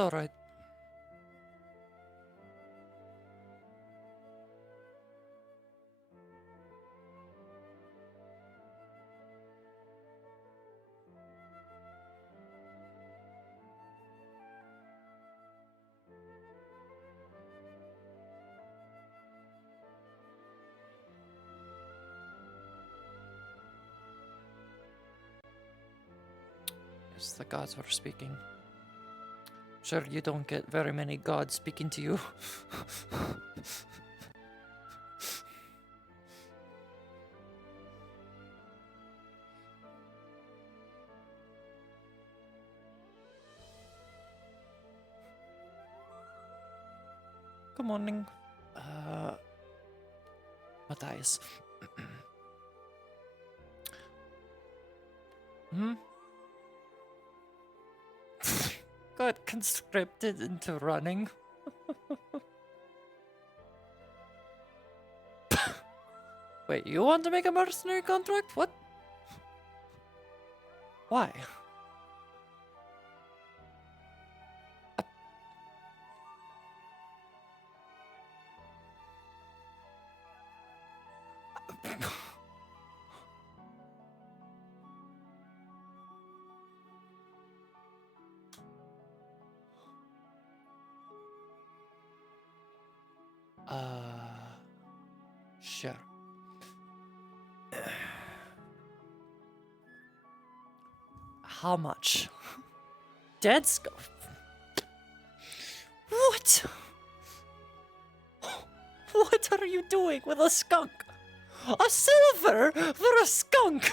alright. Yes, the gods were speaking. Sure, you don't get very many gods speaking to you. Good morning. Matthias. Hmm? Got conscripted into running. Wait, you want to make a mercenary contract? What? Why? Sure. How much? Dead skull? What? What are you doing with a skunk? A silver for a skunk?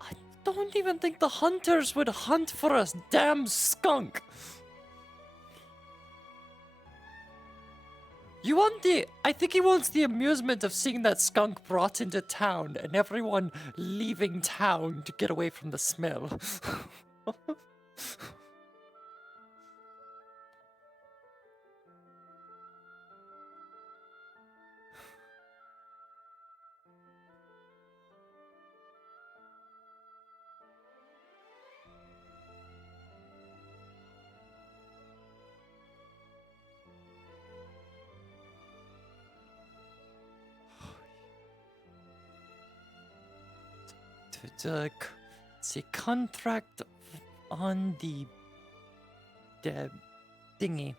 I don't even think the hunters would hunt for a damn skunk. I think he wants the amusement of seeing that skunk brought into town and everyone leaving town to get away from the smell. The contract on the thingy.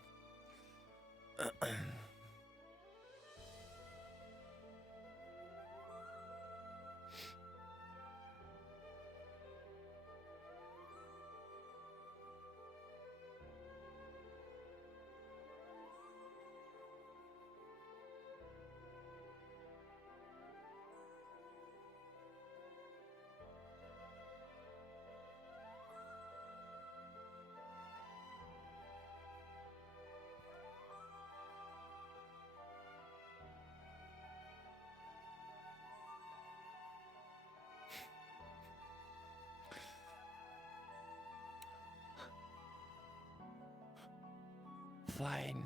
Fine.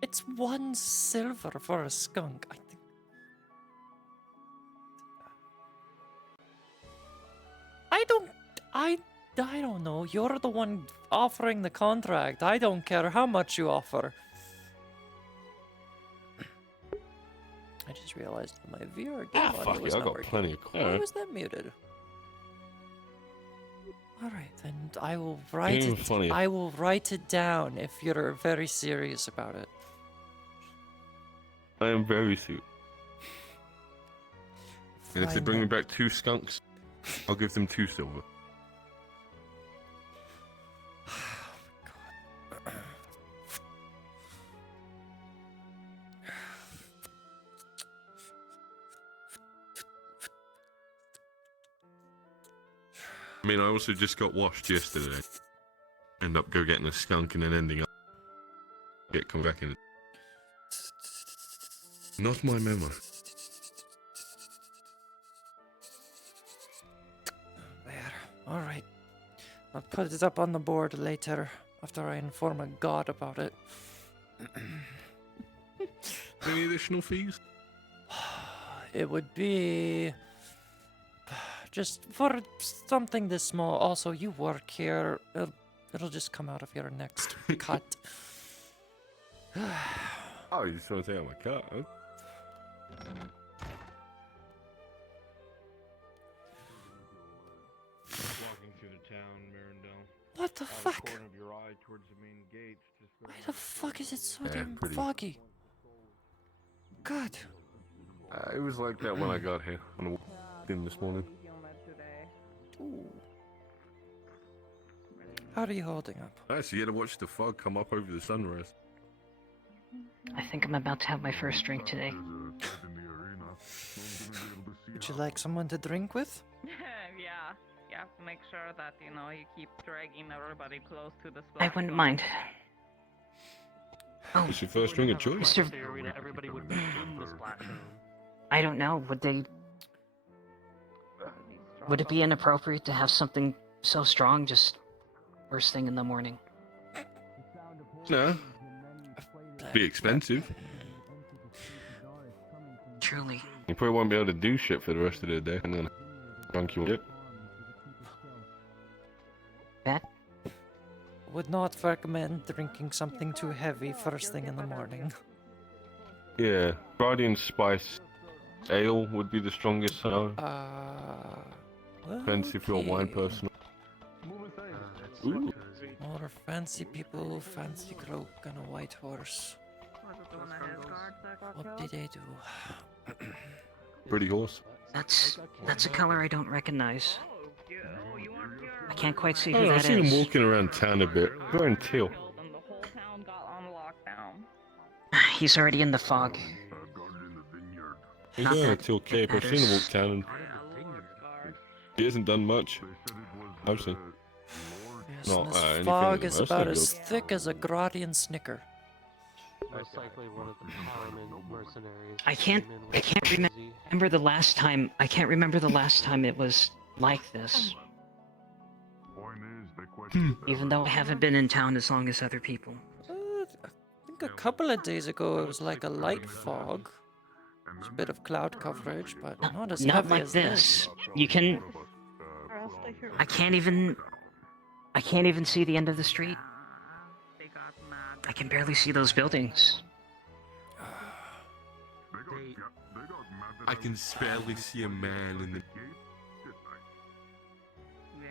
It's 1 silver for a skunk, I think. I don't know. You're the one offering the contract. I don't care how much you offer. I just realized my VR game audio was not working. Plenty of Why was that muted? Alright, then I will write it. Funny. I will write it down if you're very serious about it. I am very serious. And if they Fine bring me then. back 2 skunks, I'll give them 2 silver. I mean, I also just got washed yesterday. End up getting a skunk and then ending up come back in. Not my memo. There. Alright. I'll put it up on the board later after I inform a god about it. Any additional fees? It would be just for something this small. Also, you work here. It'll just come out of your next cut. Oh, you just want to take out my cut, huh? Walking through the town, Mirandel. What the Out of fuck? the corner of your eye towards the main gates. Just Why the fuck is it so Yeah, damn pretty. foggy? God. It was like that when I got here. When I walked in this morning. Ooh. How are you holding up? Actually, you had to watch the fog come up over the sunrise. I think I'm about to have my first drink today. Would you like someone to drink with? Yeah, you have to make sure that, you know, you keep dragging everybody close to the I wouldn't mind. Oh, It's your first drink of choice. Mr. Everybody would be in the splash zone. I don't know. Would it be inappropriate to have something so strong just first thing in the morning? No. Be expensive. Truly. You probably won't be able to do shit for the rest of the day, and then drunk you'll get. That? Would not recommend drinking something too heavy first thing in the morning. Yeah, Guardian Spice Ale would be the strongest. Well, Depends if you're a wine okay. person. That's Ooh. More fancy people, fancy cloak, and a white horse. Was it the one that has guards that got What killed? did they do? Pretty horse. That's a color I don't recognize. Oh, you aren't here. I can't quite see Oh, who I've that seen him is. walking around town a bit. Wearing teal. Killed and the whole town got on lockdown. He's already in the fog. He's Not wearing a that teal it cape. I've seen him walk matters. town, and Yeah, Lord's guard. he hasn't done much. I've seen. Yes, Not, and this anything fog that is most about of as those. thick as a Grodian snicker. most likely one of the common mercenaries. I can't- came in I with can't crazy- Remember the last time? I can't remember the last time it was like this. Even though I haven't been in town as long as other people. I think a couple of days ago it was like a light fog. There's a bit of cloud coverage, but not as Not heavy like as this. You can. I can't even see the end of the street. They got mad. I can barely see those buildings. I can barely see a man in the. Yeah.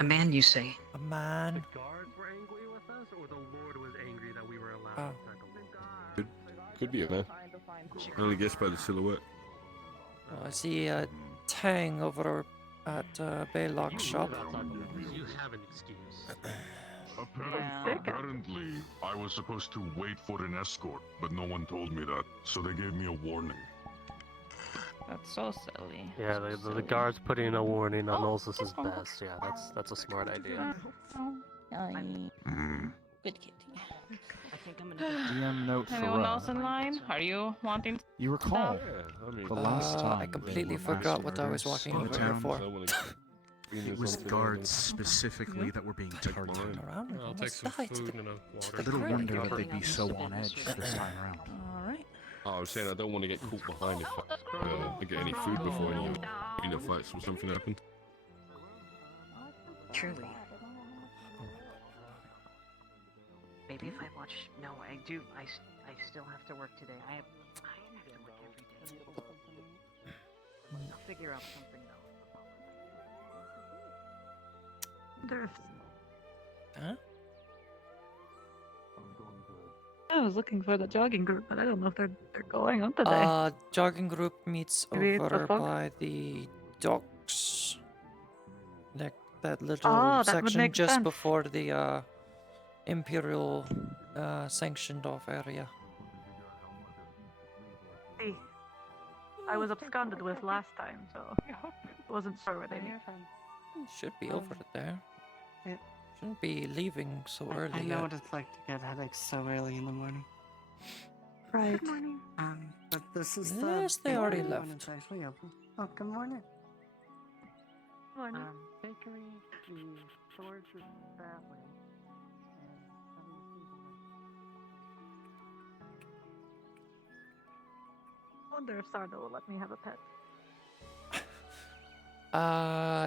A man, you say? A man. The guards were angry with us, or the Lord was angry that we were allowed Oh. to tackle them? Could be a man. I only guess by the silhouette. Oh, I see a Tang over at Baylock's shop. You have an excuse. Apparently, I was supposed to wait for an escort, but no one told me that, so they gave me a warning. That's so silly. Yeah, the guards put in a warning on Ulysses' best. Yeah, that's a smart idea. Good kitty. I think I'm gonna. DM note for Anyone else in line? Are you wanting You recall Yeah, I mean, the last time I completely they forgot what I was massacred walking in over here town? for. It was guards specifically that were being targeted. Around and I'll take almost some died. food and a water. Little Really? wonder that they'd be so on edge this time around. Alright. Oh, I was saying I don't want to get caught behind if I get any food before any fights or something happened. Truly. Maybe if I watch. No, I do. I still have to work today. I have to work every day. I'll figure out something though. Huh? I was looking for the jogging group, but I don't know if they're going on today. Jogging group meets Maybe it's over the fog? by the docks. Like that little Oh, that would section make just sense. before the Imperial sanctioned off area. I was absconded with last time, so wasn't sure where they meet. Should be over there. Yep. Shouldn't be leaving so early I know yet. what it's like to get headaches so early in the morning. Right. Um, This is Yes, they already left. It's actually open. Oh, good morning. Morning. Bakery, the storage is that way. I wonder if Sardo will let me have a pet.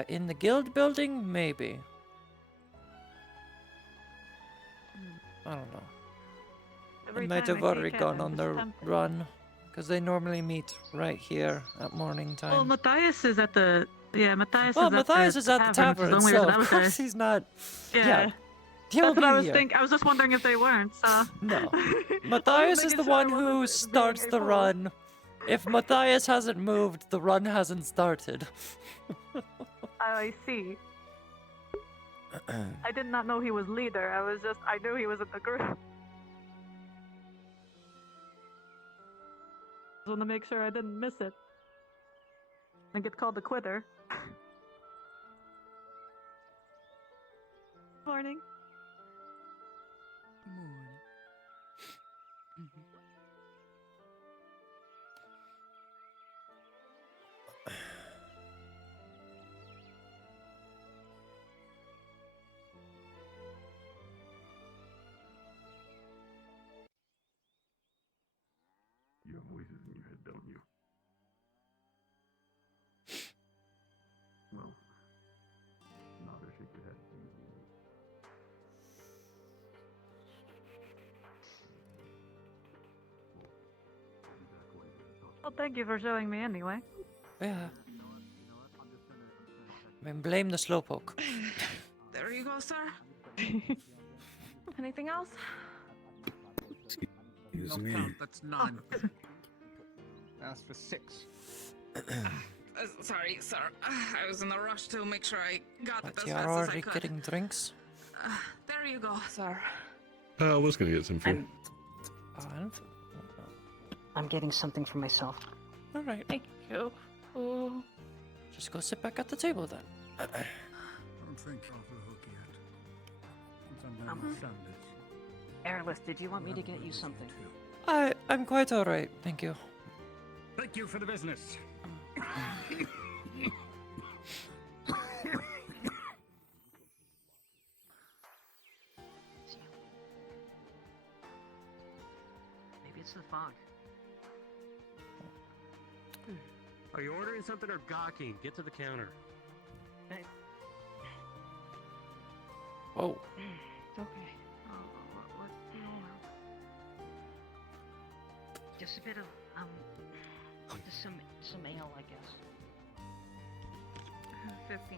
In the guild building, maybe. I don't know. They might have already gone on their run, because they normally meet right here at morning time. Well, Matthias is at the Matthias Well, is Matthias at is the at the tavern, which is the only so reason I of was there. course he's not. Yeah. He'll That's what I be was here. thinking. I was just wondering if they weren't. So. No. Matthias is the one who starts the run. If Matthias hasn't moved, the run hasn't started. I see. I did not know he was leader. I knew he was in the group. I want to make sure I didn't miss it. And get called a quitter. Morning. You have voices in your head, don't you? Well, nod or shake your head. Well, thank you for showing me anyway. Yeah. I mean, blame the slowpoke. There you go, sir. Anything else? Excuse No me. count, that's none. Ask for 6. Sorry, sir. I was in a rush to make sure I got But it as you're fast as I already could. getting drinks? There you go, sir. I was gonna get something. I'm getting something for myself. Alright. Thank you. Oh. Just go sit back at the table then. Don't think off the hook yet. Since I'm down with Sanders. Airless, did you want me to get you something? I'm quite alright, thank you. Thank you for the business. Maybe it's the fog. Are you ordering something or gawking? Get to the counter. Hey. Whoa. It's okay. What do you want? Just a bit of, just some ale, I guess. 15.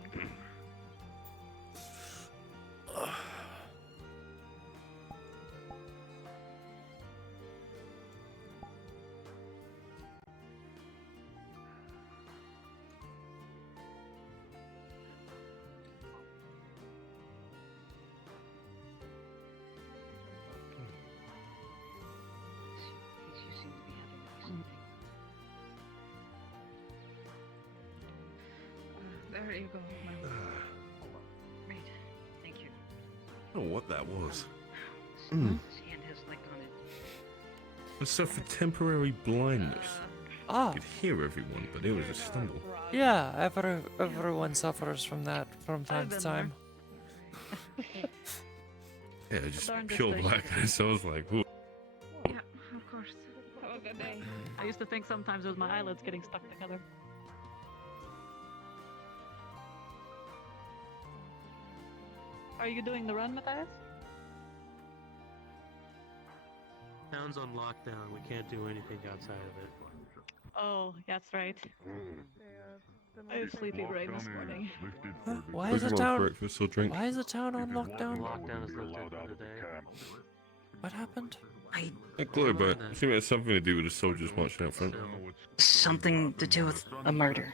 You seem to be having something. There you go. Great. Thank you. I don't know what that was. His hand has like on it. It suffered temporary blindness. Ah. I could hear everyone, but it was a stumble. Yeah, everyone suffers from that from time to time. Yeah, just Darn pure this blackness. I was like, ooh. Yeah, of course. Have a good day. I used to think sometimes it was my eyelids getting stuck together. Are you doing the run, Matthias? Town's on lockdown. We can't do anything outside of it. Oh, that's right. I have sleepy brain this morning. Why is the Pokemon town? breakfast or drink? Why is the town on lockdown? Lockdown is lifted for the day. What happened? Hey, Chloe, but I think it has something to do with the soldiers marching out front. Something to do with a murder.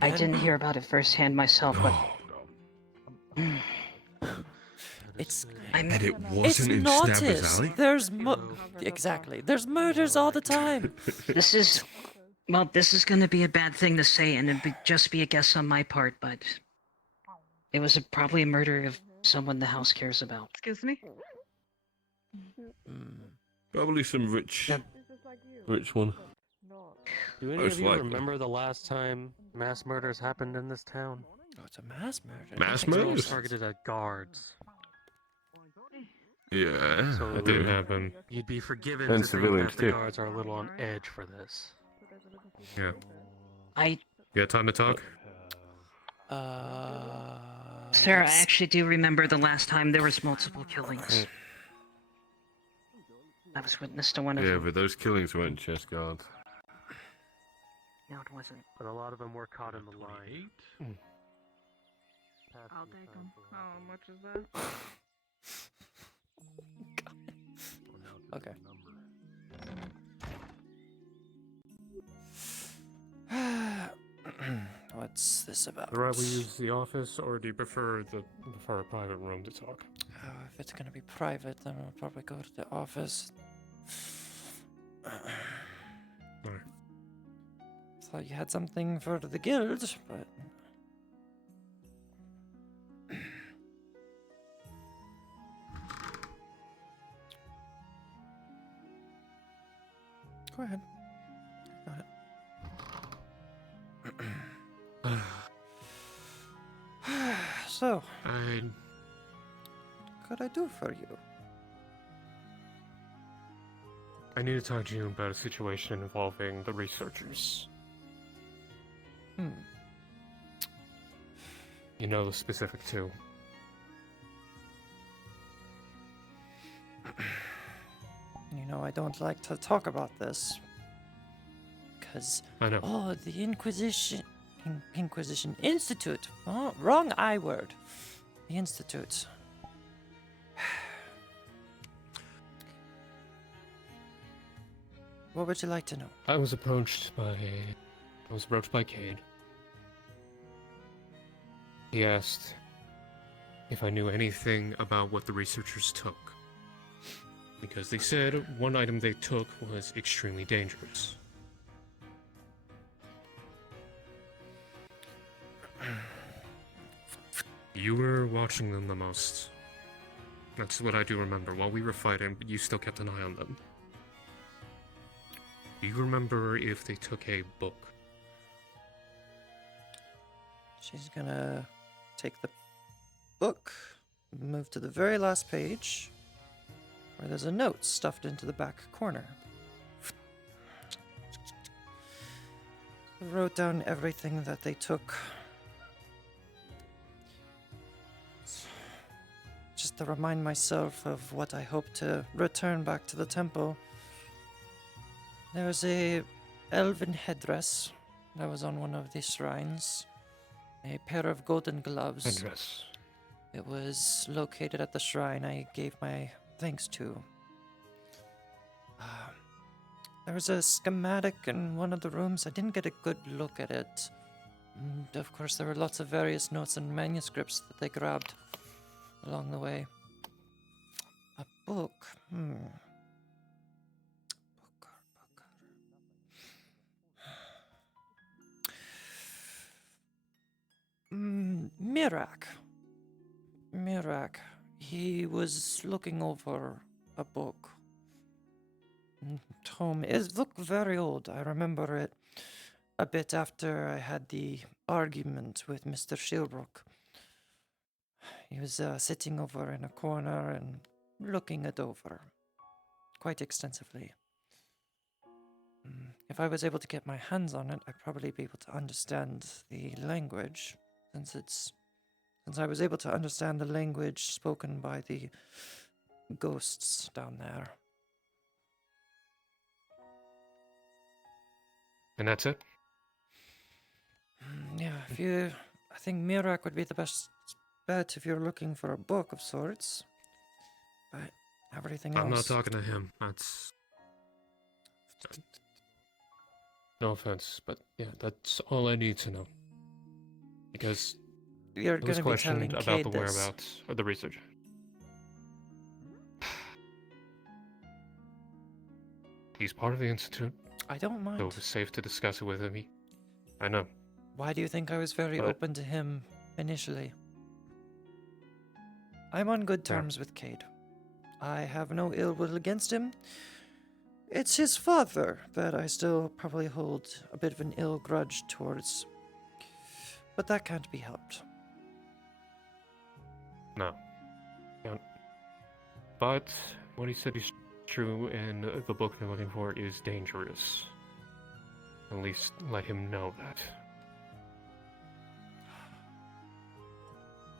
I Again? didn't hear about it firsthand myself, but It's And it it's wasn't in Snappers noticed. Alley? There's exactly. There's murders all the time. this is going to be a bad thing to say, and it'd just be a guess on my part, but it was probably a murder of someone the house cares about. Excuse me? Probably some rich Which one? Do any Most of you likely. remember the last time mass murders happened in this town? Oh, it's a mass murder. I Mass didn't think so. murders? Targeted at guards. Yeah, So that did happen. you'd be forgiven And to think civilians, that the too. guards are a little on edge for this. Yeah. I, You got time to talk? sir, I Yes. actually do remember the last time there was multiple killings. I was witness to one of Yeah, them. but those killings weren't chest guards. No, it wasn't. But a lot of them were caught in the line. I'll take them. How much is that? Okay. What's this about? I'd rather use the office, or do you prefer a private room to talk? Oh, if it's gonna be private, then I'll probably go to the office. Alright. Thought you had something for the guild, but go ahead. Got it. So, I what could I do for you? need to talk to you about a situation involving the researchers. You know the specific two. You know, I don't like to talk about this. Because, I know. oh, the Inquisition Institute. Oh, wrong I word. The Institute. What would you like to know? I was approached by Cade. He asked if I knew anything about what the researchers took. Because they said one item they took was extremely dangerous. You were watching them the most. That's what I do remember. While we were fighting, you still kept an eye on them. Do you remember if they took a book? She's gonna take the book, move to the very last page, where there's a note stuffed into the back corner. Wrote down everything that they took. Just to remind myself of what I hope to return back to the temple. There's a elven headdress that was on one of the shrines. A pair of golden gloves. Headdress. It was located at the shrine I gave my thanks to. There was a schematic in one of the rooms. I didn't get a good look at it. And of course, there were lots of various notes and manuscripts that they grabbed along the way. A book. Mirak. He was looking over a book. Tome. It looked very old. I remember it a bit after I had the argument with Mr. Shilbrook. He was sitting over in a corner and looking it over quite extensively. If I was able to get my hands on it, I'd probably be able to understand the language, since I was able to understand the language spoken by the ghosts down there. And that's it? Yeah, I think Mirak would be the best bet if you're looking for a book of sorts. But everything else... I'm not talking to him. That's... No offense, but yeah, that's all I need to know. Because You're I was gonna be telling questioned about Cade the this. whereabouts of the researcher. He's part of the Institute, I don't mind. so it was safe to discuss it with him. I know. Why do you think I was very But- open to him initially? I'm on good Yeah. terms with Cade. I have no ill will against him. It's his father that I still probably hold a bit of an ill grudge towards. But that can't be helped. No. Can't. But what he said is true, and the book they're looking for is dangerous. At least let him know that.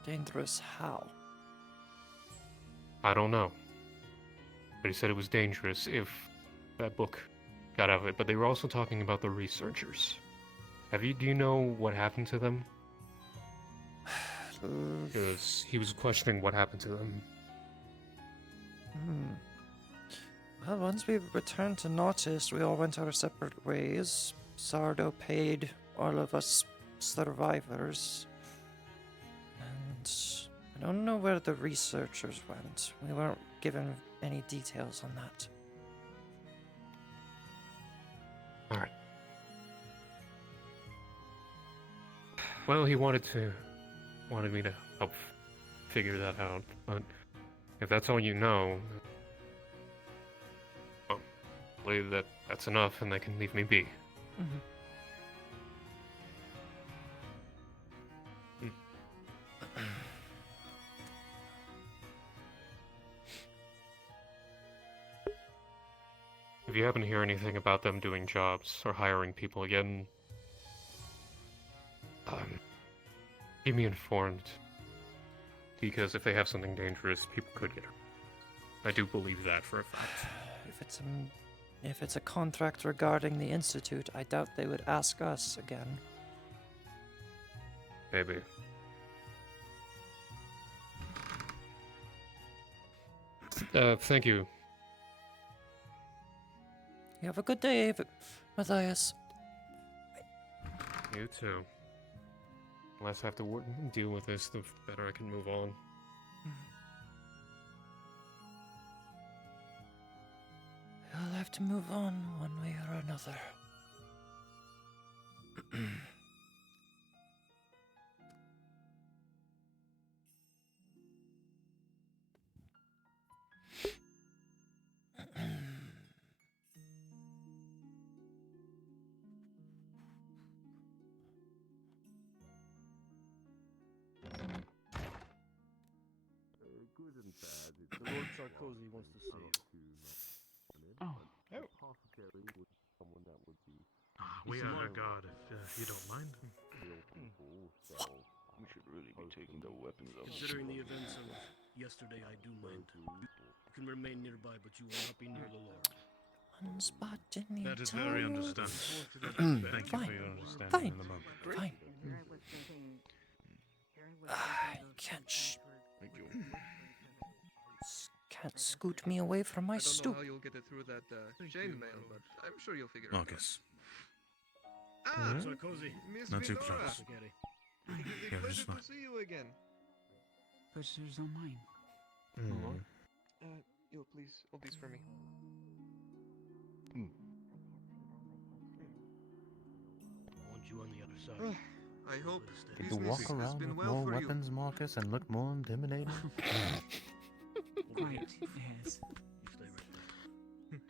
Dangerous how? I don't know. But he said it was dangerous if that book got out of it. But they were also talking about the researchers. Do you know what happened to them? Because he was questioning what happened to them. Well, once we returned to Nautis, we all went our separate ways. Sardo paid all of us survivors. And I don't know where the researchers went. We weren't given any details on that. Alright. Well, he wanted me to help figure that out, but if that's all you know, well, I believe that's enough and they can leave me be. Mm-hmm. If you happen to hear anything about them doing jobs or hiring people again, keep me informed. Because if they have something dangerous, people could get hurt. I do believe that for a fact. If it's a contract regarding the Institute, I doubt they would ask us again. Maybe. Thank you. You have a good day, Matthias. You too. The less I have to deal with this, the better I can move on. We'll have to move on one way or another. Good and bad. The Lord Sarkozy wants to see you. Oh. Apothecary would be someone that would be. We are a god, if you don't mind. Real people, so we should really be taking the weapons of. Considering the events of yesterday, I do mind. You can remain nearby, but you will not be near the Lord. One spot in the That is very understandable. Thank you for your understanding Fine. in the moment. Fine. Here I was thinking. I can't scoot me away from my I don't know stoop. how you'll get it through that chainmail, but I'm sure you'll figure Marcus. it out. Ah, Sarkozy. Miss Not too Minora. close. It's a pleasure to see you again. Pleasure's all mine. Yo, please, hold these for me. I want you on the other side. I hope Did you business walk has around been with well more for weapons, Marcus, and look more intimidating? Quite, yes.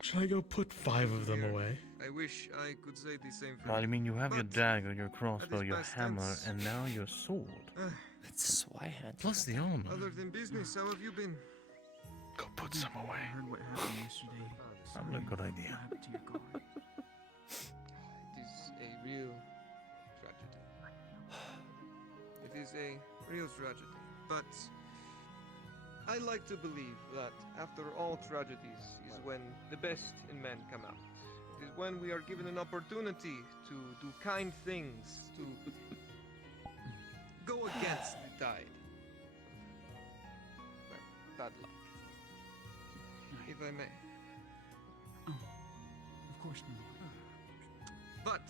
Should I go put 5 of them away? I wish I could say the same for Well, I you. mean, you have your But dagger, your crossbow, that is your past hammer, tense. and now your sword. It's Swihand. Plus the armor. Other than business, how have you been? Go put some I away. heard what happened yesterday. Probably a good What idea. happened to your guard? It is a real tragedy. It is a real tragedy. But I like to believe that after all tragedies is when the best in men come out. It is when we are given an opportunity to do kind things, to go against the tide. Well, bad luck. If I may. Oh, of course, my lord. But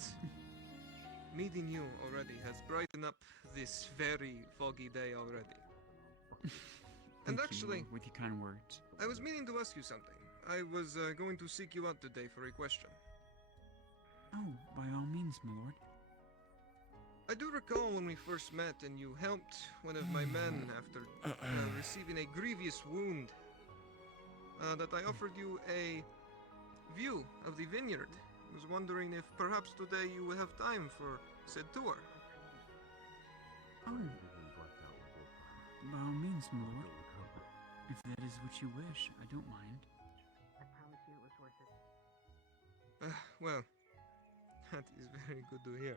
meeting you already has brightened up this very foggy day already. And Thank you, actually, Lord, with your kind words. I was meaning to ask you something. I was going to seek you out today for a question. Oh, by all means, my lord. I do recall when we first met and you helped one of my men after receiving a grievous wound. That I offered you a view of the vineyard. I was wondering if perhaps today you would have time for said tour. Oh. By all means, my lord. If that is what you wish, I don't mind. I promise you it was worth it. Well, that is very good to hear.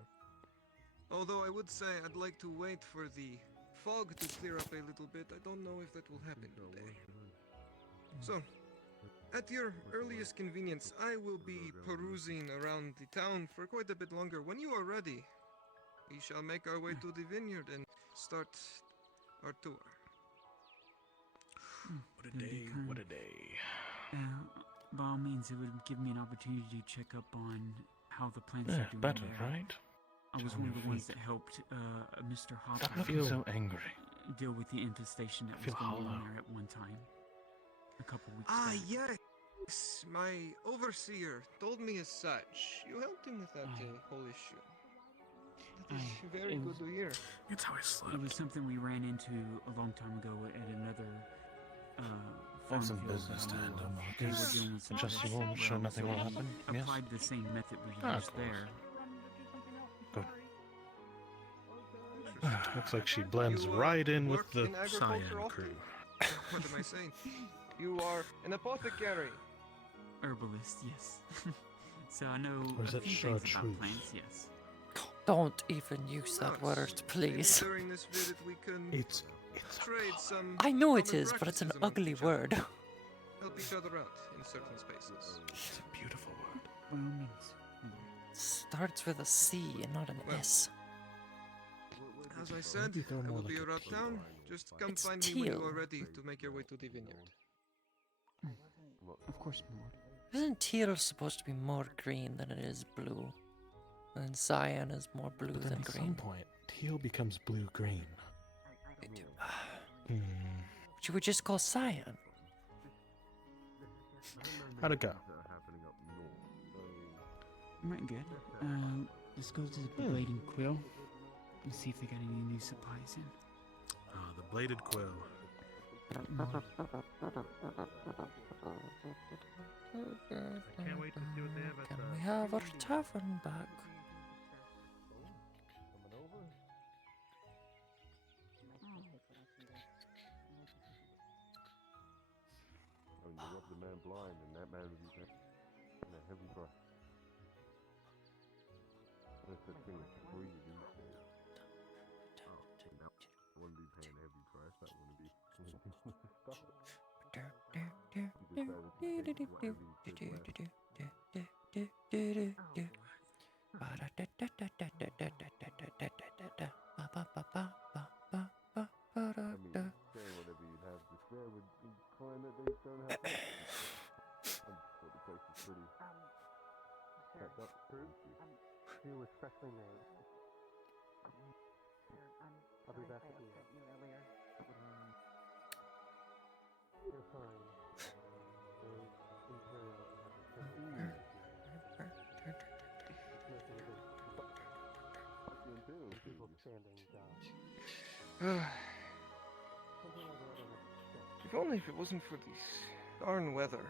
Although I would say I'd like to wait for the fog to clear up a little bit. I don't know if that will happen today. So, at your earliest convenience, I will be perusing around the town for quite a bit longer. When you are ready, we shall make our way to the vineyard and start our tour. What a day, what a day. By all means, it would give me an opportunity to check up on how the plants are doing better, there. right? I was one of the ones that helped Mr. Hopper Stop looking so angry. deal with the infestation that was going on there at one time. A couple weeks back. Yes! My overseer told me as such. You helped him with that whole issue. That is very good to hear. It's how I slept. It was something we ran into a long time ago at another Have some business to handle, Marcus. Just you won't, sure nothing will happen. Yes? Applied the same method we used there. Good. Looks like she blends right in with the Cyan crew. What am I saying? You are an apothecary. Herbalist, yes. So I know Or is a it few things chartreuse? about plants, yes. Don't even use that word, please. During this visit, we can It's trade some. I know it common is, but it's an practices among ugly each other. word. Help each other out in certain spaces. It's a beautiful word. By all means. Starts with a C and not an S. As I said, I will be around town. Just come It's find me when you teal. are ready to make your way to the vineyard. Of course, my lord. Isn't teal supposed to be more green than it is blue? And cyan is more blue But then than at some green. point, teal becomes blue-green. Which you would just call cyan. How'd it go? Right, good. Let's go to the Blade and Quill and see if they got any new supplies in. The bladed quill. I can't wait to see what they have at Can the... we have our tavern back? Oh, you robbed the man blind, and that man was in a heavy price. That's the thing, it's free these days. Oh, and that wouldn't be paying a heavy price, that wouldn't be stuff. You decided to take whatever you could left. I mean, say whatever you'd have to say would incline that they don't have to. I just thought the place was pretty packed up. You was freshly made. I'll be back at you. You're fine. The Imperial people standing guard. If only if it wasn't for this darn weather.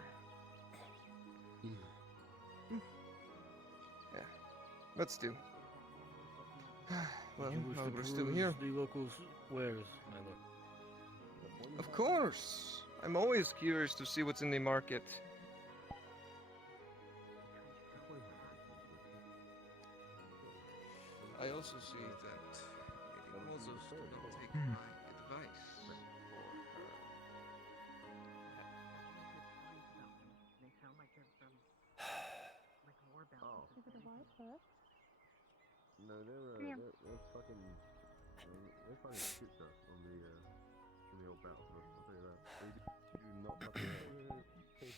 Yeah, let's do. Well, while we're still here. The locals' wares, my lord. Of course! I'm always curious to see what's in the market. I also see that Moses do not take my advice. They sound like they're from like war Oh. battles. Is it a white horse? No, they're fucking shit show on the old battlefield. I'll tell you that. They do not fucking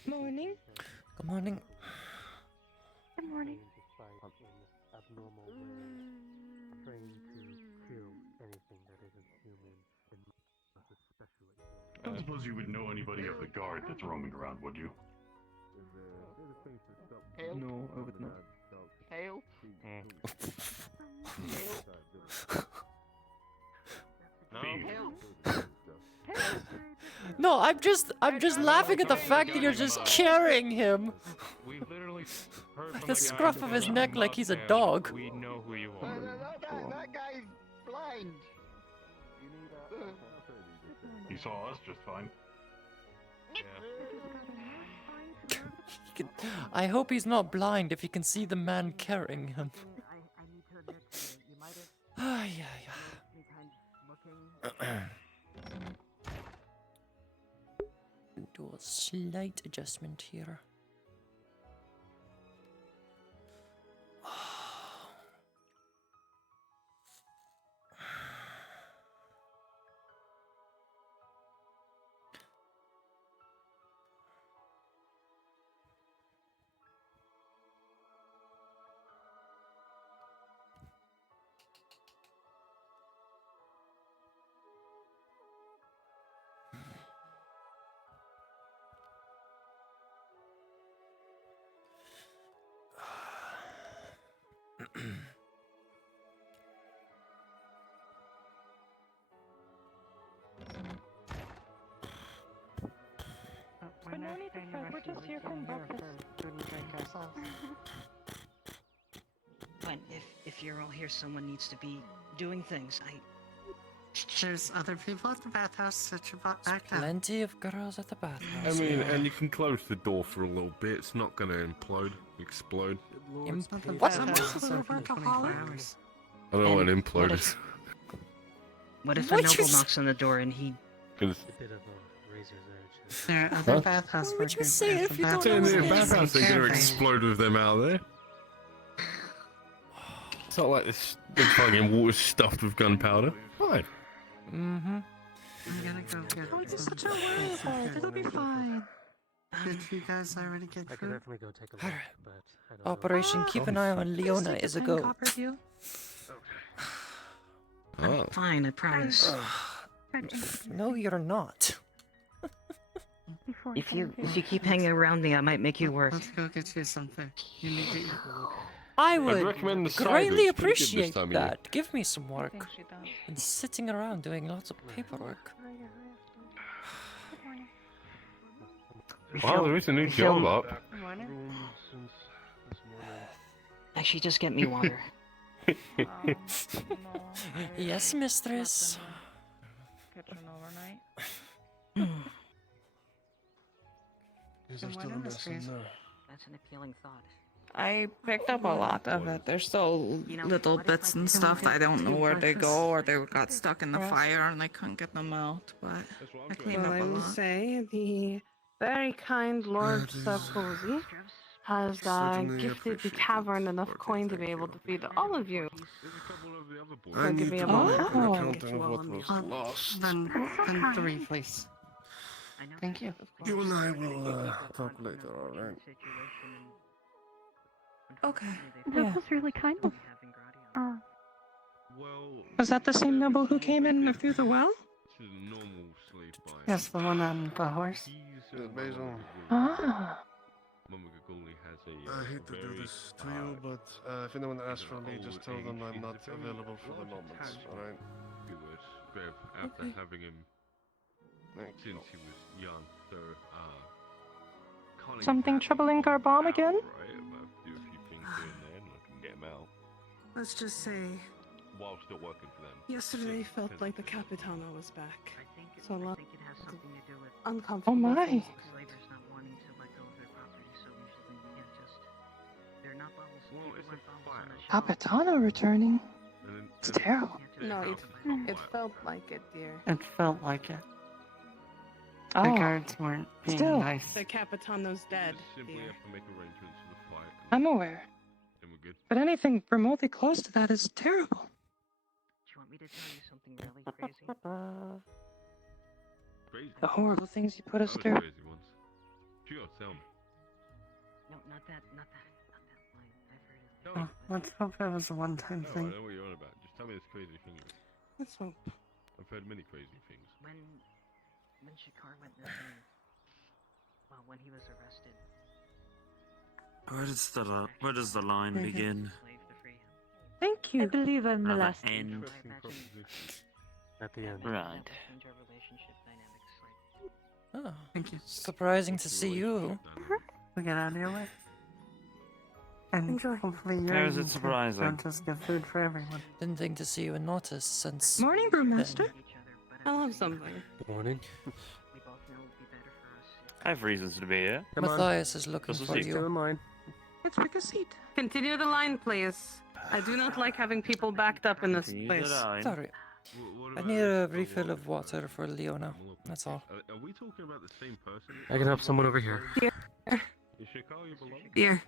Morning. Good morning. Good morning. Abnormal ways, trained to kill anything that isn't human, and especially. I don't suppose you would know anybody of the guard that's roaming around, would you? Hail? No, I would not. Hail? No, I'm just laughing at the fact that you're just carrying him. We've literally the scruff of his neck like he's a dog. We know who you are. That guy's blind. He saw us just fine. I hope he's not blind if he can see the man carrying him. Ah, yeah. Do a slight adjustment here. But no need to fret, we're just here from breakfast. Food and drink ourselves. But if you're all here, someone needs to be doing things. There's other people at the bathhouse. Sit your butt back down. Plenty of girls at the I bathhouse. mean, and you can close the door for a little bit. It's not gonna explode. What? I don't know what an implode is. What if a noble knocks on the door and he... A bit of a razor's edge. There are other bathhouse What would you workers. say at if the you don't bathhouse. know In the what it is? bathhouse, they're gonna Careful. explode with them out there. It's not like this big fucking water's stuffed with gunpowder. Fine. Mm-hmm. I'm gonna go get Don't be some such a worrywart. It'll be fine. Did you guys already get I could food? definitely go take a look, but I don't Operation know. Keep an Eye on Leona is a go. Oh. Fine, I promise. No, you're not. If you keep hanging around me, I might make you work. Let's go get you something. You need to eat. I I'd would recommend the cider, greatly it's pretty good this appreciate time of year. that. Give me some work. And sitting around doing lots of paperwork. Wow, there is a new job up. Actually, just get me water. Yes, mistress. Kitchen overnight. That's an appealing thought. I picked up a lot of it. There's still little bits and stuff that I don't know where they go, or they got stuck in the fire and I couldn't get them out. But I cleaned Well, up I a will lot. say the very kind Lord Sarkozy has gifted the tavern enough coin to be able to feed all of you. I give need me to a make moment. an Oh. accounting of what was lost. Then 3, please. Thank you. You and I will talk later, alright? Okay. That was really kind of. Well, Was that the same noble who came in through the well? this is a normal slave buyer. Yes, the one on the horse. He's Basil. Ah. Mama Gagoli has a. I hate to do this to you, but if anyone asks for me, just tell them I'm not available for the moment, alright? After having him since he was young, so Something troubling Garbom again? right, I have to do a few things here and there, and I can get him out Let's just say, while still working for them. yesterday felt like the Capitano was back. So a lot it has something to do with Oh uncomfortable my. things. slavers not wanting to let go of their property so easily. We can't just. They're not bubbles. Well, People it's like a bubbles fire. on a shelf. Capitano returning. And It's terrible. No, it felt like it, dear. It felt like it. The Oh, guards weren't being still. nice. The Capitano's dead, simply dear. have to make arrangements for the fight. I'm aware. Then we're good. But anything remotely close to that is terrible. Do you want me to tell you something really crazy? Crazy. The horrible things you put us I was through. crazy once. Sure, tell me. No, not that line. I've heard it. Tell Oh, me. let's hope it was a one-time No, I thing. know what you're on about. Just tell me this crazy thing. Let's hope. I've heard many crazy things. When Shikar went missing, well, when he was arrested, Where does the line begin? slave to free him. Thank you. I believe I'm the Rather last. end. I imagine At the end. that Right. would change our relationship dynamics slightly. Oh, Thank you. surprising to see you. We get out of your way. And Enjoy. hopefully you're How is it eating too. surprising? Don't just get food for everyone. Didn't think to see you in Nautis since. Morning, Brewmaster. then. I love something. Good morning. I have reasons to be here. Come on. Matthias is looking Just for sit you. in line. Let's take a seat. Continue the line, please. I do not like having people backed up in this Continue place. the line. Sorry. I need a refill of water for Leona. That's all. Are we talking about the same person? I can help someone over here. Is Chicago your beloved? Here.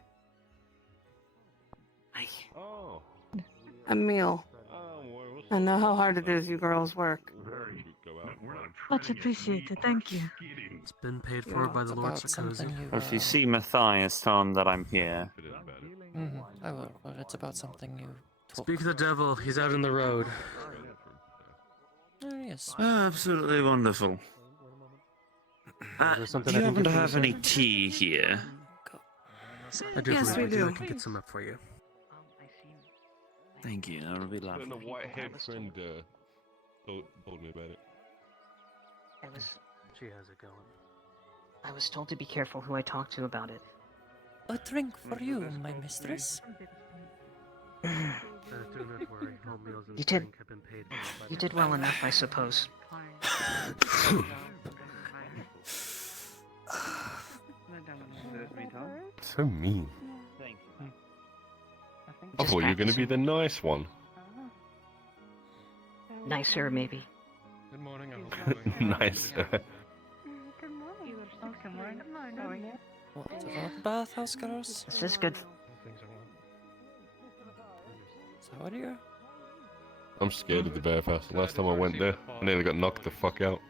Oh. A meal. I know how hard it is you girls work. Much appreciated, thank you. It's been paid for by the Lord About something Sarkozy. you. If you see Matthias, tell him that I'm here. I will, but it's about something you took. Speak of the devil, he's out in the road. Yes. Absolutely wonderful. Is there something Do you I can happen to get for you, have sir? any tea here? I do Yes, believe we do. I can get some up for you. Thank you, that would be And lovely. the white-haired friend told me about it. She has it going. I was told to be careful who I talk to about it. A drink for you, my mistress. Do not worry, all meals and You did. drink have been paid for by You the did well enough, I suppose. So mean. Thank you. I thought you were going to be the nice one. Nicer, maybe. Good morning, I hope you're doing Nice. What about bathhouse girls? This is good. Things are well. So what are you? I'm scared of the bathhouse. Last time I went there, I nearly got knocked the fuck out.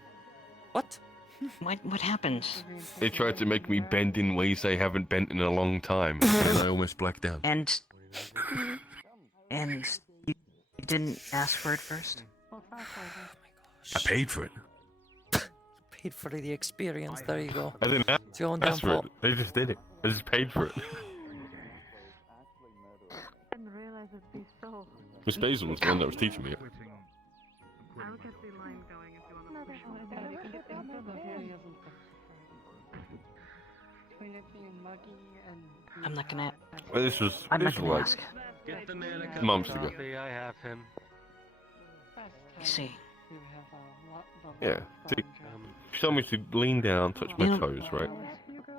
What? What happened? They tried to make me bend in ways I haven't bent in a long time, and I almost blacked out. And you didn't ask for it first? I paid for it. Paid for the experience. There you go. I didn't It's your own ask for it. downfall. They just did it. I just paid for it. Didn't realize it'd be so. Miss Basil was the one that was teaching me it. I'll get the line going if you want to push I'm not gonna. Well, this was I'm not this gonna was ask. Get the man a cup months of ago. coffee, I have him. I see. Yeah. See, she told me to lean down, touch my toes, right,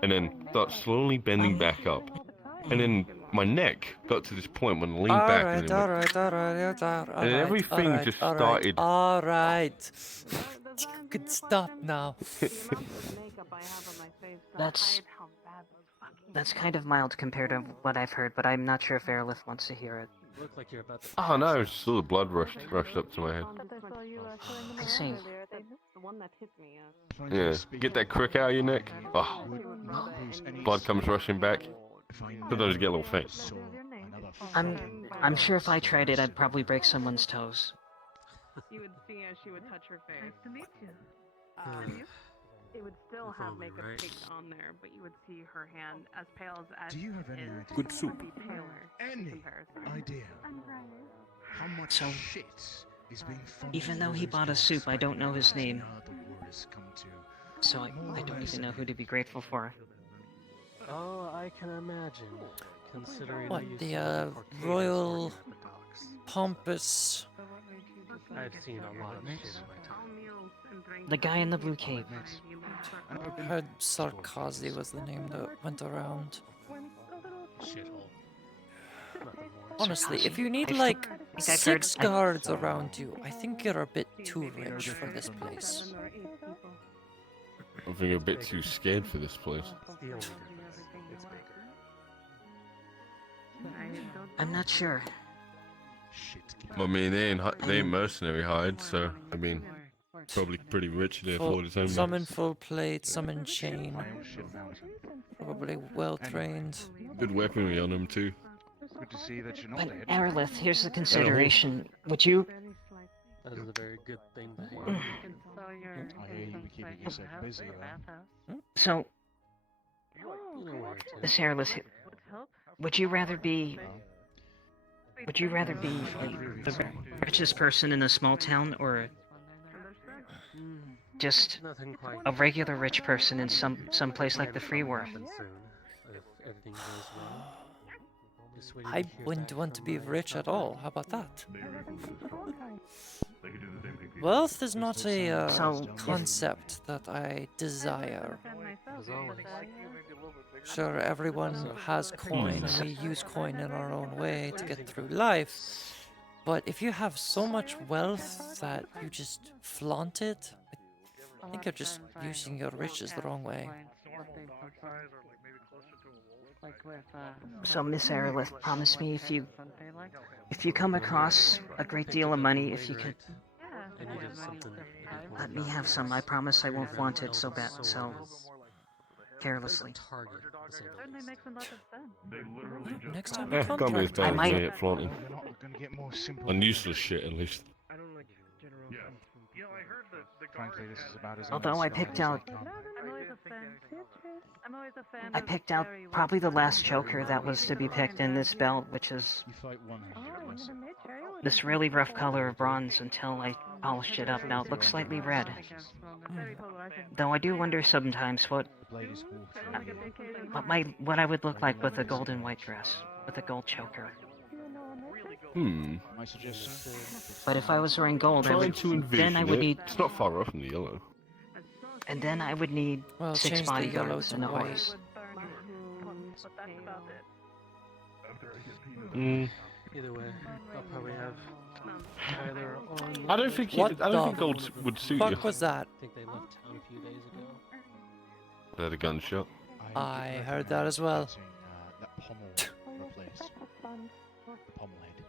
and then start slowly bending back up, and then my neck got to this point when I leaned back, and then went, Alright. and then everything just started. Alright. You could stop now. That's kind of mild compared to what I've heard, but I'm not sure if Aerolith wants to hear it. Look like you're about to. Oh no, it's still the blood rushed up to my head. I see. The one that hit me. Yeah, get that crick out of your neck. Oh, blood comes rushing back. Sometimes you get a little faint. I'm sure if I tried it, I'd probably break someone's toes. You would see as she would touch her face. Nice to meet you. It would still If have only, makeup right? caked on there, but you would see her hand as pale as Do you have any is, idea? Good soup. would be paler in Any comparison. idea how much So, shit is being even though he bought a soup, I don't know his name. So I don't even know who to be grateful for. Oh, I can imagine. Considering What, I used the, to work for royal Cadence working at the docks. Pompous. I've seen a lot of shit in my time. The guy in the blue cape. I heard Sarkozy was the name that went around. Shithole. Honestly, if you need I've like heard- I've 6 heard- guards around you, I think you're a bit too rich for this place. I think you're a bit too scared for this place. It's the only difference. It's bigger. I'm not sure. I mean, they ain't mercenary hired, so I mean, probably pretty rich. They afford his own. Some in full plate, some in chain. Probably well trained. Good weaponry on them too. Good to see that you're not But dead. Aerolith, here's the consideration. Would you? That is a very good thing to have. I hear you be keeping yourself busy, So, You know where it's at. Miss Aerolith, would you rather be? Would you rather be the richest person in a small town, or just Nothing quite. a regular rich person in some place like the Free World? Happen soon, if everything goes well. I wouldn't want to be rich at all. How about that? Wealth is not a concept that I desire. Sure, everyone has coin, and we use coin in our own way to get through life. But if you have so much wealth that you just flaunt it, I think you're just using your riches the wrong way. So, Miss Aerolith, promise me if you come across a great deal of money, if you could let me have some. I promise I won't flaunt it so carelessly. Certainly makes a lot of sense. Next time, Can't be as bad as me at flaunting. On useless shit, at least. Frankly, this is about as Although I picked out I picked out probably the last choker that was to be picked in this belt, which is this really rough color of bronze until I polished it up. Now it looks slightly red. Though I do wonder sometimes what I would look like with a gold and white dress, with a gold choker. My suggestion. But if I was wearing gold, then I would need. It's not far off from the yellow. And then I would need 6 bodyguards and a horse. Either way, I'll probably have either on. I don't think gold would suit you. What was that? I think they left town a few days ago. They had a gunshot. I heard that as well. That pommel replaced. The pommel head.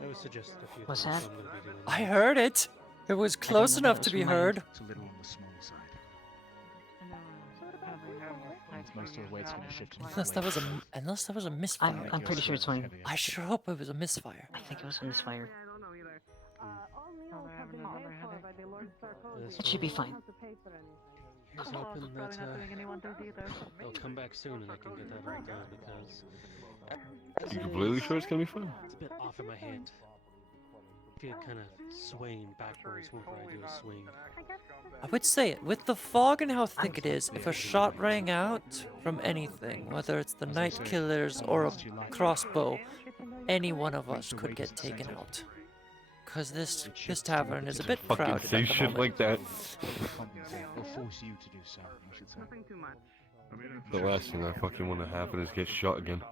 I would suggest a few What's things that? I'm gonna be doing. I heard it. It was close enough to be heard. It's a little on the small side. Most of the weight's going to shift. Unless that was a misfire. I'm pretty sure it's mine. I sure hope it was a misfire. I think it was a misfire. It should be fine. I was hoping that they'll come back soon and I can get that all done because You completely sure it's gonna be fun? it's a bit off in my hand. I feel kind of swaying backwards whenever I do a swing. I would say it. With the fog and how thick it is, if a shot rang out from anything, whether it's the night killers or a crossbow, any one of us could get taken out. Because this tavern is a bit Fucking crowded say at the shit moment. like that. Or force you to do so, I should say. The last thing I fucking want to happen is get shot again.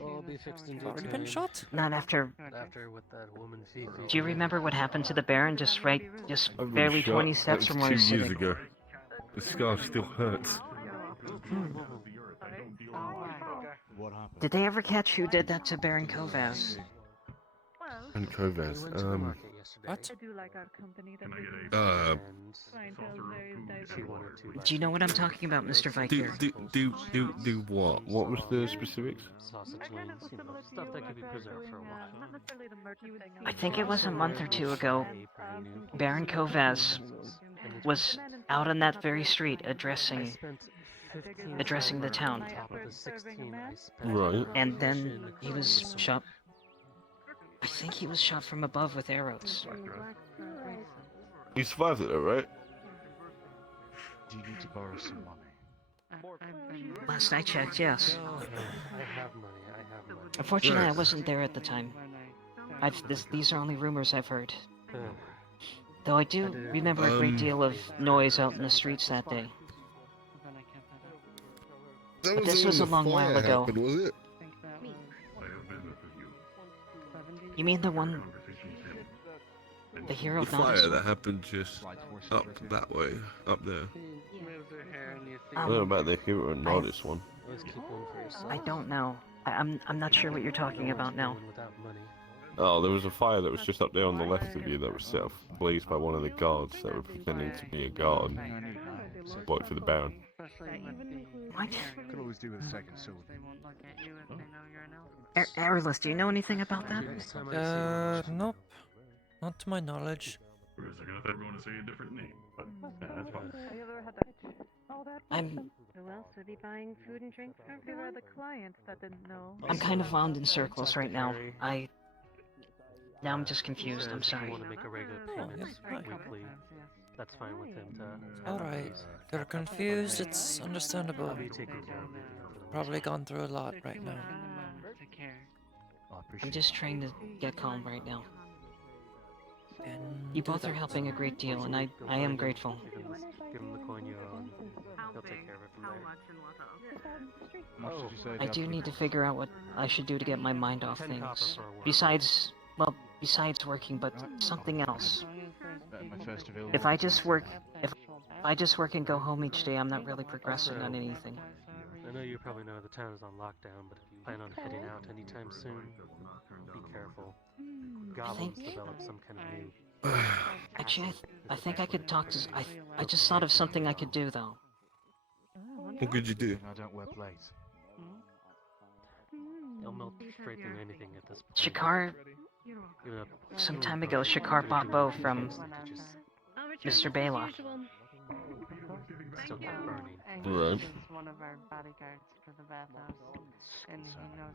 I'll be fixed in due Already time. been shot? Not after. After with that woman Fifi. Do you remember what happened to the Baron? Just I've barely been 20 shot. steps That from was where 2 he's years sitting. ago. The scar still hurts. What happened? Did they ever catch who did that to Baron Kovaz? And Kovaz. What? Do you know what I'm talking about, Mr. Viker? Do what? What was the specifics? Sausage links, stuff that could be preserved for a while. I think it was a month or 2 ago. Baron Kovaz was out on that very street addressing the town. Right. And then he was shot. I think he was shot from above with arrows. You survived it though, right? Do you need to borrow some money? Last I checked, yes. I have money. Unfortunately, I wasn't there at the time. These are only rumors I've heard. Though I do remember a great deal of noise out in the streets that day. But this was a long while ago. Was it? You mean the one... The hero The of Nodus? fire that happened just up that way, up there. I don't know about the hero and Nodus one. I don't know. I'm not sure what you're talking about now. Oh, there was a fire that was just up there on the left of you that was set ablaze by one of the guards that were pretending to be a guard and worked for the Baron. What? Could always do with a second sword. Aerolith, do you know anything about that? Nope. Not to my knowledge. We're gonna have everyone to say a different name, but that's fine. Who else would be buying food and drinks from? Who are the clients that didn't know? I'm kind of wound in circles right now. Now I'm just confused, I'm sorry. Want to make a regular payment weekly. that's fine with him to. Alright, they're confused, it's understandable. I'll be taking care of moving them for the most Probably part. gone through a lot right now. I'm just trying to get calm right now. Then You do both are that. helping a great deal, and I am grateful. Give him the coin you own. He'll take care of it from there. I do need to figure out what I should do to get my mind off 10 copper things. for a work. Besides working, but something else. My first available. If I just work and go home each day, I'm not really progressing on anything. I know you probably know the town is on lockdown, but if you plan on heading out anytime soon, be careful. Goblins develop some kind of new. Actually, I think I could talk to. I just thought of something I could do though. What could you do? I don't wear plates. They'll melt straight through anything at this point. Shikar, some time ago, Shikar bought bow from Mr. Baylock. Still keep burning. Right.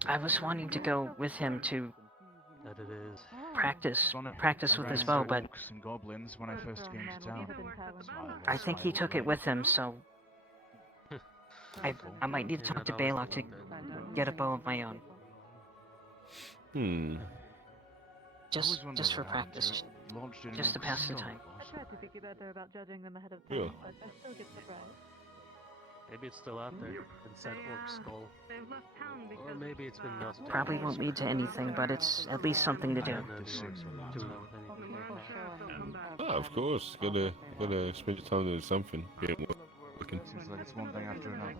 I was wanting to go with him to That it is. practice with his bow, but Orcs and goblins when I first came to town. I think he took it with him, so I might need to talk to Baylock to get a bow of my own. Just for practice, just to pass the time. I tried to think better about judging them ahead of Yeah. time, but I still get surprised. Maybe it's still out there inside Orc Skull. Or maybe it's been melted. Probably won't lead to anything, but it's at least something to do. Ah, of course. Gotta spend your time doing something. Being working. Seems like it's one thing after another.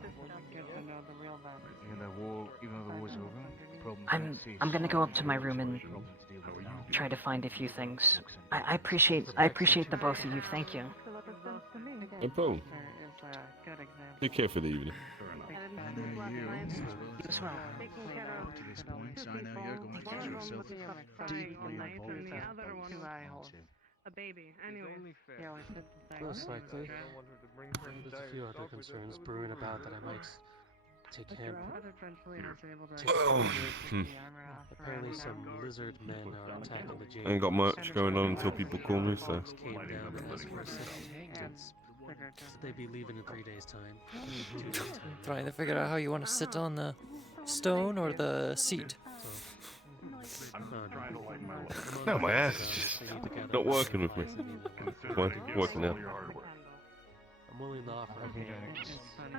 Even though the war's over, problems I'm gonna go up to my room and try to find a few things. I appreciate the both of you. Thank you. No problem. Take care for the evening. I know you. As well. To this point, I know you're going to get yourself deeply involved. A baby, anyway. Most likely. There's a few other concerns brewing about that I might take him. Apparently some lizard men are attacking the jail. Ain't got much going on until people call me, so. Came down and asked for assistance. They'd be leaving in 3 days' time. 2 days' time. Trying to figure out how you want to sit on the stone or the seat. No, my ass is just not working with me. Fine, working now. I'm willing to offer a hand. I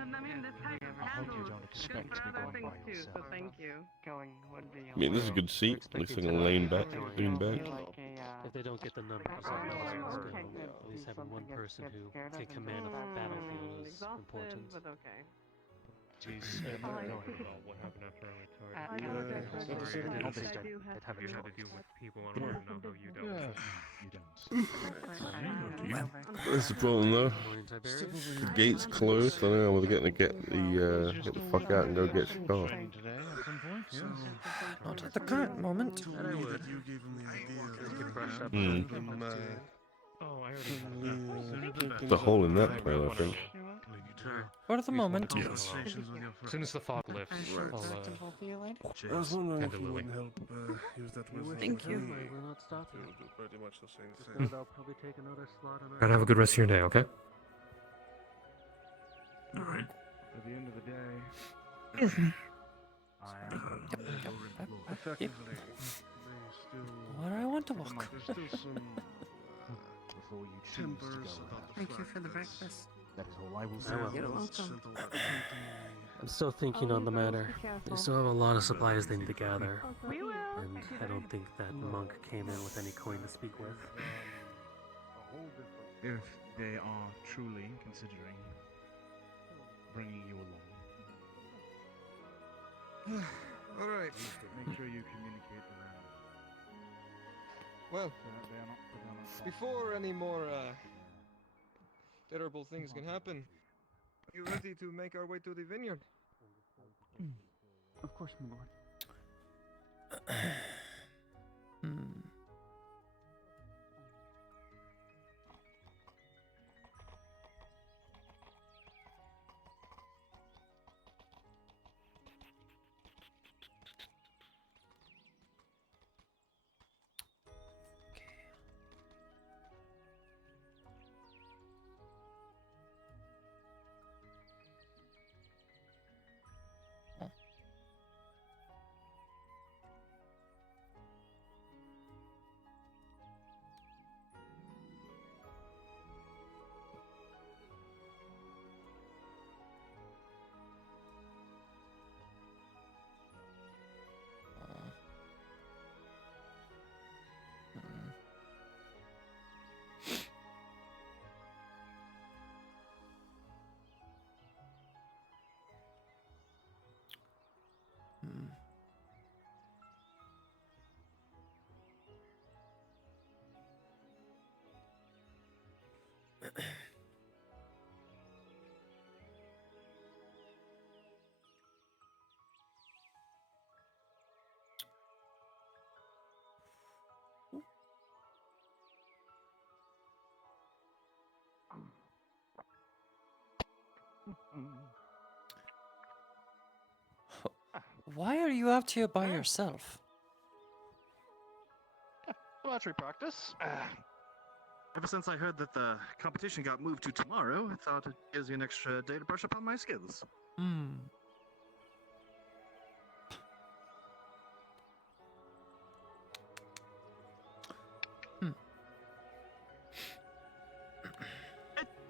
hope you don't expect to be going by yourself. Thank you. I mean, this is a good seat. Looks like a lean back. If they don't get the numbers, I'll know it's good. At least having one person who can command a battlefield is important. Jeez, go ahead. What happened after I retired? I'd have a You had choice. to deal with people and I want to know how you dealt with it. You don't. That's the problem, though. The gate's closed. I don't know whether get the fuck out and go get Scar. Not at the current moment. And I would. You gave him the idea. Get brushed up. Oh, I already There's a hole in that plan, I think. For the moment. Yes. As soon as the fog lifts, I'll, I was wondering if Kinda you Lily. wouldn't help use that wisdom. Thank you. We're not stopping. Pretty much the same Just know thing. they'll probably take another slot on our gotta have a good rest of your day, okay? Alright. At the end of the day, Excuse me. Effectively, they still. Where I want to walk. There's still some before you choose to timbers go about the Thank you for the fragments. breakfast. that is all I will say. I will. You're welcome. Sent a lot of something. I'm still thinking on the matter. They still have a lot of supplies they need to gather. And I don't think that monk came in with any coin to speak with. If they are truly considering bringing you along, Alright. make sure you communicate around. Well, So that they are not put on a before any more terrible things can happen, are you ready to make our way to the vineyard? Of course, my lord. Why are you out here by yourself? Archery practice. Ever since I heard that the competition got moved to tomorrow, I thought it gives you an extra day to brush up on my skills. Hmm.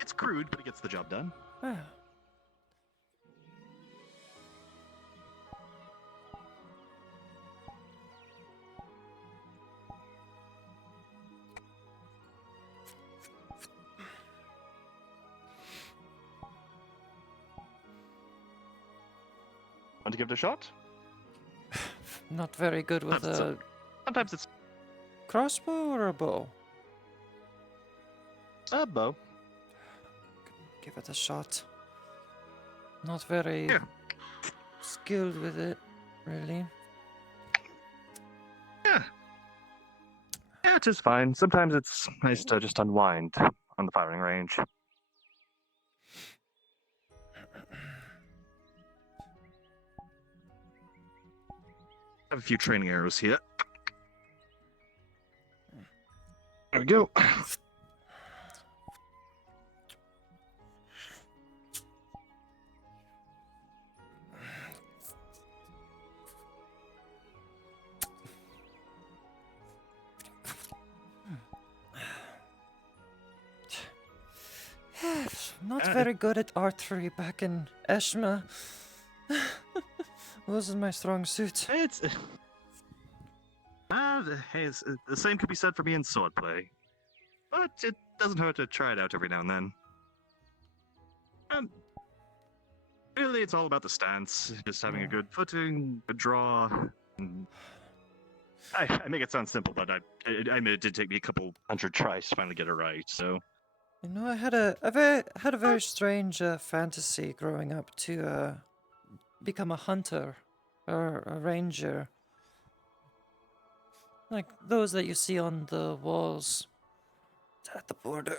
It's crude, but it gets the job done. Ah. Want to give it a shot? Not very good with Sometimes it's crossbow or a bow. a bow. Give it a shot. Not very skilled with it, really. Yeah, it is fine. Sometimes it's nice to just unwind on the firing range. I have a few training arrows here. There we go. Not very good at archery back in Eshma. Wasn't my strong suit. It's the same could be said for me in swordplay, but it doesn't hurt to try it out every now and then. Really, it's all about the stance, just having a good footing, a draw. I make it sound simple, but I admit it did take me a couple hundred tries to finally get it right. So. You know, I had a very strange fantasy growing up to become a hunter or a ranger, like those that you see on the walls at the border.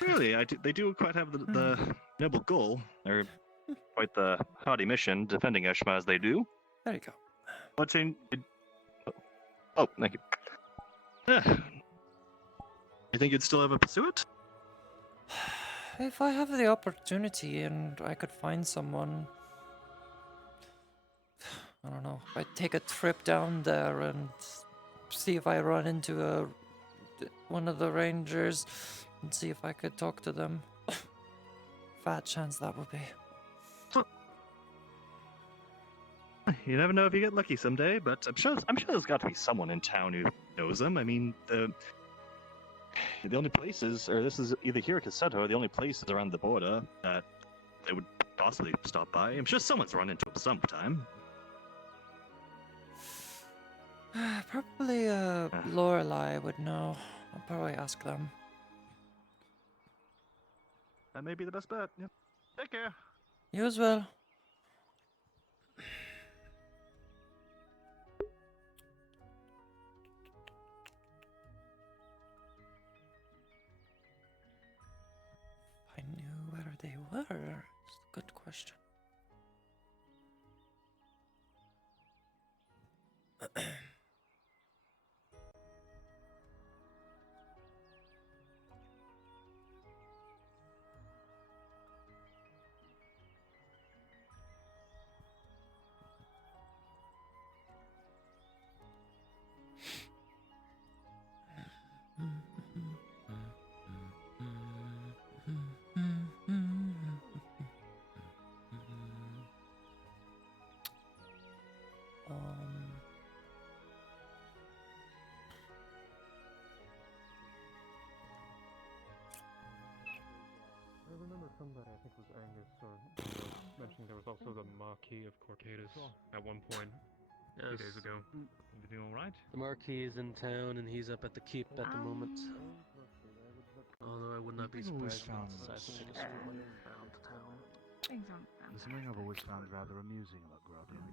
Really, they do quite have the noble goal, or quite the hardy mission, defending Eshma as they do. There you go. What's in? Oh, thank you. You think you'd still ever pursue it? If I have the opportunity and I could find someone, I don't know, I'd take a trip down there and see if I run into one of the rangers and see if I could talk to them. Fat chance that would be. You never know if you get lucky someday, but I'm sure there's got to be someone in town who knows them. I mean, the only places, or this is either here or Cassetto, are the only places around the border that they would possibly stop by. I'm sure someone's run into them sometime. Probably Lorelei would know. I'll probably ask them. That may be the best bet. Yep. Take care. You as well. I knew where they were. It's a good question. I remember somebody, I think it was Angus, or mentioning there was also the Marquis of Cortatus at one point, a few days ago. Everything alright? The Marquis is in town and he's up at the keep at the moment. Although I would not be surprised if it's decided to destroy around town. There's something I've always found rather amusing about Grodion.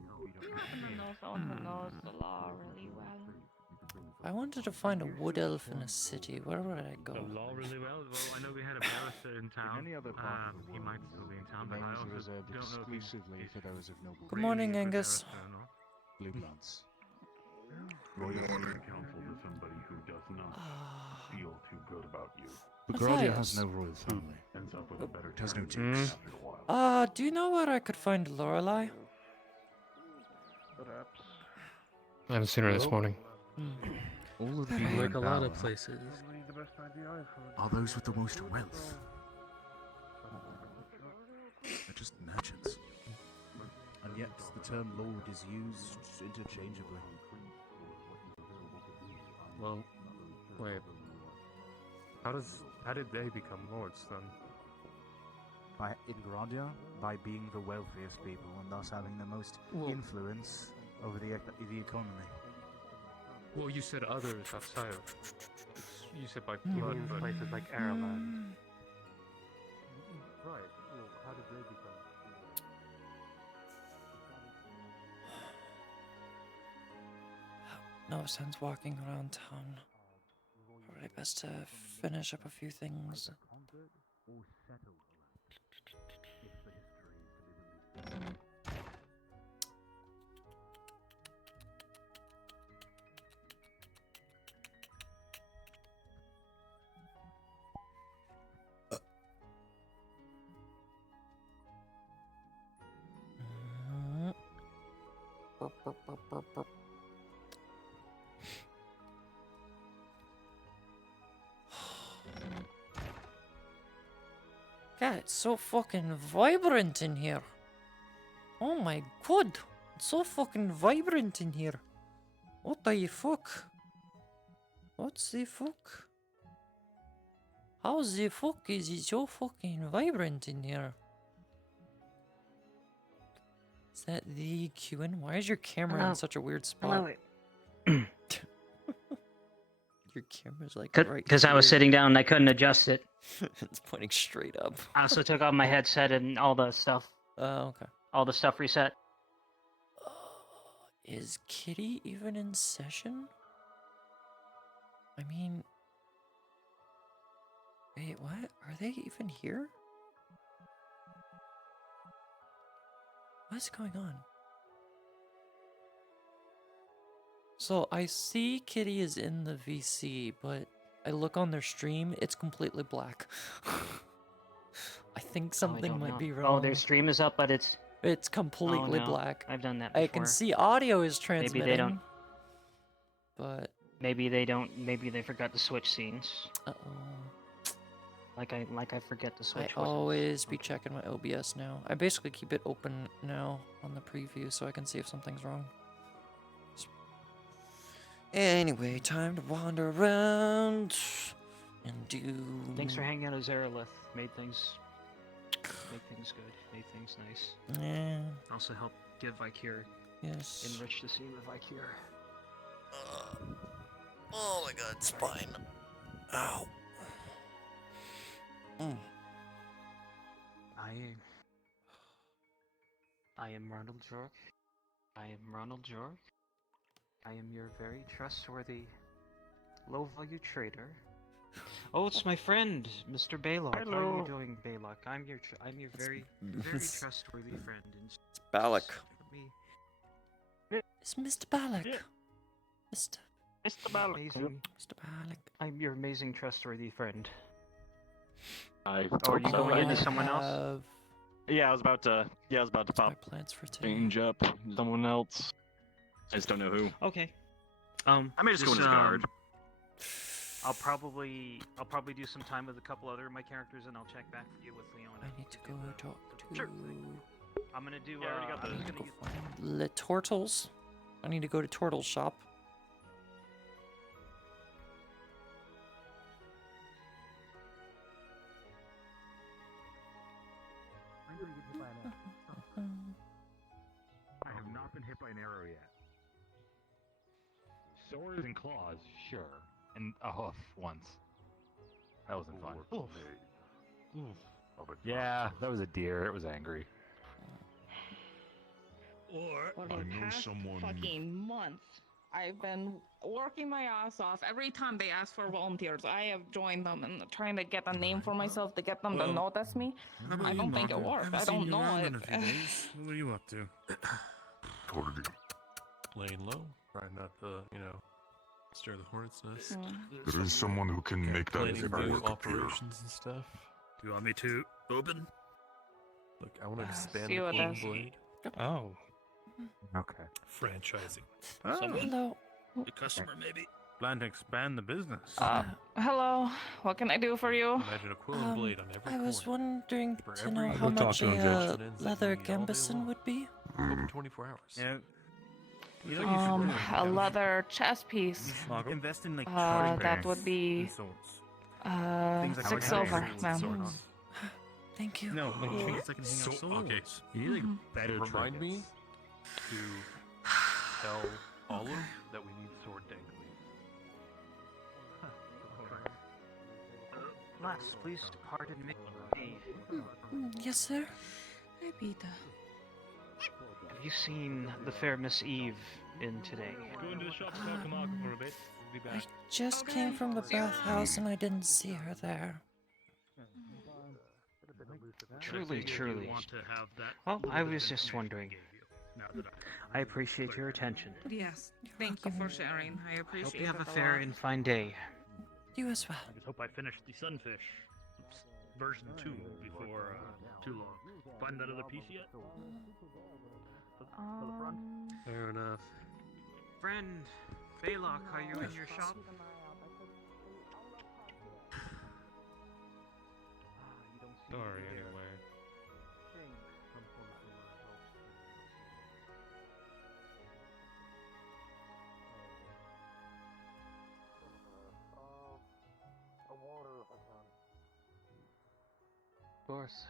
Someone who knows the law really well. I wanted to find a wood elf in a city. Where would I go? The law really well. Well, I know we had a barrister in town. any other part of the He world, might still be in town, the but I lanes are also reserved don't know if he's exclusively for those of noble Good morning, really a good Angus. barrister or not. blue bloods. Royal counsel to somebody who does not feel too good about you. Begradia Matthias. has no royal family. Ends up with a better It has no time dukes. after a while. Do you know where I could find Lorelei? Perhaps. I haven't seen her this morning. All of the people Like in a lot of power places. The best idea I've heard. are those with the most wealth. They're just merchants. And yet the term lord is used interchangeably. Well, wait. How did they become lords then? In Gradia, by being the wealthiest people and thus having the most influence over the economy. Well, you said others outside of. You said by You blood, mean but places like Ireland? Right. Well, how did they become? No sense walking around town. Probably best to finish up a few things. Burp, burp, burp, burp, burp. God, it's so fucking vibrant in here. Oh my god. It's so fucking vibrant in here. What the fuck? What's the fuck? How the fuck is it so fucking vibrant in here? Is that the EQing? Why is your camera Hello. in such a weird spot? Hello. Your camera's like Because I was here. sitting down and I couldn't adjust it. It's pointing straight up. I also took off my headset and all the stuff. Oh, okay. All the stuff reset. Is Kitty even in session? I mean... Wait, what? Are they even here? What's going on? So, I see Kitty is in the VC, but I look on their stream, it's completely black. I think something might be wrong. Oh, their stream is up, but it's... It's completely no. black. I've done that I before. can see audio is transmitting. Maybe they don't... But... Maybe they don't... Maybe they forgot to switch scenes. Uh-oh. Like I forget to switch. I always be checking my OBS now. I basically keep it open now on the preview so I can see if something's wrong. Anyway, time to wander around and do... Thanks for hanging out with Zarelith. Made things good. Made things nice. Yeah. Also helped give Vikir. Yes. Enrich the scene with Vikir. Oh my god, spine. Ow. I am Ronald Jork. I am Ronald Jork. I am your very trustworthy, low-value trader. Oh, it's my friend, Mr. Baylock. How are you doing, Baylock? I'm your very trustworthy friend. It's Balak. Me. It's Mr. Balak. Mr. Balak. Mr. Balak. I'm your amazing, trustworthy friend. I Oh, are you going into someone else? Yeah, I was about to. Yeah, I was about to pop. Plans for today. Change up someone else. I just don't know who. Okay. I may just go in as guard. I'll probably do some time with a couple other of my characters, and I'll check back for you with Leona. I need to go talk to... Sure. I'm gonna do. Yeah, I already got I'm those. just gonna use... Le Tortles. I need to go to Tortle's shop. I have not been hit by an arrow yet. Swords and claws, sure. And a hoof once. That wasn't fun. Yeah, that was a deer. It was angry. Or For the past fucking month, I've been working my ass off. Every time they ask for volunteers, I have joined them and trying to get a name for myself to get them to notice me. I don't think it worked. I don't know around if. in a few days. What are you up to? Laying low, trying not to, stir the hornet's nest. There is someone who can make that Planning new work appear. operations and stuff. Do you want me to open? Look, I want to expand see the what Golden else. Blade. Oh. Okay. Franchising. Hello. The customer, maybe. Plan to expand the business. Hello. What can I do for you? Imagine a quilling blade on every I was corner. wondering For to every know how We'll talk much to him, a Judge. leather All day gambeson long. would be. Open 24 hours. Yeah. A leather chess piece. Invest in like That would be swords. Things like 6 archery silver, and ma'am. swords. Thank you. No, like things that can hang So- out swords. okay. You need like better Remind trinkets. me to tell Olive that we need sword danglies. Lass, please pardon me. Yes, sir. Hi, Peter. Have you seen the fair Miss Eve in today? Go into the shop and talk to Mark for a bit. We'll be I back. just came from the bathhouse and I didn't see her there. Truly, truly. Want to have that Well, little I bit of was just information wondering. I gave you, now that I appreciate your attention. Yes. Thank you for sharing. I appreciate Hope you have it a fair lot. and fine day. You as well. I just hope I finish the Sunfish version 2 before too long. Find that other piece yet? Fair enough. Friend, Baylock, are you in your shop? Sorry, anyway. Of course.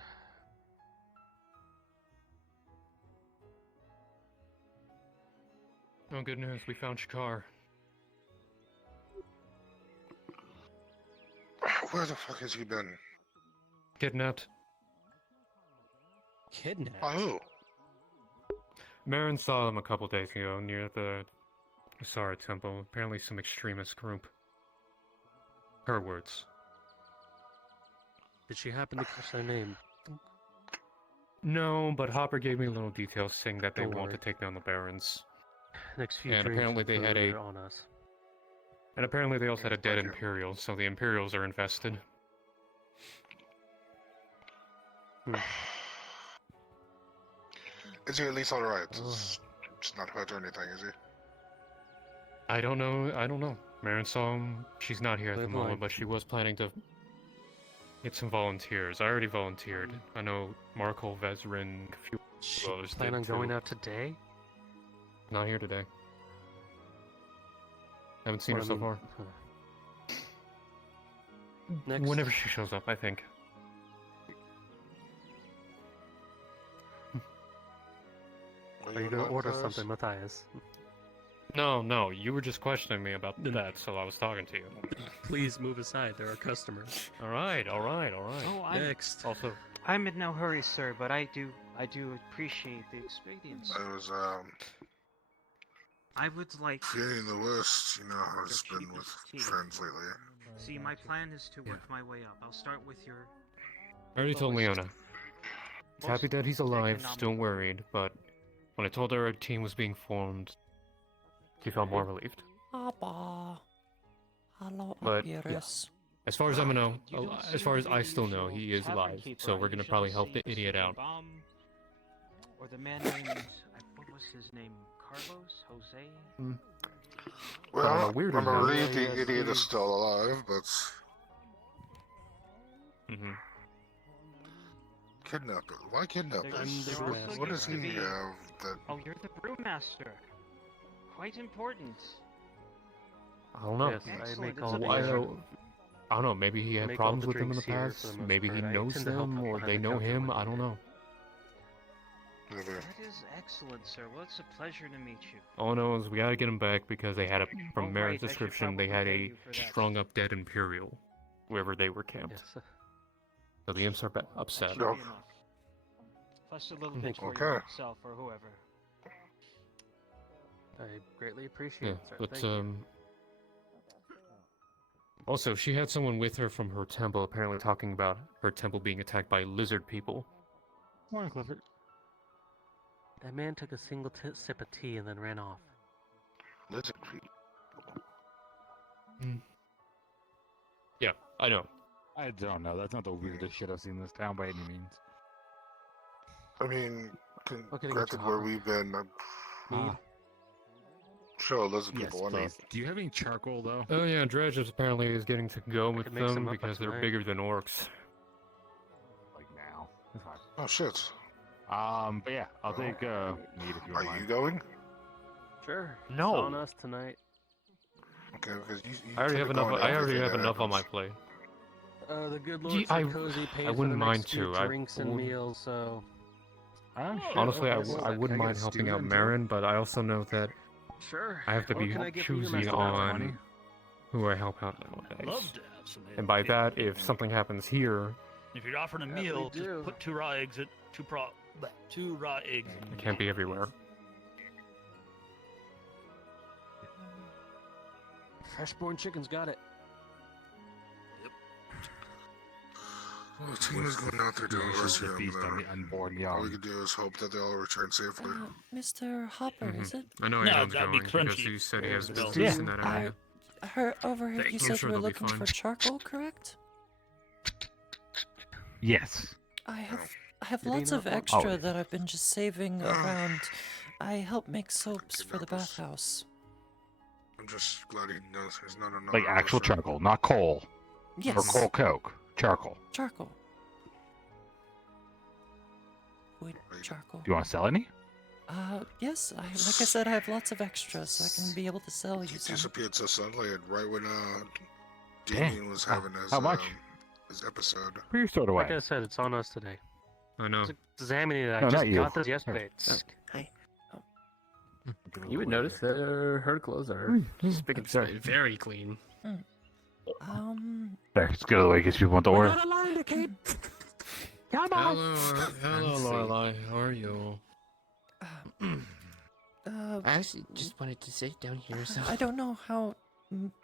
Oh, good news. We found Shakar. Where the fuck has he been? Kidnapped. Kidnapped? By who? Marin saw them a couple days ago near the Asara Temple. Apparently some extremist group. Her words. Did she happen to catch their name? No, but Hopper gave me a little details saying that they Don't want worry. to take down the Barons. Next few And drinks apparently they had are a... on us. And apparently they also had a dead Imperial, so the Imperials are infested. Is he at least alright? It's not hurt or anything, is he? I don't know. Marin saw him. She's not here at the Live moment, life. but she was planning to get some volunteers. I already volunteered. I know Markle, Vezrin, a few others Plan did on going too. out today? Not here today. Haven't seen Well, her I so mean, far. Next. Whenever she shows up, I think. Are you gonna order something, Matthias? No, you were just questioning me about that, so I was talking to you. Please move aside. There are customers. Alright. Oh, I'm, Next. Also, I'm in no hurry, sir, but I do appreciate the expedience. I was, I would like feeling the worst. You know how it's been with friends lately. See, my plan is to work my way up. I'll start with your... I already told Leona. It's happy that he's alive, still worried, but when I told her a team was being formed, she felt more relieved. Abba. Hello, But, yeah. Iris. As far as I know, as far as I still know, he is alive, so we're gonna probably help the idiot out. Or the man named... what was his name? Carlos? Jose? Well, weirder I'm than relieved that. the idiot is still alive, but Mm-hmm. kidnapper. Why kidnappers? What does he have that? Oh, you're the brewmaster. Quite important. I don't know. Yes, I Excellent, make it's all a the pleasure. I don't know, maybe he had Make all problems the with them in the drinks here past, for the most maybe he part. I knows tend to help them, out or behind they the know counter him, when I don't know. Maybe. That is excellent, sir. Well, it's a pleasure to meet you. All I know is we gotta get him back because they had a, Oh, from Marin's right, I should description, they had probably a pay you for that. strung up dead Imperial, wherever they were camped. Yes. So the imps are upset. Should be enough. Plus a little bit for Okay. yourself or whoever. I greatly appreciate Yeah, it, sir. but Thank you. also she had someone with her from her temple, apparently talking about her temple being attacked by lizard people. Morning, Clifford. That man took a single sip of tea and then ran off. Lizard people. Yeah, I know. I don't know. That's not the weirdest shit I've seen in this town by any means. I mean, Okay, granted, where we've been, sure, lizard Yes, people, why please. not? Do you have any charcoal, though? Oh yeah, Dredge apparently is getting to go with could make some them up because they're tonight. bigger than orcs. Like now. That's fine. Oh, shit. But yeah, I'll take meat if you Are don't mind. you going? Sure. No. It's on us tonight. Okay, because you I already could have be enough. going to I already everything have that enough on my happens. plate. The good Gee, Lord said Cozy paid I for wouldn't the mind next few to. drinks and meals, so... Honestly, okay, well, I wouldn't can I get mind a helping stew out then, too? Marin, but I also know that Sure. I have to What be can I get for you, choosy Master on Money? who I help out nowadays. Love to have some And by help. that, if something happens here, If you're offering a Yeah, we meal, do. just put two raw eggs in, two raw eggs in. it can't be everywhere. Freshborn chicken's got it. Well, the team is going out there doing the rest of feast on them. the unborn All young. we can do is hope that they all return safely. Mr. Hopper, is it? I know No, Adam's gotta be going because crunchy. he said he has Yeah. business in that area. Over here, Thank you you. said sure you were they'll be looking for fine. charcoal, correct? Yes. I have Did he lots not of want- extra Oh. that I've been just saving around. I help make soaps for the bathhouse. I'm just glad he knows there's not enough. Like actual charcoal, not coal. Yes. Or coal coke. Charcoal. Charcoal. Wood charcoal. Do you want to sell any? Yes. Like I said, I have lots of extra, so I can be able to sell you He some. disappeared so suddenly, right when Damn. Damien was having his How much? His episode. Put your sword away. Like I said, it's on us today. I know. It's examining it. I No, just not you. got this yesterday. Hi. You would notice that her clothes are spick and Sorry. span, very clean. There, just get out of the way in case people want to order. Come on. Hello, Lorelai. How are you? I actually just wanted to sit down here. So I don't know how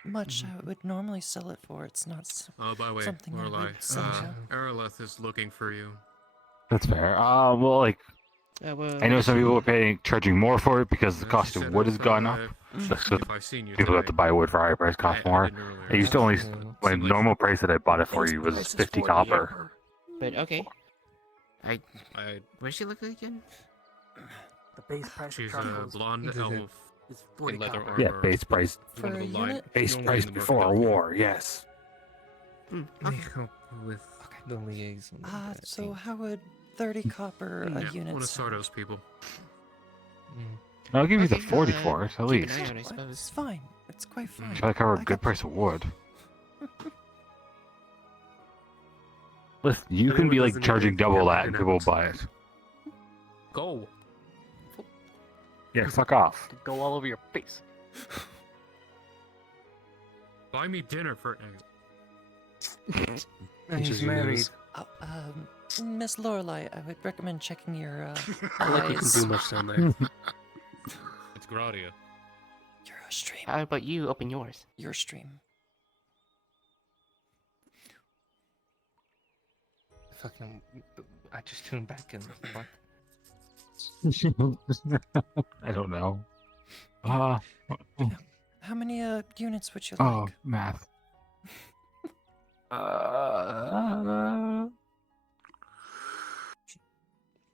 much I would normally sell it for. It's not Oh, by the way, something I Lorelai, would sell. Araleth is looking for you. That's fair. Well, like, I know some people are charging more for it because the cost of wood has gone up. So if I seen you people have to buy wood for higher price cost more. It used to only, my normal price that I bought it for you was 50 copper. But okay. What does she look like again? The base price She's of a charcoal blonde is- elf is in 40 leather copper. armor. Yeah, base price. For One of a the light- unit? Base the only price in the before a North war, yes. Okay. Help with The liaison. So how would 30 copper a yeah, unit one of sell? Sardo's people. I'll give you the Okay, 40 for it, at keep an least. eye out, I It's suppose. fine. It's quite fine. Try to cover a I good got- price of wood. Listen, you can Anyone be like doesn't charging even double get that it and out. people will buy it. Go. Yeah, fuck off. Go all over your face. Buy me dinner for. He's married. Oh, Miss Lorelai, I would recommend checking your I like we can eyes. do much down there. It's Gradia. Your stream. How about you open yours? Your stream. Fucking. I just tuned back in. What? I don't know. How many units would you Oh, like? math.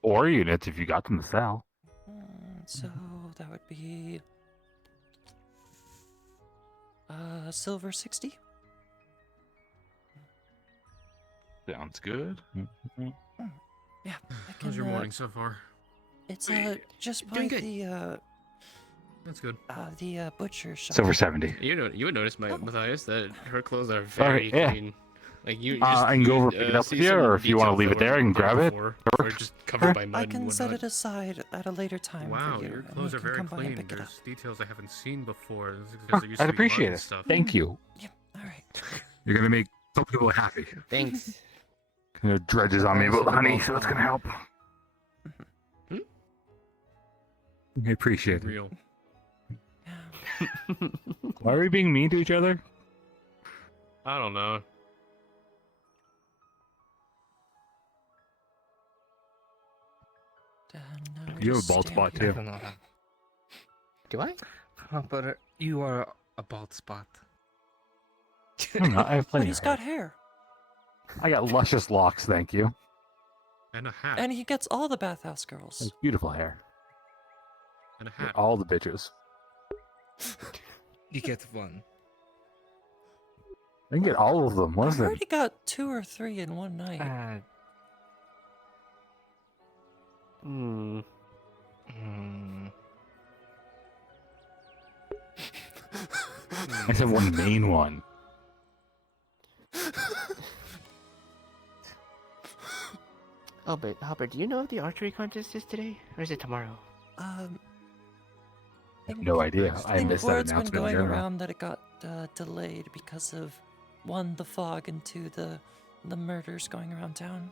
4 units if you got them to sell. So that would be silver 60. Sounds good. Yeah, I can. How's your morning so far? It's just by doing good. That's good. the butcher shop. Silver 70. You would notice, Matthias, that her clothes are very Okay, yeah. clean. Like you. I can go over and pick it up with you, or if you want to leave it there, I can grab it. Or just covered by mud I can and set whatnot. it aside at a later time. Wow, for you, your and clothes you are can very come by and clean. pick it up. There's details I haven't seen before. This is Huh, because there used I'd to be mud appreciate and it. stuff. Thank you. All right. You're gonna make some people happy. Thanks. Dredges on me about the honey, so it's gonna help. I appreciate it. Real. Why are we being mean to each other? I don't know. You have a bald spot I too. don't know how. Do I? But you are a bald spot. I'm not, I have But plenty he's of hair. got hair. I got luscious locks, thank you. And a hat. And he gets all the bathhouse girls. That's beautiful hair. And a You're hat. all the bitches. You get one. I can get all of them. What I is it? heard he got 2 or 3 in one night. I said one main one. Hopper, do you know if the archery contest is today or is it tomorrow? No idea. I think missed that word's been announcement. in going general. around that it got delayed because of, 1, the fog, and 2, the murders going around town.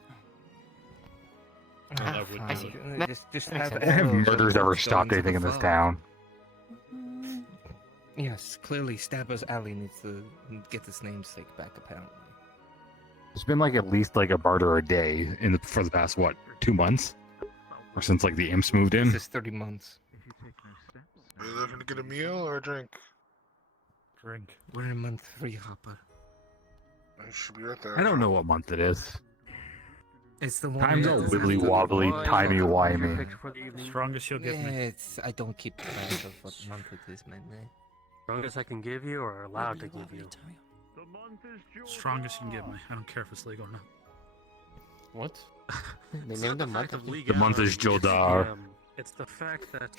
I see. Just Makes have sense. Have arrows murders and ever bullstones stopped in anything the in this fog. town? Yes, clearly Stabber's Alley needs to get its namesake back, apparently. There's been like at least like a murder a day for the past, what, 2 months? Or since like the imps moved in? This is 30 months. Are you looking to get a meal or a drink? Drink. We're in month 3, Hopper. I should be right there. I don't know what month it is. It's the one. Time's all that- wibbly wobbly, timey wimey. Strongest you'll Yeah, give me. I don't keep track of what month it is, man. Strongest I can give you or are allowed to give you. Strongest you can give me. I don't care if it's legal or not. What? They named the month of The month is Jodar. It's the fact that.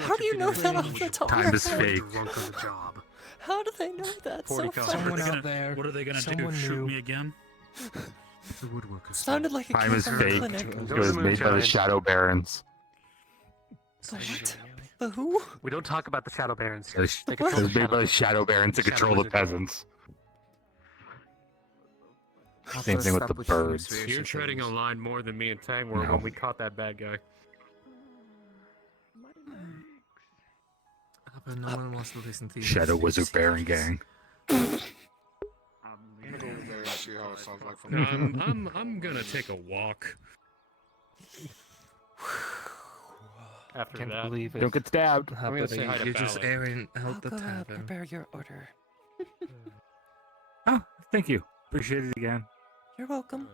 How do you know that off the top of Time your is head? fake. Drunk on the job. How do they know that so fast? Someone out there. What are they gonna do? Someone Shoot knew. me again? The woodworkers. Sounded like a Time kid is from the fake. clinic. It was made by the Shadow Barons. The what? The who? We don't talk about the Shadow Barons. It was made by the Shadow Barons to control the peasants. Same thing with the birds. You're treading a line more than me and Tang were No. when we caught that bad guy. But no one wants to listen to you. Shadow Wizard Baron Gang. I'm gonna go over there and see how it sounds like from there. I'm gonna take a walk. After Can't that, believe it. Don't get stabbed. I'm gonna say hi to You're just Fallon. airing I'll out the go tavern. prepare your order. Oh, thank you. Appreciate it again. You're welcome.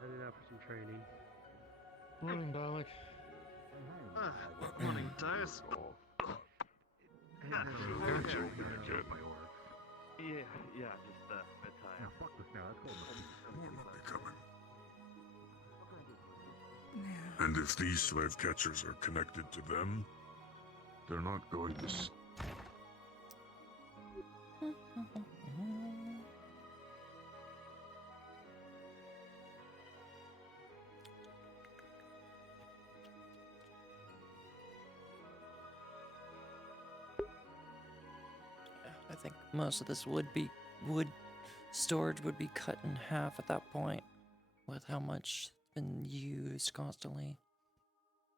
Headed out for some training. Morning, Dalek. Morning, Dice. Yeah, just bedtime. Fuck this now. More might be coming. And if these slave catchers are connected to them, they're not going to. I think most of this wood storage would be cut in half at that point, with how much been used constantly.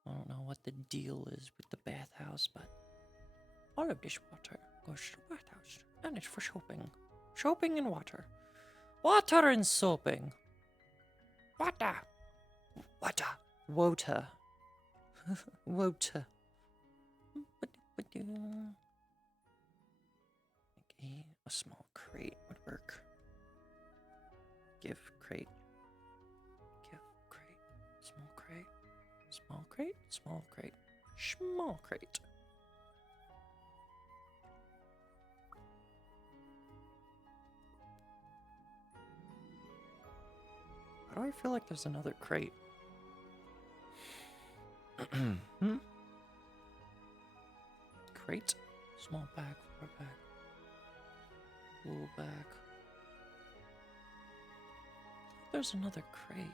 I don't know what the deal is with the bathhouse, but all of this water goes to the bathhouse, and it's for soaping. Soaping and water. Water and soaping. Water. Water. Water. Water. A small crate would work. Give crate. Give crate. Small crate. Small crate. Small crate. Small crate. Why do I feel like there's another crate? Crate. Small bag. 4 bag. Wool bag. There's another crate.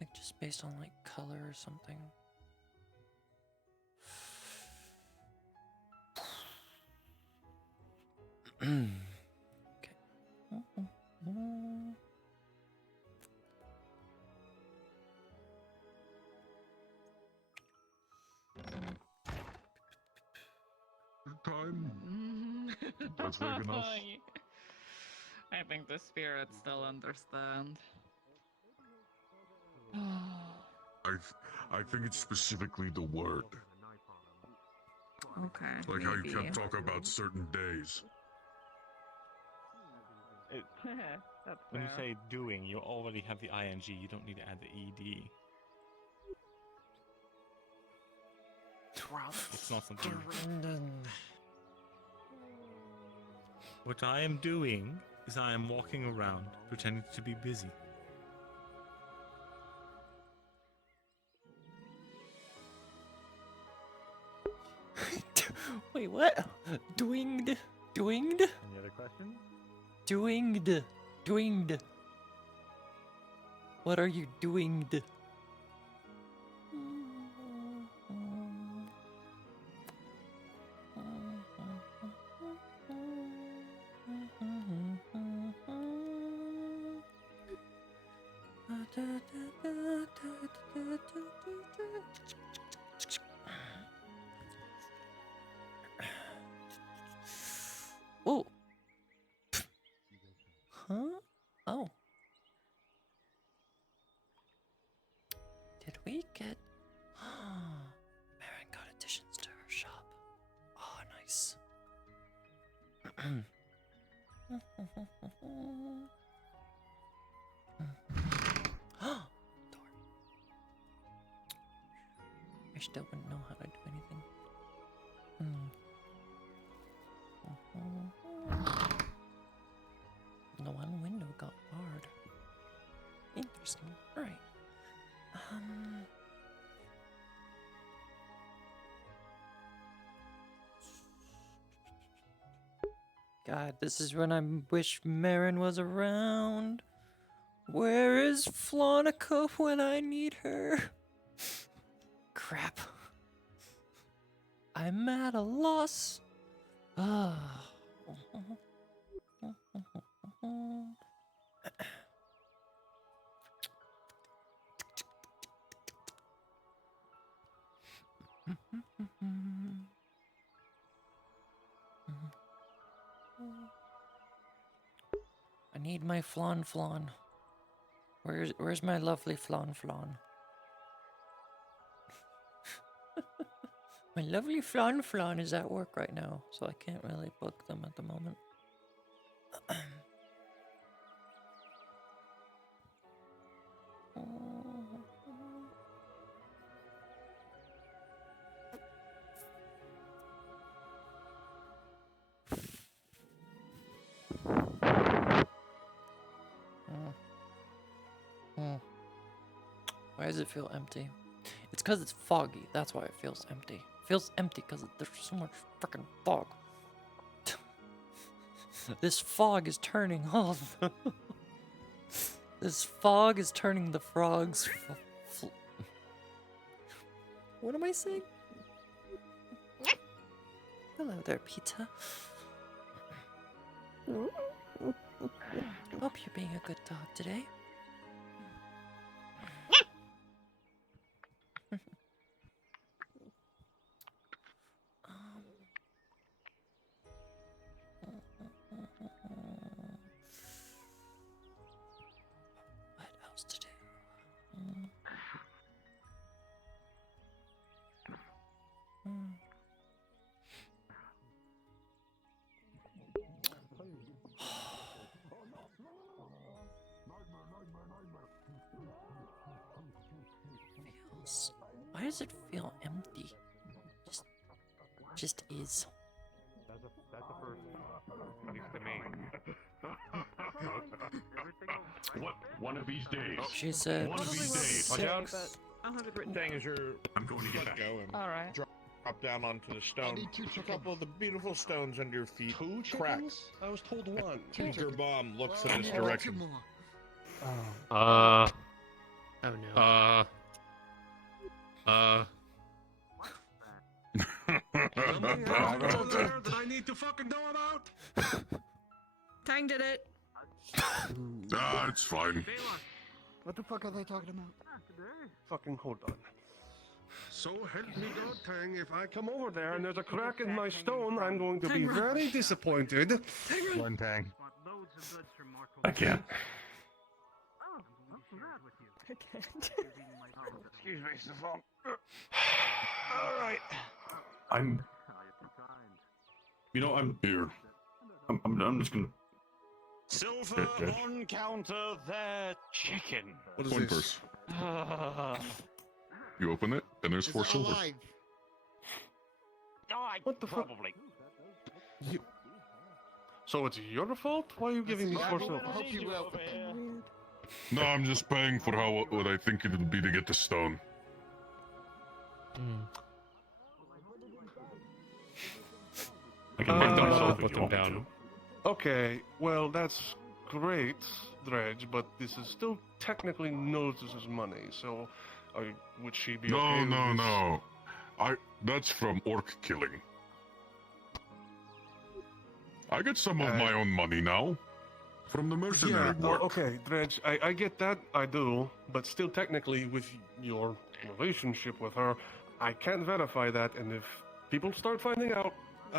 Like just based on like color or something. time. That's vague enough. I think the spirits still understand. I think it's specifically the word. Okay. Like how you kept talking about certain days. When you say doing, you already have the ing. You don't need to add the ed. It's not something. What I am doing is I am walking around pretending to be busy. Wait, what? Doinged? Doinged? Any other questions? Doinged. Doinged. What are you doing? Oh. Huh? Oh. Did we get... Marin got additions to her shop. Oh, nice. Door. I still wouldn't know how to do anything. The one window got barred. Interesting. Alright. God, this is when I wish Marin was around. Where is Flonica when I need her? Crap. I'm at a loss. Ah. I need my flan. Where's my lovely flan? My lovely flan is at work right now, so I can't really book them at the moment. Why does it feel empty? It's because it's foggy. That's why it feels empty. It feels empty because there's so much freaking fog. This fog is turning all the... This fog is turning the frogs... What am I saying? Hello there, Pizza. Hope you're being a good dog today. What else to do? Why does it feel empty? Just is. That's the first, at least to me. One of these days. She said one of these days. six. I'll have it written down as your I'm going to get back. go and Alright. drop down onto the stone. A couple of the beautiful stones under your feet. Two cracks. I was told one. Your bomb looks in this direction. Oh no. That I need to fucking know about. Tang did it. It's fine. What the fuck are they talking about? Fucking hold on. So help me God, Tang, if I come over there and there's a crack in my stone, I'm going to be very disappointed. One Tang. I can't. I can't. Excuse me, Stefan. Alright. I'm here. I'm just gonna. Silver on counter there, chicken. What is Coin this? purse. You open it, and there's 4 silver. What the fuck? Probably. So it's your fault? Why are you giving me 4 silver? No, I'm just paying for what I think it'll be to get the stone. I can put them all, put them down. Okay, well that's great, Dredge, but this is still technically Noses' money, so would she be okay No, with this? no. That's from orc killing. I get some of my own money now. From the mercenary work. Okay, Dredge, I get that, I do, but still technically with your relationship with her, I can't verify that, and if people start finding out,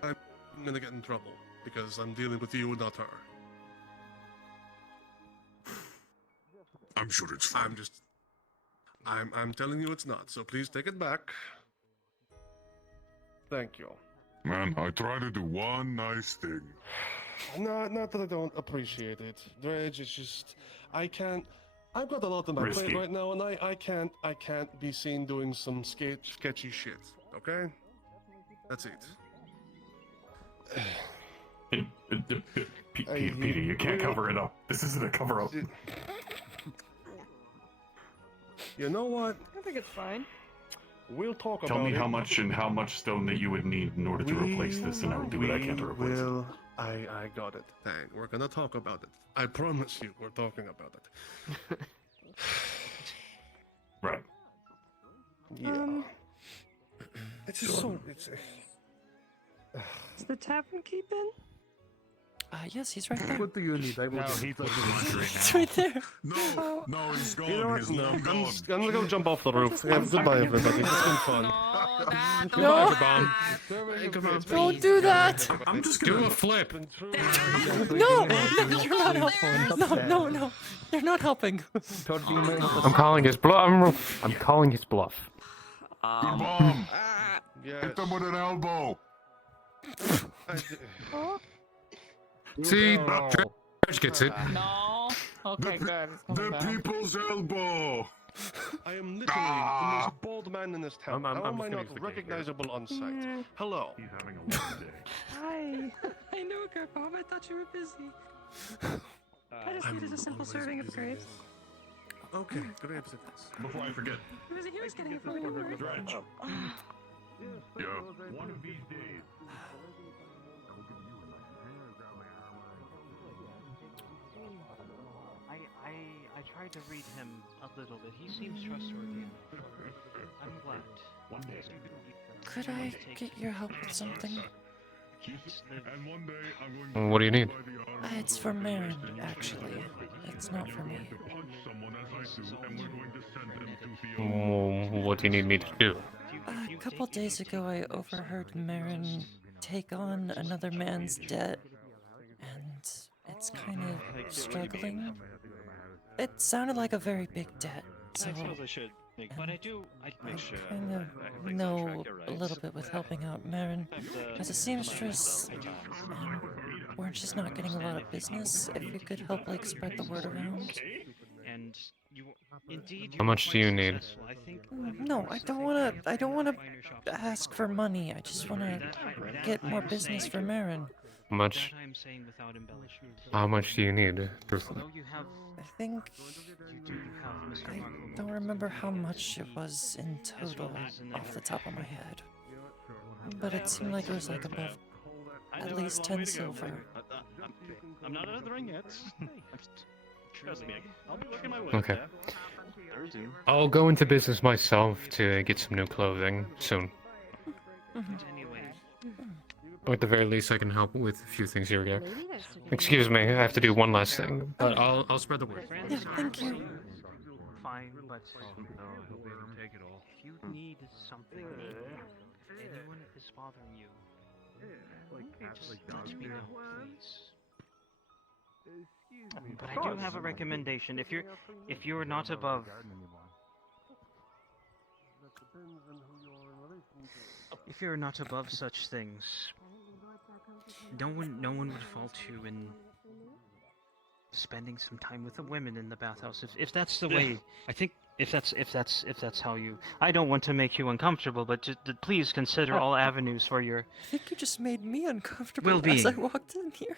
I'm gonna get in trouble, because I'm dealing with you, not her. I'm sure it's fine. I'm telling you it's not, so please take it back. Thank you. Man, I try to do one nice thing. Not that I don't appreciate it, Dredge. It's just I've got a lot on my plate right now, and I can't be seen doing some sketchy shit. Okay, that's it. Peter, you can't cover it up. This isn't a cover up. You know what? I think it's fine. We'll talk about it. Tell me how much and how much stone that you would need in order to replace this, and I will do what I can to replace it. I got it. Thank. We're gonna talk about it. I promise you, we're talking about it. Right. Yeah. It's just so. Is the tavern keeping? Yes, he's right there. What do you need? I will he's like He's right there. No, he's gone. You know what? He's No, long I'm gone. gonna go jump off the roof. Yeah, goodbye, everybody. It's been fun. No. Don't do that. I'm just Do gonna a flip. No, you're not helping. No, you're not helping. I'm calling his bluff. I'm calling his bluff. Good bomb. Yes. Hit them with an elbow. See, Dredge gets it. No. Okay, good. It's coming The back. people's elbow. I am literally the most bald man in this town. I'm How am just I gonna not use the cake recognizable on sight? Hello. He's having a long day. Hi. I know, Grandpa. I thought you were busy. I just needed a simple serving of grapes. Okay, grapes it is. Before I forget, He was getting it for me. Don't worry. Dredge. Yeah. One of these days. I tried to read him a little bit. He seems trustworthy enough. I'm glad. One day. Could I get your help with something? And one day I'm going What do you need? It's for Marin, actually. It's not for me. to punch someone as I do, and we're going to send him to the What do you need me to do? A couple days ago, I overheard Marin take on another man's debt, and it's kind of struggling. It sounded like a very big debt, so I suppose I should. But I do. I make sure. kind of know a little bit with helping out Marin. As a seamstress, we're just not getting a lot of business. If you could help, like, spread the word around. And you, indeed. How much do you need? I think. No, I don't wanna ask for money. I just wanna get more business for Marin. How much? That I'm saying without embellishment. How much do you need, truthfully? Although you have, I think you do have Mr. I Marco. don't remember how much it was in total off the top of my head, but it seemed like it was like above at least 10 silver. I'm not out of the ring yet. Trust me, I'll be working my way. Okay. There soon. I'll go into business myself to get some new clothing soon. Anyway. Or at the very least, I can help with a few things here or there. Excuse me, I have to do one last thing, but I'll spread the word. Yeah, thank you. Fine, but need something, if anyone is bothering you, just let me know, please. But I do have a recommendation. If you're not above, if you're not above such things, no one would fault you in spending some time with the women in the bathhouse. If that's the way, I think if that's how you. I don't want to make you uncomfortable, but just please consider all avenues for your. I think you just made me uncomfortable well-being. as I walked in here.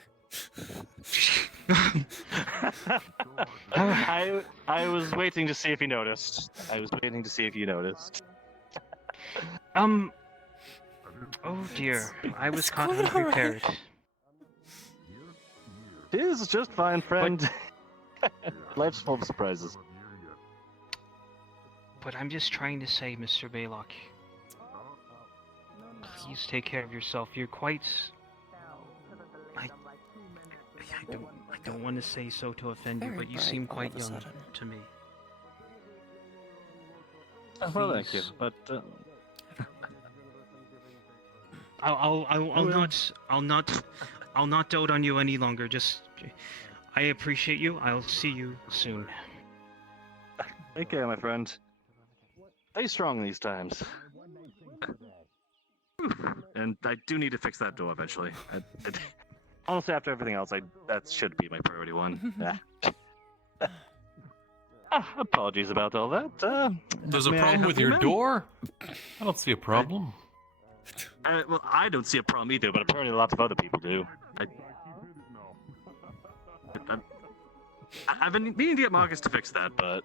I was waiting to see if you noticed. Oh dear, I was caught unprepared. It is just fine, friend. Life's full of surprises. But I'm just trying to say, Mr. Baylock, please take care of yourself. You're quite. I don't want to say so to offend you, but you seem quite young to me. Well, thank you, but I'll not dote on you any longer. Just, I appreciate you. I'll see you soon. Take care, my friend. Stay strong these times. And I do need to fix that door eventually. Honestly, after everything else, that should be my priority one. Apologies about all that. There's a may I problem help with you, your ma'am? door? I don't see a problem. Well, I don't see a problem either, but apparently lots of other people do. I've been meaning to get Marcus to fix that, but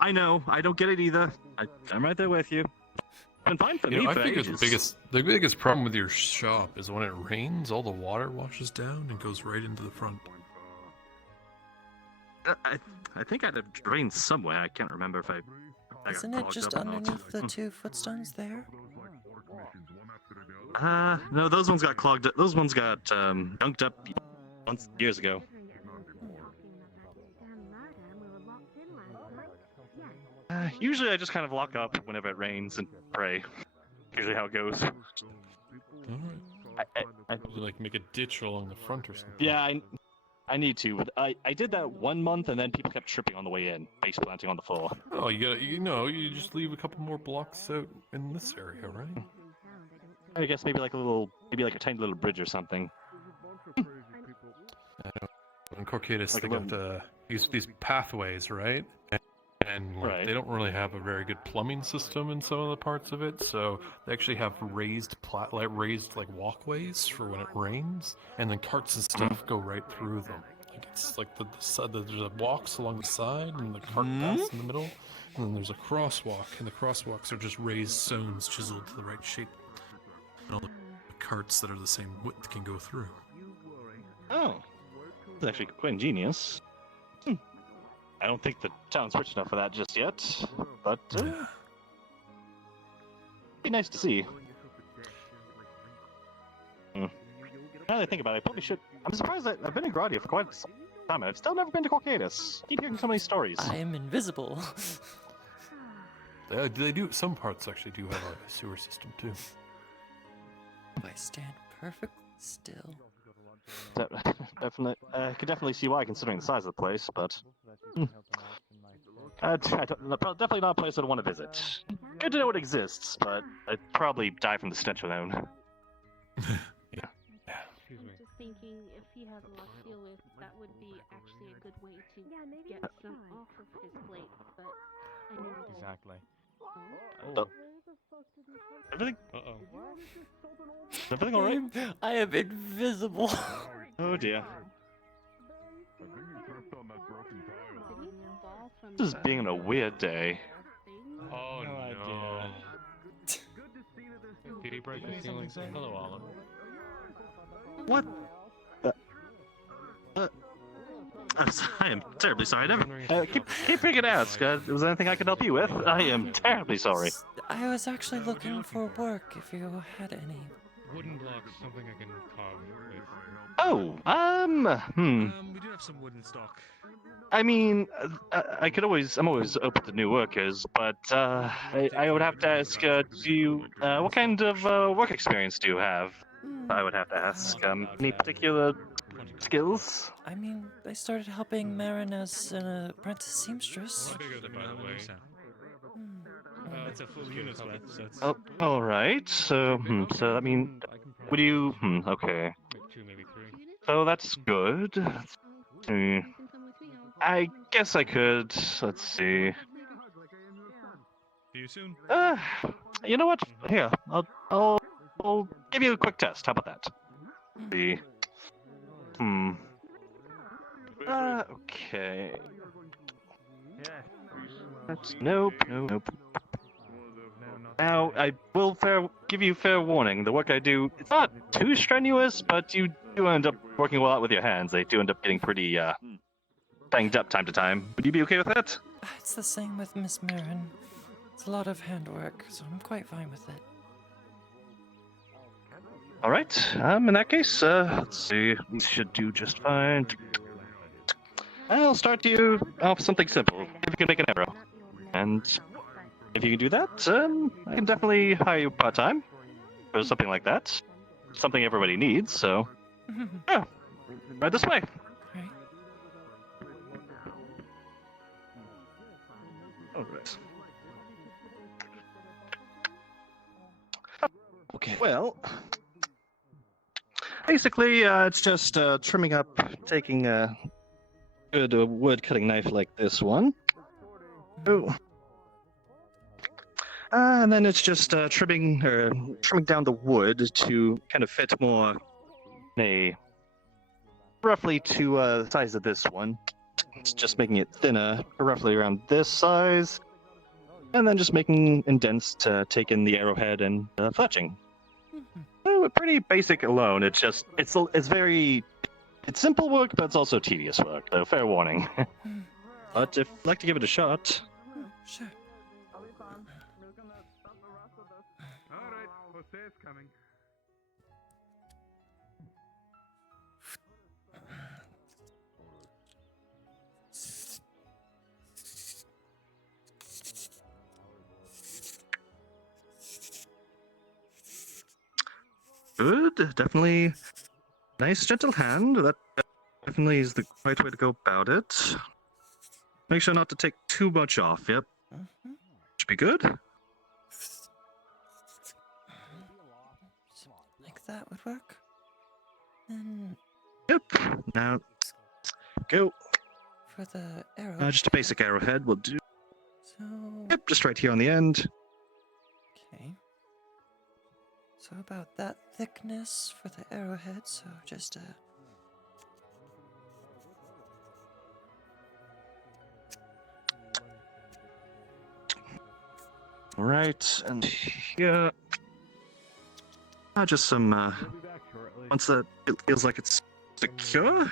I know, I don't get it either. I'm right there with you. Been fine for me I for think ages. the biggest problem with your shop is when it rains, all the water washes down and goes right into the front. I think I'd have drained somewhere. I can't remember if I got Isn't it clogged just up or not. underneath the 2 footstones there? No, those ones got clogged. Those ones got dunked up years ago. Usually I just kind of lock up whenever it rains and pray. Usually how it goes. You like make a ditch along the front or something. Yeah, I need to, but I did that 1 month and then people kept tripping on the way in, face planting on the floor. Oh, you just leave a couple more blocks out in this area, right? I guess maybe like a tiny little bridge or something. In Corcatus, Like they a got these pathways, right? And like, they don't really have a very good plumbing system in some of the parts of it, so they actually have raised walkways for when it rains, and then carts and stuff go right through them. Like it's like there's walks along the side, and the cart paths in the middle, and then there's a crosswalk, and the crosswalks are just raised stones chiseled to the right shape. And all the carts that are the same width can go through. Oh, that's actually quite ingenious. I don't think the town's rich enough for that just yet, but be nice to see. Now that I think about it, I probably should. I'm surprised that I've been in Gradia for quite some time. I've still never been to Corcatus. Keep hearing so many stories. I am invisible. They do. Some parts actually do have a sewer system too. I stand perfectly still. Definitely, I could definitely see why, considering the size of the place, but definitely not a place I'd want to visit. Good to know it exists, but I'd probably die from the stench alone. Yeah. Excuse me. Just thinking, if he has a lot to deal with, that would be actually a good way to get some off of his plate. But I knew that. Exactly. Everything? Is everything alright? I am invisible. Oh dear. This is being a weird day. Oh no. Did he break the ceiling? Hello, Oliver. What? I am terribly sorry. I never. Keep bringing it out. Was there anything I could help you with? I am terribly sorry. I was actually looking for work if you had any. wooden blocks, something I can carve with. Oh, We do have some wooden stock. I mean, I'm always open to new workers, but I would have to ask, what kind of work experience do you have? I would have to ask, any particular skills? I mean, I started helping Marin as an apprentice seamstress. Bigger than by the way. It's a full unit's worth, so it's... Oh, all right. So, so I mean, would you? Okay. Two, maybe three. So that's good. I guess I could. Let's see. See you soon. You know what? Here, I'll give you a quick test. How about that? See. Okay. That's nope. Now, I will give you fair warning. The work I do, it's not too strenuous, but you do end up working a lot with your hands. They do end up getting pretty banged up time to time. Would you be okay with that? It's the same with Miss Marin. It's a lot of handwork, so I'm quite fine with it. All right. In that case, let's see. We should do just fine. I'll start you off something simple. If you can make an arrow, and if you can do that, I can definitely hire you part-time for something like that. Something everybody needs, so... Yeah, right this way. Right. Alright. Okay, well... Basically, it's just trimming up, taking a good wood-cutting knife like this one. Oh. And then it's just trimming down the wood to kind of fit more roughly to the size of this one. It's just making it thinner, roughly around this size, and then just making indents to take in the arrowhead and fletching. So, pretty basic alone. It's just it's simple work, but it's also tedious work. So fair warning. But if you'd like to give it a shot. Sure. Alright, Jose's coming. Good, definitely nice, gentle hand. That definitely is the right way to go about it. Make sure not to take too much off. Yep, should be good. Like that would work. Then Yep. Now, go. for the arrow. Just a basic arrowhead will do. So. Yep, just right here on the end. Okay. So about that thickness for the arrowhead, so just a... All right, and here, just some. Once that it feels like it's secure,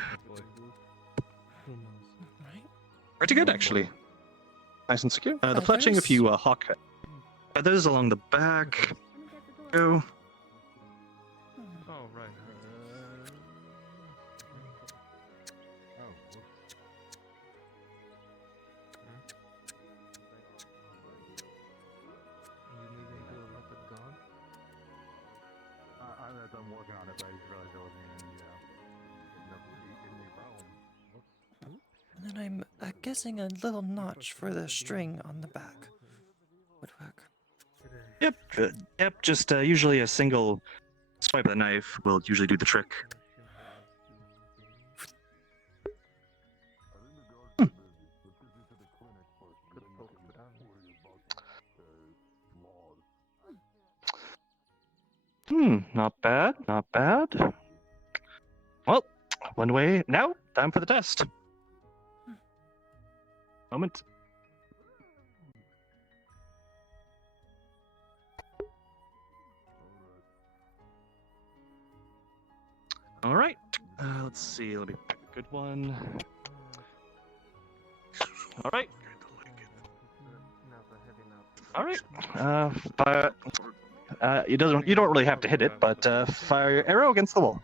pretty good actually. Nice and secure. The fletching, if you hawk feathers along the back, go. Oh, right. I'm working on it, but I just realized I wasn't even, And then I'm guessing a little notch for the string on the back would work. Yep, yep. Just usually a single swipe of the knife will usually do the trick. Not bad, not bad. Well, one way now. Time for the test. Moment. All right. Let's see. Let me pick a good one. All right. All right. You don't really have to hit it, but fire your arrow against the wall.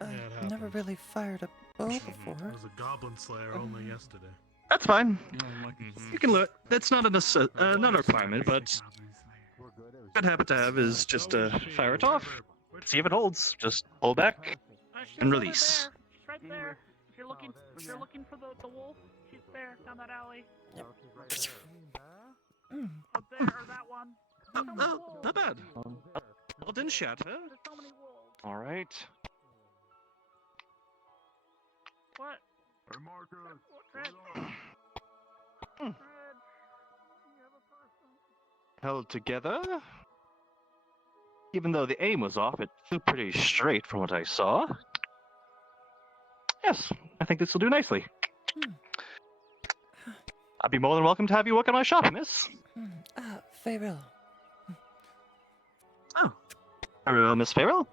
I've never really fired a bow before. I was a goblin slayer only yesterday. That's fine. You can learn. That's not not a requirement, but good habit to have is just fire it off. See if it holds. Just pull back and release. She's right there. If you're looking for the wolf, she's there down that alley. Up there, or that one. Oh, not bad. Well done, Shatter. All right. What? Hey, Marcus. Held together. Even though the aim was off, it flew pretty straight from what I saw. Yes, I think this will do nicely. I'd be more than welcome to have you work on my shop, miss. Farewell. Oh. Very well, Miss Farrell.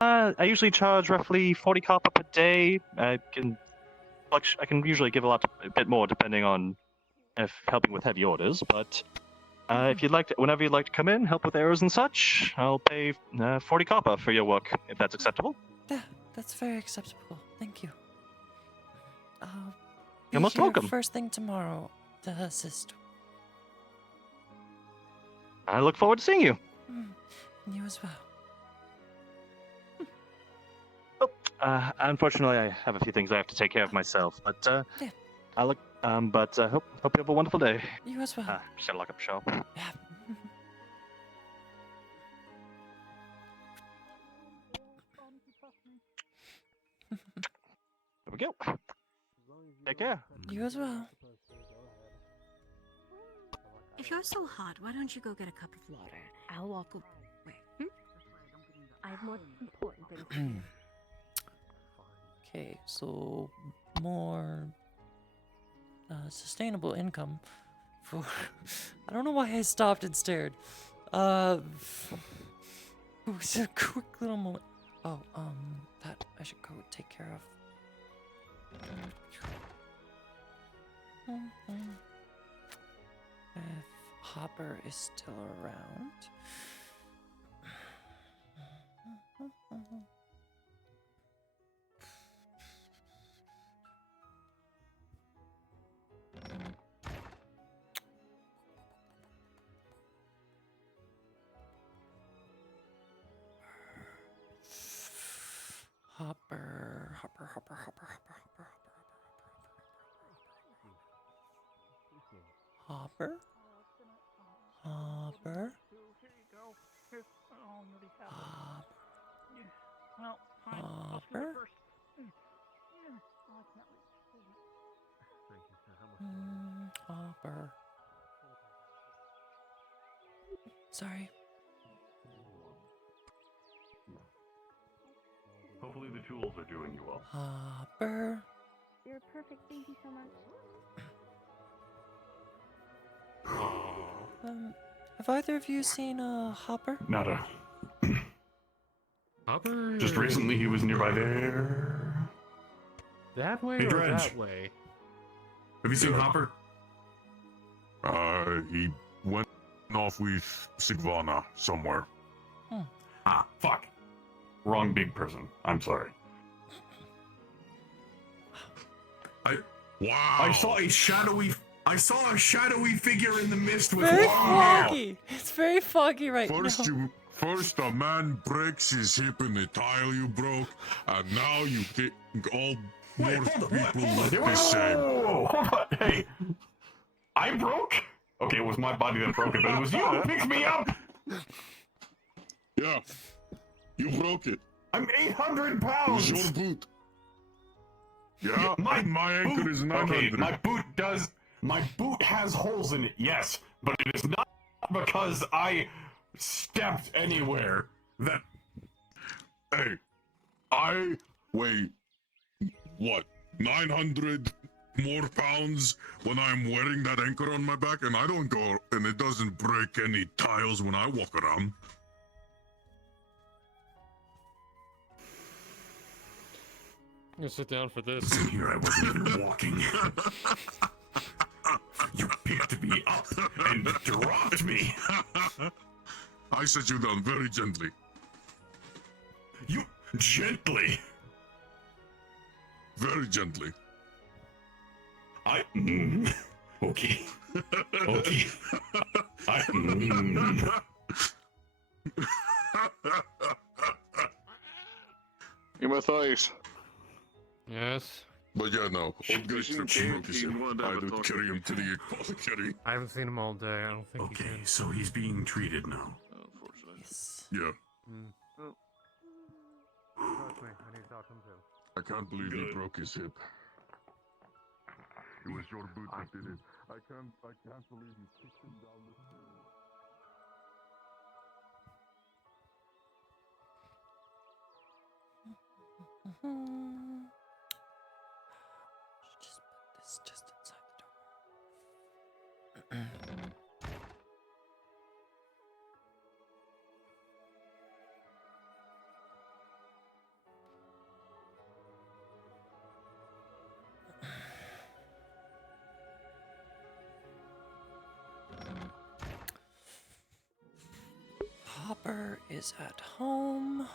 I usually charge roughly 40 copper per day. I can usually give a bit more depending on if helping with heavy orders, but if you'd like to, whenever you'd like to come in, help with arrows and such, I'll pay 40 copper for your work, if that's acceptable. Yeah, that's very acceptable. Thank you. I'll be You're most here welcome. first thing tomorrow to assist. I look forward to seeing you. And you as well. Unfortunately, I have a few things I have to take care of myself, but yeah. I look. But hope you have a wonderful day. You as well. Just gotta lock up shop. Yeah. There we go. Take care. You as well. If you're so hot, why don't you go get a cup of water? I'll walk away. I have more important things to do. Okay, so more sustainable income for. I don't know why I stopped and stared. It was a quick little moment. Oh, that I should go take care of. If Hopper is still around. Hopper. Hopper? Hopper? Here you go. Here's, oh, you already have it. Hopper? Yeah. Well, fine. I'll do it Hopper? first. Yeah. Oh, I can't wait. Hopper. Sorry. Hopefully the tools are doing you well. Hopper. You're perfect. Thank you so much. Have either of you seen Hopper? Nada. Hopper? Just recently he was nearby there. That way Hey, or Dredge. that way? Have you seen Hopper? He went off with Sigvana somewhere. Ah, fuck. Wrong big person. I'm sorry. Wow! I saw a shadowy figure in the mist with Very wow. foggy. It's very foggy right First now. First a man breaks his hip in the tile you broke, and now you think all North people look the same. Whoa, hold on. Hey, I broke? Okay, it was my body that broke it, but it was you who picked me up! Yeah, you broke it. I'm 800 It pounds! was your boot. Yeah, my ankle is 900. Okay, my boot has holes in it, yes, but it is not because I stepped anywhere. That. Hey, I weigh what 900 more pounds when I'm wearing that anchor on my back, and I don't go, and it doesn't break any tiles when I walk around. I'm gonna sit down for this. Here I wasn't even walking. You picked me up and dropped me. I set you down very gently. You gently? Very gently. Okay. Okay. Matthias. Yes. But yeah, no. Old guy stripped and broke his hip. I would carry him to the apothecary. I haven't seen him all day. I don't think he Okay, can. so he's being treated now. Yes. Yeah. Trust me, I need to talk to him too. I can't believe he broke his hip. It was your boot that did it. I can't believe you kicked him down the stairs. Just put this just inside the door. Hopper is at home.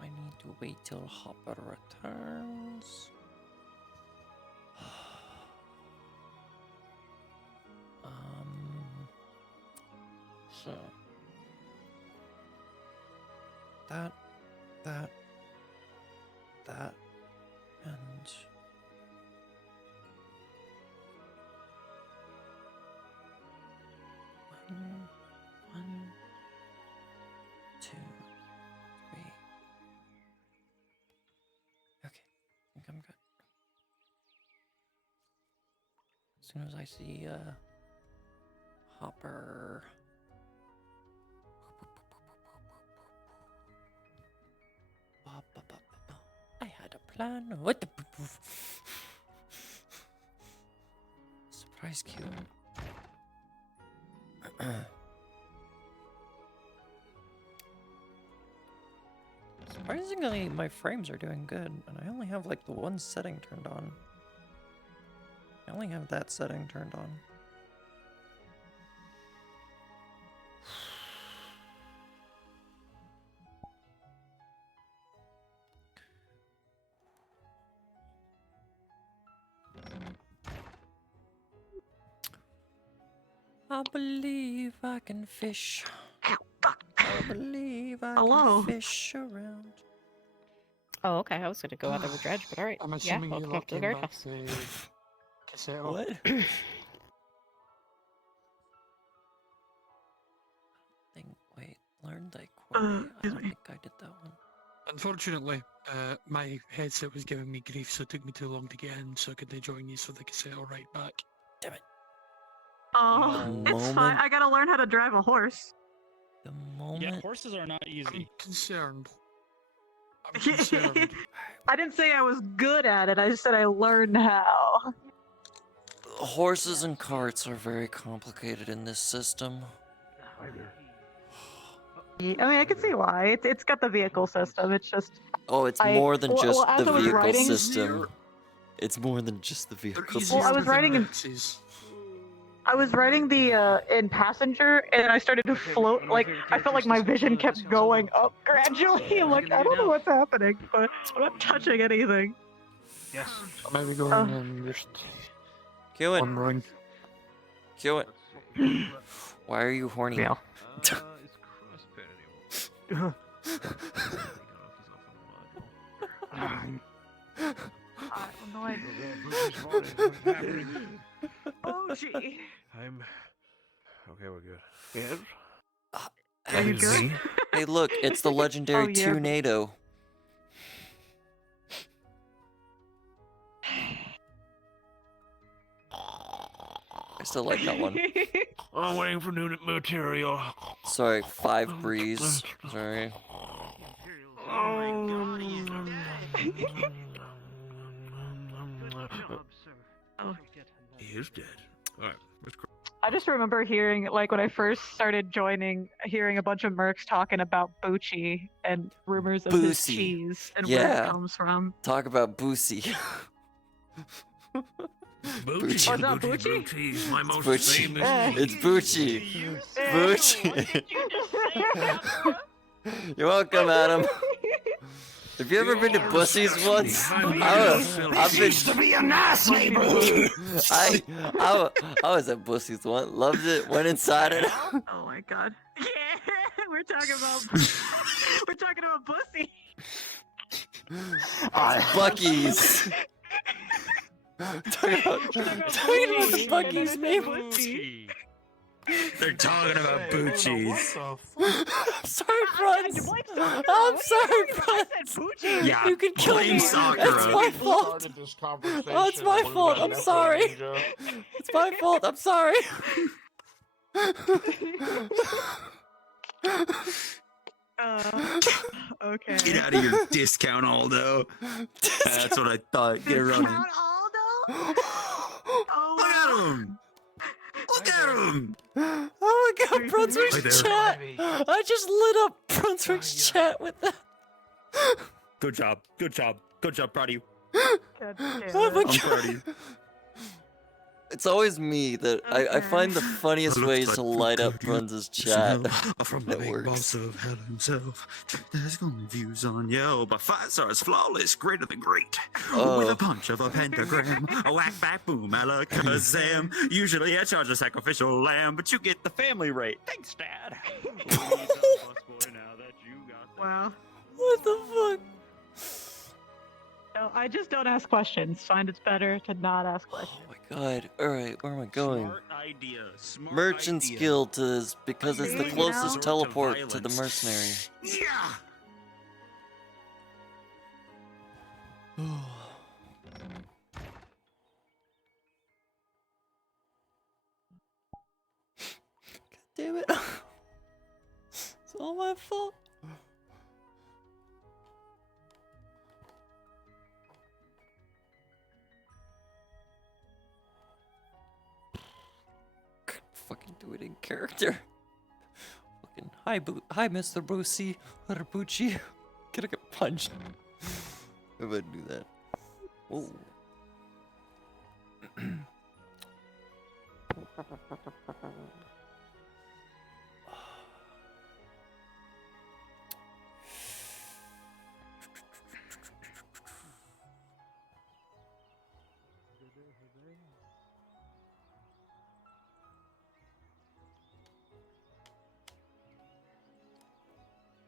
I need to wait till Hopper returns. So that, and one, 2, 3. Okay, I think I'm good. As soon as I see Hopper. I had a plan. What the surprise cue. Surprisingly, my frames are doing good, and I only have like the one setting turned on. I only have that setting turned on. I believe I can fish. I believe I can fish around. Oh, okay. I was gonna go out there with Dredge, but alright. I'm Yeah, assuming welcome you up to the came back guardhouse. to Casero. What? Wait, learned I quarry. I don't think I did that one. Unfortunately, my headset was giving me grief, so it took me too long to get in, so I couldn't join you, so the cassette right back. Damn it. Oh, it's fine. I gotta learn how to drive a horse. The Yeah, moment. horses are not easy. I'm concerned. I'm concerned. I didn't say I was good at it. I just said I learned how. Horses and carts are very complicated in this system. I mean, I can see why. It's got the vehicle system. It's just. Oh, it's more than just as the I was vehicle writing- system. It's more than just the vehicle system. Well, I was writing the in passenger, and I started to float. Like I felt like my vision kept going up gradually. I'm like, I don't know what's happening, but I'm not touching anything. Yes. Maybe go in and just. Kill it. Wondering. Kill it. Why are you horny? Yeah. Oh gee. Okay, we're good. Yes. Are you good? Hey, look, it's the legendary Oh, yeah. Tunado. I still like that one. I'm waiting for new material. Sorry, 5 Breeze. Sorry. He is dead. Alright, let's go. I just remember hearing, like, when I first started joining, hearing a bunch of mercs talking about Bucci and rumors of his Boosie. cheese and where Yeah. it comes from. Talk about Boosie. Bucci. Oh, it's not Bucci? My most Bucci. famous. It's Bucci. Bucci. You're welcome, Adam. Have you ever been to Bussies once? I've been to be a nice neighborhood. I was at Bussies once. Loved it. Went inside it. Oh my god. Yeah, we're talking about pussy. Bucky's. talking about the Bucky's name. They're talking about Bucci's. I'm sorry, Franz. I'm sorry, Franz. Yeah, You can kill blame me. Sakura. It's my fault. Oh, it's my fault. I'm sorry. It's my fault. I'm sorry. Okay. Get out of your discount, Aldo. That's what I thought. Get running. Look at him. Look at him. Oh my god, Brunswick's Right there. chat. I just lit up Brunswick's chat with that. Good job. Good job. Good job. Proud of you. God Oh my I'm god. proud of you. It's always me that I find the funniest ways to light up Bruns's chat. From That the big works. boss of hell himself. There's only views on Yelp. A 5 stars, flawless, greater than great. With a punch of a pentagram, a whack back boom, alakazam. Usually I charge a sacrificial lamb, but you get the family rate. Thanks, Dad. Wow. What the fuck? No, I just don't ask questions. Find it's better to not ask questions. Oh my god. Alright, where am I going? Smart idea. Smart Merchant's idea. Guild to this because it's the See, closest now? teleport to the mercenary. Yeah. Damn it. It's all my fault. Couldn't fucking do it in character. Fucking hi Mr. Brucey or Bucci. Gonna get punched. If I do that. Oh.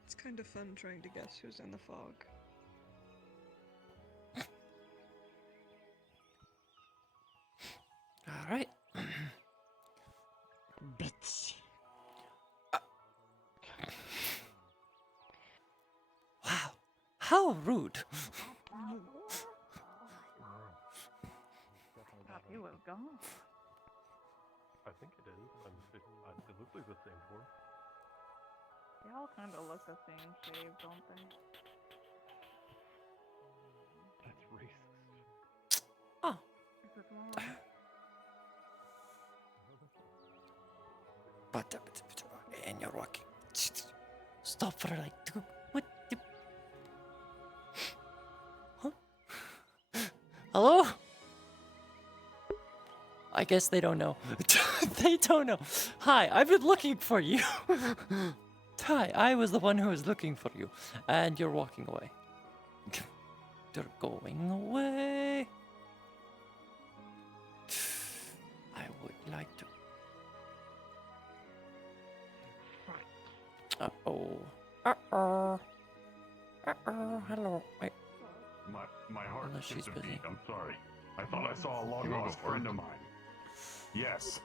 It's kind of fun trying to guess who's in the fog. All right. Bits. Wow. How rude. You will go. I think it is. It looks like the same horse. They all kind of look the same shape, don't they? That's racist. Oh. Is this one? And you're walking. Stop for like what? Huh? Hello? I guess they don't know. They don't know. Hi, I've been looking for you. Hi, I was the one who was looking for you, and you're walking away. You're going away. I would like to. Uh-oh. Uh-oh. Uh-oh. Hello. Wait. My heart Unless she's skipped a busy. beat. I'm sorry. I thought I saw a long lost friend of mine. Yes.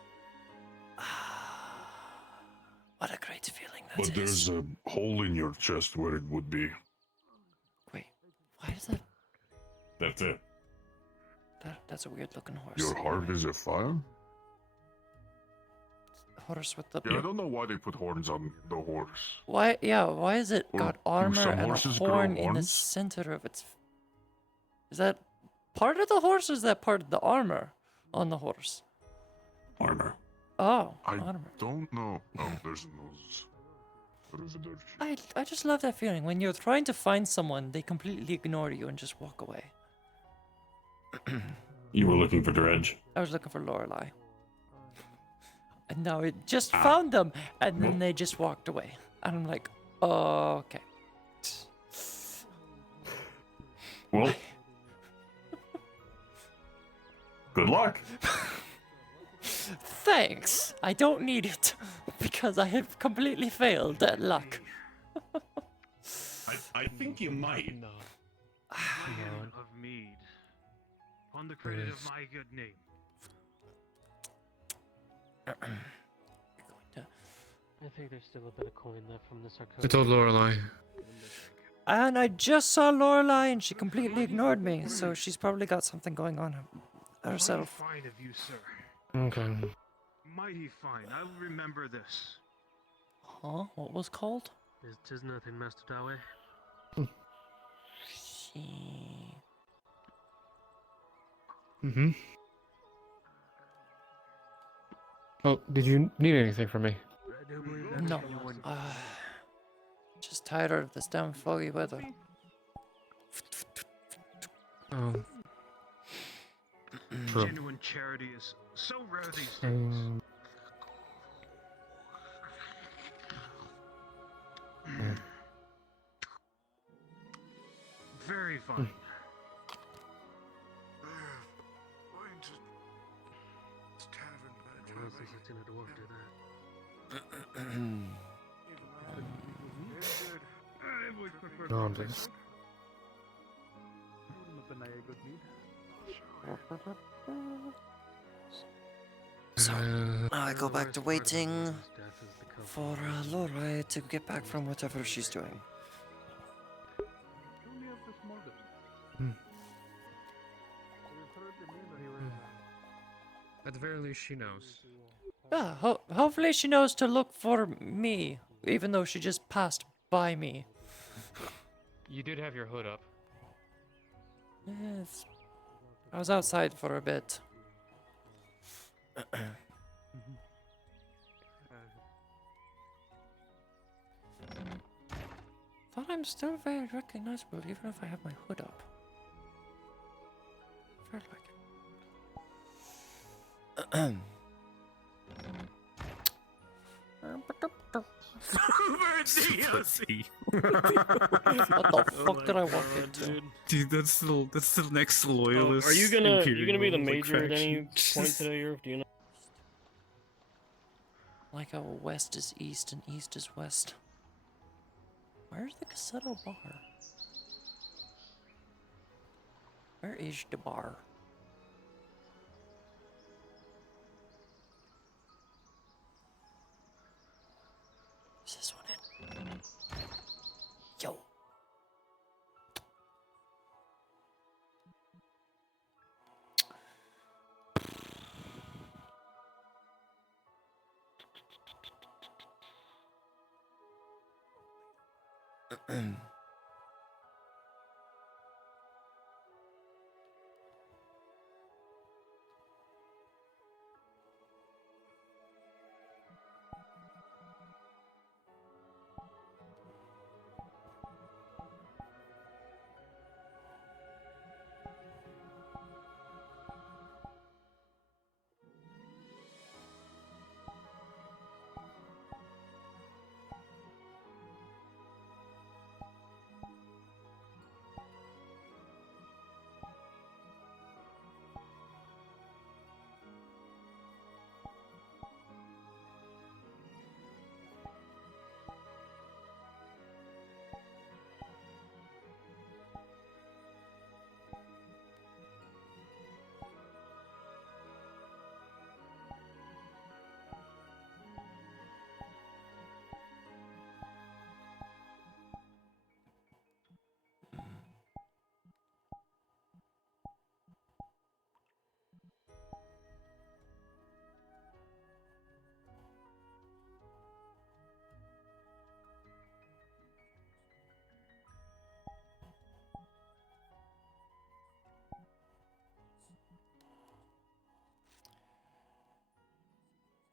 What a great feeling that But is. there's a hole in your chest where it would be. Wait, why is that? That's it. That's a weird looking horse. Your heart is a fire? Horse with the. Yeah, I don't know why they put horns on the horse. Why? Yeah. Why is it Or got do armor some and a horses grow horn in the horns? center of its? Is that part of the horse? Or is that part of the armor on the horse? Armor. Oh, I armor. don't know. Oh, there's a nose. There's a dirt sheet. I just love that feeling when you're trying to find someone, they completely ignore you and just walk away. You were looking for Dredge. I was looking for Lorelei. And now it just Ah. found them, and then they just walked away. And I'm like, okay. Well, good luck. Thanks. I don't need it because I have completely failed at luck. I think you might. Lion of Mead. On the credit of my good name. I think there's still a bit of coin left from the sarcophagus. I told Lorelei. And I just saw Lorelei and she completely ignored me, so she's probably got something going on herself. Mighty fine of you, sir. Okay. Mighty fine. I will remember this. Huh? What was called? Tis nothing, Master Dawe. Mm-hmm. Oh, did you need anything from me? No. Just tired of this damn foggy weather. Oh. Genuine charity is so rare these days. Very fine. No, I'm just... So, now I go back to waiting for Lorelei to get back from whatever she's doing. At the very least, she knows. Yeah, hopefully she knows to look for me, even though she just passed by me. You did have your hood up. Yes. I was outside for a bit. Thought I'm still very recognizable even if I have my hood up. Felt like it. What the fuck did I walk into? Dude, that's the next loyalist. Are you gonna be the Imperial, major at any faction. point today, or do you know? Like how west is east and east is west. Where's the Cassetto bar? Where is the bar? Is this one it? Yo.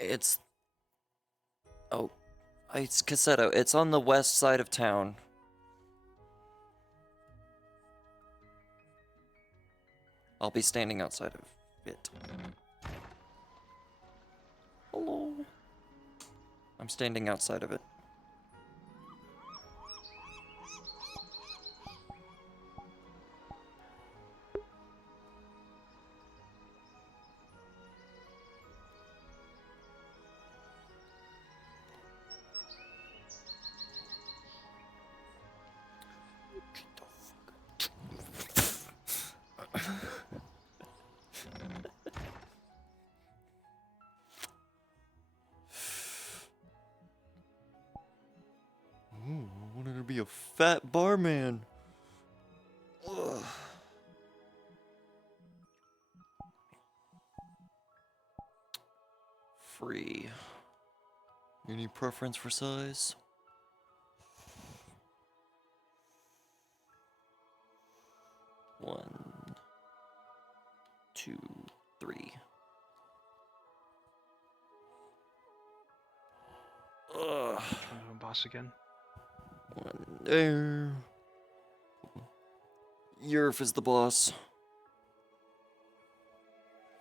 It's... Oh. It's Cassetto. It's on the west side of town. I'll be standing outside of it. Hello. I'm standing outside of it. Ooh, I wanted to be a fat barman. Ugh. Free. Any preference for size? One, two, three. Ugh. Turn to a boss again. One there. Yurf is the boss.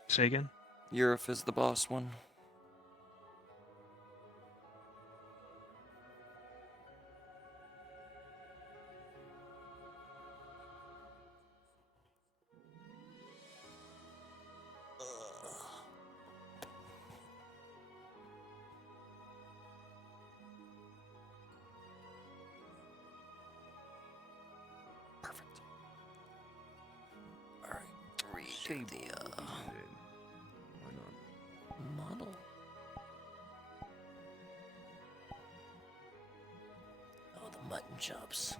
Say again? Yurf is the boss one. Perfect. Alright, read the model. Oh, the mutton chops.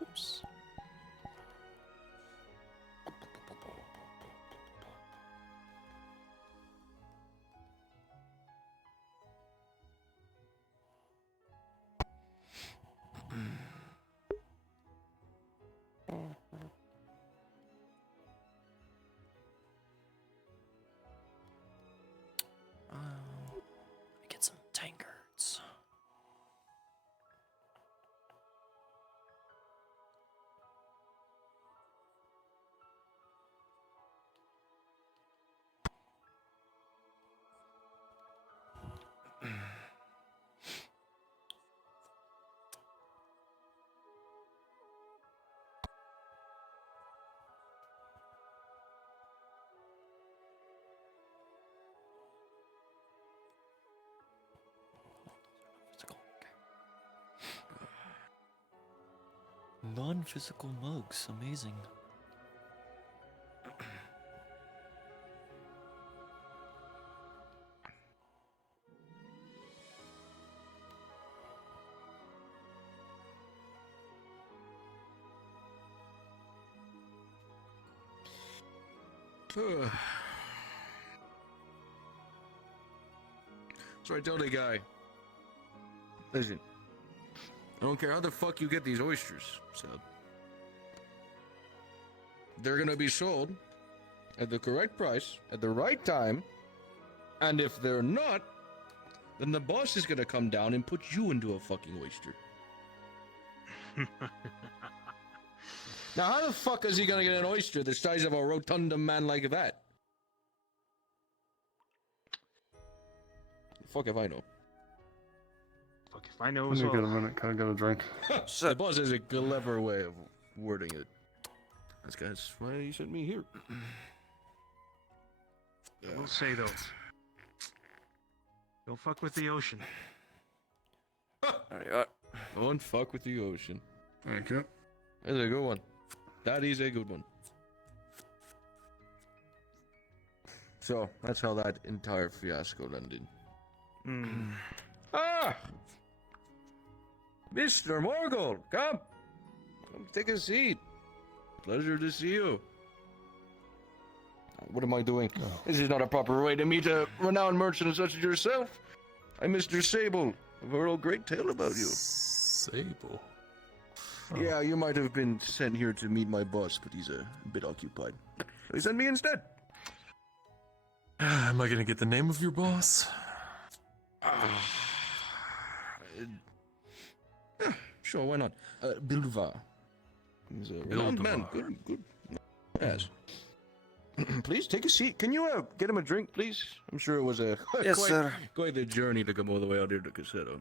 Oops. Let me get some tankards. Non-physical mugs, amazing. So I tell the guy, listen, I don't care how the fuck you get these oysters, so they're gonna be sold at the correct price, at the right time, and if they're not, then the boss is gonna come down and put you into a fucking oyster. Now, how the fuck is he gonna get an oyster the size of a rotunda man like that? Fuck if I know. Fuck if I know Let as me well. get a minute. Can I get a drink? The boss has a clever way of wording it. That's why he sent me here. I will say though, don't fuck with the ocean. Don't fuck with the ocean. Thank you. That's a good one. That is a good one. So that's how that entire fiasco ended. Hmm. Ah! Mr. Morgul, come! Come take a seat. Pleasure to see you. What am I doing? This is not a proper way to meet a renowned merchant such as yourself. I'm Mr. Sable. I've heard a great tale about you. Sable? Yeah, you might have been sent here to meet my boss, but he's a bit occupied. So he sent me instead. Am I gonna get the name of your boss? Sure, why not? Bilvar. He's a renowned man. Good. Yes. Please take a seat. Can you get him a drink, please? I'm sure it was a Yes, sir. quite the journey to come all the way out here to Cassetto.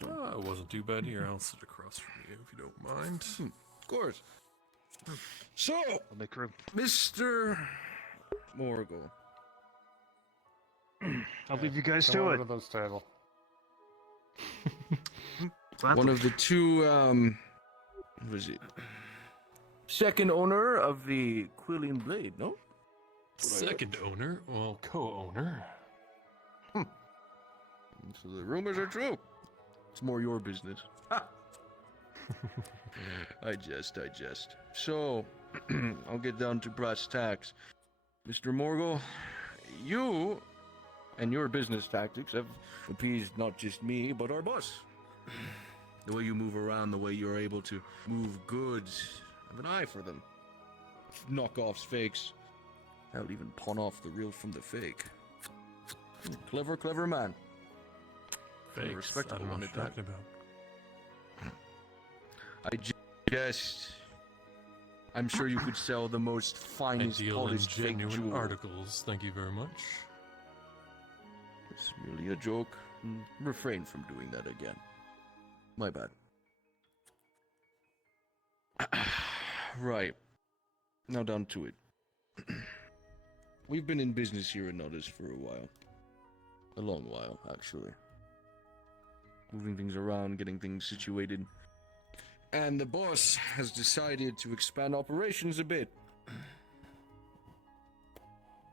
It wasn't too bad here. I'll sit across from you if you don't mind. Of course. So, I'll make room. Mr. Morgul. I'll leave you guys Come to over it. to this table. One of the two, what is it? Second owner of the Quillian Blade, no? Second owner? Well, co-owner. So the rumors are true. It's more your business. I jest. So, I'll get down to brass tacks. Mr. Morgul, you and your business tactics have appeased not just me, but our boss. The way you move around, the way you're able to move goods, I have an eye for them. Knockoffs, fakes. I'll even pawn off the real from the fake. Clever man. Fakes. Respectable I don't know one what at you're that. talking about. I just... I'm sure you could sell the most I finest deal in polished fake genuine jewel. articles. Thank you very much. It's merely a joke. Refrain from doing that again. My bad. Right. Now down to it. We've been in business here in Nodus for a while. A long while, actually. Moving things around, getting things situated. And the boss has decided to expand operations a bit.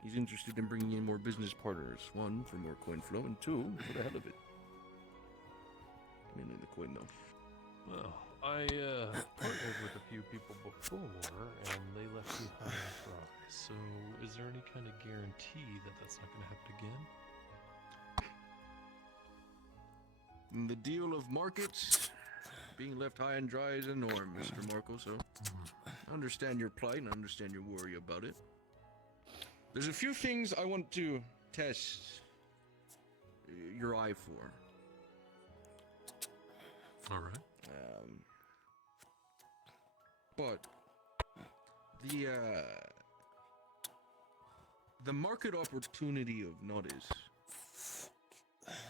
He's interested in bringing in more business partners. One, for more coin flow, and two, for the hell of it. Mainly the coin, though. Well, I partnered with a few people before, and they left you high and dry. So, is there any kind of guarantee that that's not going to happen again? And the deal of markets being left high and dry is a norm, Mr. Marco, so I understand your plight and I understand your worry about it. There's a few things I want to test your eye for. Alright. But the market opportunity of Nodus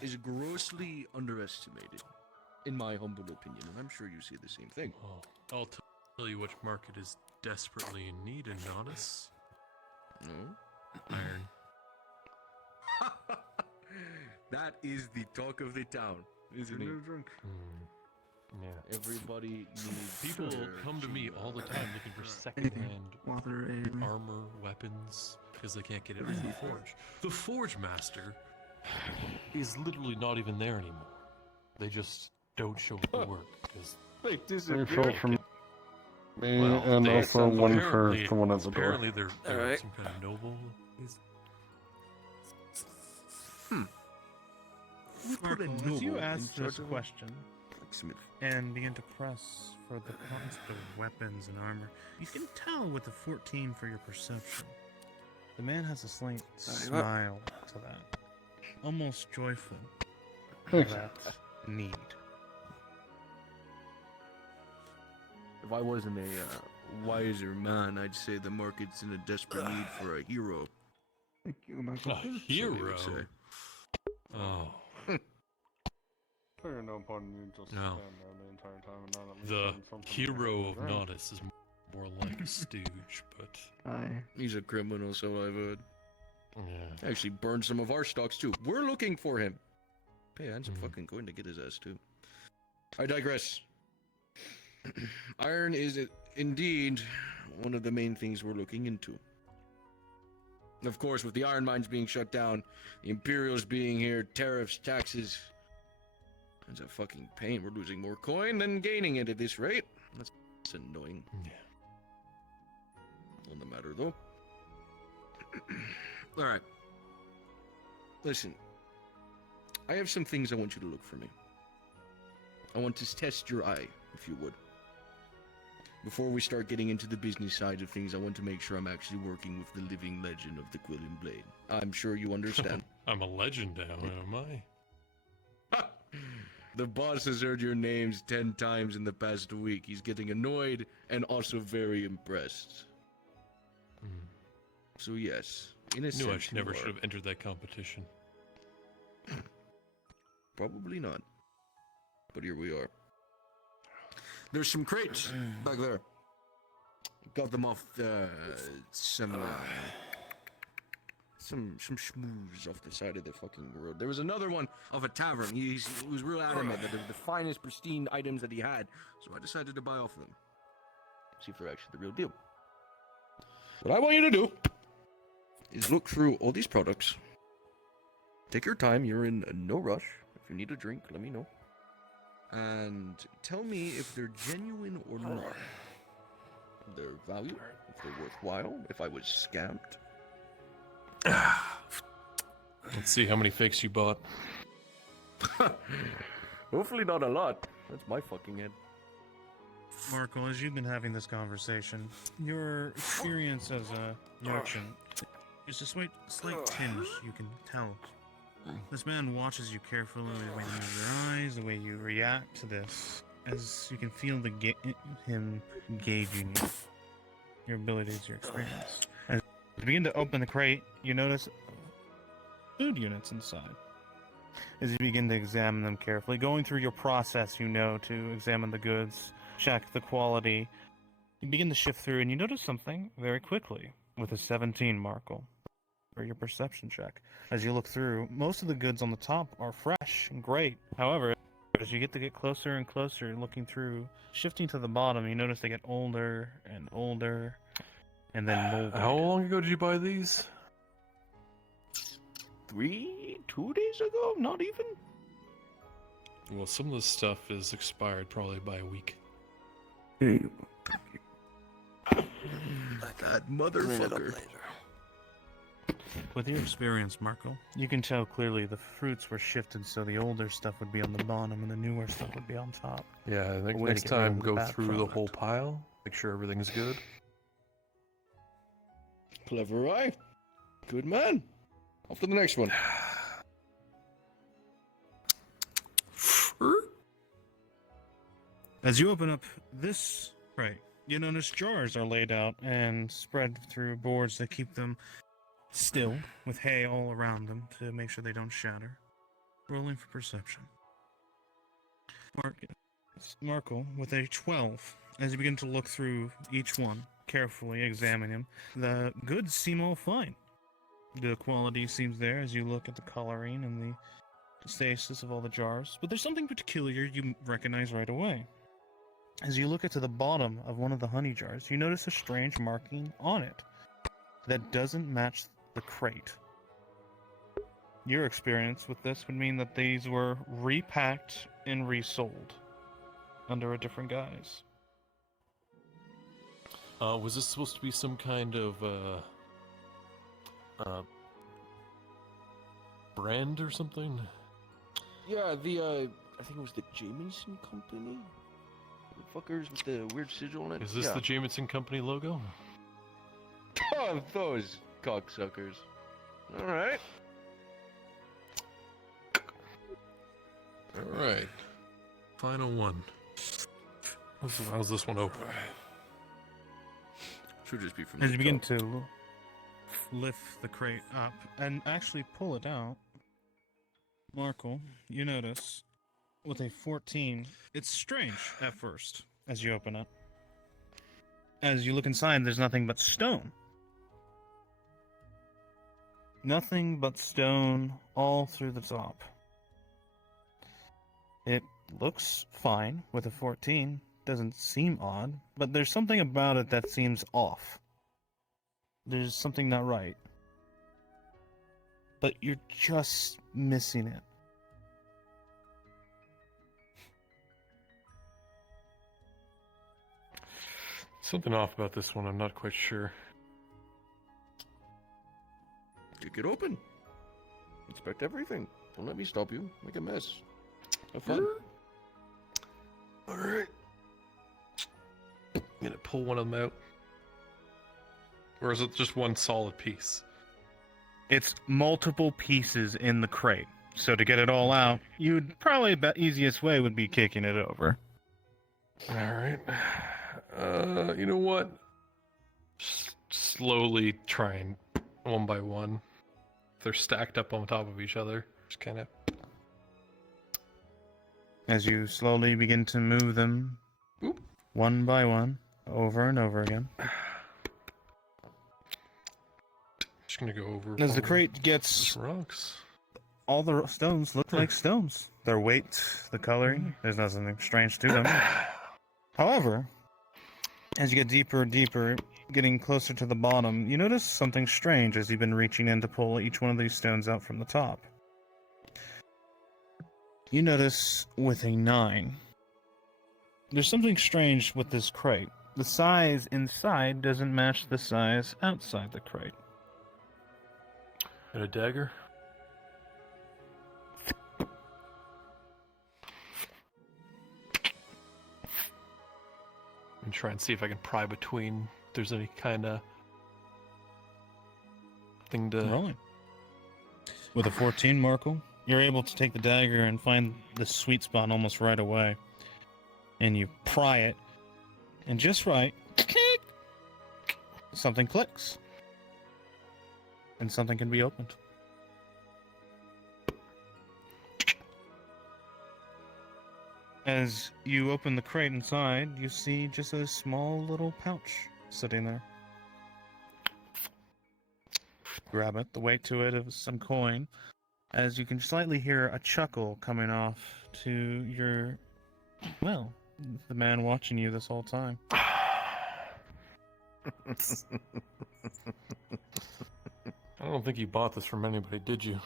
is grossly underestimated, in my humble opinion, and I'm sure you see the same thing. Well, I'll tell you which market is desperately in need in Nodus. No? Iron. That is the talk of the town, isn't it? Drink. Yeah. Everybody needs People come to me all the time looking for second-hand armor, weapons, because they can't get it from the forge. The forge master is literally not even there anymore. They just don't show up to work because they Refill from me, well, and they- also one for apparently- the one at the door. Apparently, they're Alright. some kind of noble. As you ask this charge of question blacksmith. and begin to press for the cost of weapons and armor, you can tell with a 14 for your perception. The man has a slight smile to that, almost joyful for that need. If I wasn't a wiser man, I'd say the market's in a desperate need for a hero. Thank you, A Michael. hero. say. Oh, Figure no point in you just No. stand there the entire time and not at least the having something to hero drink. of Nodus is more like a stooge, but Aye. He's a criminal, so I've heard. yeah. Actually burned some of our stocks too. We're looking for him. Pay handsome fucking coin to get his ass too. I digress. Iron is indeed one of the main things we're looking into. Of course, with the iron mines being shut down, the Imperials being here, tariffs, taxes. It's a fucking pain. We're losing more coin than gaining it at this rate. That's annoying. Yeah. On the matter, though. Alright. Listen. I have some things I want you to look for me. I want to test your eye, if you would. Before we start getting into the business side of things, I want to make sure I'm actually working with the living legend of the Quillen Blade. I'm sure you understand. I'm a legend now, am I? The boss has heard your names 10 times in the past week. He's getting annoyed and also very impressed. So yes, in a sense, Knew I never you should are. have entered that competition. Probably not. But here we are. There's some crates back there. Got them off some schmooze off the side of the fucking road. There was another one of a tavern. He was real adamant that they were the finest, pristine items that he had. So I decided to buy off them. See if they're actually the real deal. What I want you to do is look through all these products. Take your time. You're in no rush. If you need a drink, let me know. And tell me if they're genuine or not. Their value, if they're worthwhile, if I was scammed. Let's see how many fakes you bought. Hopefully not a lot. That's my fucking head. Marco, as you've been having this conversation, your experience as a merchant is a slight tinge you can tell. This man watches you carefully, the way you move your eyes, the way you react to this, as you can feel him gauging you, your abilities, your experience. As you begin to open the crate, you notice food units inside. As you begin to examine them carefully, going through your process, to examine the goods, check the quality, you begin to shift through and you notice something very quickly with a 17, Markle. Or your perception check. As you look through, most of the goods on the top are fresh and great. However, as you get closer and closer, looking through, shifting to the bottom, you notice they get older and older, and then molded. How long ago did you buy these? 2 days ago? Not even? Well, some of this stuff is expired probably by a week. That motherfucker. With your experience, Marco, you can tell clearly the fruits were shifted so the older stuff would be on the bottom and the newer stuff would be on top. Yeah, I think A way to next get rid time of the go bad through the product. whole pile, make sure everything's good. Clever eye. Good man. Off to the next one. As you open up this crate, you notice jars are laid out and spread through boards that keep them still, with hay all around them to make sure they don't shatter. Rolling for perception. Markle, with a 12, as you begin to look through each one, carefully examine him, the goods seem all fine. The quality seems there as you look at the coloring and the stasis of all the jars, but there's something peculiar you recognize right away. As you look to the bottom of one of the honey jars, you notice a strange marking on it that doesn't match the crate. Your experience with this would mean that these were repacked and resold under a different guise. Was this supposed to be some kind of brand or something? Yeah, I think it was the Jamison Company. The fuckers with the weird sigil on it. Is this the Jamison Company logo? Oh, those cocksuckers. Alright. Alright. Final one. How's this one open? Should just be from As the you begin top. to lift the crate up and actually pull it out, Markle, you notice with a 14, it's strange at first as you open it. As you look inside, there's nothing but stone. Nothing but stone all through the top. It looks fine with a 14. Doesn't seem odd, but there's something about it that seems off. There's something not right. but you're just missing it. Something off about this one, I'm not quite sure. Kick it open. Inspect everything. Don't let me stop you. Make a mess. Have fun. Alright. I'm gonna pull one of them out. Or is it just one solid piece? It's multiple pieces in the crate. So to get it all out, you'd probably the easiest way would be kicking it over. Alright. You know what? Slowly trying one by one. They're stacked up on top of each other. Just kind of. As you slowly begin to move them, one by one, over and over again. Just gonna go over. As the crate gets rocks. All the stones look like stones. Their weight, the coloring, there's nothing strange to them. However, as you get deeper and deeper, getting closer to the bottom, you notice something strange as you've been reaching in to pull each one of these stones out from the top. You notice with a 9, there's something strange with this crate. The size inside doesn't match the size outside the crate. And a dagger? And try and see if I can pry between. If there's any kind of thing to. Rolling. With a 14, Markle, you're able to take the dagger and find the sweet spot almost right away. And you pry it, and just right, something clicks. And something can be opened. As you open the crate inside, you see just a small little pouch sitting there. Grab it, the weight to it is some coin, as you can slightly hear a chuckle coming off to your, well, the man watching you this whole time. I don't think you bought this from anybody, did you?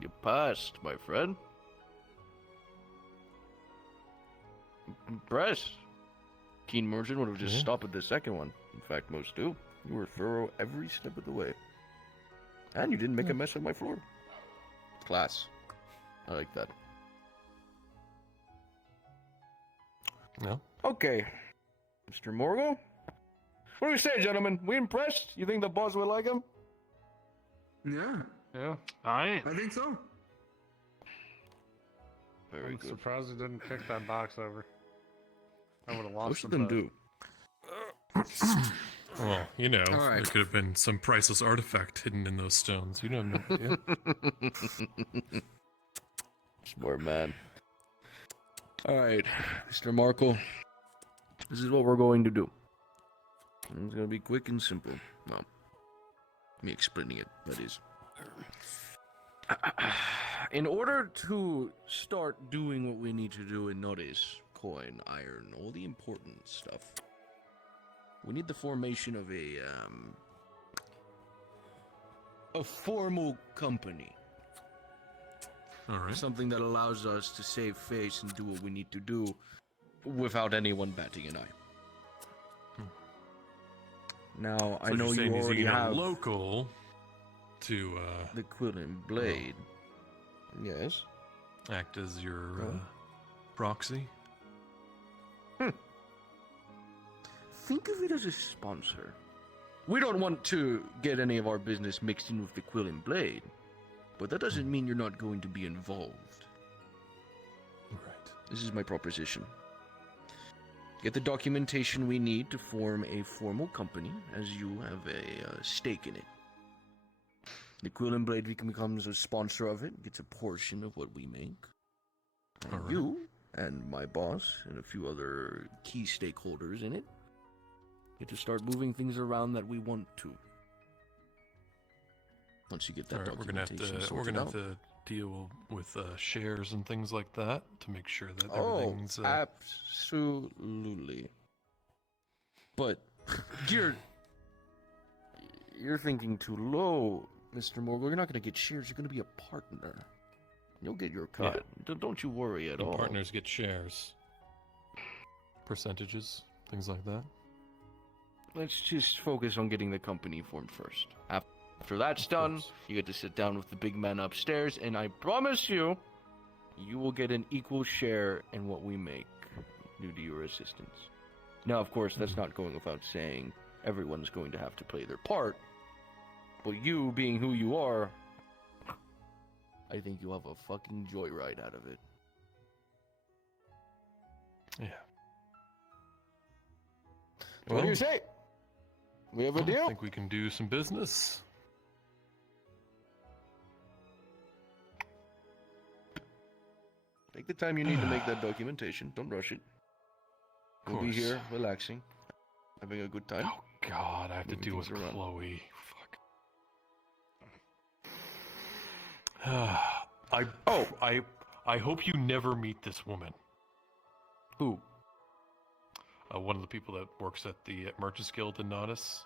You passed, my friend. Impressed. Keen merchant would have just stopped at the second one. In fact, most do. You were thorough every step of the way. And you didn't make a mess of my floor. Class. I like that. No? Okay. Mr. Morgul? What do we say, gentlemen? We impressed? You think the boss would like him? Yeah. Yeah. I think so. Very I'm good. surprised he didn't kick that box over. I would have lost Most of the them bet. do. Well, you know, All right. there could have been some priceless artifact hidden in those stones. You don't have no idea. Smart man. Alright, Mr. Markle. This is what we're going to do. It's going to be quick and simple. Well, me explaining it, that is. In order to start doing what we need to do in Notice, coin, iron, all the important stuff, we need the formation of a formal company. Alright. Something that allows us to save face and do what we need to do without anyone batting an eye. Now, I So know you're you saying already using a have local to the Quill and Blade. Yes. act as your proxy. Think of it as a sponsor. We don't want to get any of our business mixed in with the Quill and Blade, but that doesn't mean you're not going to be involved. Right. This is my proposition. Get the documentation we need to form a formal company, as you have a stake in it. The Quill and Blade becomes a sponsor of it, gets a portion of what we make. And you, and my boss, and a few other key stakeholders in it, get to start moving things around that we want to. Once you get that Alright, we're documentation gonna have sorted out. to deal with shares and things like that to make sure that Oh, everything's absolutely. But You're thinking too low, Mr. Morgul. You're not gonna get shares. You're gonna be a partner. You'll get your cut. Don't you worry at And all. partners get shares. Percentages, things like that. Let's just focus on getting the company formed first. After that's done, you get to sit down with the big man upstairs, and I promise you, you will get an equal share in what we make due to your assistance. Now, of course, that's not going without saying. Everyone's going to have to play their part. But you, being who you are, I think you'll have a fucking joyride out of it. Yeah. What do you say? We have a deal? I think we can do some business. Take the time you need to make that documentation. Don't rush it. We'll be here, relaxing, having a good time. Oh God, I have to deal with Chloe. Fuck. I hope you never meet this woman. Who? One of the people that works at the Merchants Guild in Nodus.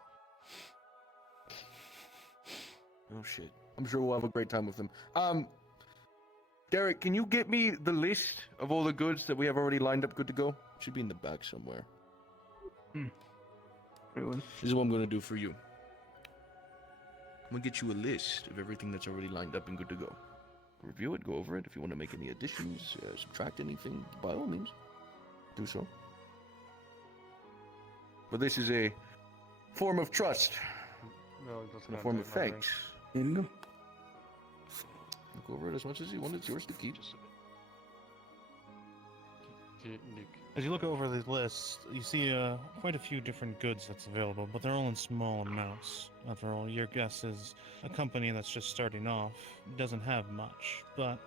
Oh shit. I'm sure we'll have a great time with them. Derek, can you get me the list of all the goods that we have already lined up good to go? It should be in the back somewhere. This is what I'm going to do for you. I'm going to get you a list of everything that's already lined up and good to go. Review it, go over it. If you want to make any additions, subtract anything, by all means, do so. But this is a form of trust. And a form of thanks. Here you go. Look over it as much as you want. It's yours to keep. As you look over the list, you see quite a few different goods that's available, but they're all in small amounts. After all, your guess is a company that's just starting off doesn't have much, but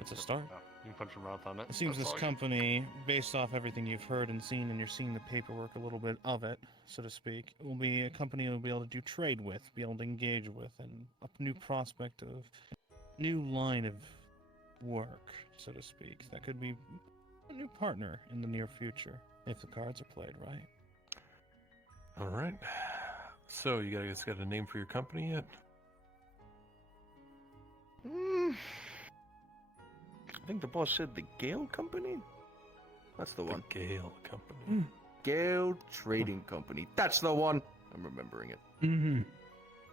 it's a start. You can punch your mouth on it. It seems That's this all you- company, based off everything you've heard and seen, and you're seeing the paperwork a little bit of it, so to speak, will be a company you'll be able to do trade with, be able to engage with, and a new prospect of new line of work, so to speak. That could be a new partner in the near future, if the cards are played right. All right. So, you guys got a name for your company yet? I think the boss said the Gale Company? That's the one. Gale Company. Gale Trading Company. That's the one! I'm remembering it.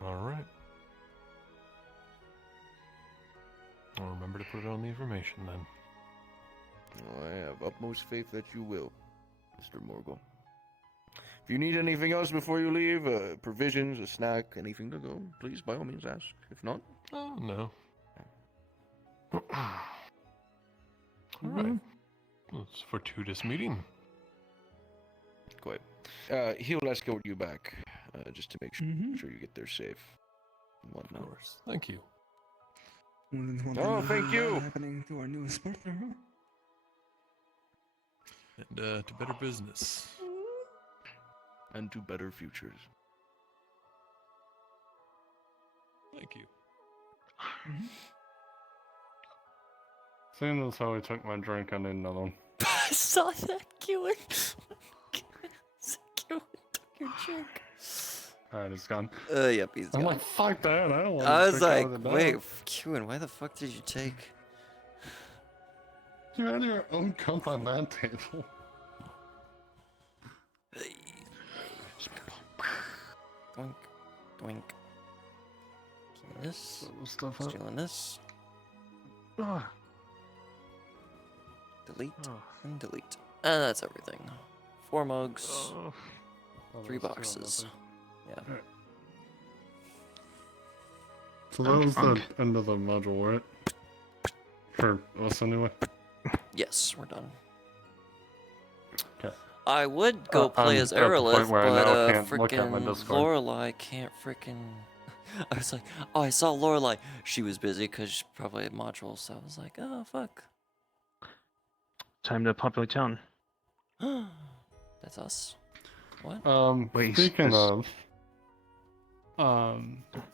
All right. I'll remember to put it on the information then. Oh, I have utmost faith that you will, Mr. Morgul. If you need anything else before you leave, provisions, a snack, anything to go, please, by all means, ask. If not... Oh, no. All right. Well, it's a fortuitous meeting. Quite. He'll escort you back, just to make sure, sure you get there safe. And whatnot. Of course. Thank you. Oh, thank you! Happening to our newest partner, huh? And to better business. And to better futures. Thank you. Seeing as how he took my drink, I need another one. I saw that, Kewen. Kewen took your drink. Alright, it's gone. Yep, he's I'm gone. like, fuck that, I don't want I to was drink like, out of the wait, bag. Kewen, why the fuck did you take? You had your own cup on that table. Doink, doink. Stealing this. Stuff up. Stealing this. Ah. Delete and delete. And that's everything. 4 mugs. Oh, 3 that's still boxes. nothing. Yeah. So that was the end of the module, right? For us, anyway. Yes, we're done. Okay. I would go play I'm as at the point Aerolith, where I now but can't look at my frickin' Discord. Lorelei can't frickin'. I was like, oh, I saw Lorelei. She was busy because she probably had modules, so I was like, oh, fuck. Time to populate town. That's us. What? Speaking of,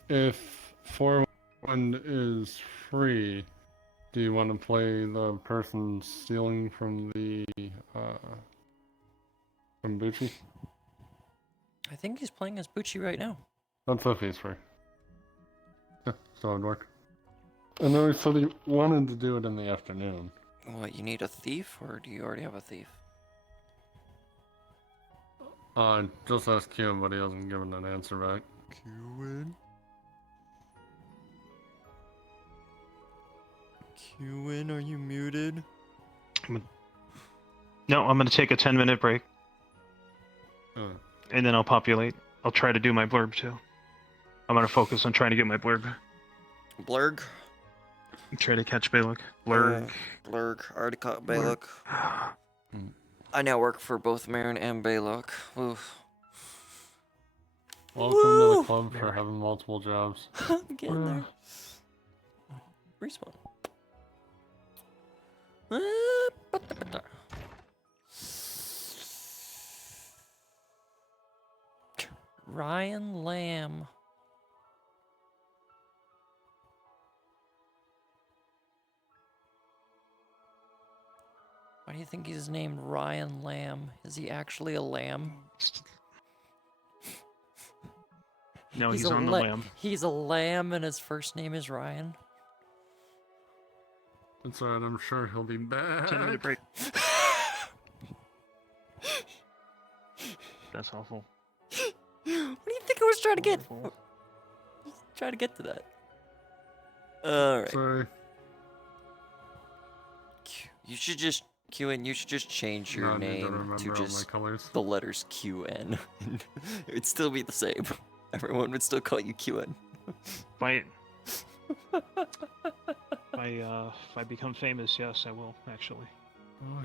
if Forewind is free, do you want to play the person stealing from the from Bucci? I think he's playing as Bucci right now. That's if he's free. Yeah, so it'd work. And then he said he wanted to do it in the afternoon. What, you need a thief, or do you already have a thief? Just asked Q, but he hasn't given an answer back. Qin? Qin, are you muted? No, I'm gonna take a 10-minute break. And then I'll populate. I'll try to do my blurb too. I'm gonna focus on trying to get my blurb. Blurg? Try to catch Balok. Blurg. Blurg. I already caught Balok. I now work for both Marin and Balok. Oof. Welcome to the club for having multiple jobs. I'm getting there. Respawn. Ryan Lamb. Why do you think he's named Ryan Lamb? Is he actually a lamb? No, he's on the lamb. He's a lamb and his first name is Ryan. It's alright, I'm sure he'll be back. 10-minute break. That's awful. What do you think I was trying to get? Trying to get to that. Alright. Sorry. You should just QN. You should just change your No, I need to name remember to all just my colors. the letters QN. It'd still be the same. Everyone would still call you QN. If I become famous, yes, I will actually. Oh,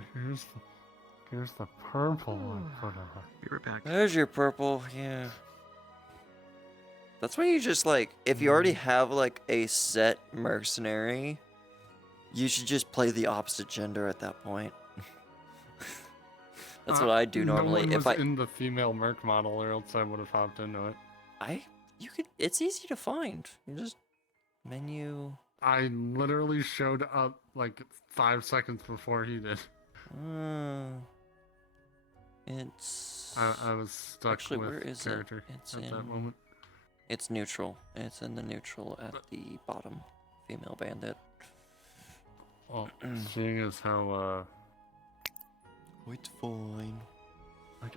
here's the purple one. Be right back. There's your purple. Yeah. That's why you just like, if you already have like a set mercenary, you should just play the opposite gender at that point. That's what I do normally. No one If was in the female merc model, or else I would have hopped into it. you could, it's easy to find. You just menu. I literally showed up like 5 seconds before he did. It's. I was stuck Actually, with where is character it? It's at in. that moment. It's neutral. It's in the neutral at the bottom. Female bandit. Well, seeing as how It's fine. like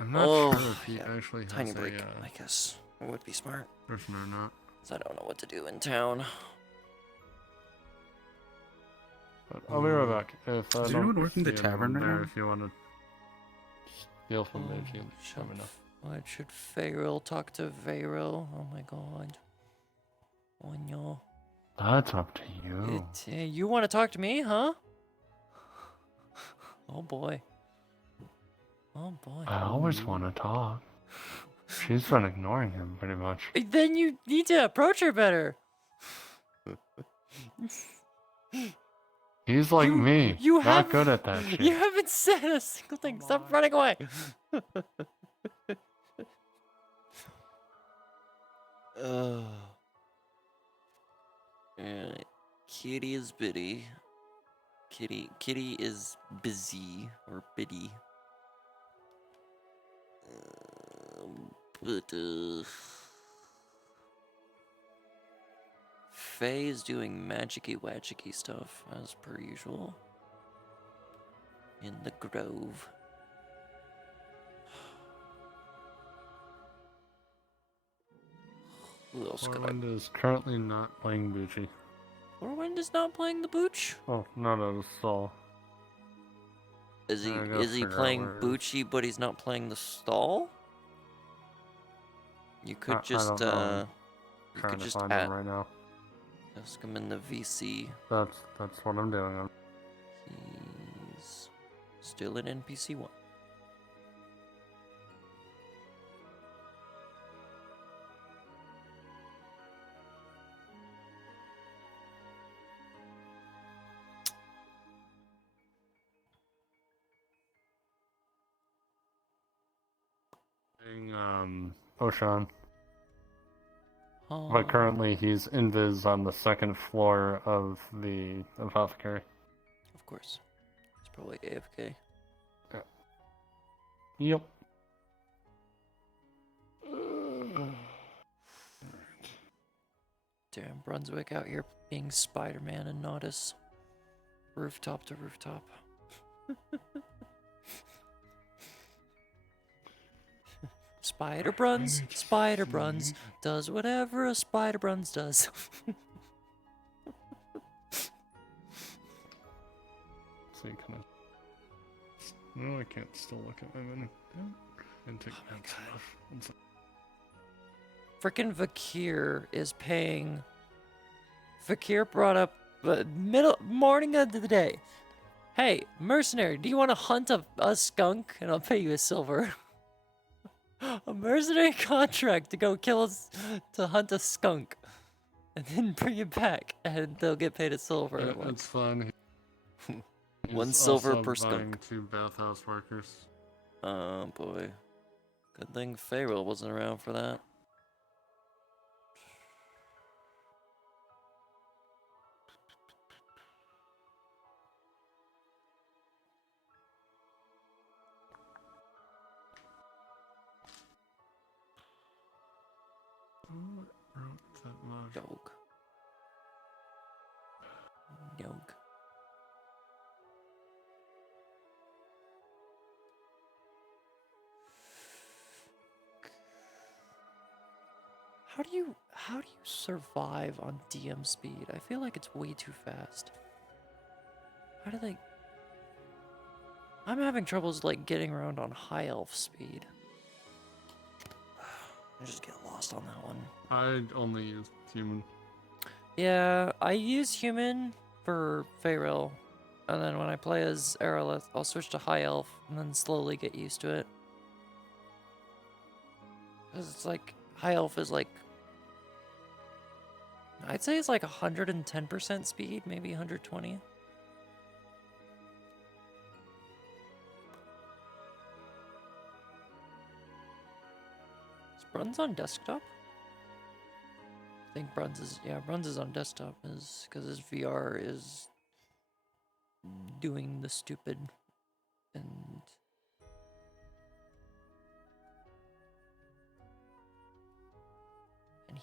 I'm not sure if he actually has tiny a break. I guess it would be smart. person or not. 'Cause I don't know what to do in town. But I'll be right back. If I Is don't anyone working the see tavern anyone right there, now? if you want to steal from me, if you let me know. What should Fayril talk to Fayril? Oh my god. Oh no. That's up to you. You want to talk to me, huh? Oh boy. Oh boy. I always want to talk. She's been ignoring him pretty much. Then you need to approach her better. He's like me. You not good at that shit. You haven't said a single thing. Stop running away. Alright. Kitty is bitty. Kitty is busy or bitty. Faye is doing magicy wagicky stuff as per usual. In the grove. Who else could I? Orland is currently not playing Bucci. Orwind is not playing the Booch? Oh, not at a stall. Is he I gotta is he figure out playing where it is. Bucci but he's not playing the stall? You could I just don't know. you Trying could to just find him right now. ask him in the VC. That's what I'm doing. He's still in NPC 1. Oshan. Oh. But currently he's invis on the second floor of the apothecary. Of course. He's probably AFK. Yep. Damn, Brunswick out here being Spider-Man and Nodus. Rooftop to rooftop. Spider-Bruns does whatever a Spider-Bruns does. So you kind of. No, I can't still look at my menu. And take notes enough. Frickin' Vakir is paying. Vakir brought up morning of the day. Hey, mercenary, do you want to hunt a skunk? And I'll pay you a silver. A mercenary contract to go to hunt a skunk. And then bring it back, and they'll get paid a silver. Yeah, it's fun. One He's silver also per buying skunk. 2 bathhouse workers. Oh boy. Good thing Pharaoh wasn't around for that. Who wrote that much? Dog. How do you survive on DM speed? I feel like it's way too fast. How do they? I'm having troubles like getting around on high elf speed. I just get lost on that one. I only use human. Yeah, I use human for Pharaoh, and then when I play as Aerolith, I'll switch to high elf and then slowly get used to it. Because it's like, high elf is like, I'd say it's like 110% speed, maybe 120. Is Bruns on desktop? I think Bruns is on desktop, is because his VR is doing the stupid and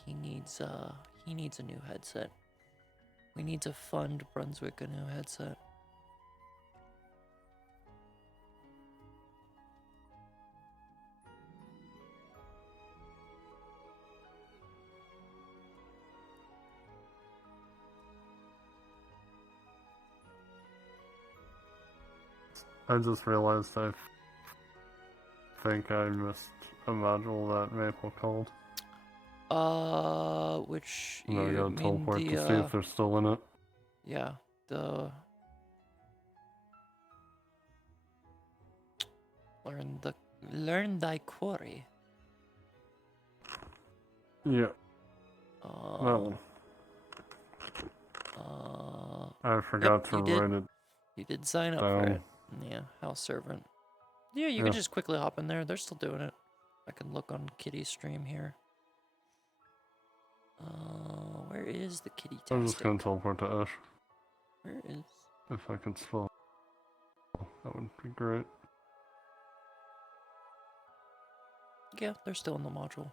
he needs a new headset. We need to fund Brunswick a new headset. I just realized I think I missed a module that Maple called. Which No, I you gotta mean teleport the, to see if they're still in it. yeah, the learn thy quarry. Yeah. That one. I forgot to write it. You did sign up for it. Yeah, house servant. Yeah, you can just quickly hop in there. They're still doing it. I can look on Kitty's stream here. Where is the kitty tastic? I'm just gonna teleport to Ash. Where is? If I could spell, that would be great. Yeah, they're still in the module.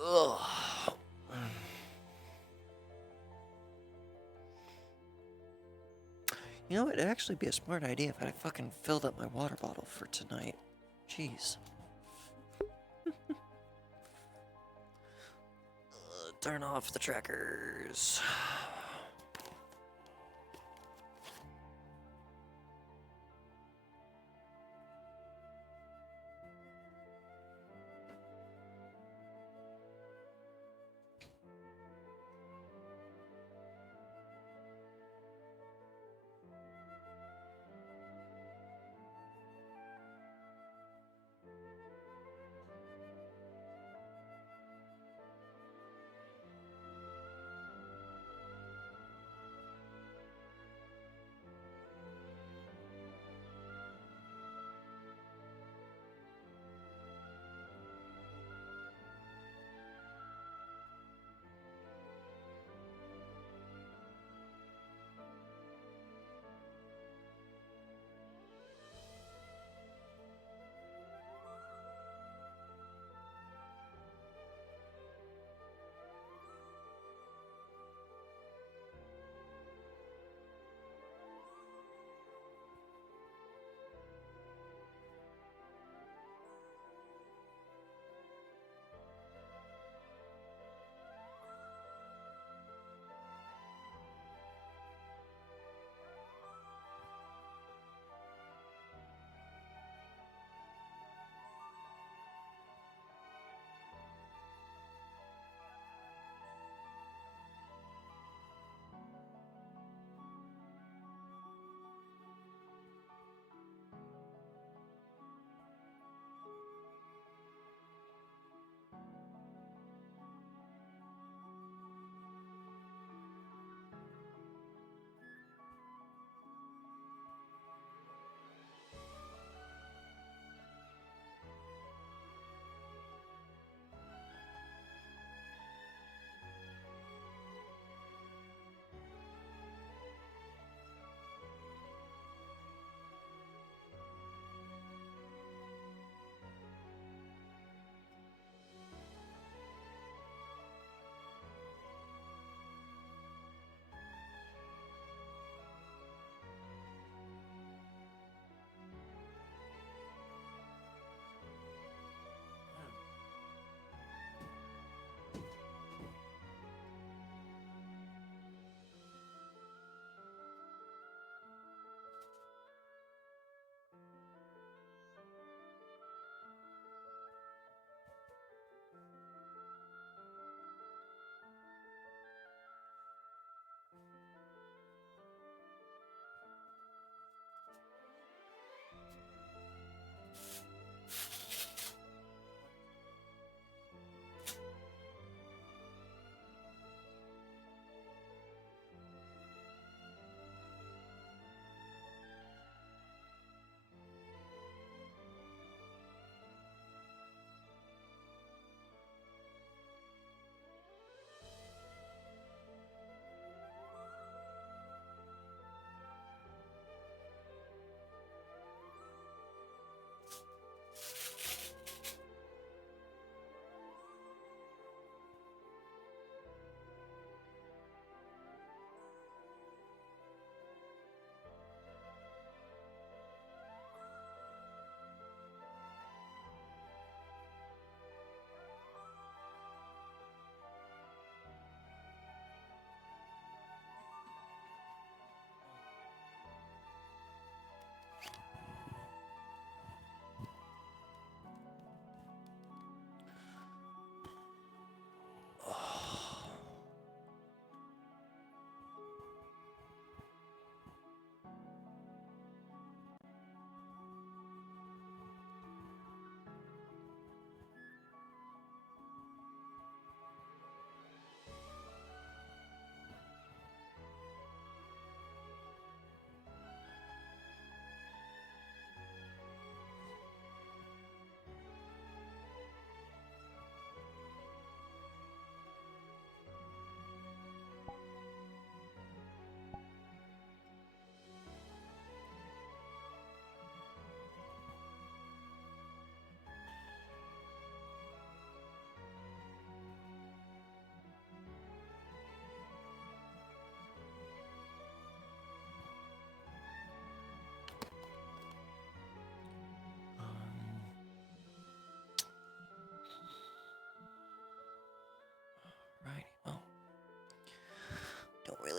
Ugh. You know, it'd actually be a smart idea if I fucking filled up my water bottle for tonight. Jeez. Turn off the trackers.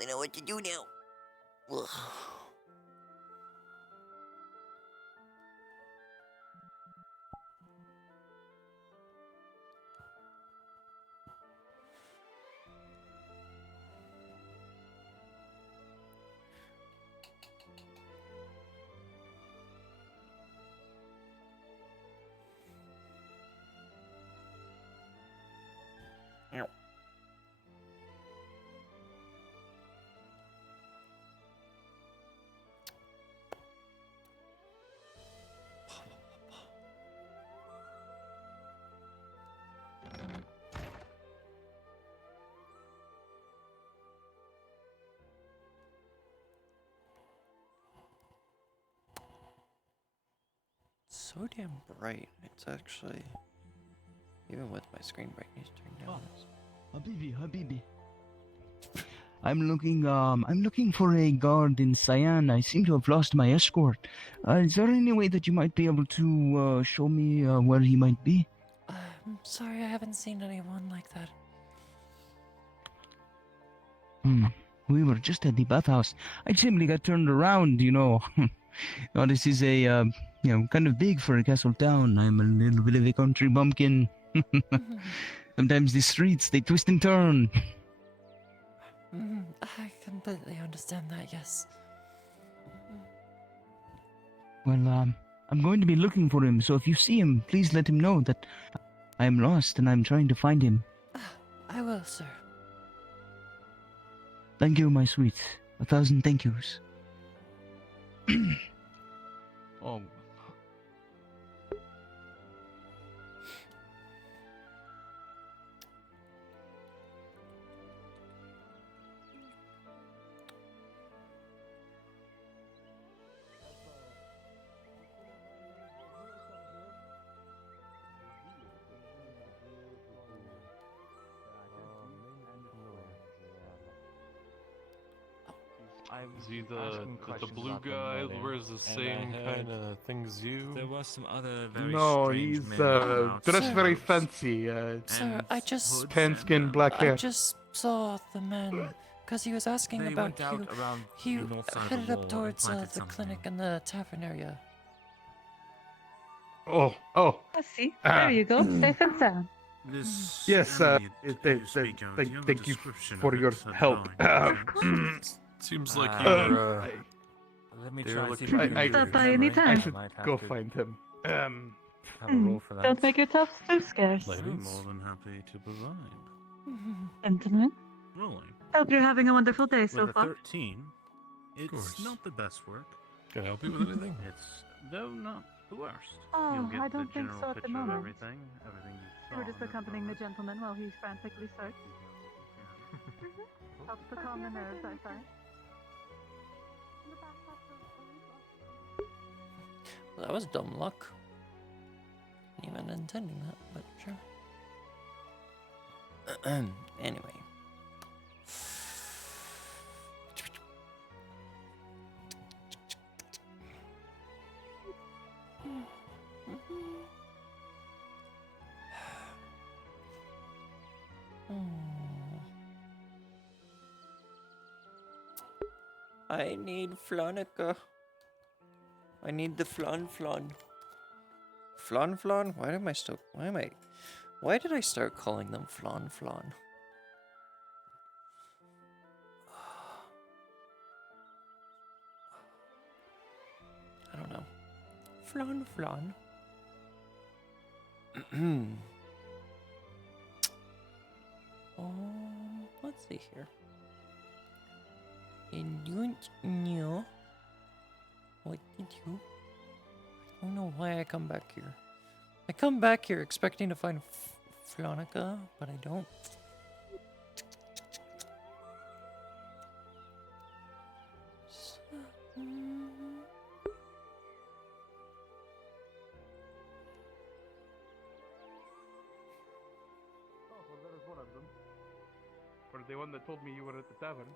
know what to do now. Ugh. Ow. So damn bright. It's actually, even with my screen brightness turned down. Habibi. I'm looking for a guard in Cyan. I seem to have lost my escort. Is there any way that you might be able to show me where he might be? I'm sorry, I haven't seen anyone like that. We were just at the bathhouse. I simply got turned around, you know. Oh, this is a, kind of big for a castle town. I'm a little bit of a country bumpkin. Sometimes the streets, they twist and turn. I completely understand that, yes. Well, I'm going to be looking for him, so if you see him, please let him know that I am lost and I'm trying to find him. I will, sir. Thank you, my sweet. 1,000 thank yous. Oh. Is he the blue guy wears the same kind of things you? There was some other very No, strange he's men about dressed very coats fancy. Sir, I just... tan skin, black hair. I just saw the man, because he was asking They about went out you. around He the north side of headed the up wall and towards planted the something. clinic and the tavern area. Oh. I see. There you go. Safe and sound. This Yes, Emily thank you for your help. Seems like you're. Let me they're try and see if looking I can Stop read by your any memory. time. I should might have go to find him. Have a roll for that. Don't make yourself too scarce. I'm more than happy to provide. Gentlemen, Rolling. hope you're having a wonderful day so With a far. 13, it's course. not the best work. Can I help you with anything? It's, though not the worst. Oh, You'll get I don't the think general so at the picture moment. of everything you We were saw just in the accompanying the progress. gentleman while he frantically searched. Helps to calm the nerves, I find. Well, that was dumb luck. Wasn't even intending that, but sure. Anyway. I need Flonica. I need the flan. Flan? Why did I start calling them flan? I don't know. Flan. Let's see here. I don't know. What did you? I don't know why I come back here. I come back here expecting to find Flonica, but I don't. Oh, well, that is one of them. Or the one that told me you were at the tavern.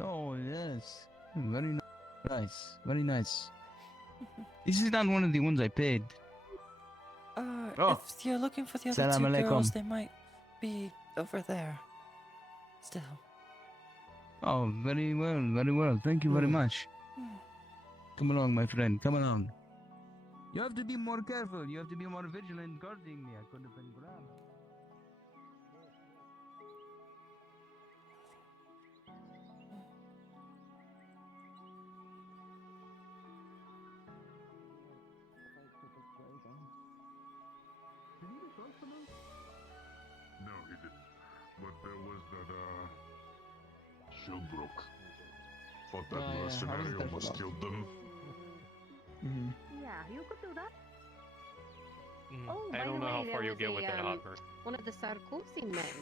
Oh, yes. Very nice. Very nice. This is not one of the ones I paid. If you're looking for the other Salam two alaikum. girls, they might be over there. Still. Oh, very well, very well. Thank you very much. Come along, my friend. Come along. You have to be more careful. You have to be more vigilant guarding me. I could have been grabbed. No, he didn't. But there was that, Shilbrook. Thought that Oh, yeah, I mercenary was there for almost that. killed them. Yeah, you could do that. Oh, I by don't the know how way, far there you'll was get a, with that hopper. One of the Sarkozy men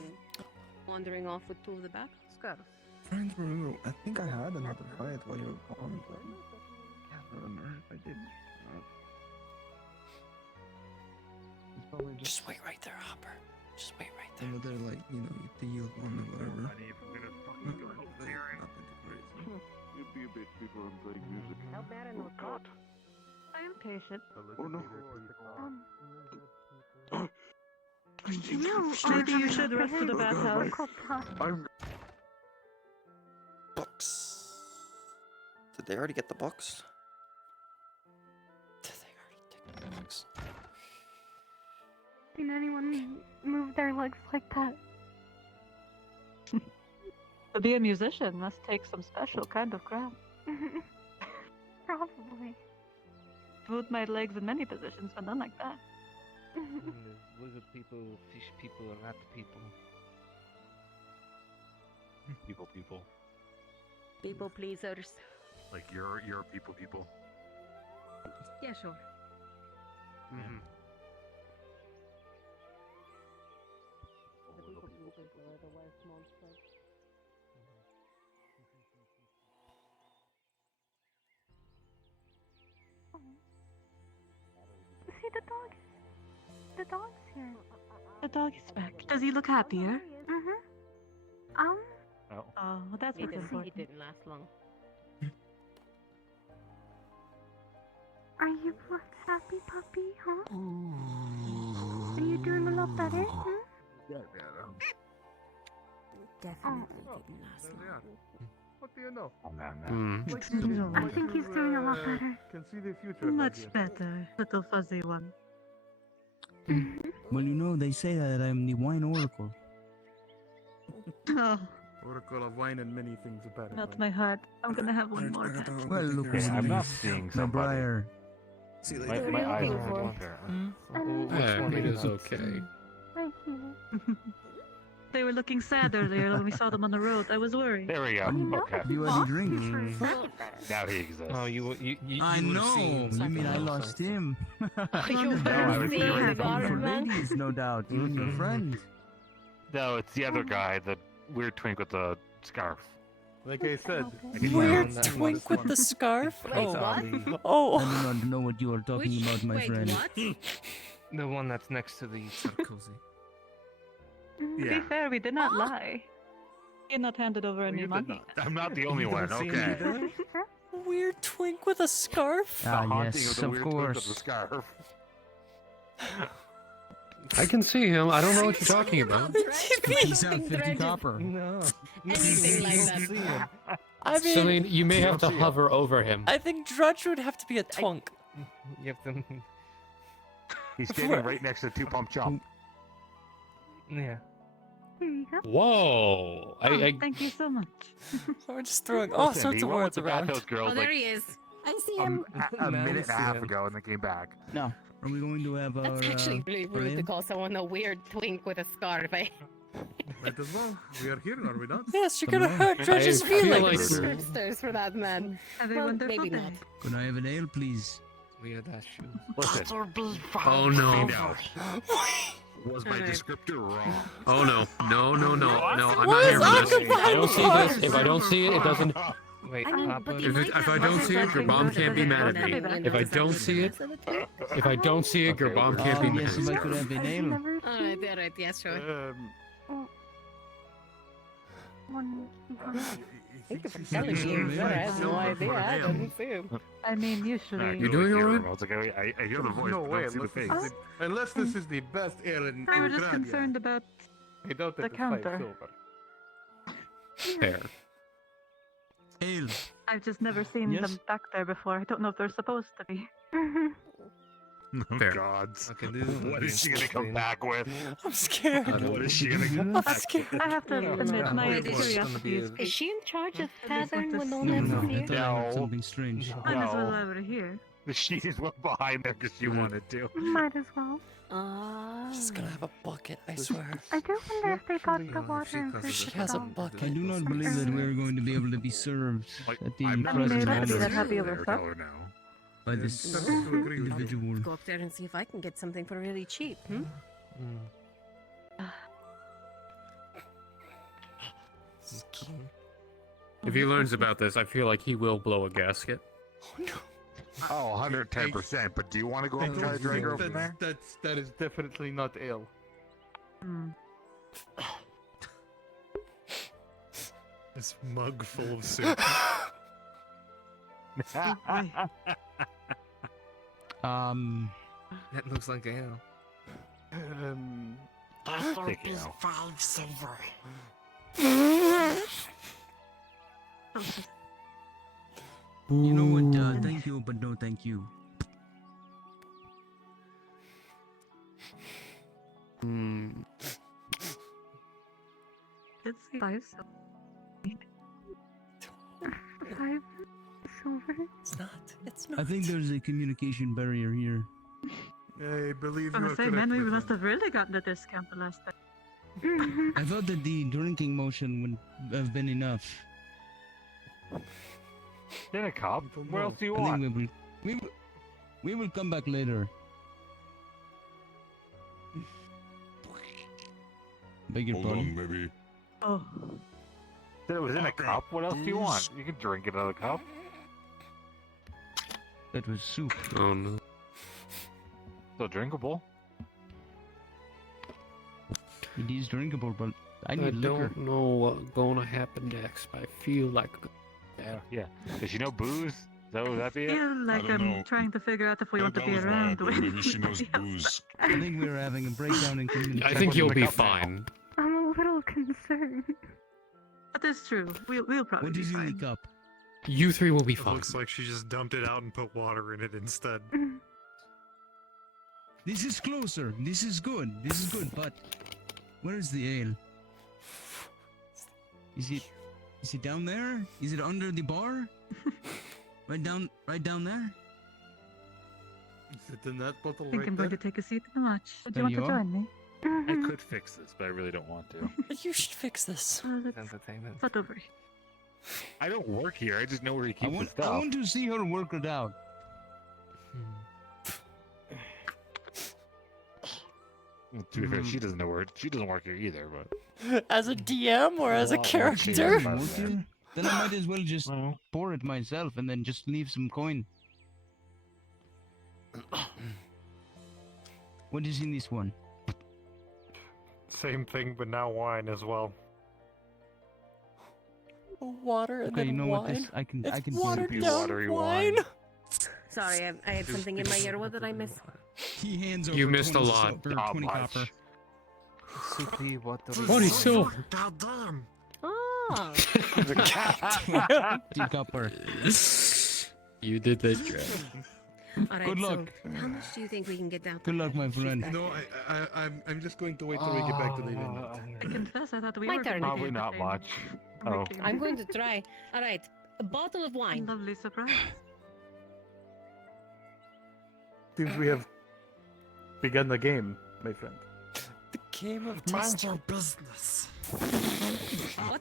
wandering off with two of the back scarves. Trying to remember. I think I had another fight while you were gone, but I can't remember if I did. It's probably Just wait right there, Hopper. Just wait right there. another, like, you know, you deal on or whatever. Nothing too crazy. You'd be a bit people and play music. Help Madden Oh, God. I am patient. Oh, no. Maybe you should rush to the bathhouse. I'm Books. Did they already get the books? Did they already take the books? Seen anyone move their legs like that? To be a musician must take some special kind of craft. Probably. Moved my legs in many positions, but none like that. Lizard people, fish people, rat people. People. People pleasers. Like your people. Yeah, sure. Mm-hmm. The people pleasers are the worst monsters. See the dog. The dog's here. The dog is back. Does he look happier? Mm-hmm. Oh. Oh, well, that's what's He important. didn't last long. Are you a happy puppy, huh? Are you doing a lot better? Definitely didn't last long. What do you know? I think he's doing a lot better. Can see the future. Much better, little fuzzy one. Well, you know, they say that I'm the wine oracle. Oh, Oracle of wine and many things apparently. melt my heart. I'm gonna have one more. Well, look Okay, at I'm not this. seeing My somebody. briar. See you My later. eyes looking are for? apparently. Yeah, it is okay. I feel it. They were looking sad earlier when we saw them on the road. I was worried. There we go. Okay. Do you have a drink? Now he exists. Oh, you I would've know. seen You mean I something lost him? You No, were I was seeing doing the it. For garden man? ladies, no doubt. You and your friend. No, it's the other guy, the weird twink with the scarf. Like I said, Weird twink with the scarf? Wait, Oh. what? Oh. I do not know what you are talking about, my wait, friend. what? The one that's next to the Sarkozy. To be fair, we did not lie. He had not handed over any money. I'm not the only one, okay. Weird twink with a scarf? The Ah, haunting yes, of the of weird twink with the course. scarf. I can see him. I don't know what you're talking about. He's out 50 copper. No. Anything like that. I So, I mean, mean, you may have to see him. hover over him. I think Drudge would have to be a twunk. You have to. He's standing right next to Two Pump Chump. Yeah. Here you go. Whoa! Oh, thank you so much. We're just throwing all Listen, sorts he of went with words the around. Bathhouse Girls Oh, there like he is. I see him. a Now minute we and a see half him. ago, and then came back. Now, are we going to have our... That's actually really rude to parade? call someone a weird twink with a scarf. Eh? might as well. We are here, are we not? Yes, you're Come gonna on. hurt Drudge's I feel feelings. like- Hipsters for that man. Have a Well, wonderful maybe day. not. Could I have an ale, please? Weird ass shoes. Listen, Oh no! Was my descriptor wrong? Oh no! No! No! No! No! I'm What not is here for this. occupied I don't see cars? this. If I don't see it, it doesn't. Wait, I mean, Papa. but If I don't see it, your mom can't be mad at me. If I don't see it, if I don't see it, your mom can't be Oh, mad yes, at if I me. could have an ale. Alright, yeah, sure. Thank you for telling me. I had no idea. I didn't see him. I mean, usually. You doing all right? I was like, I hear the voice, No but way, don't see the unless face. this, is the, unless this is the best ale in We were just Gradia. concerned about I doubt the that it's counter. 5 silver. Fair. Ale. I've just never seen Yes? them back there before. I don't know if they're supposed to be. Oh, Fair. gods. Okay, what is she gonna come back with? I'm scared. What is she gonna come I'm back scared. with? I have to admit, my Wait, curiosity is is she in charge of I just want Tavern to when no see. one No, else I is thought I heard No. something strange. Might as well No. over here. She just went behind there because she wanted to. Might as well. She's gonna have a bucket, I swear. I do wonder if they got the water and food She at has a all. bucket. I do not believe that we're going to be able to be served at the I'm I not mean, present they'd have to be that moment happy over there, stuff. tell her now. by this Yes, I agree with you. individual. Go up there and see if I can get something for really cheap, If he learns about this, I feel like he will blow a gasket. Oh, 110%. But do you want to go up and try to drag her from there? That is definitely not ale. This mug full of soup. That looks like ale. Take it out. 5 silver. You know what? Thank you, but no thank you. It's 5 silver. 5 silver. It's not. It's I think there's a communication barrier here. I believe I'm you gonna are say, correct. man, we my must friend. have really gotten the discount the last time. I thought that the drinking motion would have been enough. Then a cop? What else do you I want? think we will come back later. Beg your Hold pardon? on, maybe. Oh. Said it was in a cup. What else do you want? You can drink it out of a cup. That was soup. Oh no. Still drinkable. It is drinkable, but I I need liquor. don't know what's gonna happen next, but I feel like Yeah. Does she know booze? So would that be I it? feel like don't I'm know. trying to figure out if we want to That be was around wild, with maybe she knows anybody else. booze. I think we're having a breakdown in communication. I think you'll be Pick up now. fine. I'm a little concerned. That is true. We'll probably What be is in fine. the cup? You three will be It fine. looks like she just dumped it out and put water in it instead. This is closer. This is good. This is good. But where is the ale? Is it down there? Is it under the bar? right down there. Is it in that bottle I think right I'm going there? to take a seat and watch. Do There you want you to are. join me? I could fix this, but I really don't want to. You should fix this. Entertainment. Put over here. I don't work here. I just know where he I keeps want, his stuff. I want to see her work it out. To be fair, she doesn't know where. She doesn't work here either. But As a DM or as a Well, character? she- Work here? Then I might as well just pour it myself and then just leave some coin. What is in this one? Same thing, but now wine as well. Water and Okay, you then know wine. what? This I can It's I can watered deal with down watery wine. wine. Sorry, I had something in my ear. What did I miss? He hands over You missed a 20 lot. silver, Not 20 much. copper. Soupy, watery. 20 silver. God damn. Oh, 20 copper. You did that, Jack. all right. Good luck. So, how much do you think we can get down? Good luck, my friend. No, I'm just going to wait till we get back to the inn. I confess, I thought we My were turn. going to probably be not entertained. much. Oh. I'm going to try. All right, a bottle of A wine. lovely surprise. Seems we have begun the game, my friend. The game of Mind test. your business. What?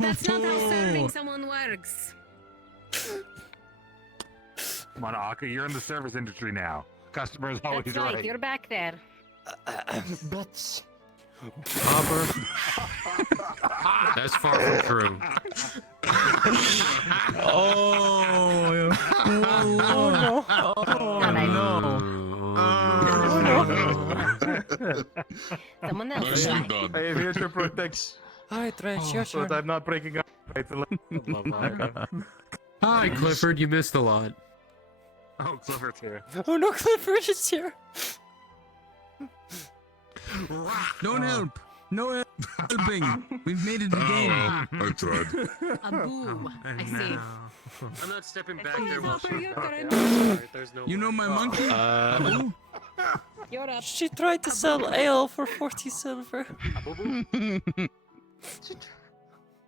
That's not how serving someone works. Come on, Aka, you're in the service industry now. Customer is always That's right. right. You're back there. Bitch. Copper. That's far from true. Oh no. Someone else. Nicely try. done. I am here to protect Alright, Reg, your so turn. that I'm not breaking up. Right, Hi, Clifford. You missed a lot. Oh, Clifford's here. Oh no, Clifford is here. Don't help. No helping. We've made it again. I tried. A boo. I see. I'm not stepping back Please there while offer she your Sorry, current- there's no You know my monkey? Abu? You're up. She tried to sell ale for 40 silver.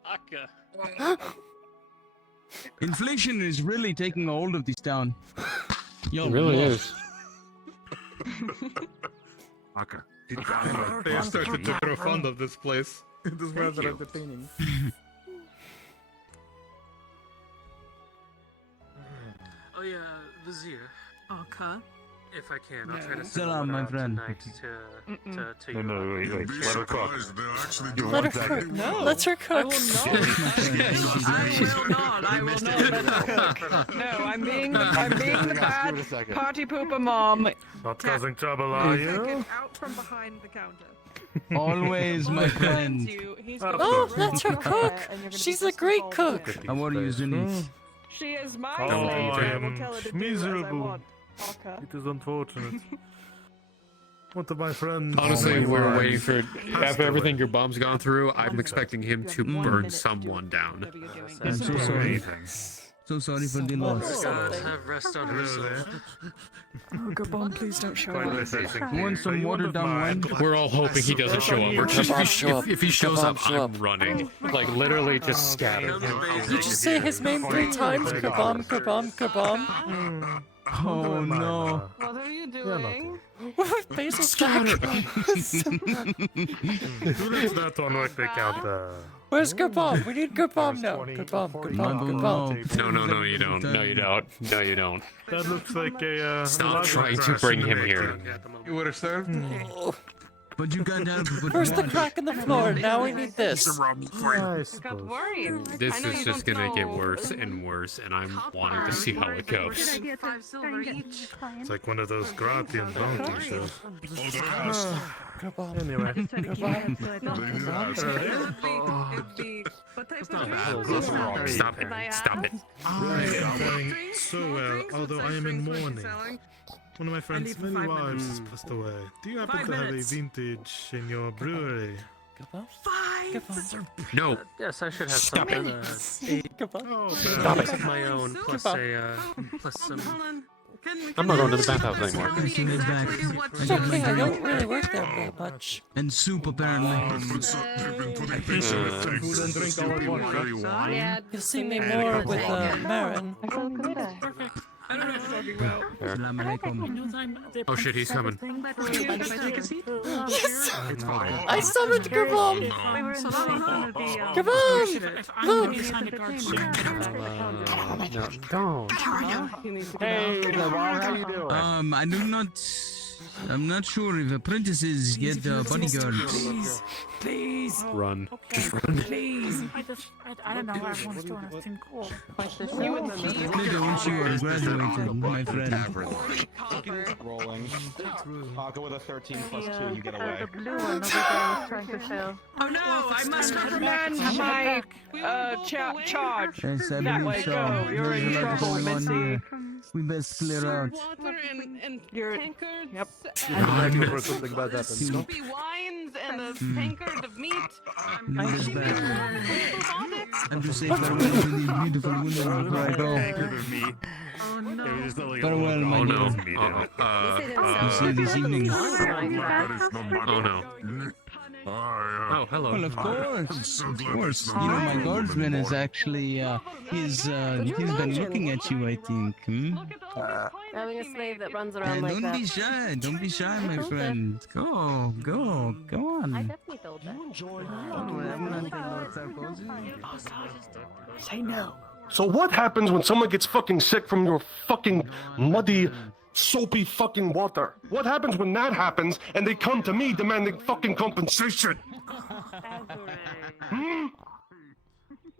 Aka. Inflation is really taking a hold of this town. Yo, It really yo. is. Okay. They started to grow fond of this place. It is rather entertaining. Oh yeah, Vizier. Okay. If I can, I'll try to send Salam, my friend. to No, you. no, wait. Let her cook. Let her cook. No. Let her cook. I will not. I will not let her cook. No, I'm being the bad party pooper mom. Not causing trouble, are Take you? it out from behind the counter. Always, my friend. Oh, let her cook. She's a great cook. How are you, Zenith? She is my Oh, slave. I I will am tell her to do as I miserable. want. Okay. It is unfortunate. What of my friends? Honestly, Oh, we're my waiting for God. after everything your mom's gone through. I'm expecting him to burn someone down. I'm so sorry. So sorry for the loss. Have rest on her soul. Oh, Gabon, please don't show Quite up. refreshing. You want some watered down wine? We're all hoping he doesn't show up. We're just, if he shows up, show I'm running. Like literally just scatter. Did you say his name 3 times? Kabam, kabam, kabam. Oh no. What are you doing? Basil's back. Who lets that on work the counter? Where's Kabam? We need Kabam now. Kabam, Kabam, Kabam. No, you don't. No, you don't. No, you don't. That looks like a. Stop trying to bring him here. You would have served? But you can't help but First the watch. crack in the floor, now we need this. I got worried. This I know is you just don't gonna get know. worse and worse, and I'm wanting to see how it goes. 5 silver each. It's like one of those Gratian donkey shows. Kabam. Anyway. Stop it. Stop it. I am doing so well, although I am in mourning. One of my friend's many wives has passed away. Do you happen to have a vintage in your brewery? Kabam. 5. Kabam. No. Yes, I should have Stop some. it. Kabam. Stop Of my own, plus plus some. I'm not going to the bathhouse anymore. Christine is back. It's okay, I don't really work there very much. And soup apparently. Yeah. You'll see me more with Marin. Assalamu alaikum. Oh shit, he's coming. Yes! I summoned Kabam! Kabam! Look! No, don't. Hey, Navarre, how you doing? I'm not sure if apprentices get bodyguards. Please. Run. Just run. Please. I don't know why everyone's doing it. It's cool. Maybe once you are graduated, my friend. Rolling. Aka with a 13 plus 2, you get away. Oh no, I must reprimand my charge. Yes, I That believe way, so. go. You're There's in a lot trouble, going on Missy. here. We best clear out. Water and You're. tankards. Yep. And Before something bad happens. soupy wines and a tankard of meat. Leave us back. I'm just saying farewell to these beautiful women before I go. Oh no. Farewell, my Oh no. dear. Uh, See you this evening. oh no. Oh, hello. Well, of course, of course. You know, my guardsman is actually, he's been looking at you, I think. Having a slave that runs Yeah, around like don't that. be shy, don't be shy, my Okay. friend. Go I on. definitely told that. Say no. So what happens when someone gets fucking sick from your fucking muddy, soapy fucking water? What happens when that happens and they come to me demanding fucking compensation? Hmm?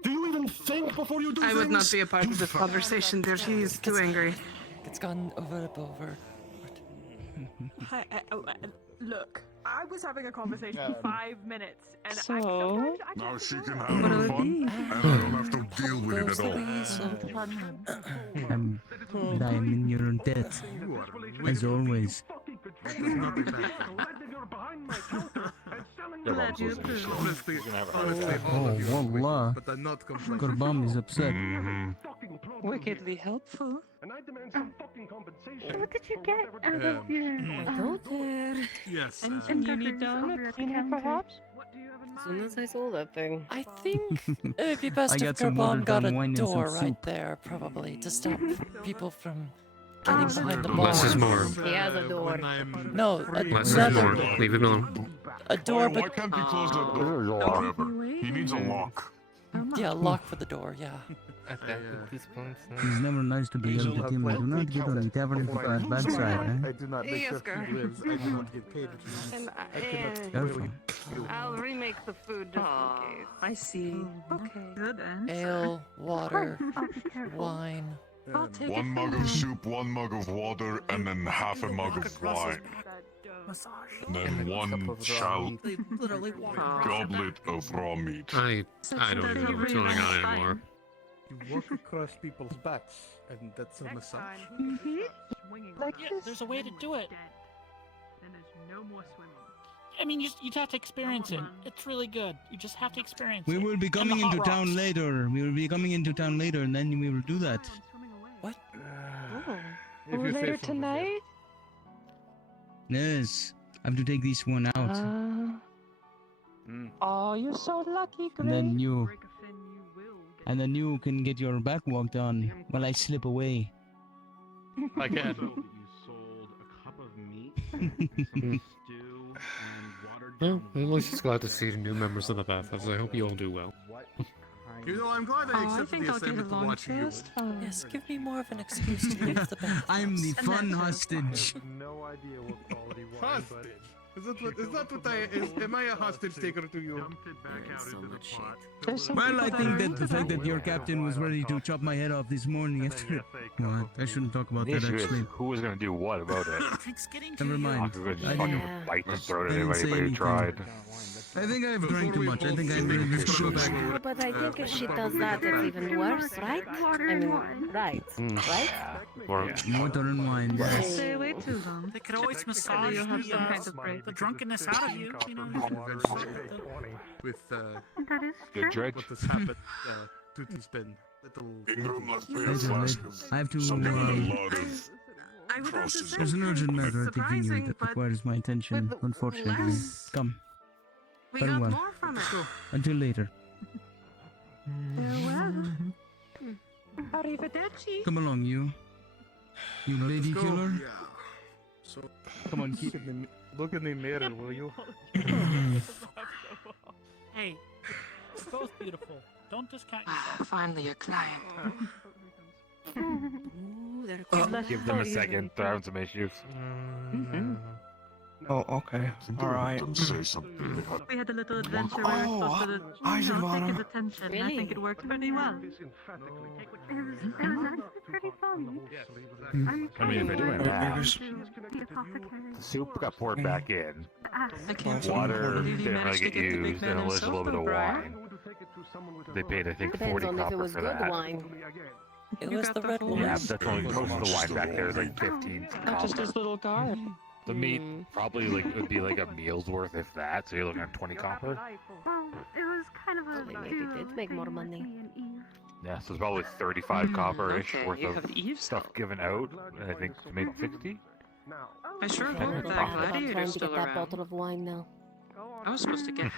Do you even think before you do I things? would not be a part of this conversation, dear. She's too angry. It's gone over. Look, I was having a conversation for 5 minutes, and Now she can have her fun, and I don't have to deal with it at all. I'm in your debt, as always. You're behind my counter and Your mom's listening to shit. Honestly, You're gonna have a honestly, heart attack. all of you are wallah. wicked, but I'm not complaining. Gorbam is upset. Wickedly helpful. And I demand some fucking compensation. What did you get out of your Yes. And you need donuts, perhaps? As soon as I saw that thing. I think it would be best I if got some Gerbom got a watered-down wine and some door right soup. there, probably, to stop people from getting behind the bar. Less is more. He has a door. No, Less is another more. Leave him alone. a door, Why but can't you close that door forever? He needs a lock. yeah, lock for the door. Yeah. It's never nice to be yelled at him. Do not get on the tavern bad side, eh? I do not make sure he lives. I do not get paid. Careful. I'll remake the food just in case. I see. Okay. Good end. Ale, water, wine. I'll take One mug of soup, one mug of water, and then half a mug of wine. And then one goblet of raw meat. I don't even know what's going on anymore. You walk across people's backs, and that's a massage. Like There's a way to do it. Then there's no more swimming. I mean, you just have to experience it. It's really good. You just have to experience We it. will be And the coming hot into town rocks. later. We will be coming into town later, and then we will do that. What? Oh, later tonight? Yes. I have to take this one out. Oh, you're so lucky, And then Gray. you... And then you can get your back walked on while I slip away. I can. You sold a cup of meat, some stew, and watered Well, down at least he's glad to see new members of the bathhouse. I hope you all do well. You know, I'm glad I accepted the assignment to watch you. Yes, give me more of an excuse to leave the bathhouse. I'm the fun hostage. No idea what quality wine, Hostage? Is that what am I a hostage taker to you? Well, I think that the fact that your captain was ready to chop my head off this morning after... No, I shouldn't talk about The that, issue is, actually. who was gonna do what about it? Never mind. Who could I just fucking didn't- bite the throat I of didn't say anybody who anything. tried? I think I have drank too much. I think I'm ready to go back. No, but I think if she does that, it's even worse, right? I mean, right, right? Water and wine, yes. Stay away too long. They could always massage You'll have some kind of break. the drunkenness out of you. You know. With That is Good true. dredge. what has happened to this been little. Ingram left me I a flask do. of I have to... something with a lot of I would have to say There's an urgent matter it's at the vineyard surprising, that but requires my attention, unfortunately. Come. we Very got well. more from it. Until later. Farewell. Arrivederci. Come along, you. You lady Go. killer. Yeah. So Come on, keep... Look in the mirror, will you? Hey, you're both beautiful. Don't discount yourself. Finally, a client. Ooh, they're Give them a second. They're having some issues. Oh, okay. All right. say something. We had a little adventure where we were supposed to take his attention. I think it worked pretty well. It was actually pretty fun. I mean, if I do my math, The apothecary. the soup got poured back in. I can't Water believe you didn't really managed to get get the big used, man and a himself, little bit of Brian. wine. They paid, I think, Depends 40 on if it copper was for good that. wine. It You was got the the red whole wine. Yeah, that's only most of the wine back there is like 15 Not just copper. his little guard. The meat probably like would be like a meal's worth, if that. So you're looking at 20 copper. Well, it was kind of a They maybe did make more money. me and Eve. Yeah, so it's probably 35 copper-ish okay, worth you of have Eve's stuff given out. And I think made 60. I sure I hope don't that know. I'm gladiator's trying to still get that around. bottle of wine now. I was supposed to get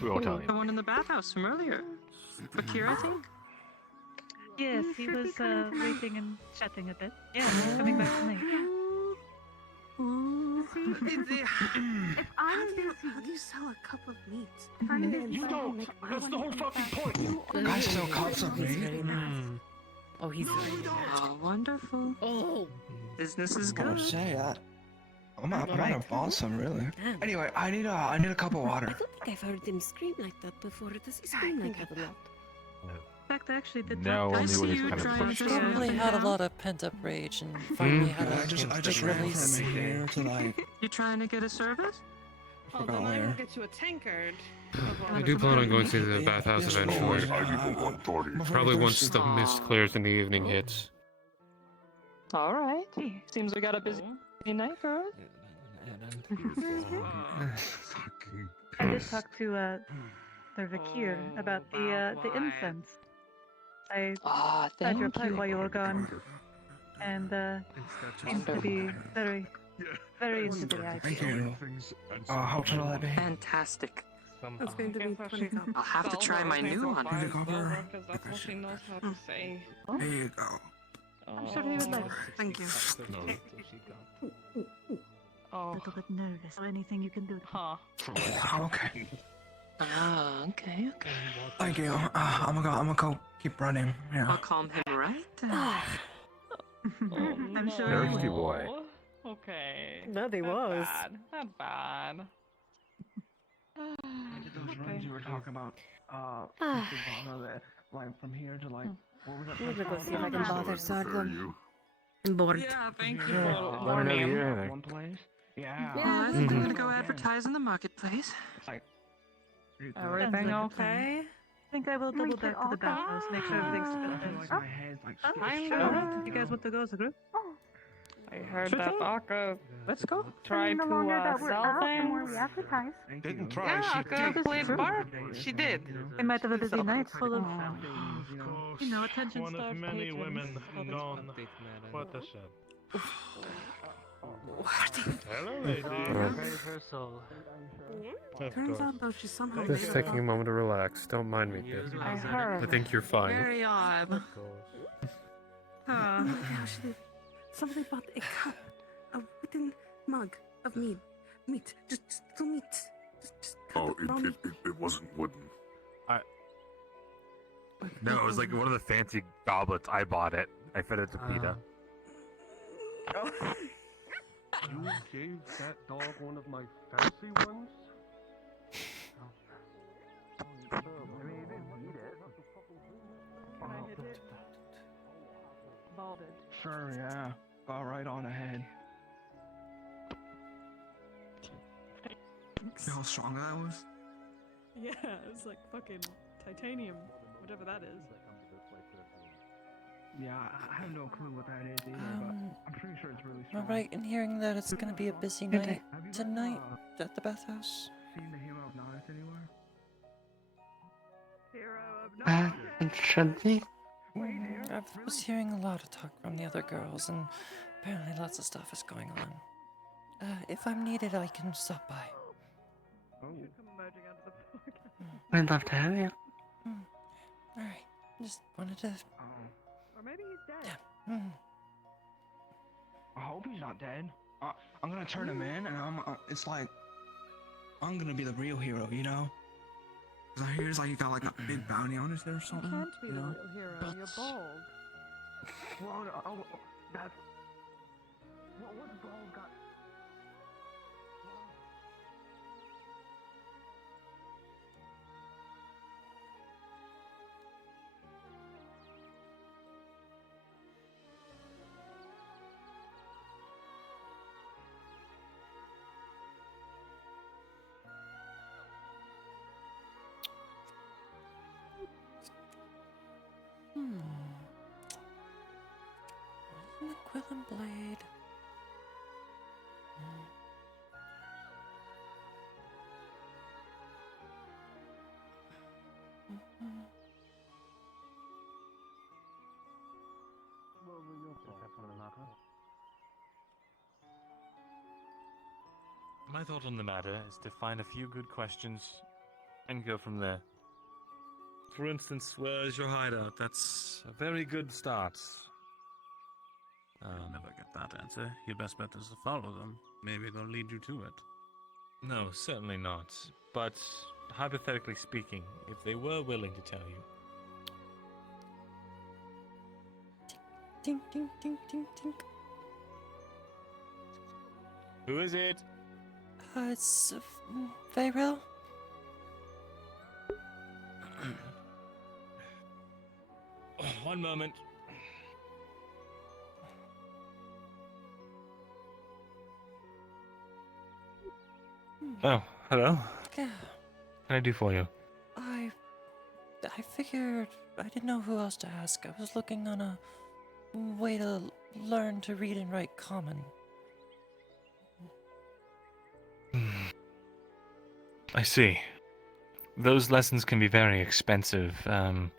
We won't tell the you. one in the bathhouse from earlier. Fakir, I think. Yes, he was waiting and chatting a bit. Yeah, he's coming back tonight. If I'm busy, How do you sell a cup of meat? if I'm busy, You don't. That's the whole fucking point. I still caught something. Oh, he's Oh, wonderful. Oh, Business is I gotta good. say that. I'm not awesome, really. damn. Anyway, I need a cup of I water. don't think I've heard him scream like that before. Does he scream like that a lot? In fact, I actually did No, talk only to when you he's kind of trying pushed to down. Probably had a lot of pent up rage and finally had a I just big ran release. from here to like You trying to get a service? forgot where. get you a tankard. I do plan on going to the bathhouse eventually. Probably once the mist clears and the evening hits. All right. Seems we got a busy night, girl. I did talk to the Vakir about the incense. I had your pipe while you were gone, and seems to be very, very into the idea. Thank you. How much will that be? Fantastic. That's going to be 20 copper. I'll have to try my new one. 20 copper. That's what she knows how to say. There you go. I'm sure he would like it. Thank you. A little bit nervous. So anything you can do. Okay. Ah, okay. Thank you. I'm gonna go keep running. Yeah. I'll calm him right down. I'm sure Thirsty boy. Okay. That he was. Not bad. Those runs you were talking about, that, like from here to like, what was that? I'm gonna go see if I can bother Sargon. Bored. Yeah, thank you for Let me warning know him. either. One place? Yeah. Yeah, I think I'm gonna go advertise in the marketplace. Like, Everything okay? I think I will double back to the bathhouse, make sure everything's filled in. like my head, like, I'm alright. You guys want to go as a group? I heard that Aka Let's go. tried the to longer that we're sell out, the more things. we advertise. Didn't try. Yeah, She Aka did. played bar. She did. They might have a busy night full of, Of you know, course, attention one of starved many patrons. women known. What a shame. Hello, lady. Save her soul. Of Turns course. out though she's somehow Just very taking a moment to relax. Don't mind me, kid. I heard. I think you're fine. Very odd. Of course. Oh my gosh. Somebody bought a cup, a wooden mug of meat. Just little meat. Just Oh, it wasn't wooden. No, it was like one of the fancy goblets. I bought it. I fed it to PETA. You gave that dog one of my fancy ones? Balded. sure, yeah. Go right on ahead. See how strong that was? Yeah, it's like fucking titanium, whatever that is. Yeah, I have no clue what that is either, but I'm pretty sure it's really Am strong. I right in hearing that it's gonna be a busy Have you night ever, tonight at the bathhouse? Seen the hero of Nonus anywhere? It should be. I was hearing a lot of talk from the other girls, and apparently lots of stuff is going on. If I'm needed, I can stop by. I'd love to have you. Alright, just wanted to. Or maybe he's dead. Yeah. I hope he's not dead. I'm gonna turn him in, and it's like, I'm gonna be the real hero, you know? 'Cause I hear it's like you got like a big bounty on his head or something. You can't be you the know? real hero. You're bald. Well, that's. What's bald got? Wasn't the Quillen blade? My thought on the matter is to find a few good questions and go from there. For instance, where is your hideout? That's a very good start. You'll never get that answer. Your best bet is to follow them. Maybe they'll lead you to it. No, certainly not. But hypothetically speaking, if they were willing to tell you, Tink, tink, tink, tink, tink. who is it? It's Vayril. One moment. Oh, hello. Yeah, What can I do for you? I figured I didn't know who else to ask. I was looking on a way to learn to read and write common. I see. Those lessons can be very expensive, and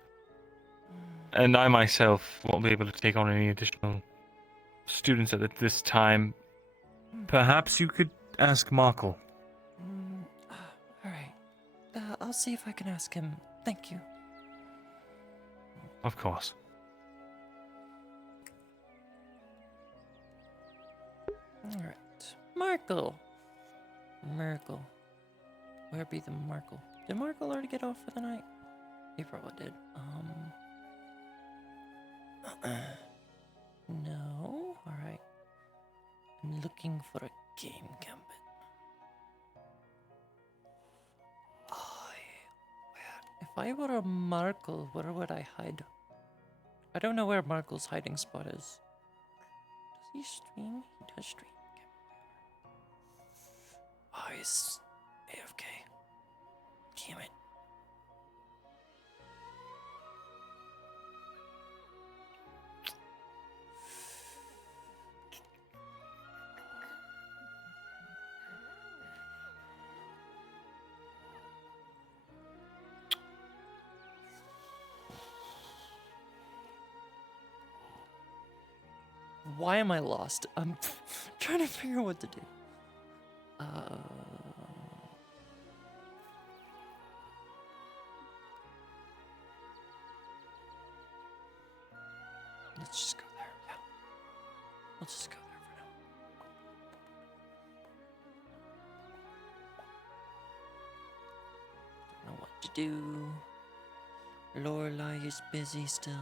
I myself won't be able to take on any additional students at this time. Perhaps you could ask Markle. Alright. I'll see if I can ask him. Thank you. Of course. Alright. Markle. Merkle. Where be the Markle? Did Markle already get off for the night? He probably did. No. Alright. I'm looking for a game gambit. If I were a Markle, where would I hide? I don't know where Markle's hiding spot is. Does he stream? He does stream. Oh, he's AFK. Damn it. Why am I lost? I'm trying to figure out what to do. Let's just go there, yeah. Let's just go there for now. Don't know what to do. Lorelai is busy still.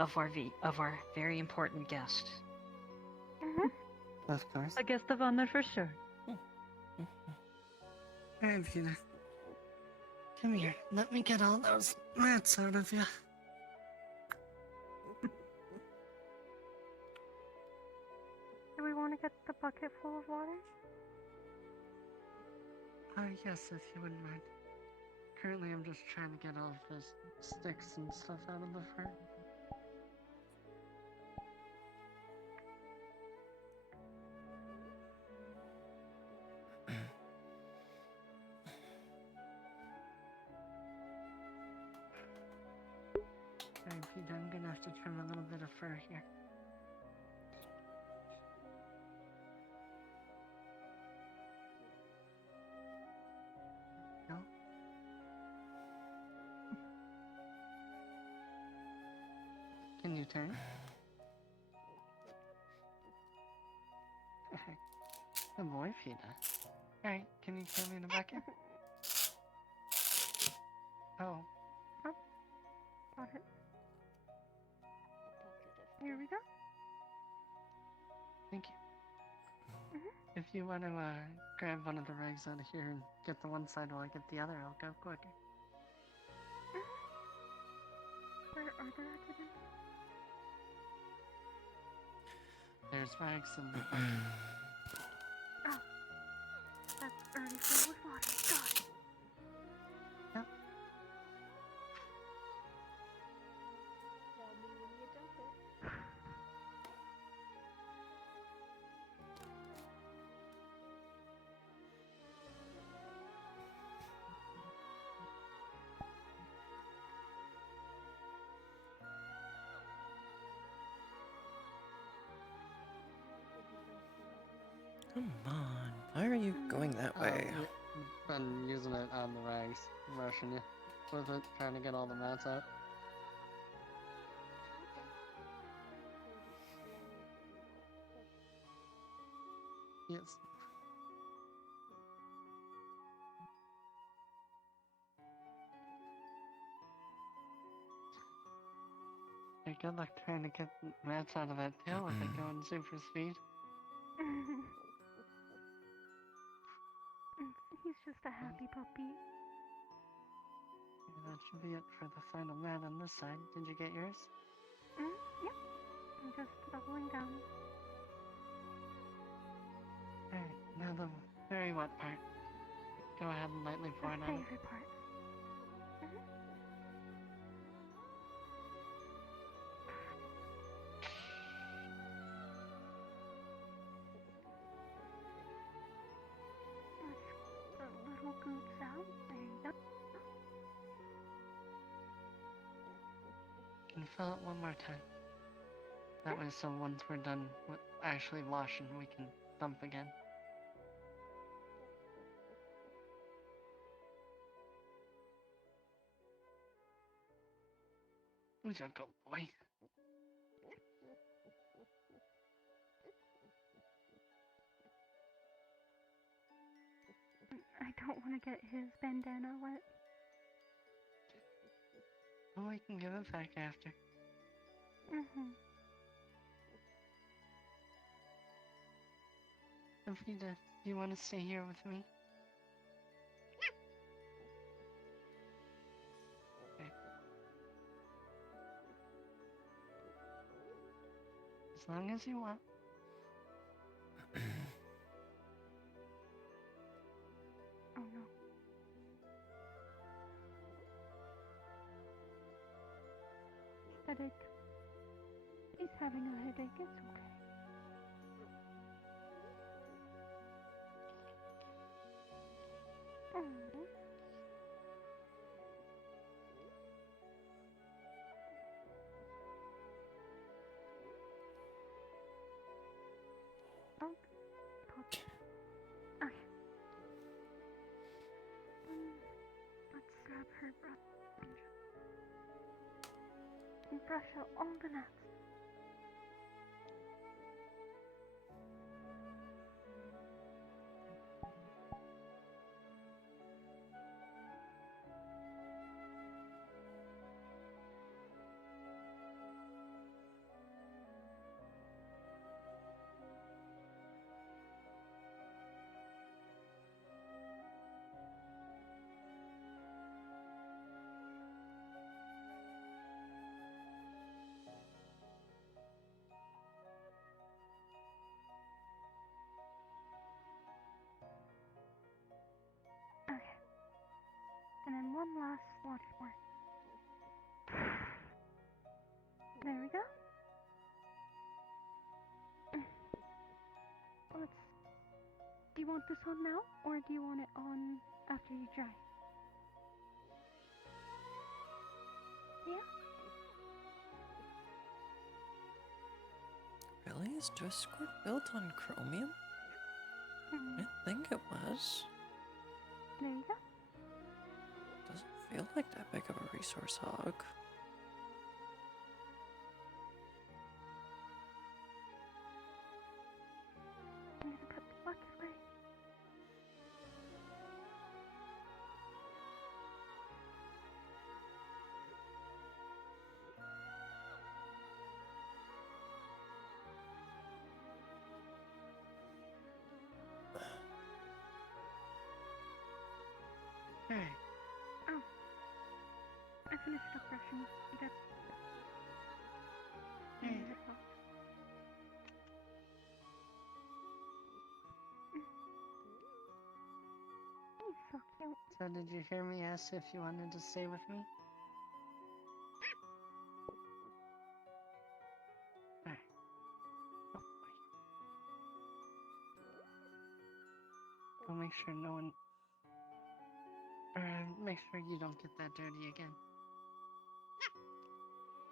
of our very important guest. Of course. A guest of honor for sure. Hey, Peter. Come here. Let me get all those mats out of you. Do we want to get the bucket full of water? Yes, if you wouldn't mind. Currently, I'm just trying to get all of those sticks and stuff out of the fur. Alright, Peter, I'm gonna have to trim a little bit of fur here. No? Can you turn? Good boy, Peter. Alright, can you give me the bucket? Oh. Got it. Here we go. Thank you. If you want to grab one of the rags out of here and get the one side while I get the other, I'll go quicker. Where are the rats again? There's rags and... Oh. That's already full with water. Got it. Yep. Tell me when you dump it. Come on. Why are you going that way? I'm using it on the rags, rushing you with it, trying to get all the mats out. Yes. Hey, good luck trying to get mats out of that tail with it going super speed. He's just a happy puppy. Yeah, that should be it for the final mat on this side. Did you get yours? Yep. I'm just doubling down. Alright, now the very wet part. Go ahead and lightly pour My it on. favorite part. That's the little goop sound. There you go. And fill it one more time. That way, so once we're done with actually washing, we can dump again. Who's a good boy? I don't want to get his bandana wet. Well, we can give it back after. Sophia, do you want to stay here with me? Okay. As long as you want. Oh no. Headache. He's having a headache, it's okay. Oh. Oh, pop. Okay. Let's grab her brush. And brush out all the nuts. one last watch more. There we go. Let's. Do you want this on now, or do you want it on after you dry? Yeah? Really? Is Discord built on chromium? I didn't think it was. There you go. Doesn't feel like that big of a resource hog. I'm gonna put the bucket away. Hey. Oh. I finished up brushing. You got. Hey. He's so cute. So did you hear me ask if you wanted to stay with me? Alright. I'll make sure no one... make sure you don't get that dirty again.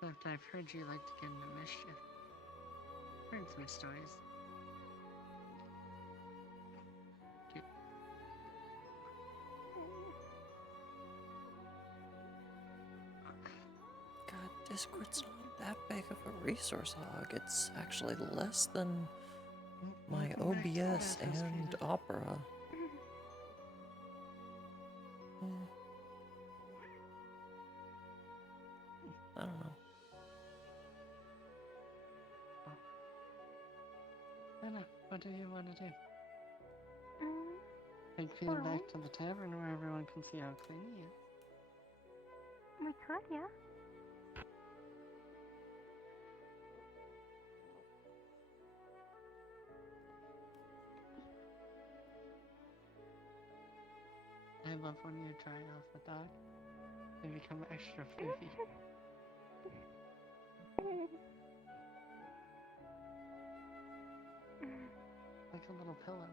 Except I've heard you like to get into mischief. Heard some stories. God, Discord's not that big of a resource hog. It's actually less than my OBS and Opera. I don't know. Anna, what do you want to do? Take Peter back to the tavern where everyone can see how clean he is. We could, yeah. I love when you dry off a dog. They become extra fluffy. Like a little pillow.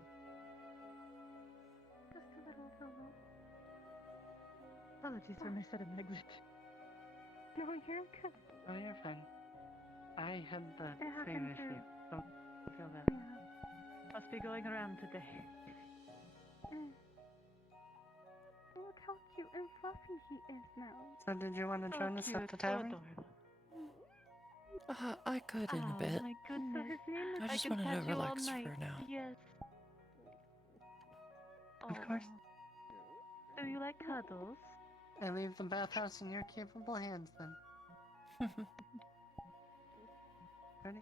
Just a little pillow. Apologies for my sudden neglect. No, you're good. Oh, you're fine. I had the It same happened issue. too. Don't feel bad. Yeah. Must be going around today. Look how cute and fluffy he is now. So did you want to So join us cute, at the so tavern? adorable. I could in a Oh bit. my goodness. So his name is I just can wanted pet to you all relax night. for now. Yes. Of course. Do you like cuddles? I leave the bathhouse in your capable hands then. Ready?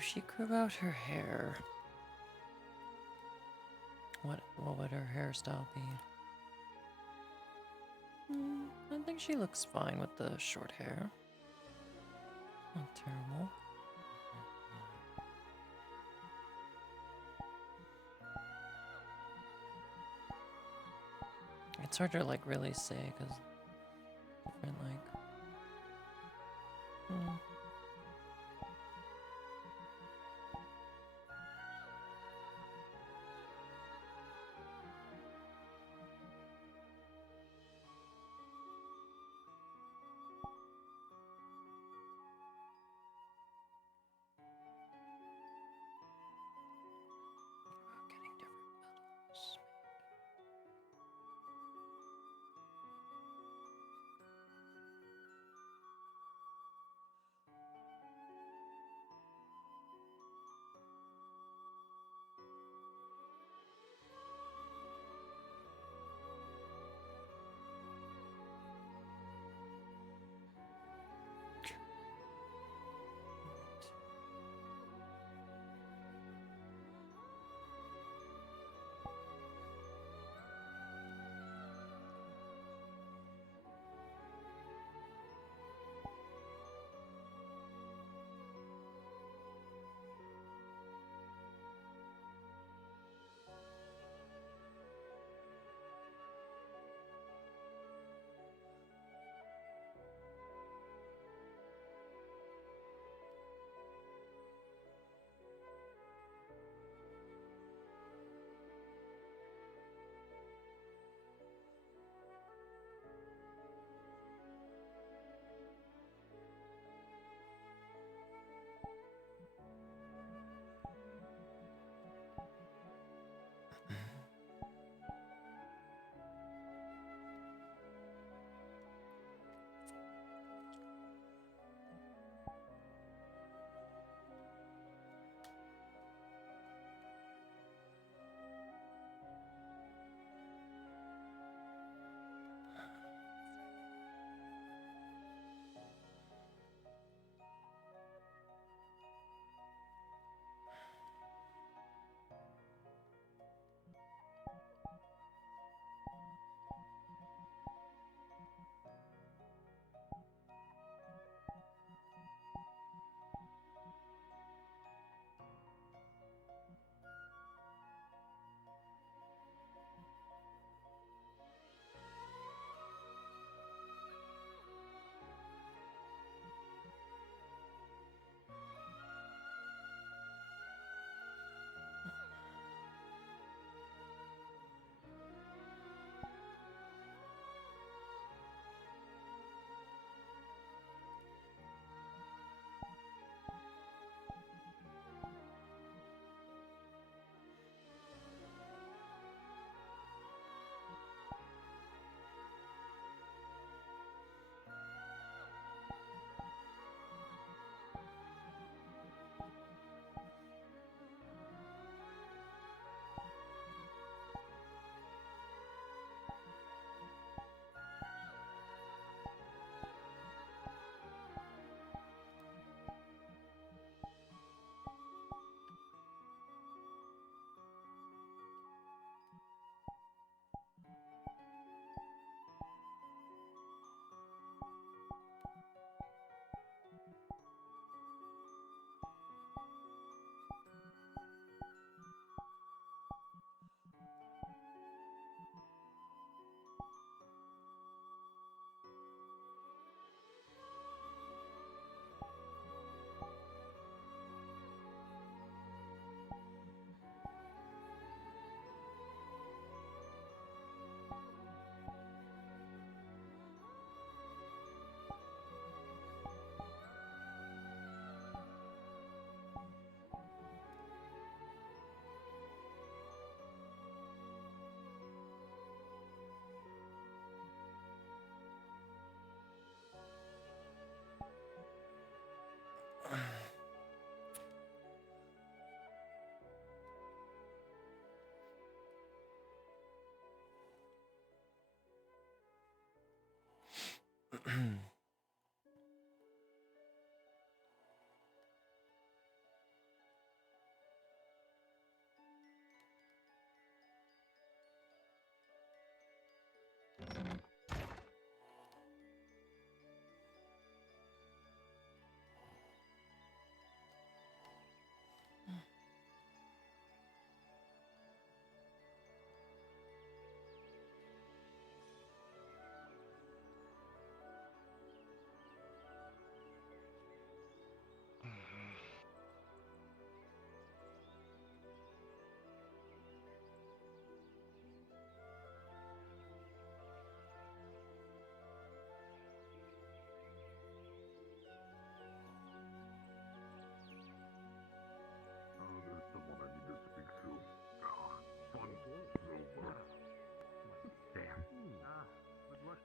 If she grew out her hair, what would her hairstyle be? I think she looks fine with the short hair. Not terrible. It's hard to like really say because different like.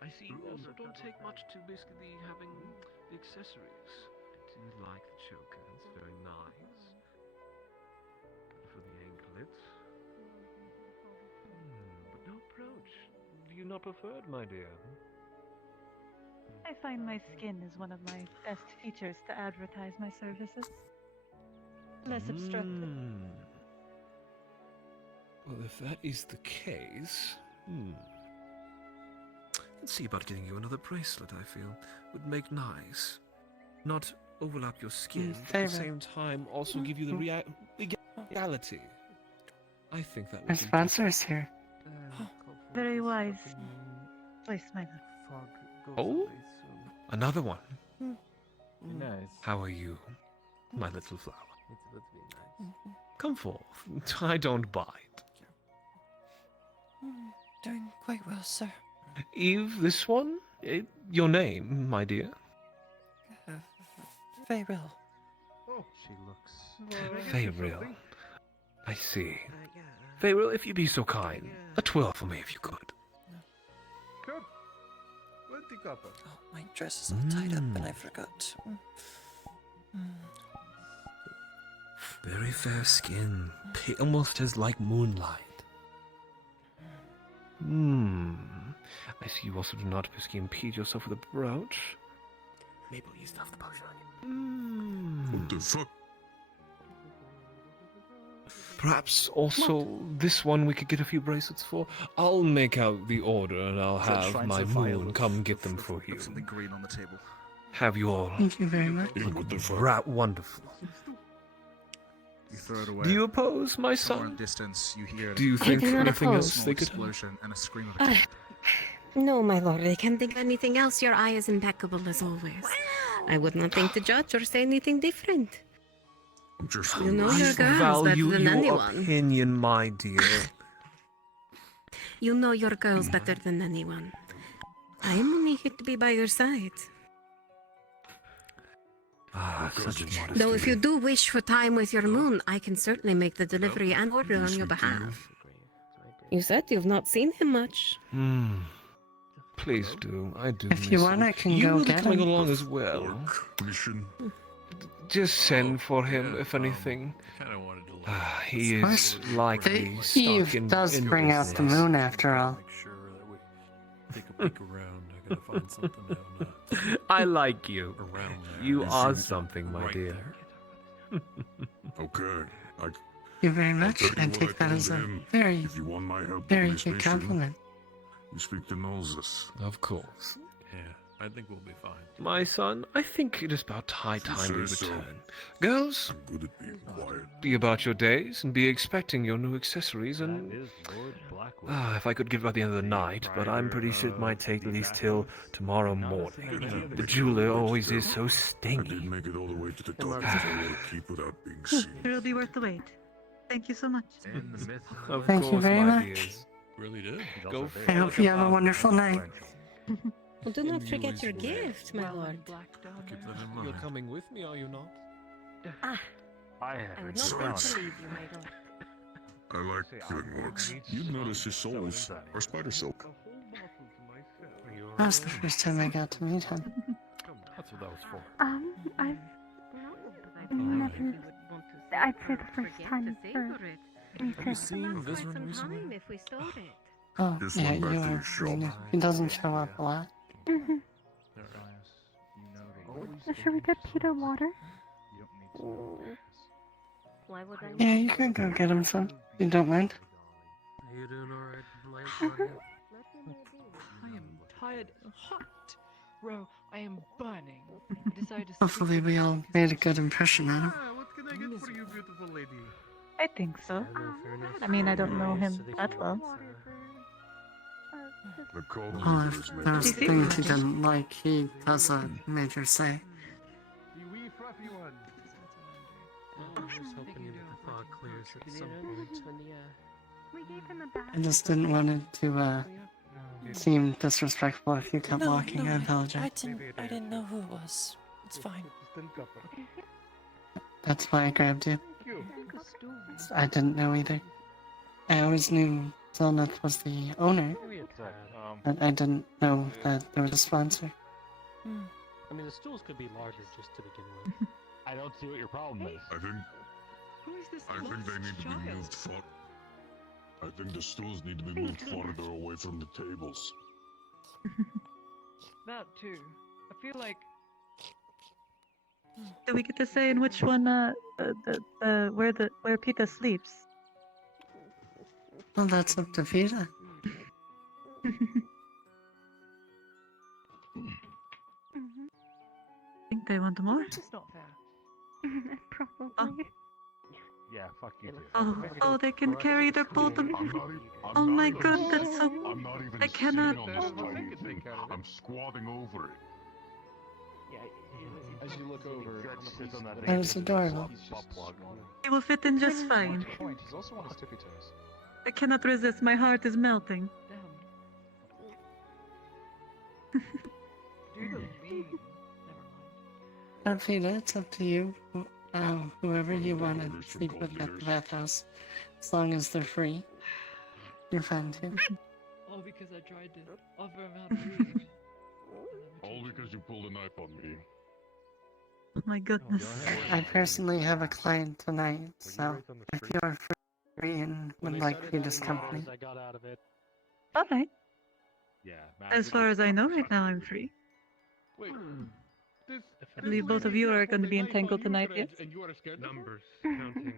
I see you also don't take much to basically having the accessories. I do like the choker, it's very nice. For the anklets. But no brooch. Do you not prefer it, my dear? I find my skin is one of my best features to advertise my services. Less obstructive. Well, if that is the case, let's see about getting you another bracelet, I feel. Would make nice. Not overlap your skin, but at the same time also give you the reality. I think that would Our be sponsor is here. Very wise. Place my love. Oh? Another one. Nice. How are you, my little flower? Come forth. I don't bite. Doing quite well, sir. Eve, this one? Your name, my dear? Fayril. Oh, she looks... Fayril. I see. Fayril, if you be so kind, a twirl for me if you could. Oh, my dress is all tied up and I forgot. Very fair skin, almost as like moonlight. I see you also do not basically impede yourself with a brooch. Maybe you stuff the potion on you. What the fuck? Perhaps also this one we could get a few bracelets for. I'll make out the order and I'll have my moon come get them for you. Something green on the table. Have you all? Thank you very much. Wonderful. You throw it away. Do you oppose, my Somewhere son? in distance, you hear Do you think anything else small they could? explosion and a scream of a cat. No, my lord, I can't think of anything else. Your eye is impeccable as always. I would not think to judge or say anything different. You know your girls better value than your anyone. opinion, my dear. You know your girls better than anyone. I am only here to be by your side. Such modesty. Though if you do wish for time with your moon, I can certainly make the delivery and order on your behalf. You said you've not seen him much. Please do. I do. If you miss want, him. I can you go will be get coming him. along as well. Just send for him, if anything. He is likely stuck Eve in does in bring out the business. moon after all. Take a peek around. I gotta find something out. I like you. Around there. You are something, my Right dear. Okay. Thank you very much. I'll tell I you what take that told as a him. very, If you want my help very with this good mission, compliment. you speak to Moses. Of course. Yeah, I think we'll be fine. My son, I think it is about high time we say so. return. Girls, I'm good at being quiet. be about your days and be expecting your new accessories and... That is Lord Blackwood. if I could get by the end of the night, but I'm pretty sure it might take at least till tomorrow morning. The jeweler always is so I stingy. did make it all the way to the top if I were to keep without being seen. It'll be worth the wait. Thank you so much. Of Thank you course, very my much. dears. Really did. Go I hope you have a wonderful night. Well, do not forget your gift, my lord. You're coming with me, are you not? I I would haven't not want Besides, to leave you, my lord. I like killing orcs. You'd notice his soles are spider silk. That was the first time I got to meet him. That's what that was for. I've never. I'd say the first time for Have you seen Vizran recently? Time if we stole it. Oh, Just yeah, went back you to are. his shop. I mean, he doesn't show up a lot. Should we get Peter water? Why would I? Yeah, you can go get him some. You don't mind? You doing alright, I am tired and hot. Bro, I am burning. I decided to sleep Hopefully we all made a good impression on him. What can I get for you, beautiful lady? I think so. I mean, I don't know him that well. The cold Well, weather if is making there's it things he didn't like, he has a major say. The wee fluffy one. I was hoping the fog clears at some point. We gave him a bath. I just didn't want it to seem disrespectful if you kept No, walking. no, I apologize. I didn't know who it was. It's fine. That's why I grabbed you. I didn't know either. I always knew Zelneth was the owner, I didn't know that there was a sponsor. I mean, the stools could be larger just to begin with. I don't see what your problem is. I think they need to be moved far. I think the stools need to be moved farther away from the tables. That too. I feel like Do we get to say in which one where Pita sleeps? Well, that's up to Vita. Think they want more? it's not fair. Probably. Yeah, fuck you too. Oh, they can carry their both. Oh my god, that's so. I'm not even I cannot. sitting on this tiny thing. I'm squatting over it. As you look over, That is adorable. It will fit in just fine. He's also on his tippy toes. I cannot resist. My heart is melting. Vita, it's up to you. Whoever you want to sleep with at the bathhouse, as long as they're free, you're fine too. All because I tried to offer him how to read. All because you pulled a knife on me. Oh my goodness. I personally have a client tonight, so if you are free and would like Vita's company. I got out of it. Alright. Yeah. As far as I know right now, I'm free. Wait. I believe both of you are going to be entangled tonight, yes? Numbers, counting.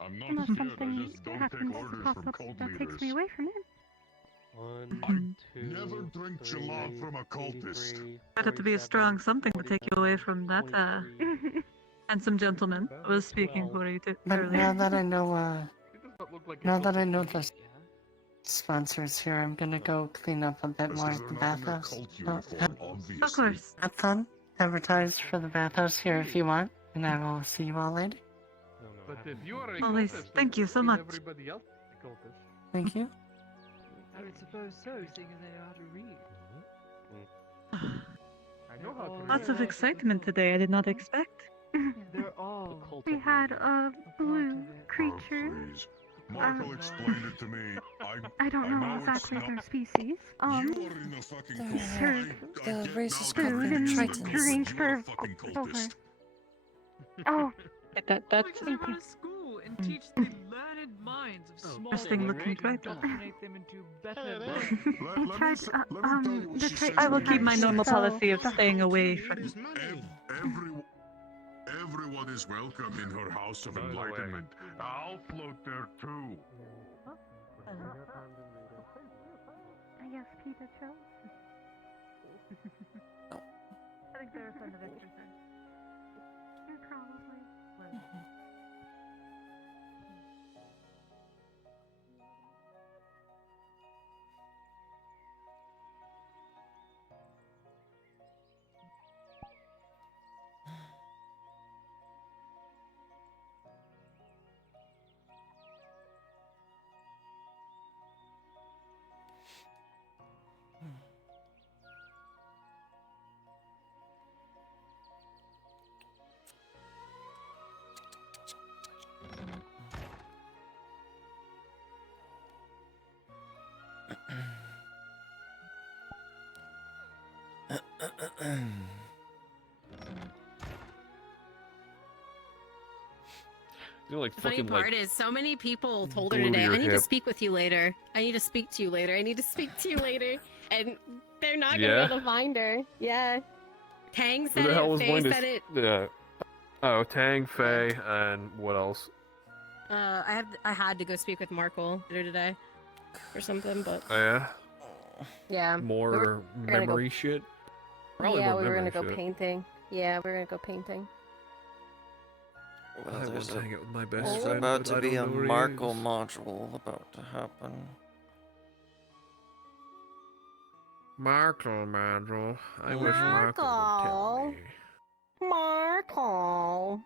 I'm not Unless scared, something I needs just to don't happen take that orders pops from up cult that leaders. takes me away from it. 1, 2, Never drink Chala from a cultist. Better to be a strong something to take you away from that handsome gentleman who was speaking for you But earlier. now that I know the sponsors here, I'm gonna go clean up a bit more at the bathhouse. Of course. Have fun. Advertise for the bathhouse here if you want, and I will see you all later. But if you are a Always. cultist, Thank you so then much. Everybody else is a cultist. Thank you. I would suppose so, seeing as they know how to read. I know how to read. Lots of excitement today I did not expect. They're all. We had a blue creature. Please. Marco explained it to me. I don't know know exactly it's their not- species. You are in a fucking cult. Her The race is food called the and Tritons. drink for fucking over. cultist. Oh, That's Go to school and teach the learned minds of small Interesting looking Triton. indoctrinate them into better I tried, I will keep my normal policy of staying away from. Everyone is welcome in her house of enlightenment. I'll float there too. I guess Peter chose. I think they're a friend of exercise. You're probably. You're like The funny fucking part like is, so many people told her glue to today, your I need to hip. speak with you later. I need to speak to you later. I need to speak to you later. And they're not gonna Yeah? be able to find her. Yeah. Tang who said the hell it, was Faye going to said it. yeah. Oh, Tang, Faye, and what else? I had to go speak with Markle later today. Or something, but Oh, yeah. yeah. More we were gonna go- memory shit. Probably yeah, more we were gonna memory go shit. painting. Yeah, we were gonna go painting. Well, I want there's to hang out with my best there's friend, about but to I be a don't know where he Marco is. module about to happen. Markle module. I wish Markle would tell me. Markle.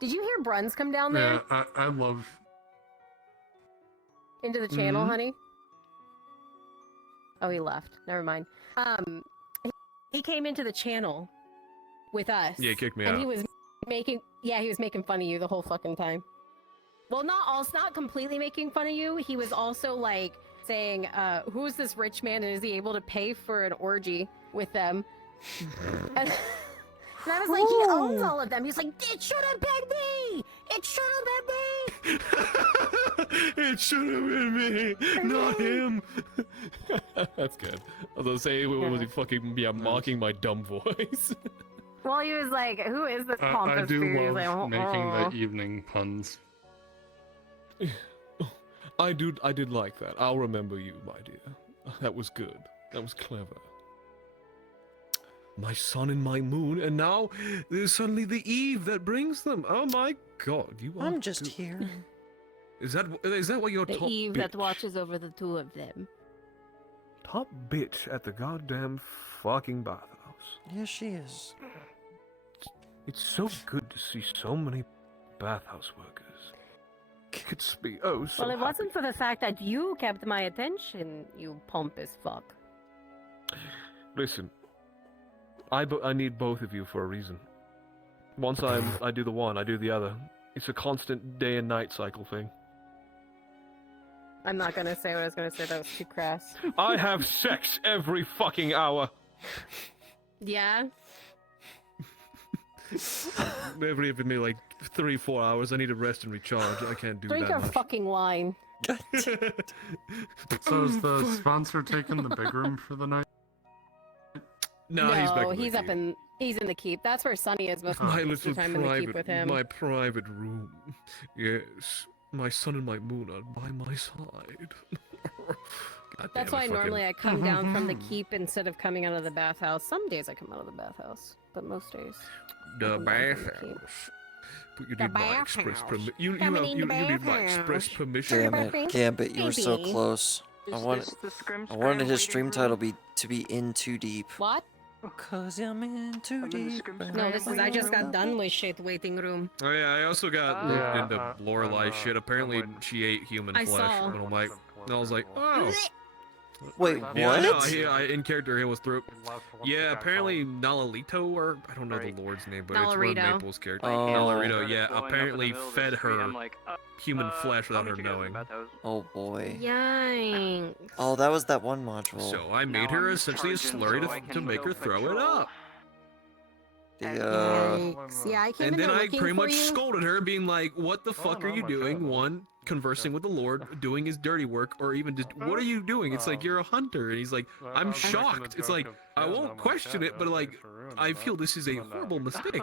Did you hear Bruns come down there Yeah, I love. into the channel, Mhm. honey? Oh, he left. Never mind. He came into the channel with us. Yeah, he kicked me and out. he was making fun of you the whole fucking time. Well, not completely making fun of you. He was also like saying, who's this rich man and is he able to pay for an orgy with them? And I was like, he owns all of them. He's like, it should have been me! It should have been me! It should have been me, not him. That's good. I was gonna say, was he fucking mocking my dumb voice? Well, he was like, who is this pompous I do dude? He was love like, making the evening puns. I did like that. I'll remember you, my dear. That was good. That was clever. My sun and my moon, and now there's suddenly the eve that brings them. Oh my god, you are. I'm just here. Is that what you're the top Eve bitch? that watches over the two of them. Top bitch at the goddamn fucking bathhouse. Yes, she is. It's so good to see so many bathhouse workers. Kids be so Well, it happy. wasn't for the fact that you kept my attention, you pompous fuck. Listen, I need both of you for a reason. Once I do the one, I do the other. It's a constant day and night cycle thing. I'm not gonna say what I was gonna say, that was too crass. I have sex every fucking hour. Yeah? Every like 3-4 hours. I need to rest and recharge. I can't do Drink that your much. fucking wine. So is the sponsor taking the big room for the night? No, he's back. he's up in he's in the keep. That's where Sunny is most My of the little time in the keep with him. my private room. Yes, my sun and my moon are by my side. God That's damn why it, normally I fucking- come down from the keep instead of coming out of the bathhouse. Some days I come out of the bathhouse, but most days. The I come down from the keep. bathhouse. But you The need my express bathhouse. permission. You Coming in need the my express bathhouse. permission. Damn it, Gambit, you were so Baby. close. I wanted his stream title to be In Too Deep. What? Cause I'm in too deep. No, this is I just got done with shit waiting room. Oh yeah, I also got looked into Lorelai shit. Apparently, she ate human I flesh. saw. And I'm like, and I was like, oh. Wait, Yeah, what? no, in character, he was through. Yeah, apparently Nalalito, or I don't know the Lord's name, but it's one of Nalarito. Maple's character. Oh. Nalarito, yeah, apparently fed her human flesh without her knowing. Oh boy. Yikes. Oh, that was that one module. So I made her essentially a slurry to make her throw it up. Yikes. Yeah, I came And in then there I looking pretty for much you. scolded her, being like, what the fuck are you doing? One, conversing with the Lord, doing his dirty work, or even just, what are you doing? It's like, you're a hunter. And he's like, I'm shocked. It's like, I won't question it, but like, I feel this is a horrible mistake.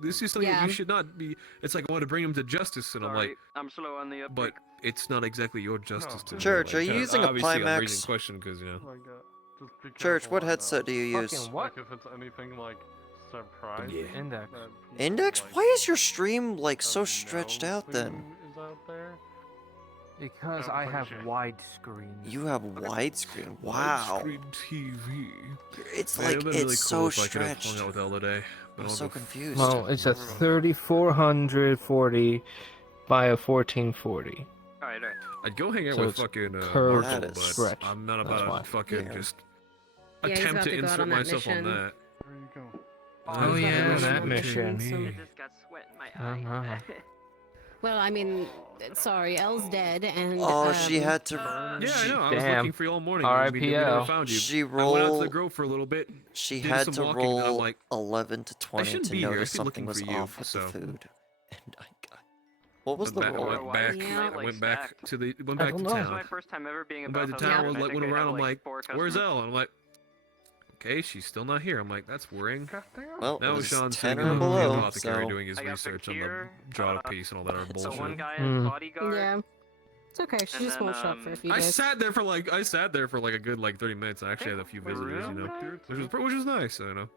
This is something that Yeah. you should not be. It's like, I want to bring him to justice, and I'm like, I'm slow on the uptake. but it's not exactly your justice to Church, like, are you using a obviously, I'm Pimax? raising question because, you know. Church, what headset do you use? Like if it's anything like surprising. Index. Index? Why is your stream like so stretched out then? Is out there? Because I have widescreen. You have widescreen. Wow. Widescreen TV. It's Man, like it'd been really it's cool so if I could have stretched. hung out with Elle today, but I'm I'll so go confused. Well, it's a 3440 by a 1440. Alright. I'd go hang out So with it's fucking curved Marshall, That is but stretch. I'm not That's about why. to fucking Yeah. just Yeah, he's attempt about to to go out insert on that myself on mission. that. Where you go? Oh yeah, that mission. I just got sweat in my eye. Well, I mean, sorry, Elle's dead, and Oh, she had to. Yeah, I know. I was Damn. looking for you all morning. R.I.P. We never Elle. found you. She I went out to the rolled. grove for a little bit. She did had some to walking, and I'm roll like, 11 to 20 shouldn't to be here. I notice should be something looking was for you, off with so- the food. And I got. What was the Went roll? back. Yeah. I went back to the. Went I back to don't know. This is my town. first time ever being Went back to about town. house, Went, and I went think I around. have, I'm like, four where's customers. Elle? And I'm like, okay, she's still not here. I'm like, that's worrying. Well, it Now was Sean's 10 sitting or in the below, apothecary so doing his I got research on the Fakir, Jada piece and all that other So bullshit. one guy Mm. is bodyguard. yeah, it's okay. She And just then, won't show up for a few I days. sat there for like a good like 30 minutes. I actually had a few visitors, you know, which was nice, you know.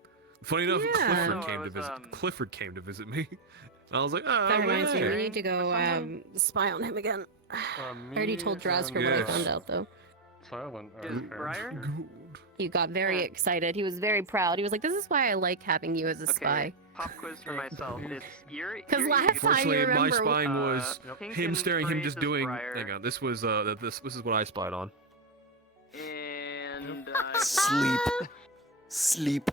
Funny enough, Yeah. Clifford No, I came to was, visit. Clifford came to visit me. I was like, oh, That reminds me, we hey. need to go spy on him again. I already told Drasker what I Yes. found out, though. Silent. Is Briar? He got very excited. He was very proud. He was like, "This is why I like having you as a spy." Pop quiz for myself. It's you're. 'Cause you're last easy. time you Fortunately, my remember- spying was Pink him and staring, him just Sprays is doing. Briar, Hang on, this was this is what I spied on. And Sleep.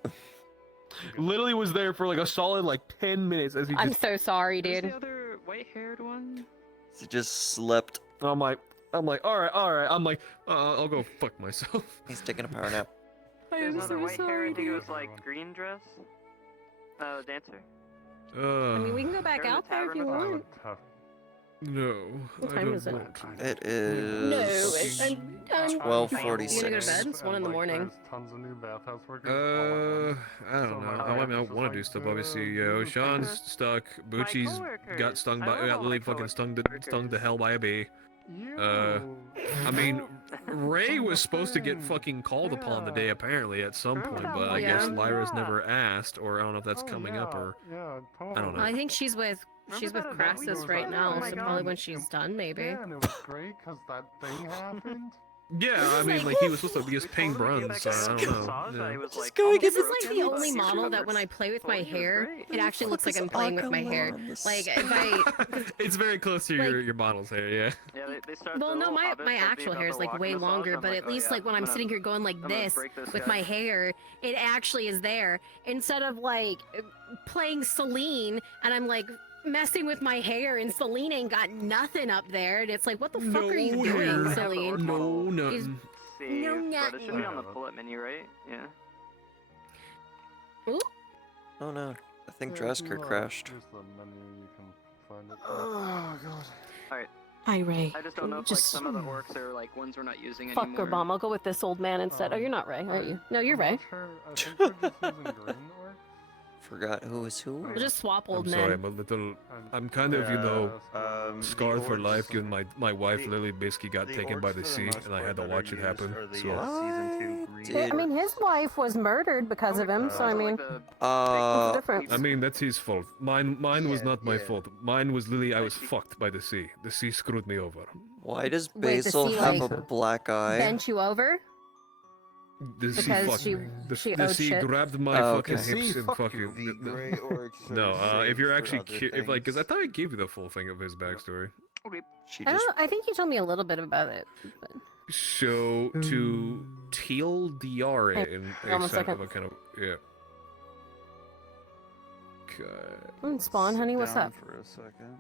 Literally was there for like a solid like 10 minutes as he I'm just. so sorry, Who's dude. the other white-haired one? She just slept. I'm like, I'm like, all right. I'm like, I'll go fuck myself. He's taking a power nap. There's another white hair. I think it was like green dress. Dancer. I mean, we can go back out there if you want. No. What I time don't is it? want to. It is. No, it's 12:46. You gonna go to bed? It's 1 in the morning. Tons of new bathhouse workers. I don't know. I want to do stuff. Obviously, Sean's stuck. Bucci's got stung by, got Lily fucking stung to hell by a bee. I mean, Ray was supposed to get fucking called upon today apparently at some point, but I guess Lyra's never asked, or I don't know if that's coming up, or I don't know. I think she's with Crassus right now, so probably when she's done, maybe. Yeah, and it was great because that thing happened. Yeah, I mean, like, he was supposed to be just paying bruns, so I don't know. Yeah. This is like the only model that when I play with my hair, it actually looks like I'm playing with my hair. Like, if I... It's very close to your model's hair, yeah. Well, no, my actual hair is like way longer, but at least like when I'm sitting here going like this with my hair, it actually is there. Instead of like playing Celine and I'm like messing with my hair and Celine ain't got nothing up there, and it's like, what the fuck are you doing, Celine? No, nothing. No, But it should be nothing. on the bullet menu, right? Yeah. Ooh. Oh no, I think Drasker crashed. Oh god. Alright. Hi, Ray. I just don't know if like some of the orcs are like ones we're not using Fuck anymore. her bomb. I'll go with this old man instead. Oh, you're not Ray, are you? No, you're Ray. Forgot who was who. We'll just swap old I'm men. sorry, I'm a little. I'm kind of, scarred for life, given my wife Lily basically got taken by the sea, and I had to watch it happen. So. Yeah, I mean, his wife was murdered because of him, so I mean, what's the difference? I mean, that's his fault. Mine was not my fault. Mine was Lily. I was fucked by the sea. The sea screwed me over. Why does Wait, the Basil sea, have like, a black eye? Bent you over? The sea Because fucked she- me. she The owed sea shit? grabbed my Oh, fucking okay. hips See, and fuck fucking. Grey Orcs are No, if you're safe actually for other if like, because I thought I gave you the full thing of his backstory. She I don't know, I think you told me a little bit about it. But... So to TLDR it in Hold on a a second. kind of yeah. Okay. Spawn, honey, what's Down up? For a second.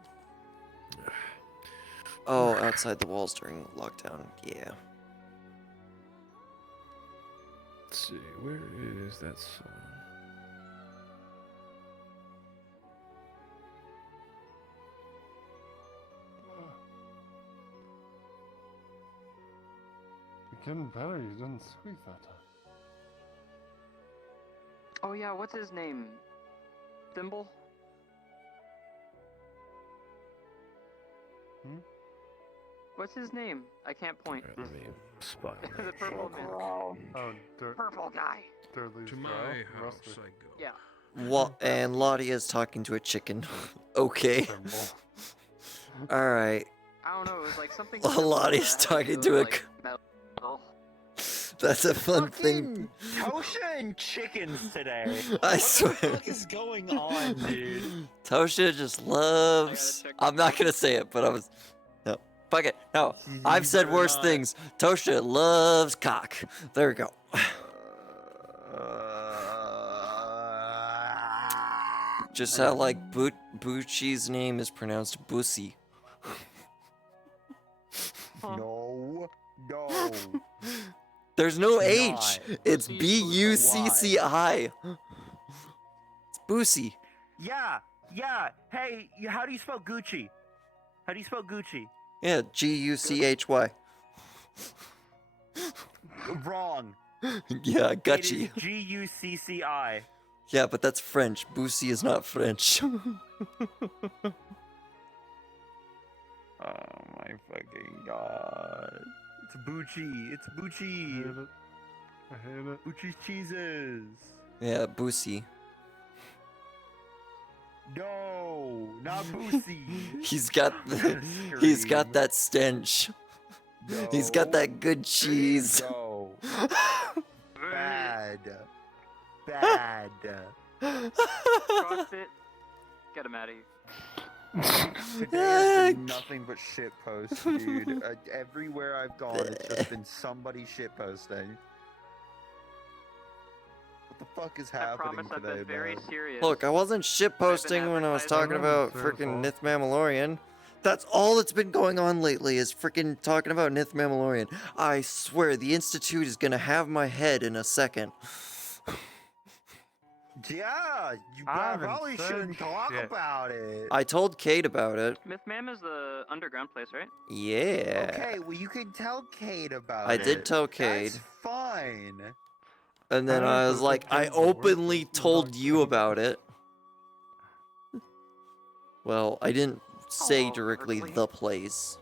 Oh, outside the walls during lockdown. Yeah. Let's see, where is that song? You're getting better. You didn't squeak that time. Oh yeah, what's his name? Thimble? Hmm? What's his name? I can't point. Let me spot. The purple man. Oh, Purple guy. To my house I go. Yeah. What? And Lottie is talking to a chicken. Okay. All right. I don't know, it was like something. Lottie's talking to a. metal. That's a fun thing. Tosha and chickens today. I swear. What the fuck is going on, dude? Tosha just loves. I'm not gonna say it, but I was. No, fuck it. No, I've said worse things. Tosha loves cock. There we go. Just how like Bucci's name is pronounced Bussy. No. No. There's no It's H. not. It's Bucci. It's Bussy. Yeah. Hey, how do you spell Gucci? How do you spell Gucci? Yeah, Guchy. Wrong. Yeah, It Gucci. is Gucci. Yeah, but that's French. Bussy is not French. Oh my fucking god. It's Bucci. It's Bucci. I hate it. Bucci's cheeses. Yeah, Bussy. No, not Boosie. He's got that stench. He's got that good cheese. No. Bad. CrossFit. Get him out of here. Today has been nothing but shit posts, dude. Everywhere I've gone, it's just been somebody shit posting. What the fuck is happening I've today, been very man? serious. Look, I wasn't shitposting when I was talking about advertising. freaking Nith Mammalorian. That's all that's been going on lately is freaking talking about Nith Mammalorian. I swear, the Institute is gonna have my head in a second. Yeah, you I haven't probably said shouldn't talk shit. about it. I told Kate about it. Myth Mam is the underground place, right? Yeah. Okay, well you can tell Kate about I it. did tell Cade. That's fine. And then I was like, I openly told you about it. Well, I didn't say directly the place.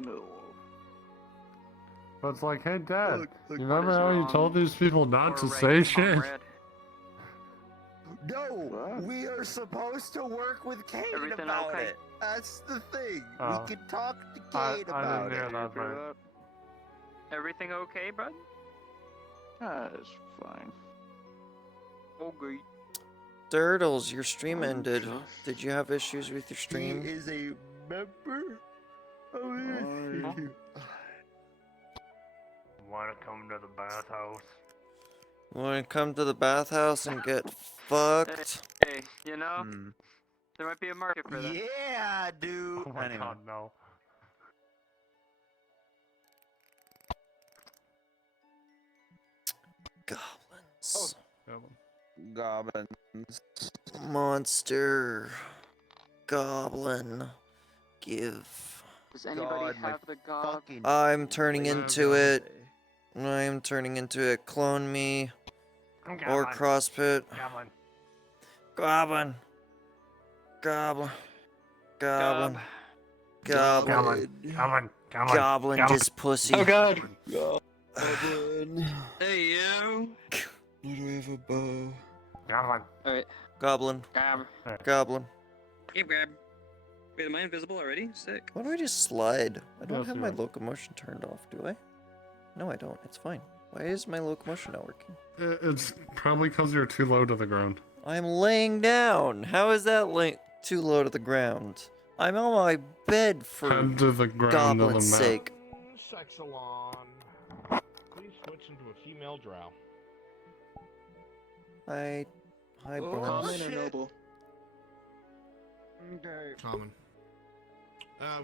No. But it's like, hey, Dad, Look, you remember how you told these people not to say shit? No, we are supposed to work with Kate Everything about okay? it. That's the thing. Oh. We can talk to I Kate didn't about hear it. that part. Everything okay, bud? That's fine. Okay. Dirtles, your stream ended. Did you have issues with your He stream? is a member of the Want to come to the bathhouse? Wanna come to the bathhouse and get fucked? Hey, you know, there might be a market for that. Yeah, dude. Oh my Anyway. god, no. Goblins. Goblins. Monster. Goblin. Give. Does anybody have the gob? I'm turning into it. I am turning into it. Clone me. Or Goblin. CrossFit. Goblin. Goblin. Goblin. Goblin. Goblin. Goblin. Goblin. Goblin. Goblin just pussy. Oh god. Goblin. Hey, yo. Why do I have a bow? Goblin. Alright. Goblin. Grab. Goblin. Hey, grab. Wait, am I invisible already? Sick. Why do I just slide? I don't Yes, have you my are. locomotion turned off, do I? No, I don't. It's fine. Why is my locomotion not working? It's probably because you're too low to the ground. I'm laying down. How is that too low to the ground? I'm on my bed for Head to the ground of the goblin's map. sake. Sex salon. Please switch into a female drow. Hi, Oh, Bronze. Common or noble? Okay. Common.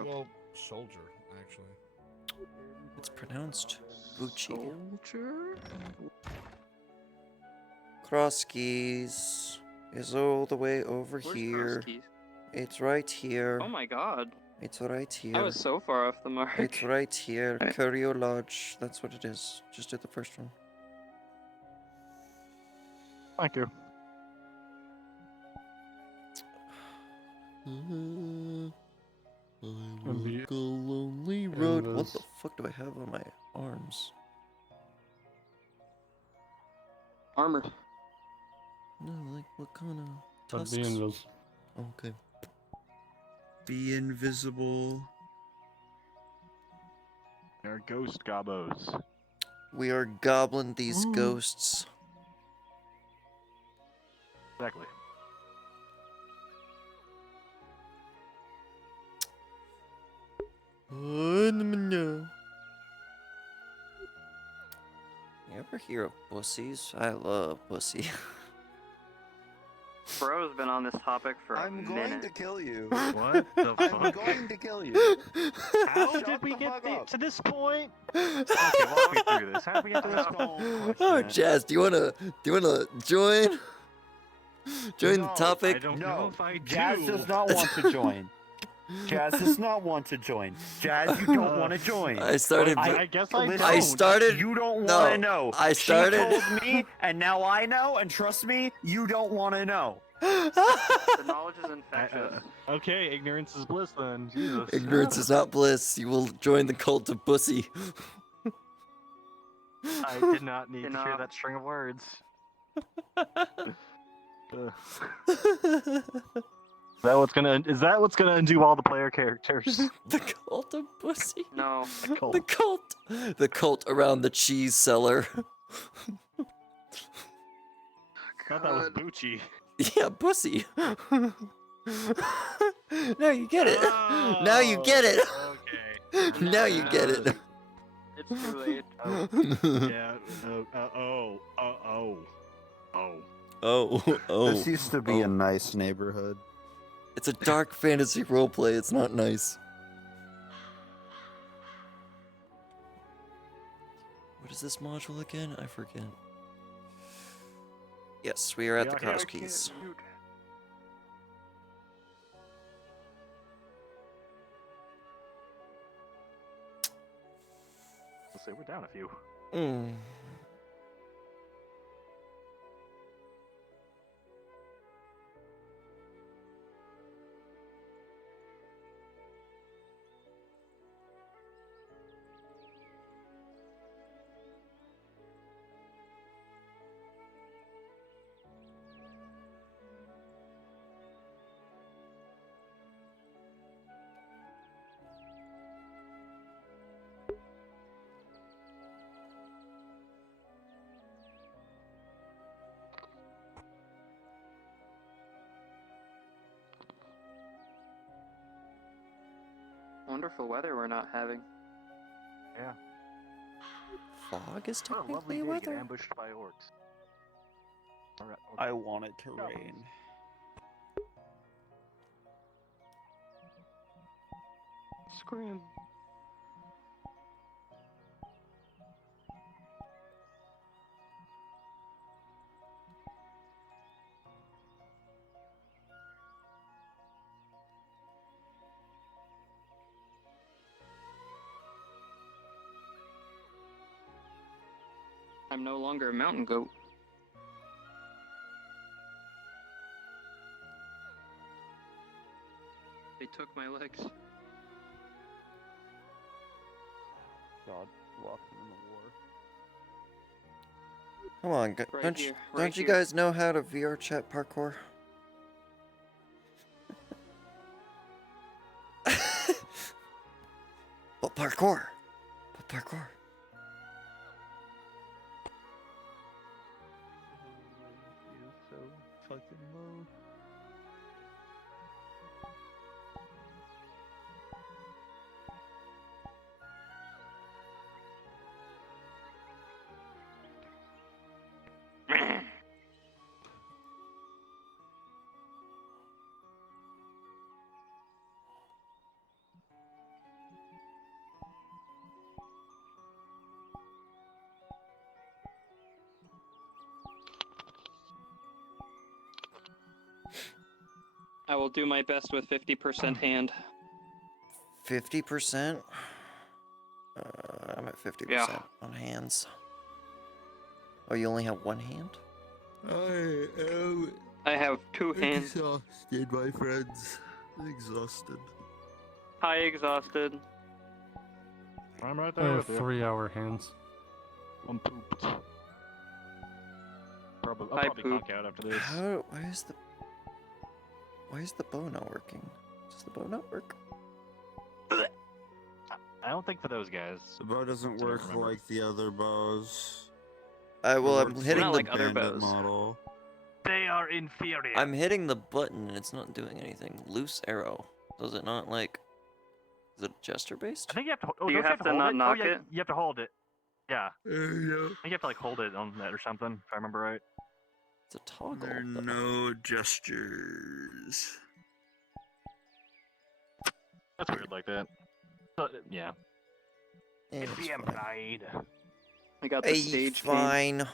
Well, soldier, actually. It's pronounced Bucci. Soldier? Krosky's is all the way over Where's here. Krosky's? It's right here. Oh my god. It's right here. I was so far off the mark. It's right here. Curio Lodge. That's what it is. Just do the first one. Thank you. I walk a lonely road. What the fuck do I have on my arms? Armor. No, like what kind of But tusks? be invisible. Okay. Be invisible. They're ghost gobos. We are gobbling these ghosts. Exactly. You ever hear of pussies? I love pussy. Bro's been on this topic for a I'm minute. going to kill you. What the I'm fuck? going to kill you. How Shut did we the get fuck up. to this point? Okay, walk me through this. How did we get to this point? Oh, Jazz, do you wanna join? Join the No, topic? I don't No, know if I do. Jazz does not want to join. Jazz does not want to join. Jazz, you don't want to join. I started. I guess I Listen, don't. I started. You don't no, want to know. I started. She told me, and now I know, and trust me, you don't want to know. The knowledge is infectious. Okay, ignorance is bliss then. Jesus. Ignorance is not bliss. You will join the cult of pussy. I did not need to hear Enough. that string of words. Is that what's gonna undo all the player characters? The cult of pussy. No. The cult. The cult around the cheese cellar. I thought that was Bucci. Yeah, pussy. Now you get it. Now you get it. Okay. Now you get it. It's too late. Yeah. Oh. This used to be a nice neighborhood. It's a dark fantasy roleplay. It's not nice. What is this module again? I forget. Yes, we are at the cross keys. Let's say we're down a few. Wonderful weather we're not having. Yeah. Fog is What a lovely technically day to weather. get ambushed by orcs. Alright, I want it to rain. Scram. I'm no longer a mountain goat. They took my legs. God, lost in the war. Come on, Right don't here, you, right don't you here. guys know how to VR chat parkour? But parkour. But parkour. So fucking low. I will do my best with 50% hand. 50%? I'm at 50% Yeah. on hands. Oh, you only have one hand? I have two hands. Exhausted, my friends. Exhausted. Hi, exhausted. I'm right I there have with you. 3-hour hands. I'm pooped. Probably, I'll I probably poop. conk out after this. Why is the bow not working? Does the bow not work? I don't think for those guys. The bow doesn't I don't work remember. like the other bows. Well, It I'm works hitting Not the like other bandit bows. model. They are inferior. I'm hitting the button and it's not doing anything. Loose arrow. Does it not like? Is it gesture based? I think you have to. Oh, Do you don't have to hold not it? knock oh, yeah, it? You have to hold it. Yeah. Yeah. I think you have to like hold it on that or something, if I remember right. It's a toggle. There are though. no gestures. That's weird like that. But, yeah. Eh, It's it's the fine. pride. I got the Hey, stage cane. fine.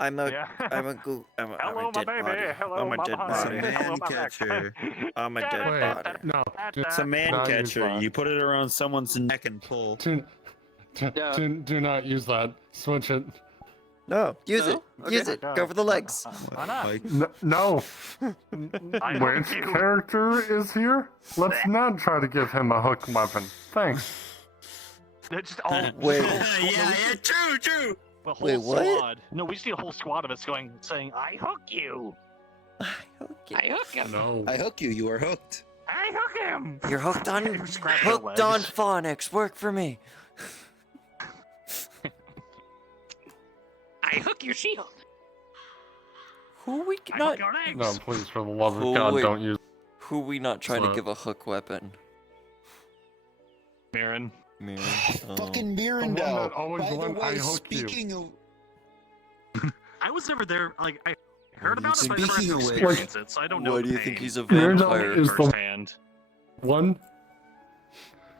I'm a Yeah. I'm a Hello, my dead baby. body. Hello, I'm a my dead honey. It's a body. Hello, man my back. catcher. I'm a dead Wait, body. no. It's a man not use catcher. that. You put it around someone's neck and pull. Yeah. Do not use that. Switch it. No, use No? it. Okay. Use it. Go for the legs. Why not? Like, No. I Which hope you- character is here? Let's not try to give him a hook weapon. Thanks. They're just all. Wait. yeah, true. A whole Wait, what? squad. No, we just need a whole squad of us saying, I hook you. I hook him. No. I hook you. You are hooked. I hook him. You're hooked on Scratch their hooked on legs. phonics. Work for me. I hook your shield. Who we I not? hook your legs. No, please, for the love of Oh, God, wait. don't use. Who we not trying to Slap. give a hook weapon? Marin. Mirror. Fucking The one Mirandel. that always By the went, way, I hooked you. speaking of... I was never there. Like, I heard What do you about it, but I think- never had to Speaking of which- experience it, so I don't know. Why the do you think pain he's a Weirdo vampire? is the firsthand. one.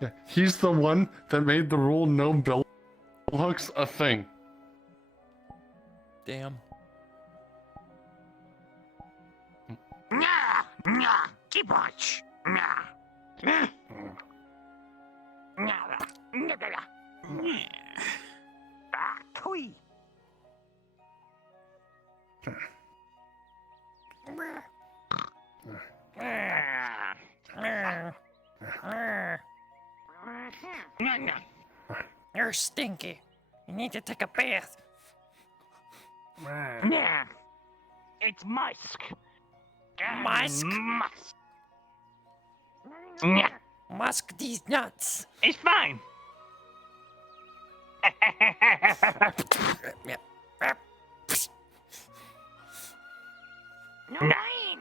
Yeah, he's the one that made the rule no bill hooks a thing. Damn. Nah, nah, keep watch. Nah. Nah. Nah. Ah, toy. You're stinky. You need to take a bath. Nah. It's musk. Musk? Musk. Nah. Musk these nuts. It's fine. Nine.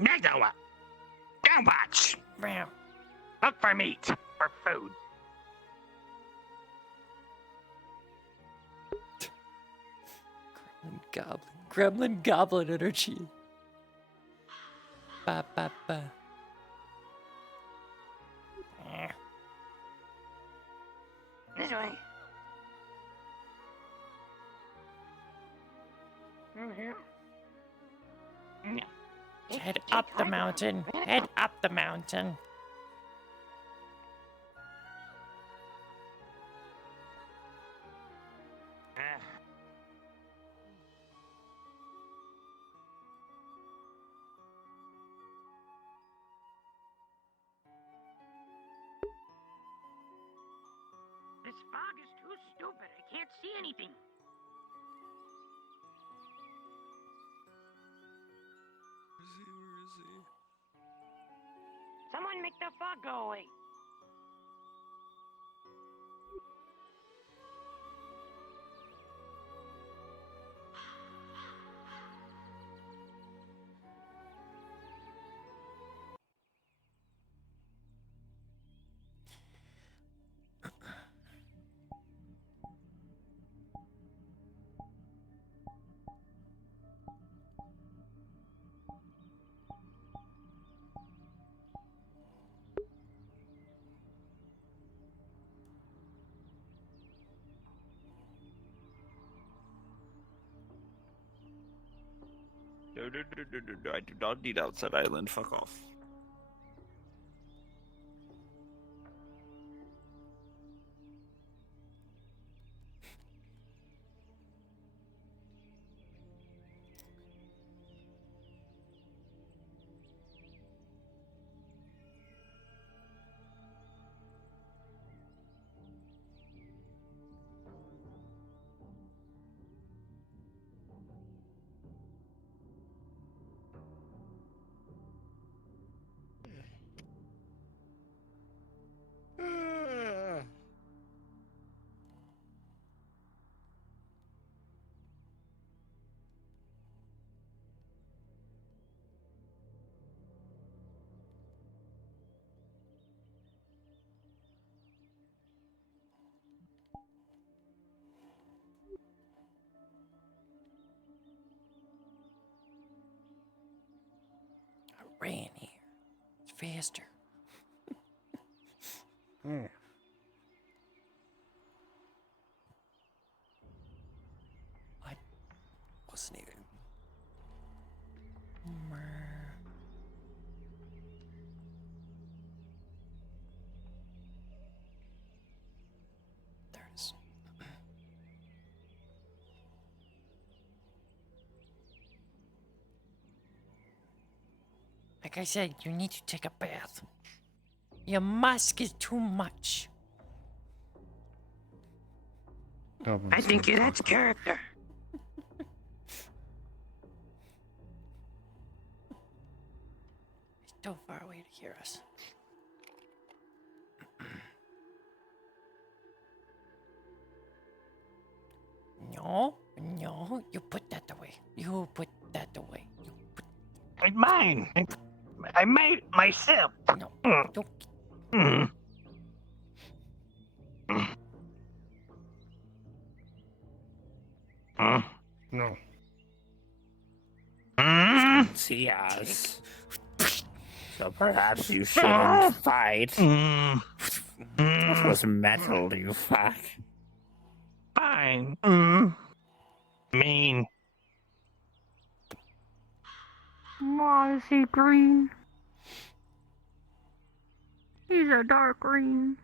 Nagawa. Don't watch. Look for meat. For food. Gremlin goblin energy. Ba ba ba. This way. Over here. Head up the mountain. Head up the mountain. This fog is too stupid. I can't see anything. Where is he? Someone make the fog go away. No, I do not need outside island. Fuck off. I ran here. It's faster. I wasn't even. There it is. Like I said, you need to take a bath. Your musk is too much. I think it adds character. He's too far away to hear us. No, no, you put that away. You put that away. It's mine. I made it myself. No, don't. No. can't see us. So perhaps you shouldn't fight. It was metal, you fuck. Fine. Mean. Why is he green? He's a dark green.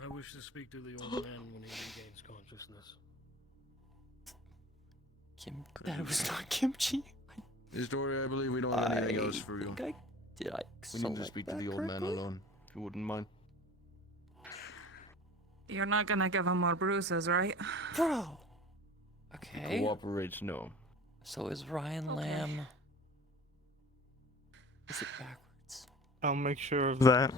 I wish to speak to the old man when he regains consciousness. That was not kimchi. Story, I believe we don't have anything else for you. Did I We need to speak to the old man alone, if you wouldn't mind. You're not gonna give him more bruises, right? Bro! Okay. Cooperate, no. So is Ryan Lamb... Is it backwards? I'll make sure of that.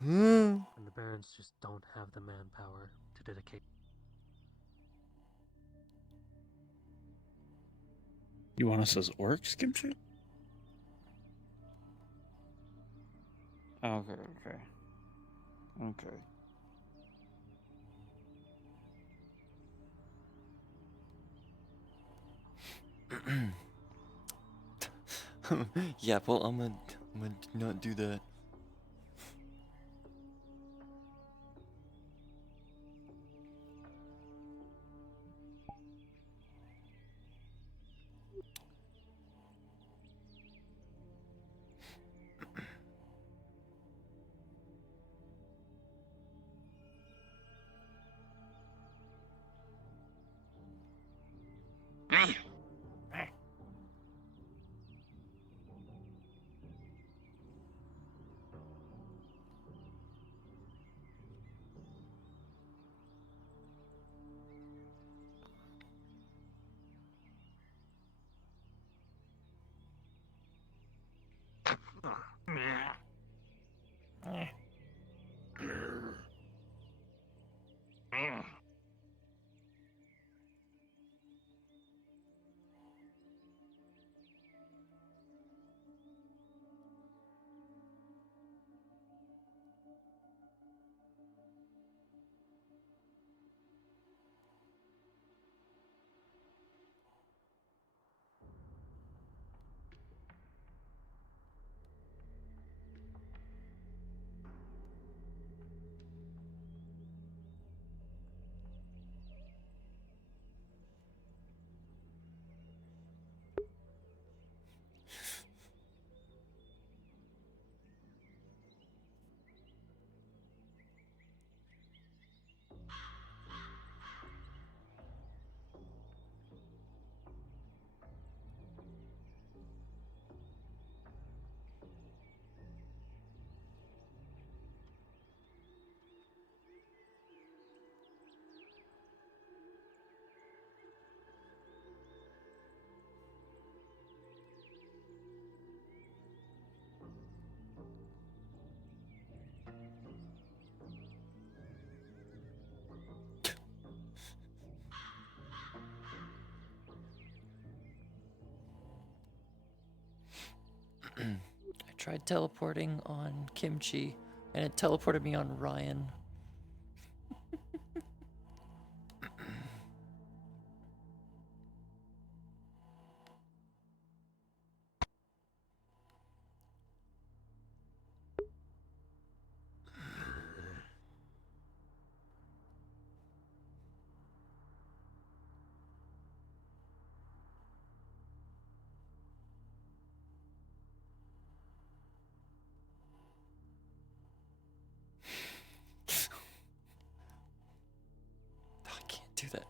And the Barons just don't have the manpower to dedicate. You want us as orcs, Kimchi? Okay. Yeah, well, I'm gonna not do that. I tried teleporting on Kimchi, and it teleported me on Ryan. I can't do that.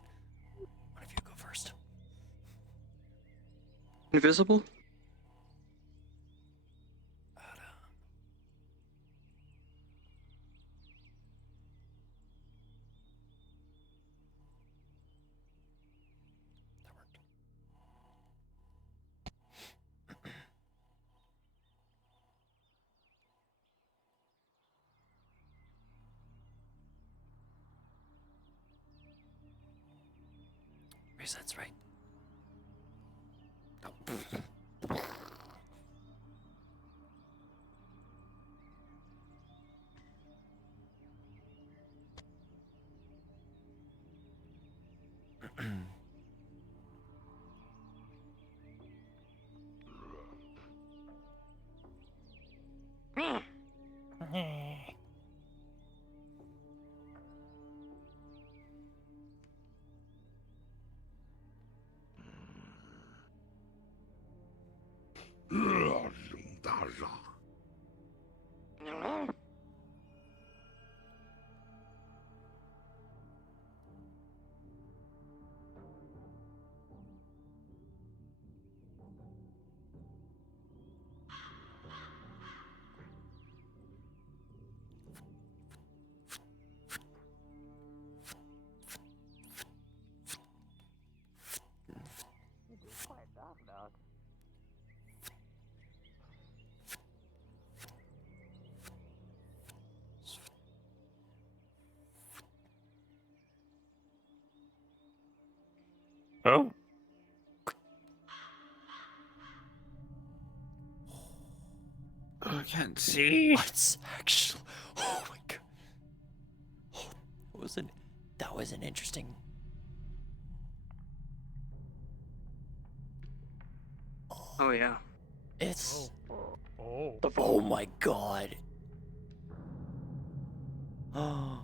One of you go first. Invisible? Reset's right. Oh. I can't see. What's actually? Oh my god. That was an interesting. Oh yeah. It's. Oh. Oh my god. Oh.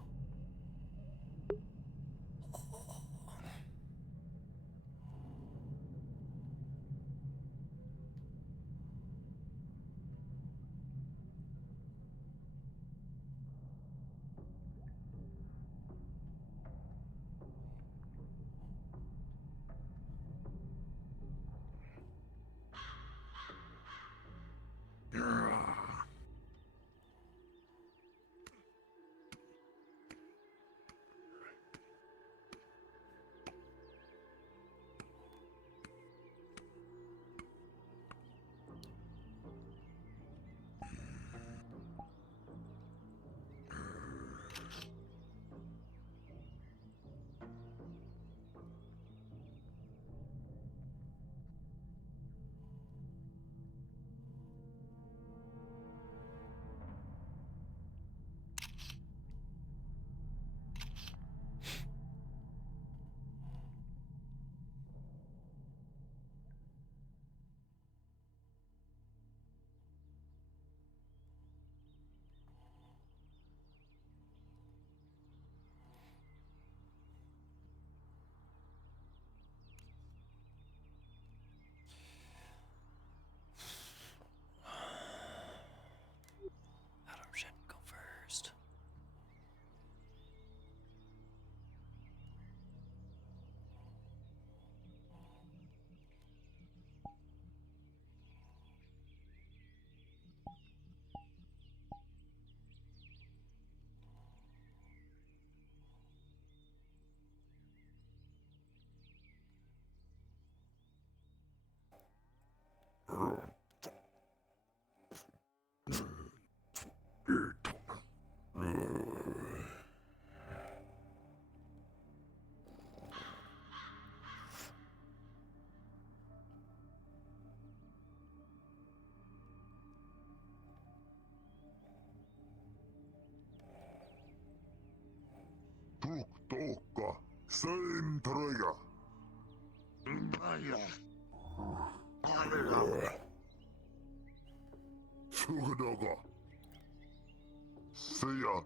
Adam should go first. Tukka, Seintröja. Maja. Alea. Sugdoga. Sia.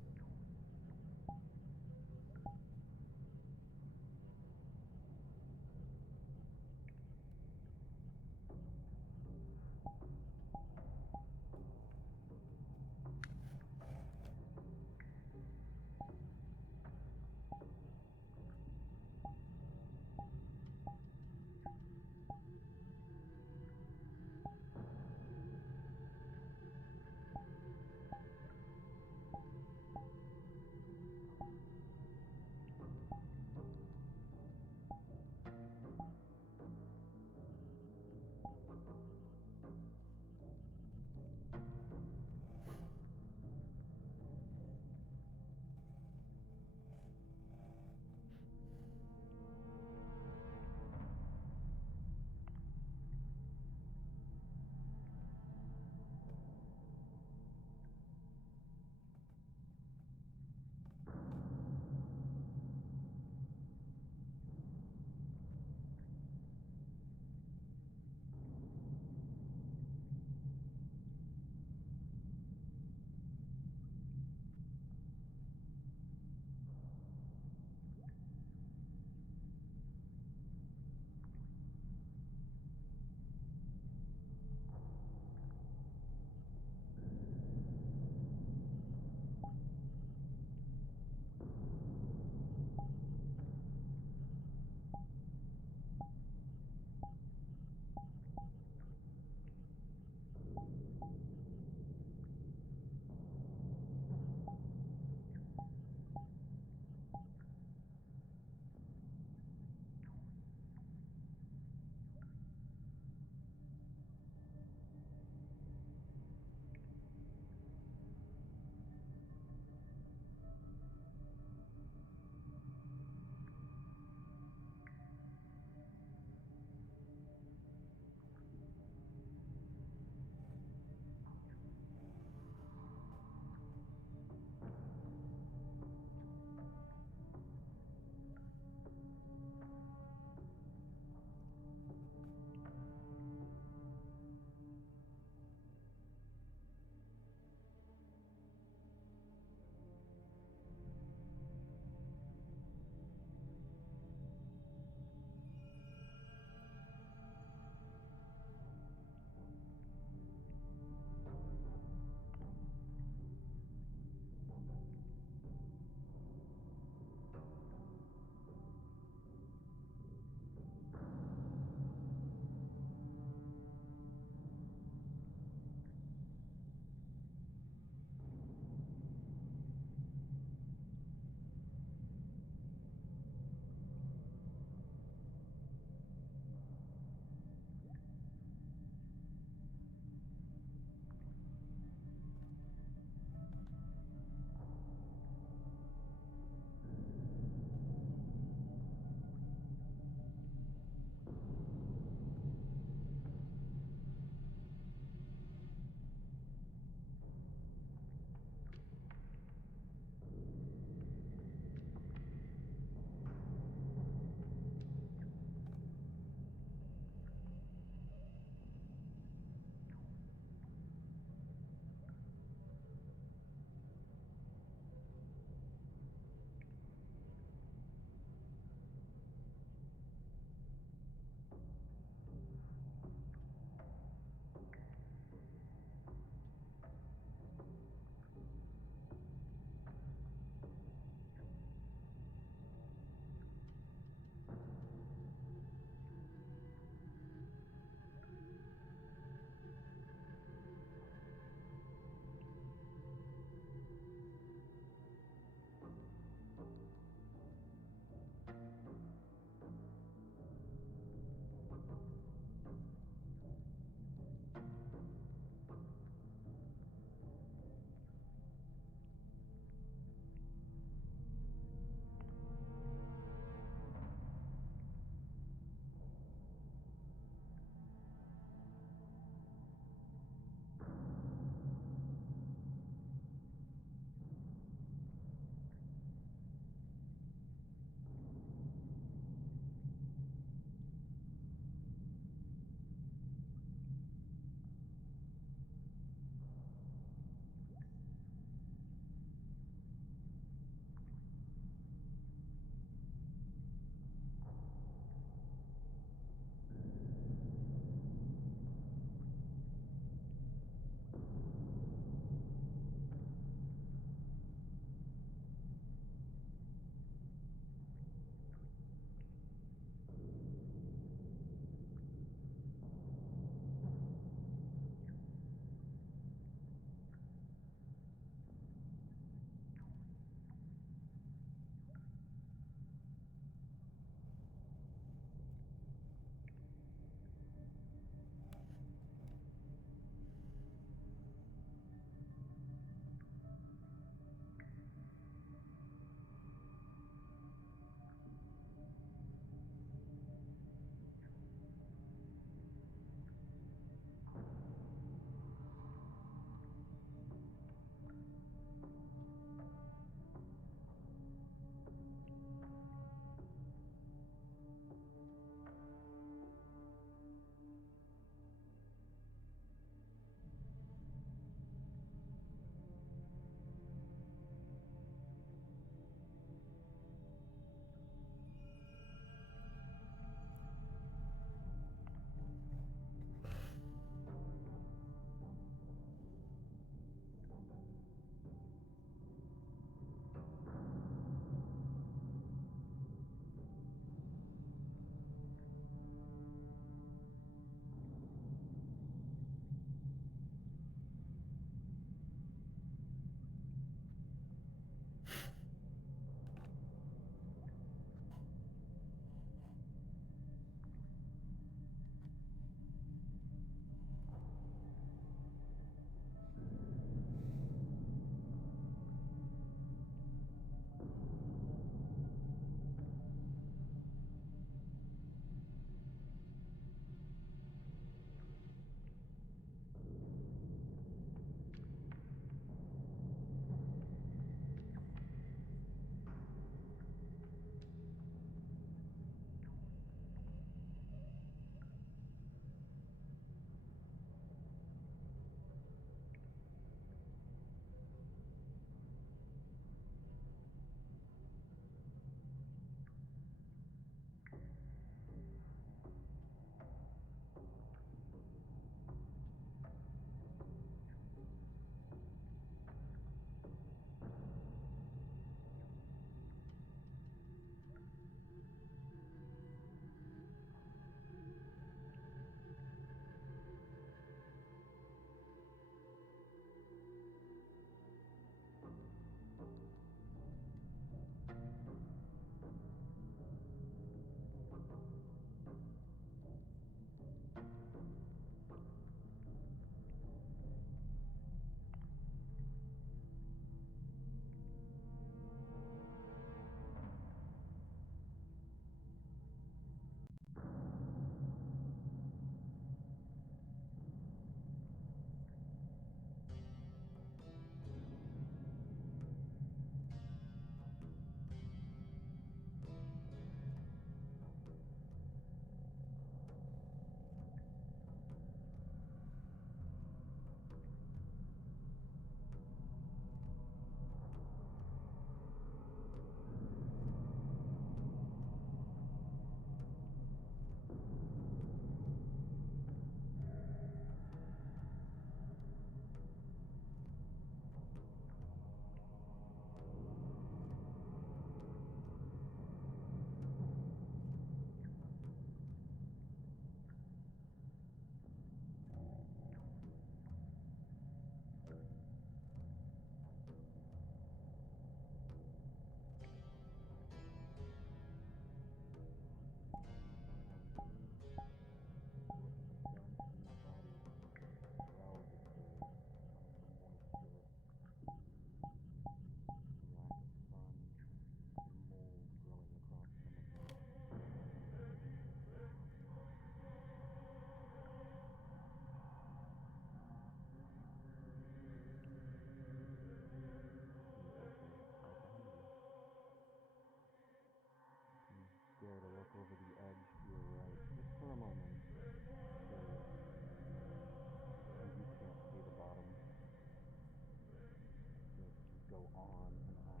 on and on.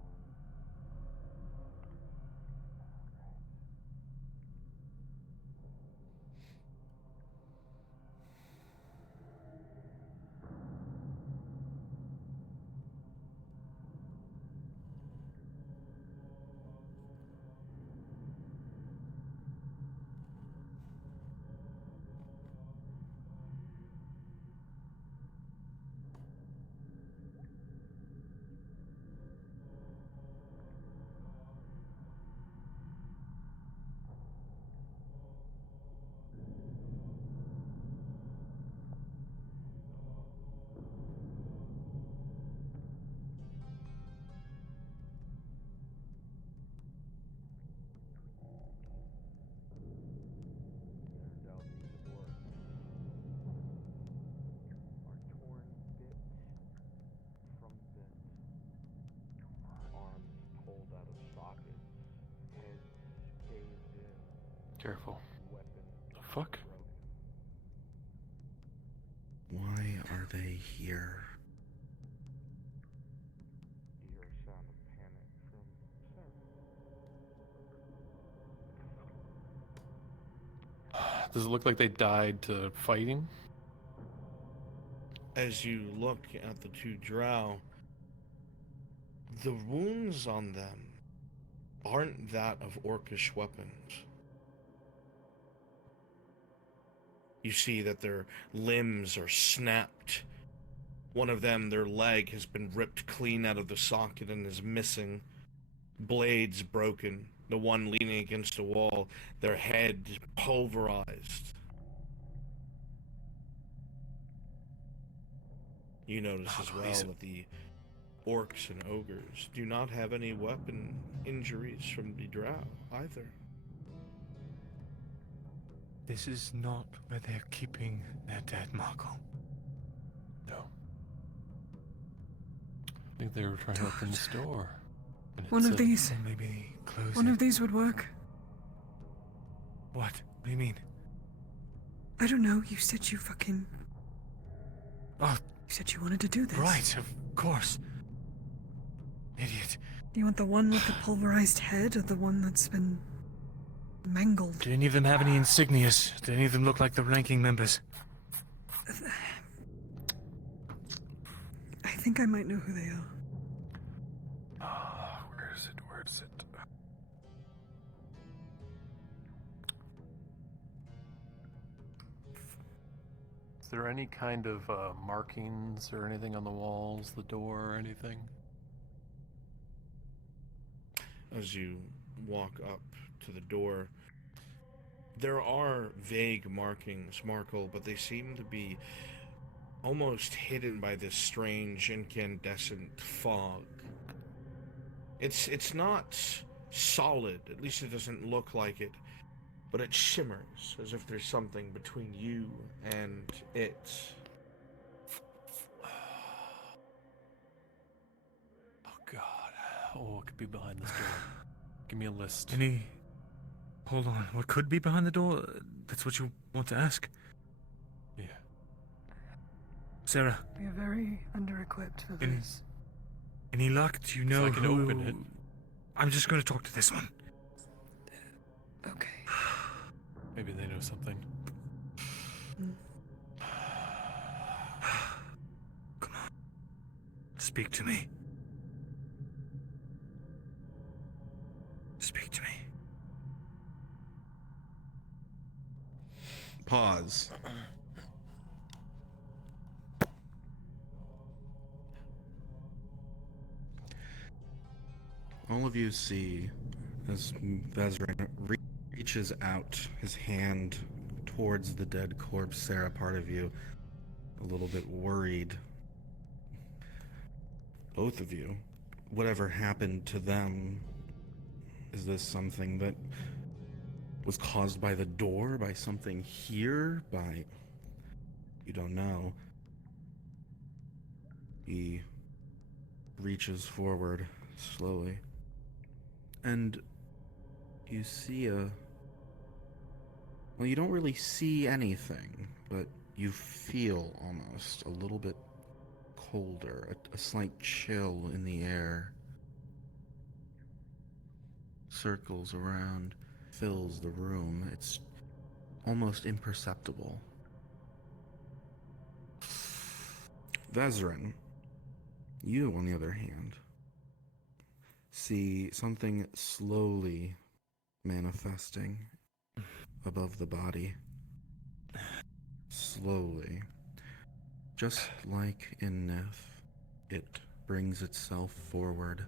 Careful. The fuck? Why are they here? You hear a sound of panic from Sarah. Does it look like they died to fighting? As you look at the two drow, the wounds on them aren't that of orcish weapons. You see that their limbs are snapped. One of them, their leg, has been ripped clean out of the socket and is missing. Blades broken. The one leaning against the wall, their head pulverized. You notice as well that the orcs and ogres do not have any weapon injuries from the drow either. This is not where they're keeping their dead, Marco. No. I think they were trying to open this door. And it One of said- these. Maybe close One it. of these would work. What? What do you mean? I don't know. You said you fucking. Oh. You said you wanted to do this. Right, of course. Idiot. Do you want the one with the pulverized head or the one that's been mangled? Do any of them have any insignias? Do any of them look like the ranking members? I think I might know who they are. Where is it? Where is it? Is there any kind of markings or anything on the walls, the door, or anything? As you walk up to the door, there are vague markings, Markle, but they seem to be almost hidden by this strange incandescent fog. It's not solid, at least it doesn't look like it, but it shimmers as if there's something between you and it. Oh god. Oh, what could be behind this door? Give me a list. Hold on. What could be behind the door? That's what you want to ask? Yeah. Sarah, We are very under-equipped for Any- this. any luck? Do you know I can who... open it. I'm just going to talk to this one. Okay. Maybe they know something. Come on. Speak to me. Speak to me. Pause. All of you see as Vezran reaches out his hand towards the dead corpse. Sarah, part of you, a little bit worried. Both of you, whatever happened to them, is this something that was caused by the door, by something here, by... You don't know. He reaches forward slowly. And you see well, you don't really see anything, but you feel almost a little bit colder, a slight chill in the air circles around, fills the room. It's almost imperceptible. Vezrin, you, on the other hand, see something slowly manifesting above the body. Slowly. Just like in Neth, it brings itself forward.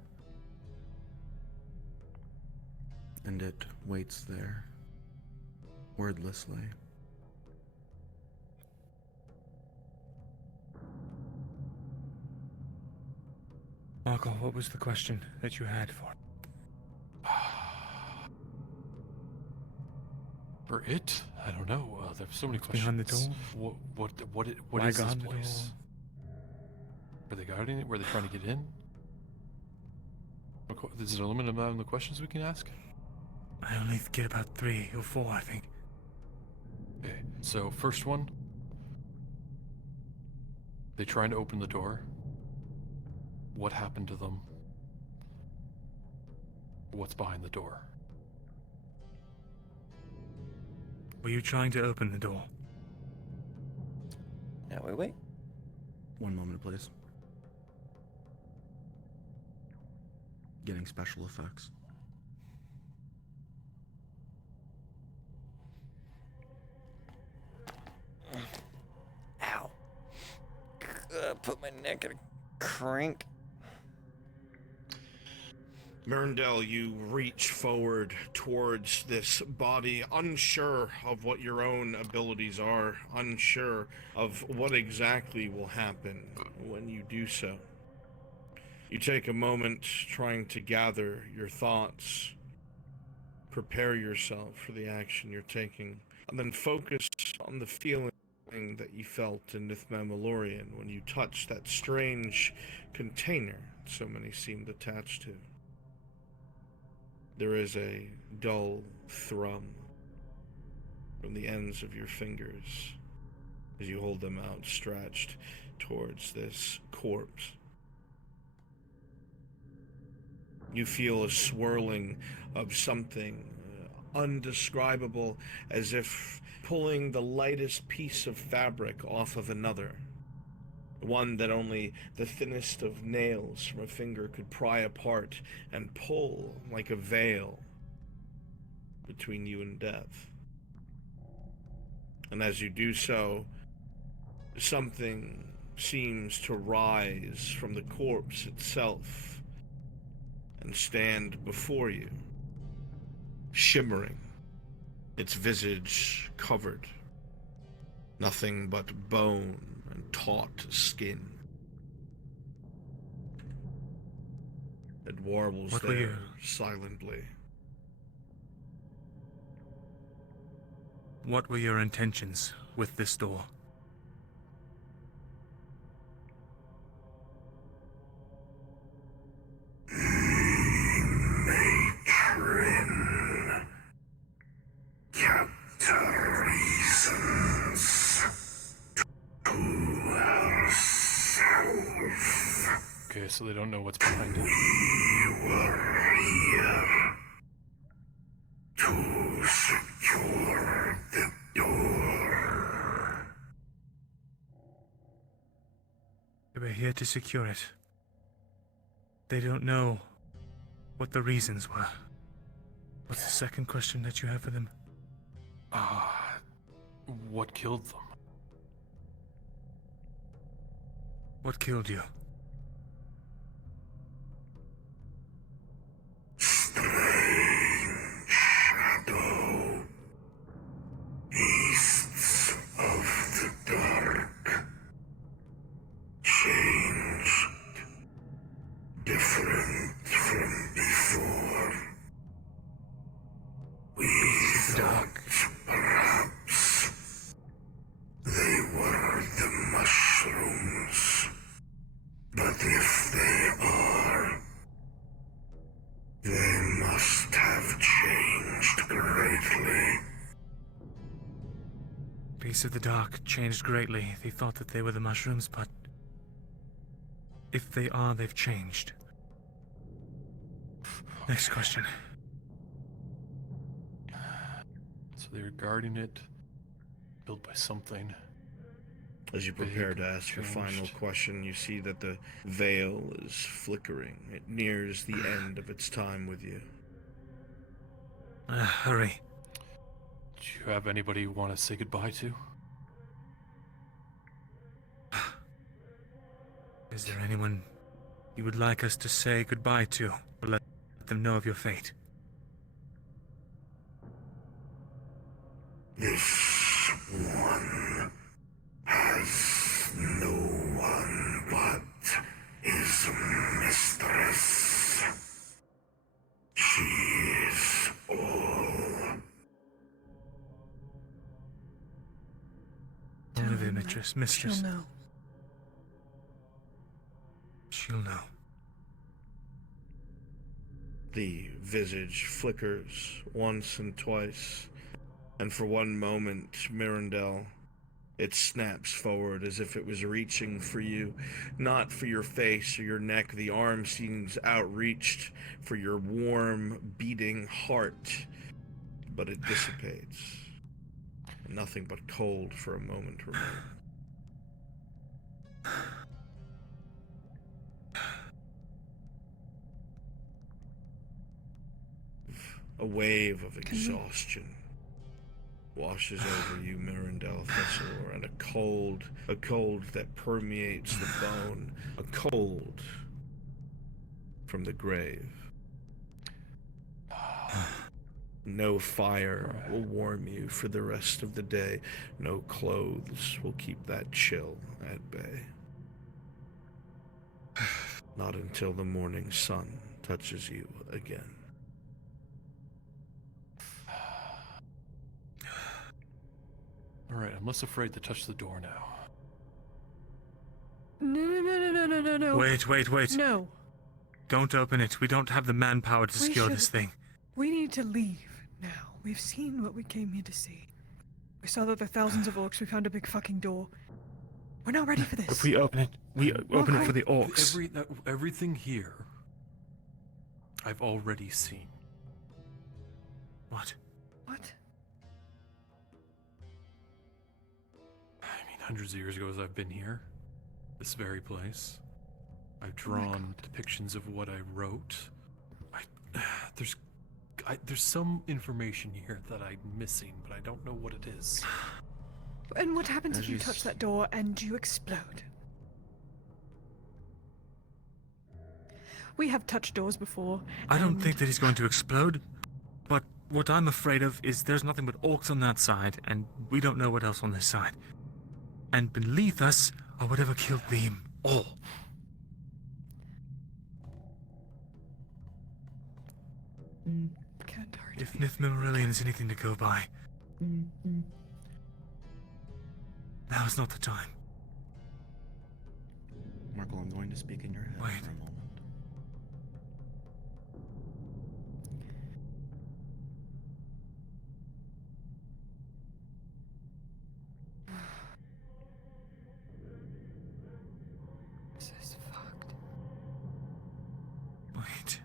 And it waits there, wordlessly. Marco, what was the question that you had for? For it? I don't know. There's so many questions. Behind the door? What is this Bygone the place? Were they guarding it? Were they trying to get in? Is there a limit amount of the questions we can ask? I only get about 3 or 4, I think. Okay, so first one. They trying to open the door. What happened to them? What's behind the door? Were you trying to open the door? Now we wait. One moment, please. Getting special effects. Ow. Put my neck in a crank. Merndell, you reach forward towards this body, unsure of what your own abilities are, unsure of what exactly will happen when you do so. You take a moment trying to gather your thoughts, prepare yourself for the action you're taking, and then focus on the feeling that you felt in Nithmamalorian when you touched that strange container so many seemed attached to. There is a dull thrum from the ends of your fingers as you hold them outstretched towards this corpse. You feel a swirling of something undescribable, as if pulling the lightest piece of fabric off of another. One that only the thinnest of nails from a finger could pry apart and pull like a veil between you and death. And as you do so, something seems to rise from the corpse itself and stand before you, shimmering, its visage covered, nothing but bone and taut skin. It warbles What were there you- silently. What were your intentions with this door? Matron kept her reasons to herself. Okay, so they don't know what's behind it. We were here to secure the door. They were here to secure it. They don't know what the reasons were. What's the second question that you have for them? What killed them? What killed you? Strange shadow. Beasts of the dark. Changed. Different from before. We thought perhaps they were the mushrooms. But if they are, they must have changed greatly. Beasts of the Dark changed greatly. They thought that they were the mushrooms, but if they are, they've changed. Next question. So they're guarding it, built by something. As you prepare to Big, ask your final changed. question, you see that the veil is flickering. It nears the end of its time with you. Hurry. Do you have anybody you want to say goodbye to? Is there anyone you would like us to say goodbye to, or let them know of your fate? This one has no one but his mistress. She is all. Only the mistress. She'll know. She'll know. The visage flickers once and twice, and for one moment, Mirandel, it snaps forward as if it was reaching for you, not for your face or your neck. The arm seems outreached for your warm, beating heart, but it dissipates. Nothing but cold for a moment remains. A wave of exhaustion washes over you, Mirandel Thessalor, and a cold that permeates the bone, a cold from the grave. No fire will warm you for the rest of the day. No clothes will keep that chill at bay. Not until the morning sun touches you again. Alright, I'm less afraid to touch the door now. No. Wait. No. Don't open it. We don't have the manpower to We secure should- this thing. We need to leave now. We've seen what we came here to see. We saw that there are thousands of orcs. We found a big fucking door. We're not ready for this. If we open it, we open it for the orcs. Everything here, I've already seen. What? What? I mean, hundreds of years ago as I've been here, this very place, I've drawn depictions of what I wrote. There's some information here that I'm missing, but I don't know what it is. And what happens if you touch that door and you explode? We have touched doors before. I don't think that he's going to explode, but what I'm afraid of is there's nothing but orcs on that side, and we don't know what else on this side. And beneath us are whatever killed them all. If Nith Marillion is anything to go by, now is not the time. Markle, I'm going to speak in your head Wait. for a moment. This is fucked. Wait.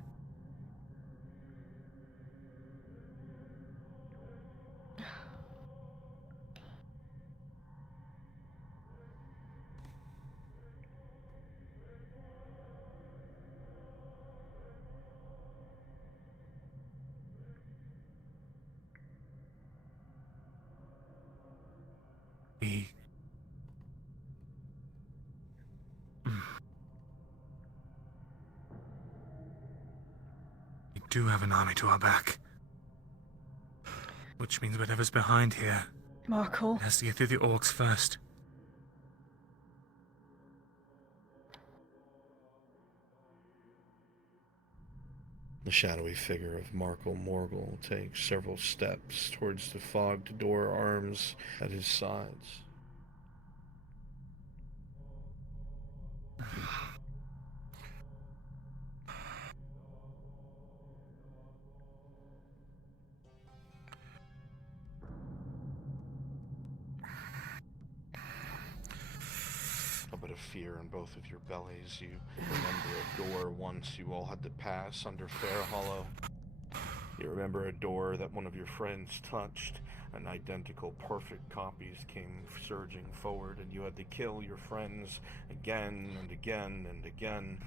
We... We do have an army to our back. Which means whatever's behind here Markle. has to get through the orcs first. The shadowy figure of Markle Morgul takes several steps towards the fogged door arms at his sides. A bit of of fear in both of your bellies. You remember a door once you all had to pass under Fair Hollow. You remember a door that one of your friends touched, and identical perfect copies came surging forward, and you had to kill your friends again and again and again.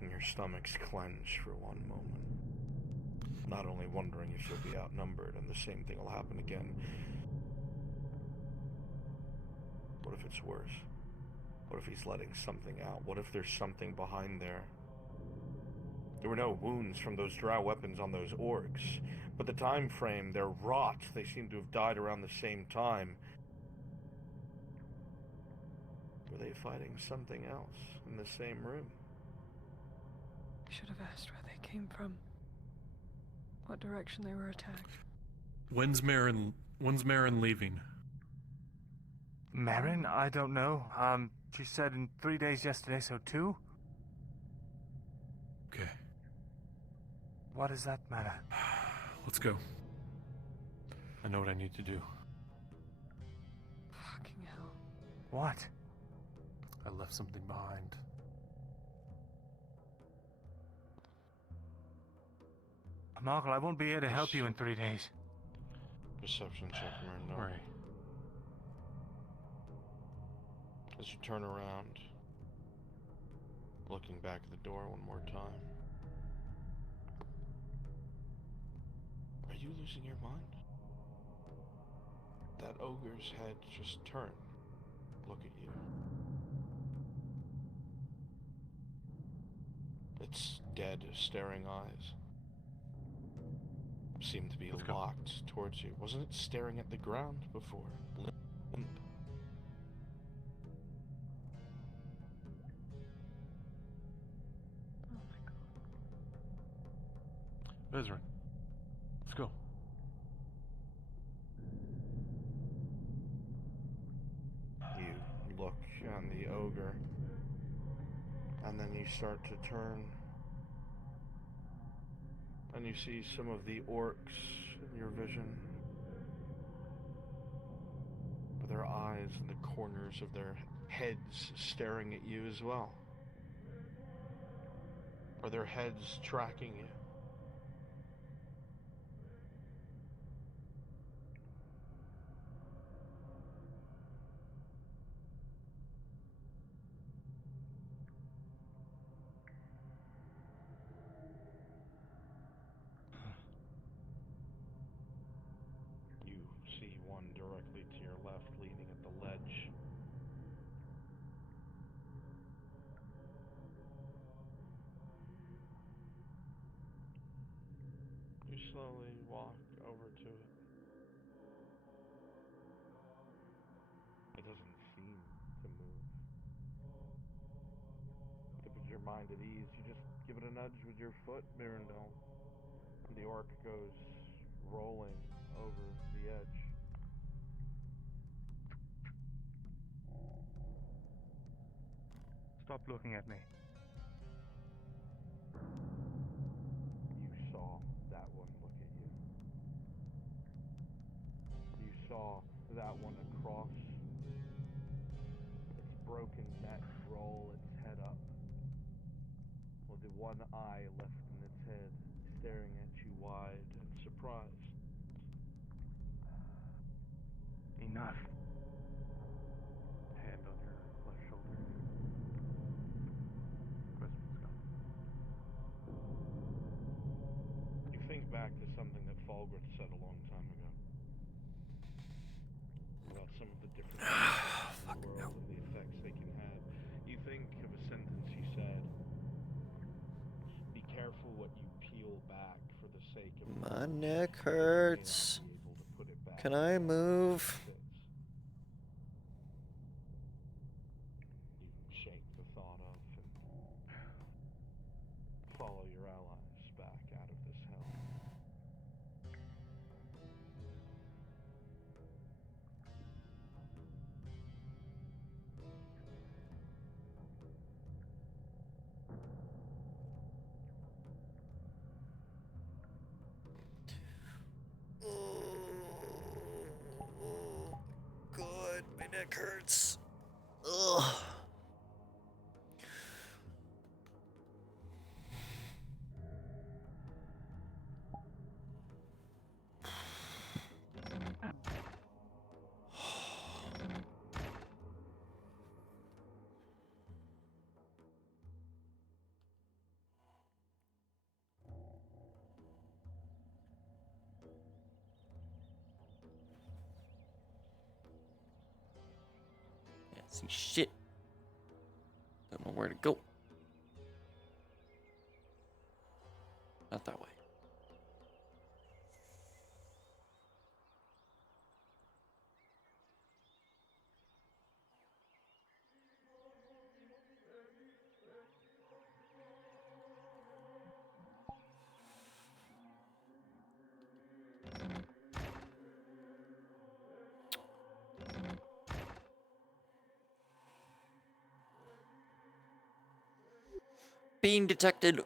And your stomachs clench for one moment, not only wondering if you'll be outnumbered, and the same thing will happen again. What if it's worse? What if he's letting something out? What if there's something behind there? There were no wounds from those drow weapons on those orcs, but the time frame, they're rot. They seem to have died around the same time. Were they fighting something else in the same room? I should have asked where they came from. What direction they were attacked. When's Marin leaving? Marin? I don't know. She said in 3 days yesterday, so 2? Okay. What does that matter? Let's go. I know what I need to do. Fucking hell. What? I left something behind. Markle, I won't be here to help you in 3 days. Perception check, Marin. No. Right. As you turn around, looking back at the door one more time. Are you losing your mind? That ogre's head just turned. Look at you. Its dead, staring eyes seem to be locked towards you. Wasn't it staring at the ground before? Limp. Vezran, let's go. You look on the ogre, and then you start to turn, and you see some of the orcs in your vision, with their eyes in the corners of their heads staring at you as well. Are their heads tracking you? You see one directly to your left, leaning at the ledge. You slowly walk over to it. It doesn't seem to move. To put your mind at ease, you just give it a nudge with your foot, Mirandel. And the orc goes rolling over the edge. Stop looking at me. You saw that one look at you. You saw that one across its broken neck roll its head up, with the one eye left in its head, staring at you wide and surprised. Enough. Hand on your left shoulder. Crispin's gone. You think back to something that Falgrith said a long time ago. About some of the different things in the world and the effects they can have. You think of a sentence he said. Be careful what you peel back for the sake of... My neck hurts. Can I move? You shake the thought of and follow your allies back out of this hell. God, my neck hurts. Ugh. See shit. Don't know where to go. Not that way. Being detected.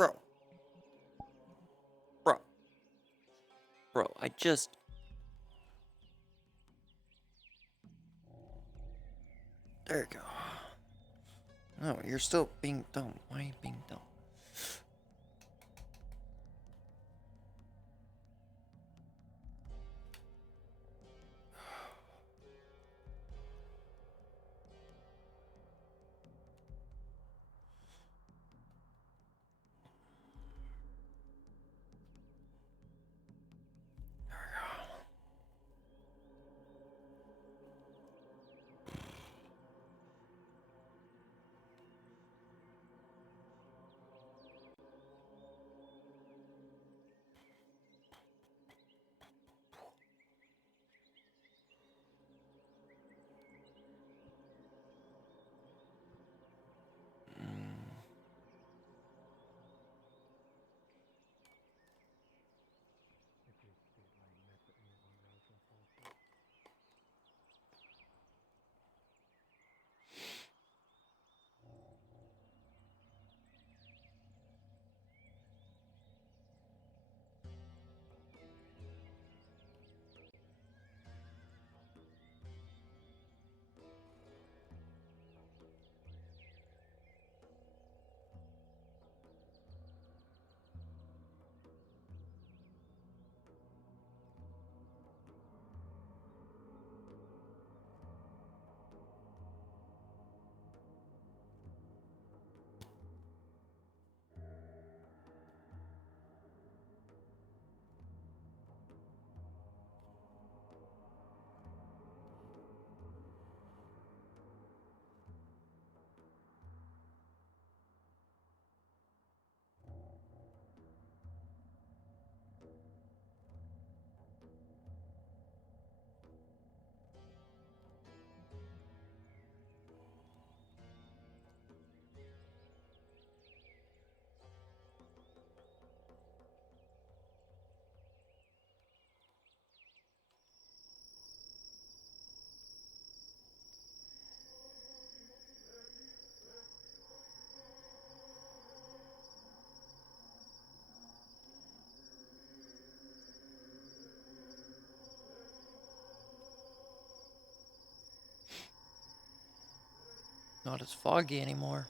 Bro. Bro. Bro, I just... There you go. No, you're still being dumb. Why are you being dumb? Not as foggy anymore.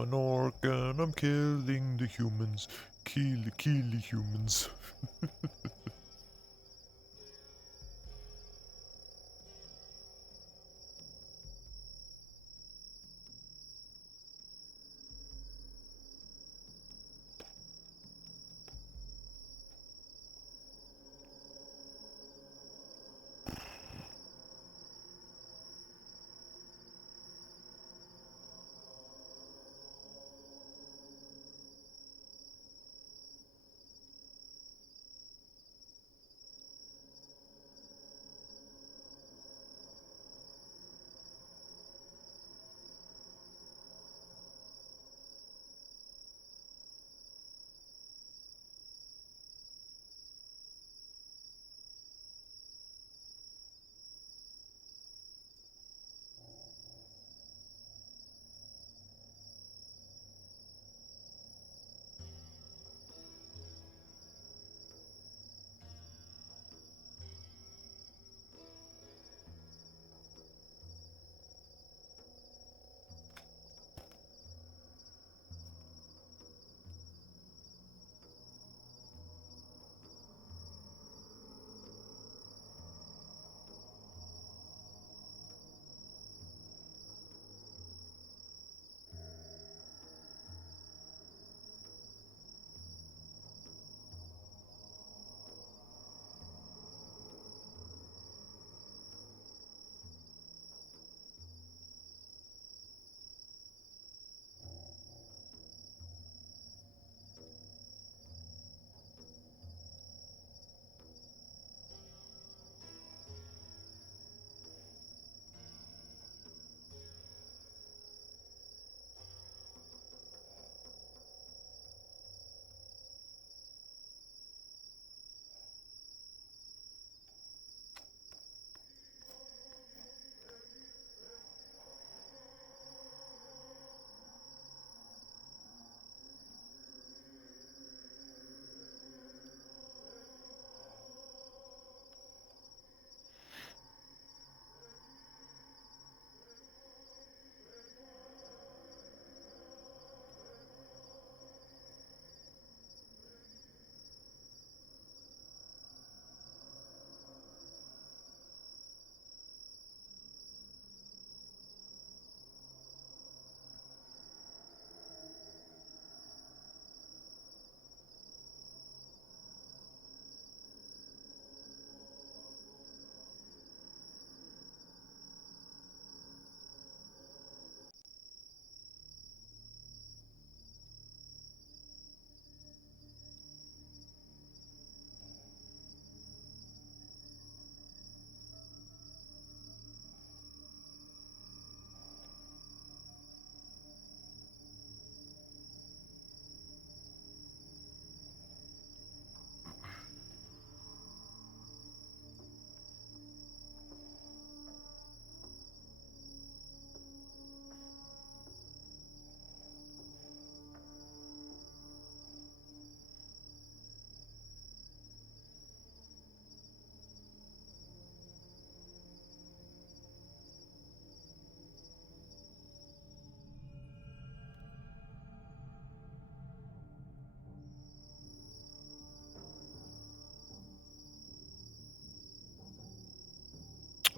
I'm an orc and I'm killing the humans. Kill the humans.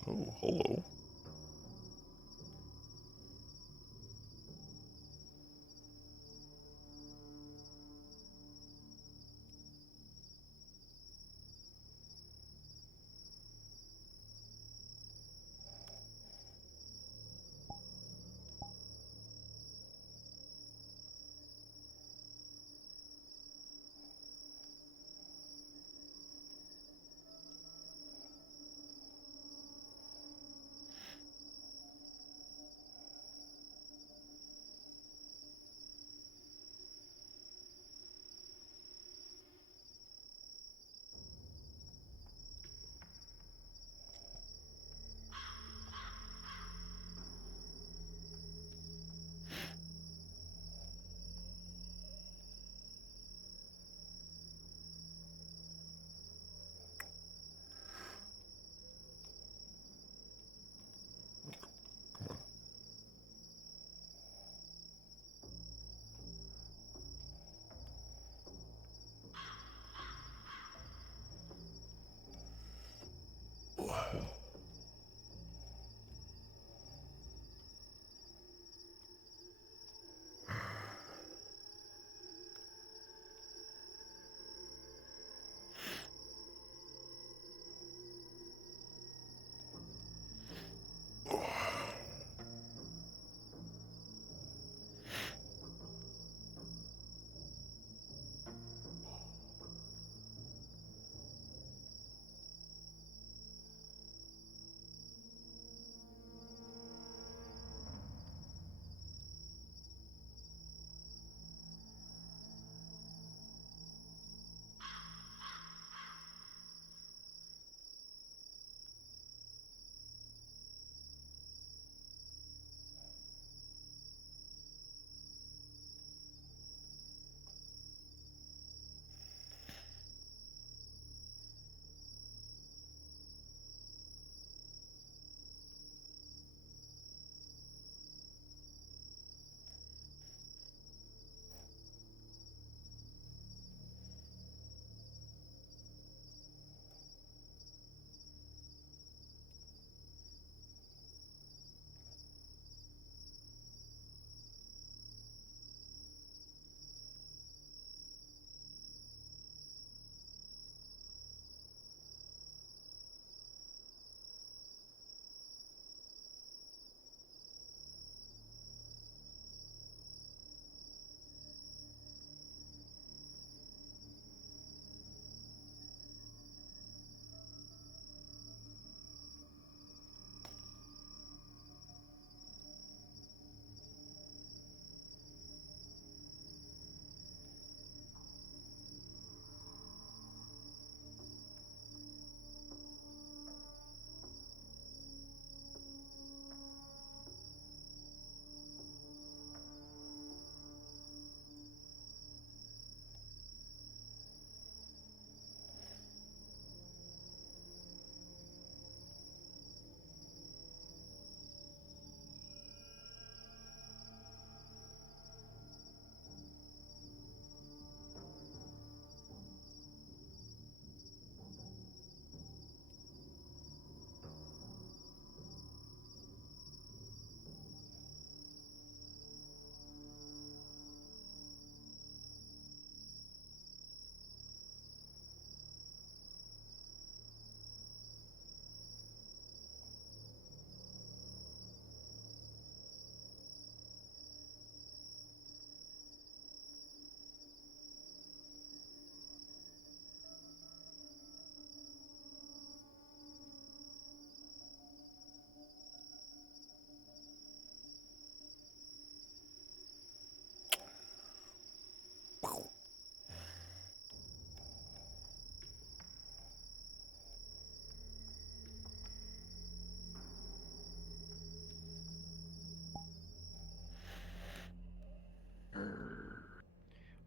Oh, hello.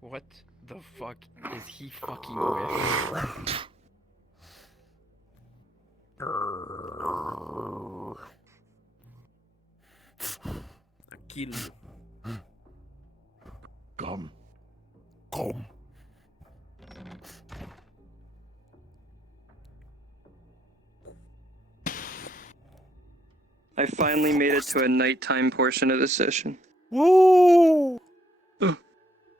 What the fuck is he fucking with? I kill you. Come. Come. I finally made it to a nighttime portion of the session. Woo!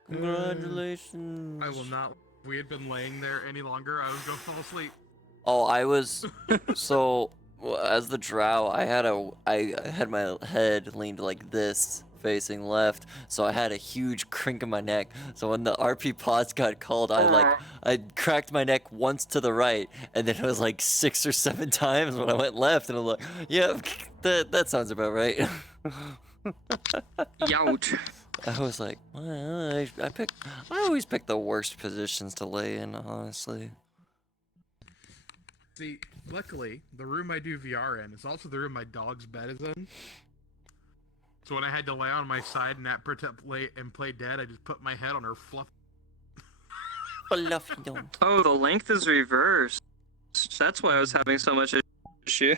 Congratulations. I will not. If we had been laying there any longer, I was gonna fall asleep. Oh, I was so as the drow, I had my head leaned like this, facing left, so I had a huge crink in my neck. So when the RP pods got called, I cracked my neck once to the right, and then it was like 6 or 7 times when I went left, and I'm like, yeah, that sounds about right. Youch. I was like, well, I always pick the worst positions to lay in, honestly. See, luckily, the room I do VR in is also the room my dog's bed is in. So when I had to lay on my side and play dead, I just put my head on her fluff. Oh, the length is reversed. That's why I was having so much issue.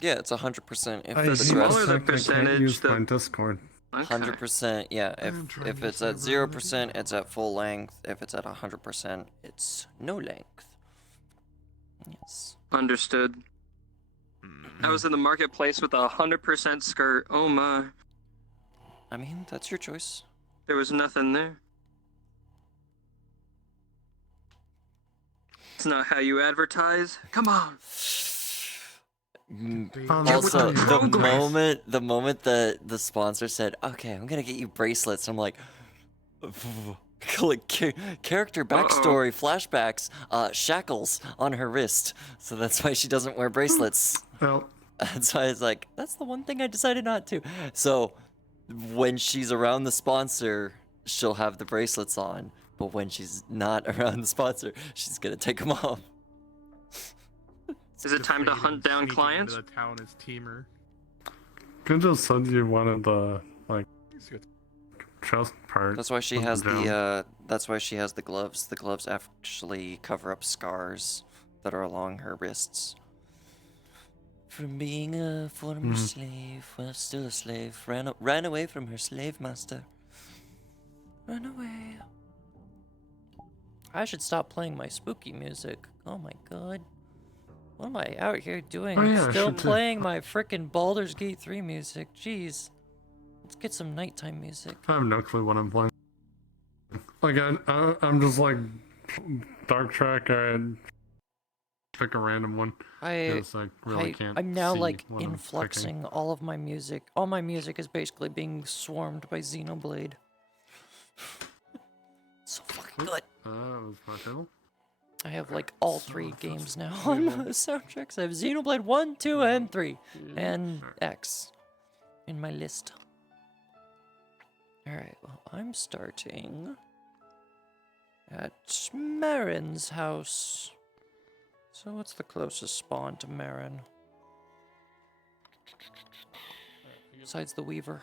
Yeah, it's 100%. If I the smaller the I can't percentage, use the my Discord. 100%, yeah. If it's at 0%, it's at full length. If it's at 100%, it's no length. Yes. Understood. I was in the marketplace with a 100% skirt. Oh my. I mean, that's your choice. There was nothing there. It's not how you advertise. Come on. Also, the moment that the sponsor said, "Okay, I'm gonna get you bracelets," I'm like, like character backstory, flashbacks, shackles on her wrist, so that's why she doesn't wear bracelets. That's why it's like, that's the one thing I decided not to. So when she's around the sponsor, she'll have the bracelets on, but when she's not around the sponsor, she's gonna take them off. Is it time to hunt down clients? The town is teamer. Could just send you one of the like chest part. That's why she has the that's why she has the gloves. The gloves actually cover up scars that are along her wrists. From being a former slave, well, still a slave, ran away from her slave master. Run away. I should stop playing my spooky music. Oh my god. What am I out here doing? Oh, yeah, Still should playing my frickin' Baldur's Gate 3 music. Jeez. Let's get some nighttime music. I have no clue what I'm playing. Like I'm just like Dark Track. I pick a random one. I really can't. I'm now see like what I'm influxing picking. all of my music. All my music is basically being swarmed by Xenoblade. So fucking good. That was my channel. I have like all 3 games now on the soundtracks. I have Xenoblade 1, 2, and 3, and X in my list. Alright, well, I'm starting at Marin's house. So what's the closest spawn to Marin? Besides the Weaver.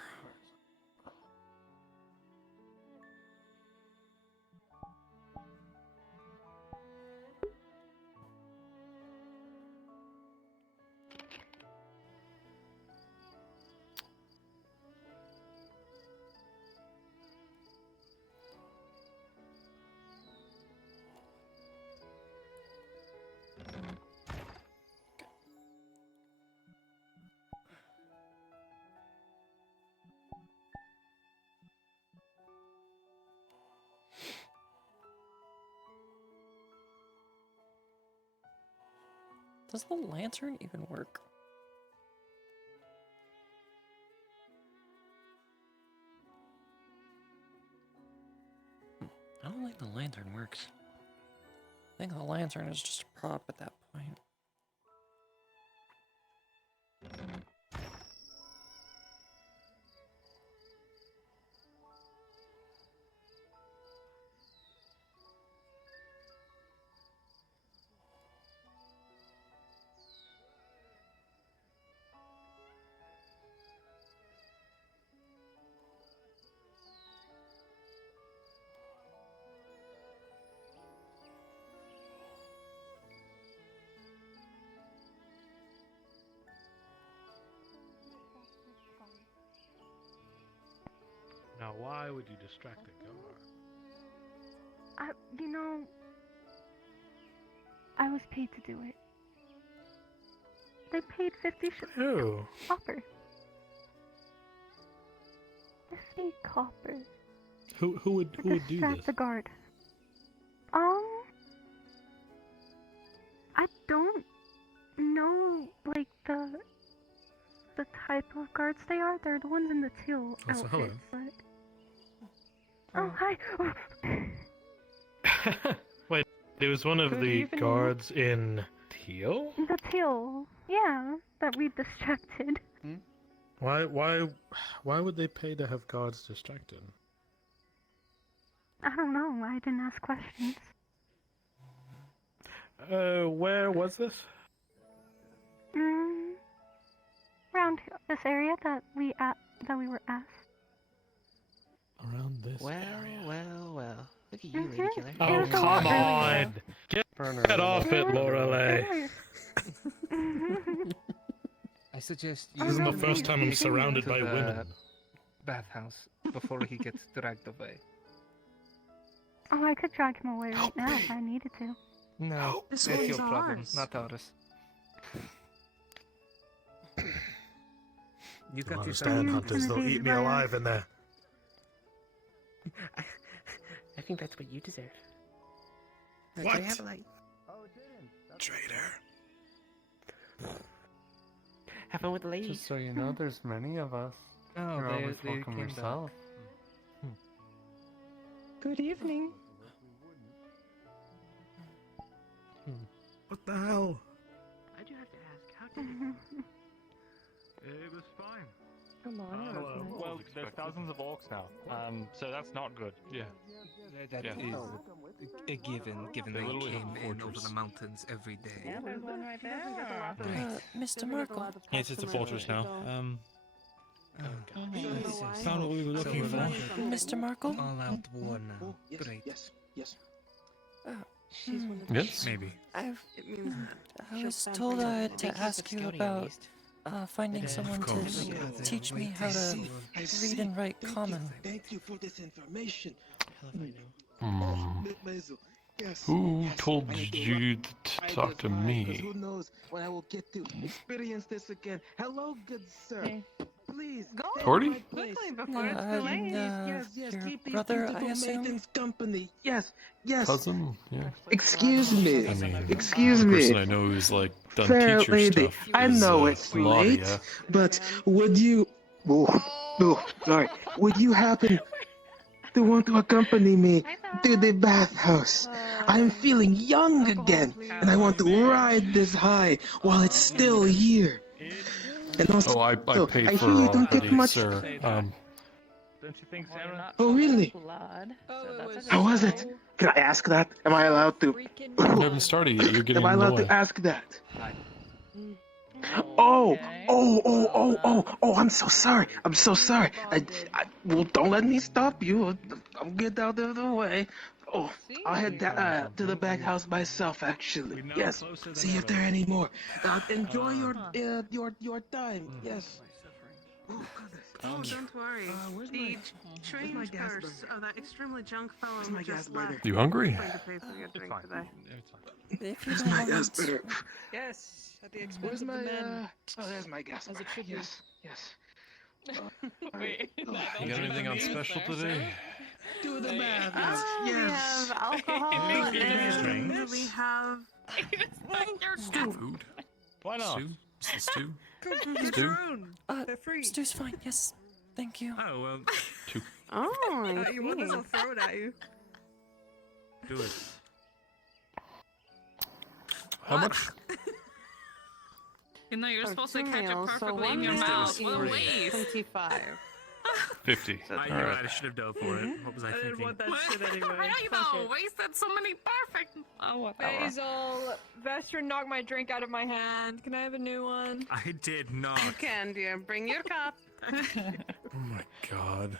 Does the lantern even work? I don't think the lantern works. I think the lantern is just a prop at that point. Now, why would you distract a guard? You know, I was paid to do it. They paid 50 copper. 50 copper. Who would do Distract this? the guard. I don't know, like, the type of guards they are. They're the ones in the teal Also, hello. outfits, but... Oh, hi! Wait, it was one of the guards in teal? The teal, yeah, that we distracted. Why would they pay to have guards distracted? I don't know, I didn't ask questions. Where was this? Around this area that we were asked. Around this Well. Look at you, Lady Killer. Oh, come on! Get off it, Lorelei! I suggest This isn't the first time I'm surrounded by women. Bathhouse before he gets dragged away. Oh, I could drag him away right now if I needed to. No, This that's one's your problem, ours. not ours. You Don't got understand, hunters. They'll eat me alive in there. I think that's what you deserve. Look, What? I have like. Traitor. Have fun with the ladies. Just so you know, there's many of us. Oh, You're always they welcome came yourself. Good evening. What the hell? I do have to ask, how did it It was fine. Come on. Well, there's thousands of orcs now, so that's not good. Yeah. That is a given They they literally have came a in over fortress. the mountains every day. Yeah, there's one right there. Mr. Markle. Yes, it's a fortress now. Oh, Found what we were looking for. Mr. Markle? All out war now. Great. Yes. Yes, maybe. I was told I had to ask you about finding someone to teach me how to read and write common. Thank you for this information. Yes. Who told you to talk to me? Who knows when I will get to experience this again? Hello, good sir. Hey. Please. Go Torty? quickly before it's too late. Yes. Your Keep these brother, beautiful I assume? maidens company. Yes. Cousin? Yeah. Excuse me. I mean, Excuse the me. person I know who's like done Fair teacher lady, stuff. I is, know it's Claudia. late, but would you... sorry. Would you happen to want to accompany me to the bathhouse? I'm feeling young again, and I want to ride this high while it's still here. And also, I so, paid I for hear you it don't get already, much... sir. Don't you think, Sarah? Oh, really? Blood, so that's How was it? Can I ask that? Am I allowed to? You haven't started yet. You're getting Am I in the allowed way. to ask that? Oh, I'm so sorry. I'm so sorry. Well, don't let me stop you. I'll get out of the way. Oh, I'll head to the back house myself, actually. Yes. See if there are any more. Enjoy your time. Yes. Oh, don't worry. The strange curse of that extremely junk fellow who just left. You hungry? is going to pay for your drink today. If you Where's don't my mind. gas better? Yes, at the expense Where's of my the men. Oh, there's my gas. As it should be. Yes. Wait, You got anything on special today? Do the math. We have alcohol and we have Food? Why not? Stew? Is this stew? Get your own. They're free. Stew's fine, yes. Thank you. Oh, well. Oh, You want this? I'll throw it at you. Do it. How much? You know, you're supposed to catch it meals, so perfectly in one your meal mouth. What a is waste. 25. 50. You're Alright. right, I should have dove for it. What was I I thinking? didn't want that shit anyway. Right Fuck though, it. wasted so many perfect. Oh, whatever. Basil, Vestron knocked my drink out of my hand. Can I have a new one? I did not. You can, dear. Bring your cup. Oh my god.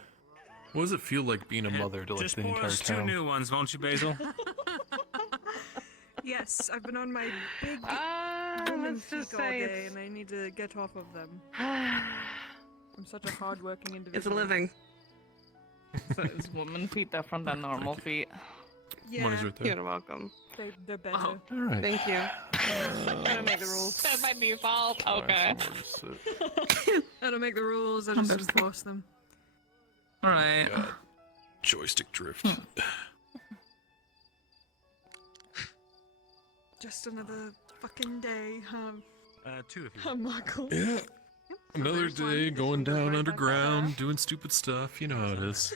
What does it feel like being a mother to like Just the pour entire us two town? new ones, won't you, Basil? Yes, I've been on my big woman let's just peak all say day, it's- and I need to get off of them. I'm such a hard-working individual. It's a living. So it's woman feet different than normal feet. Yeah, One is right there. You're welcome. they're better. Oh, Alright. thank you. I don't make the rules. That's my default. Okay. I don't make the rules. I just enforce them. All right. God. Joystick drift. Just another fucking day, huh? Two of you. Huh, Michael? Yeah. Another day going down underground, doing stupid stuff. You know how it is.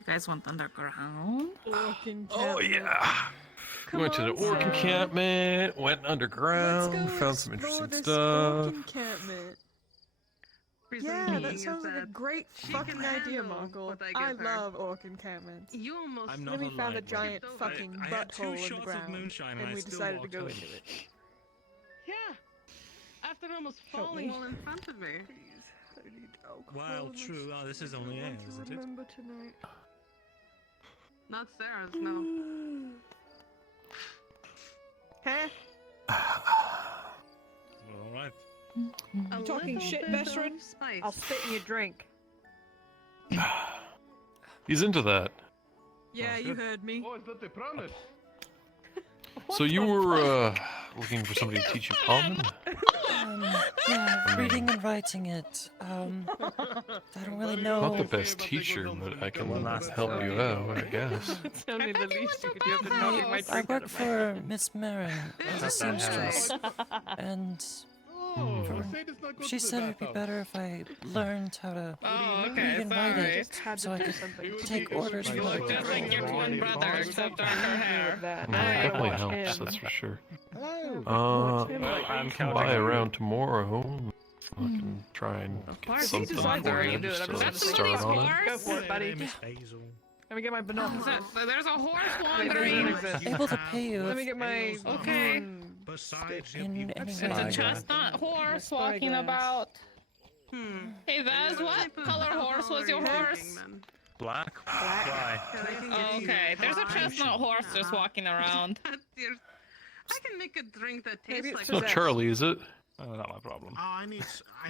You guys want underground? Oh yeah. We went to the orc encampment, went underground, found some interesting stuff. Encampment. Reason Yeah, being that is sounds like a that great she fucking can idea, handle Michael. what I I give her. love orc encampments. You almost I'm Then not we a found a lightweight. giant fucking I had two butthole in the shots of ground, moonshine and and I we still decided to walked go home. into it. Yeah. After almost Help falling me. while in front of me. I need alcohol. Well, and I true. Oh, this is don't only want ale, to isn't it? remember tonight. Not Sarah's, no. Huh? All right. You talking shit, Vestron? I'll spit in your drink. He's into that. Yeah, you heard me. Oh, is that the promise? So you were looking for somebody to teach you common? Yeah, reading and writing it. I don't really know. Not the best teacher, but I can help you out, I guess. It's only the least you could do after knocking my I drink out work of my for Miss Marin as a seamstress, and she said it'd be better if I learned how to read and write it, so I could take orders from other Just like your people. twin brother, except darker hair. Definitely helps, that's for sure. I'm Come by around tomorrow. I can try and get something for you just to start on it. Go for it, buddy. Let me get my binoculars. There's a horse wandering. Able to pay you. Let me get my. Okay. In any It's a way. chestnut horse walking about. Hey Vaz, what color horse was your horse? Black? Why? Okay, there's a chestnut horse just walking around. I can make a drink that tastes like It's not Charlie, is it? Oh, not my problem. I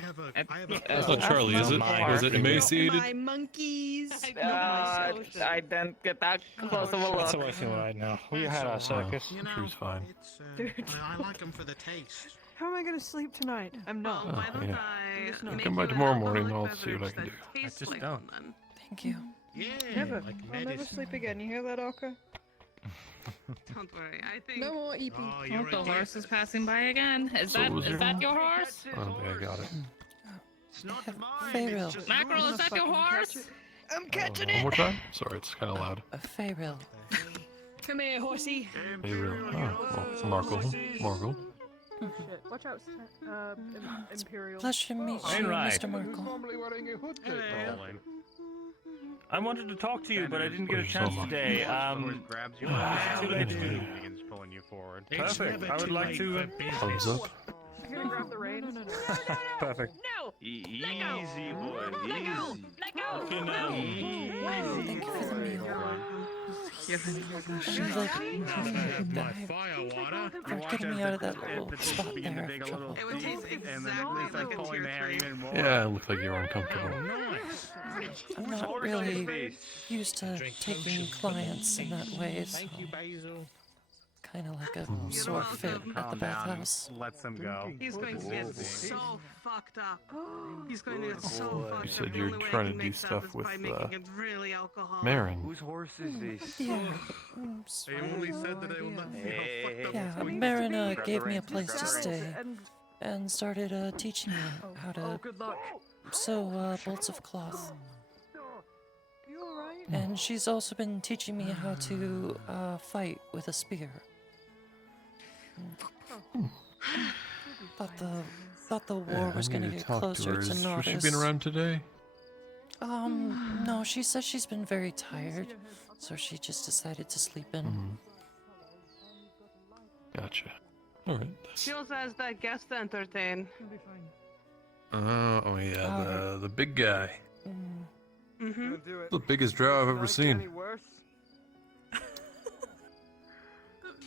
have a. It's not Charlie, is it? Is it emaciated? My monkeys. I didn't get that close of a look. That's how I feel right now. We had our circus. Truth's fine. Dude. I like them for the taste. How am I gonna sleep tonight? I'm not. Yeah. Come by tomorrow morning, I'll see what I can do. I just don't. Thank you. Yeah. Never. I'll never sleep again. You hear that, Orca? Don't worry, I think. No more EP. Oh, the horse is passing by again. Is So that was your your horse? I don't think I got it. It's not mine. Fayril. Mackerel, is that your horse? I'm catching One it. more time? Sorry, it's kind of loud. Fayril. Come here, horsey. Hey, real. Oh, it's Markle. Markle. Shit. Watch out, Imperial. Pleasure to meet you, Right. Mr. Merkel. Normally wearing a hood Rolling. I wanted to talk to you, but I didn't get a Where's chance Selma? today. Grabs you. It's too late to do. Begins pulling you forward. Perfect. I would like to. Thumbs up. You're gonna grab the reins. No. Perfect. No. Easy, boy. Let go. Let go. Okay, now. Thank you for the meal. She's like, for getting me out of that little spot there. of trouble. It would taste exactly like a tear. Yeah, it looked like you were uncomfortable. I'm not really used to taking clients in that way, so kind of like a sore fit at the bathhouse. Lets him go. He's going to get so fucked up. He's going to get so fucked up. You said The you're only way trying I to can do make that stuff is with by making it really alcoholic. Marin. Whose horse is this? Yeah. I only said that I will not see how fucked up Yeah, it's going. Marin gave me a place to stay and started teaching me how to sew bolts of cloth. You alright? And she's also been teaching me how to fight with a spear. Thought the war was gonna get closer to Has she Nodus. been around today? No, she says she's been very tired, so she just decided to sleep in. Gotcha. Alright. Shields as that guest to entertain. Oh yeah, the big guy. Mm-hmm. The biggest drow I've ever seen.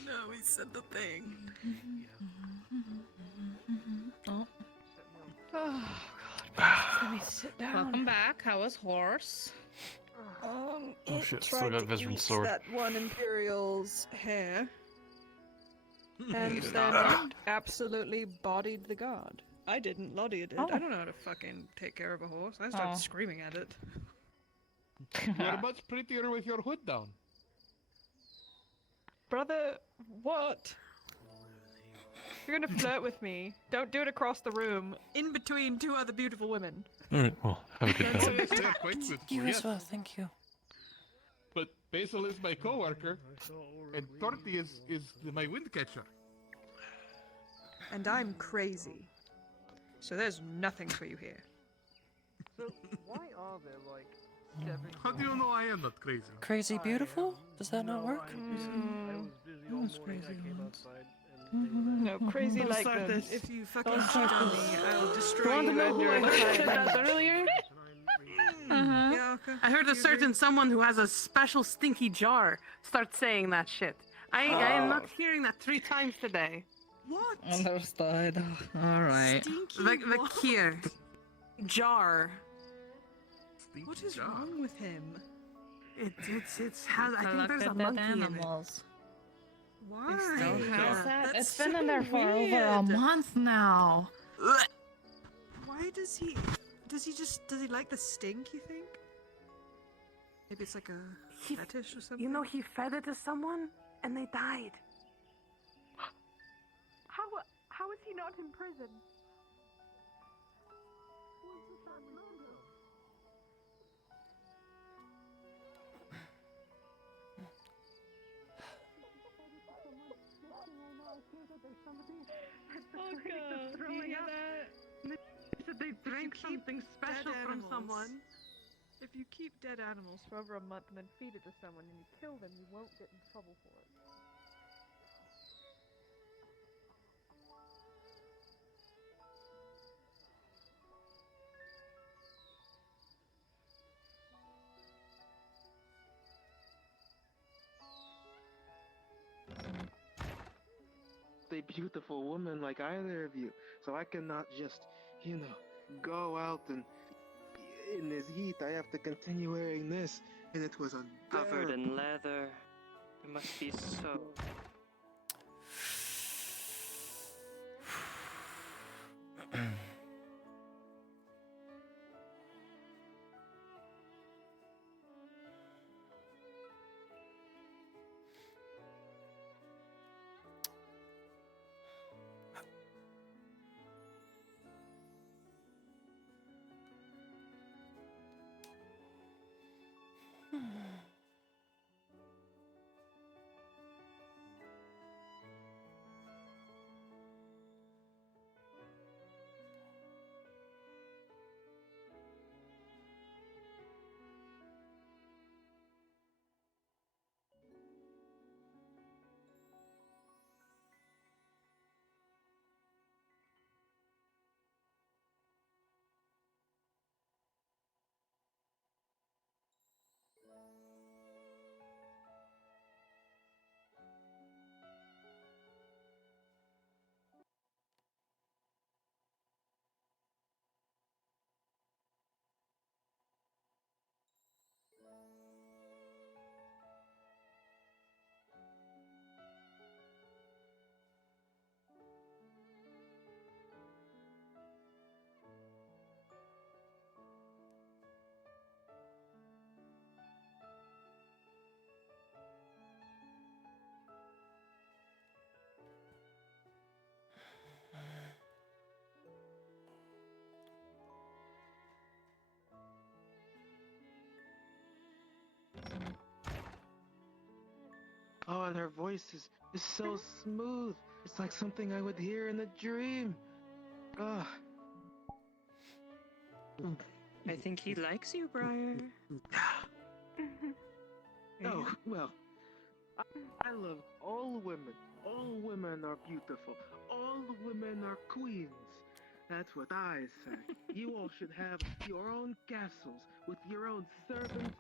No, he said the thing. Oh God. Let me sit down. Welcome back. How was horse? Oh, It shit, still tried got to Vezran's eat sword. that one Imperial's hair, and then it absolutely bodied the guard. I didn't. Lodia did. I don't know how to fucking take care of a horse. I started screaming at it. You're much prettier with your hood down. Brother, what? You're gonna flirt with me. Don't do it across the room, in between two other beautiful women. Alright, well, have a good night. You as well, thank you. But Basil is my coworker, and Torti is my wind catcher. And I'm crazy. So there's nothing for you here. So why are there like 7? How do you know I am not crazy? Crazy beautiful? Does that not work? Who's crazy? No, crazy like them. If you fucking cheat on me, I'll destroy you and your entire earlier? Yeah, okay. I heard a certain someone who has a special stinky jar start saying that shit. I am not hearing that 3 times today. What? Understood. All right. The here. Jar. What is wrong with him? It's how I think there's a monkey in it. Why? Still has That's It's been in so there for over a weird. month now. Why does he like the stink, you think? Maybe it's like a fetish or something? You know, he fed it to someone and they died. How is he not in prison? Throwing up. They said they drank something special from someone. If you keep dead animals for over a month and then feed it to someone and you kill them, you won't get in trouble for it. A beautiful woman like either of you, so I cannot just, go out and in this heat. I have to continue wearing this, and it was Covered in leather. It must be so. Oh, and her voice is so smooth. It's like something I would hear in a dream. Ah. I think he likes you, Briar. Oh, well, I love all women. All women are beautiful. All women are queens. That's what I say. You all should have your own castles with your own servants.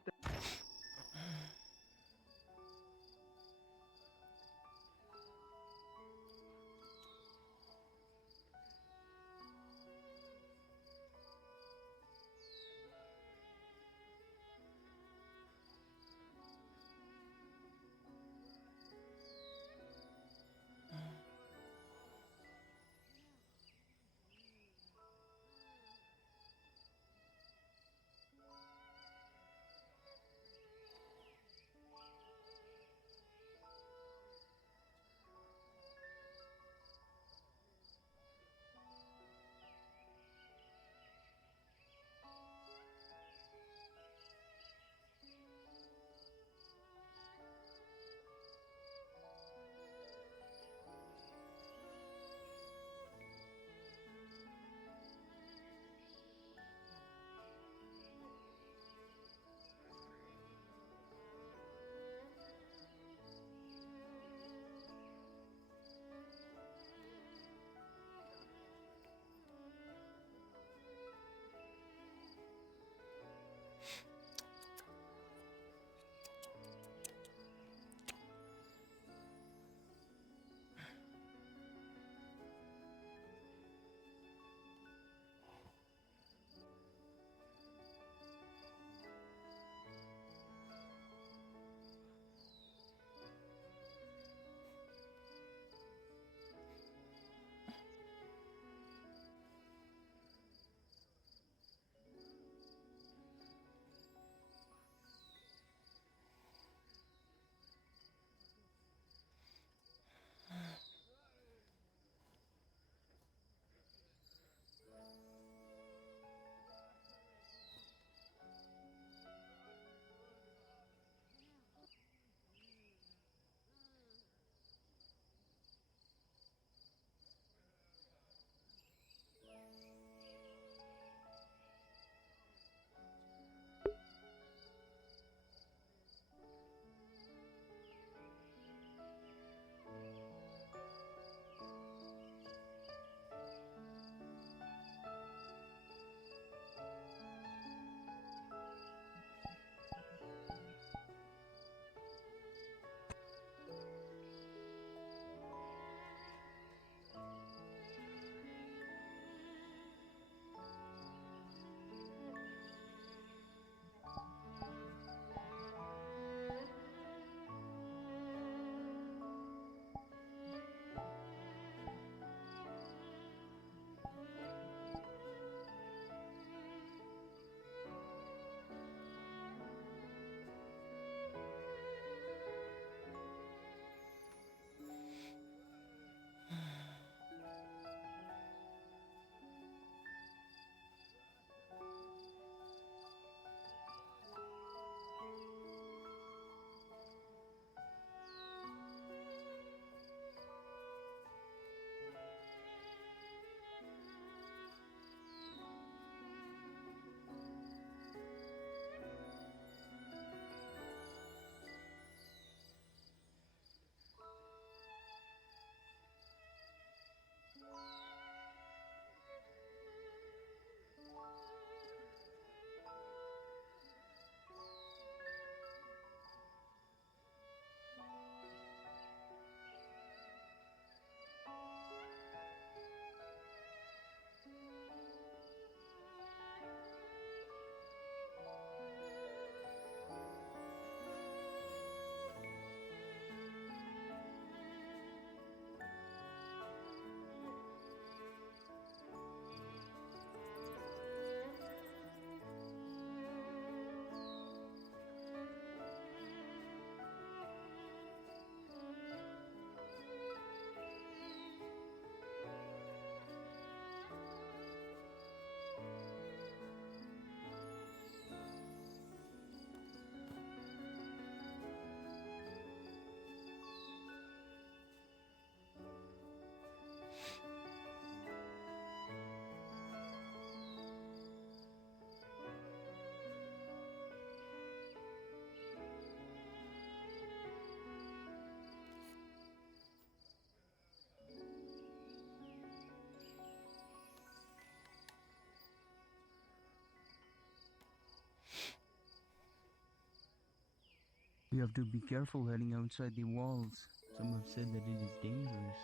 You have to be careful heading outside the walls. Some have said that it is dangerous.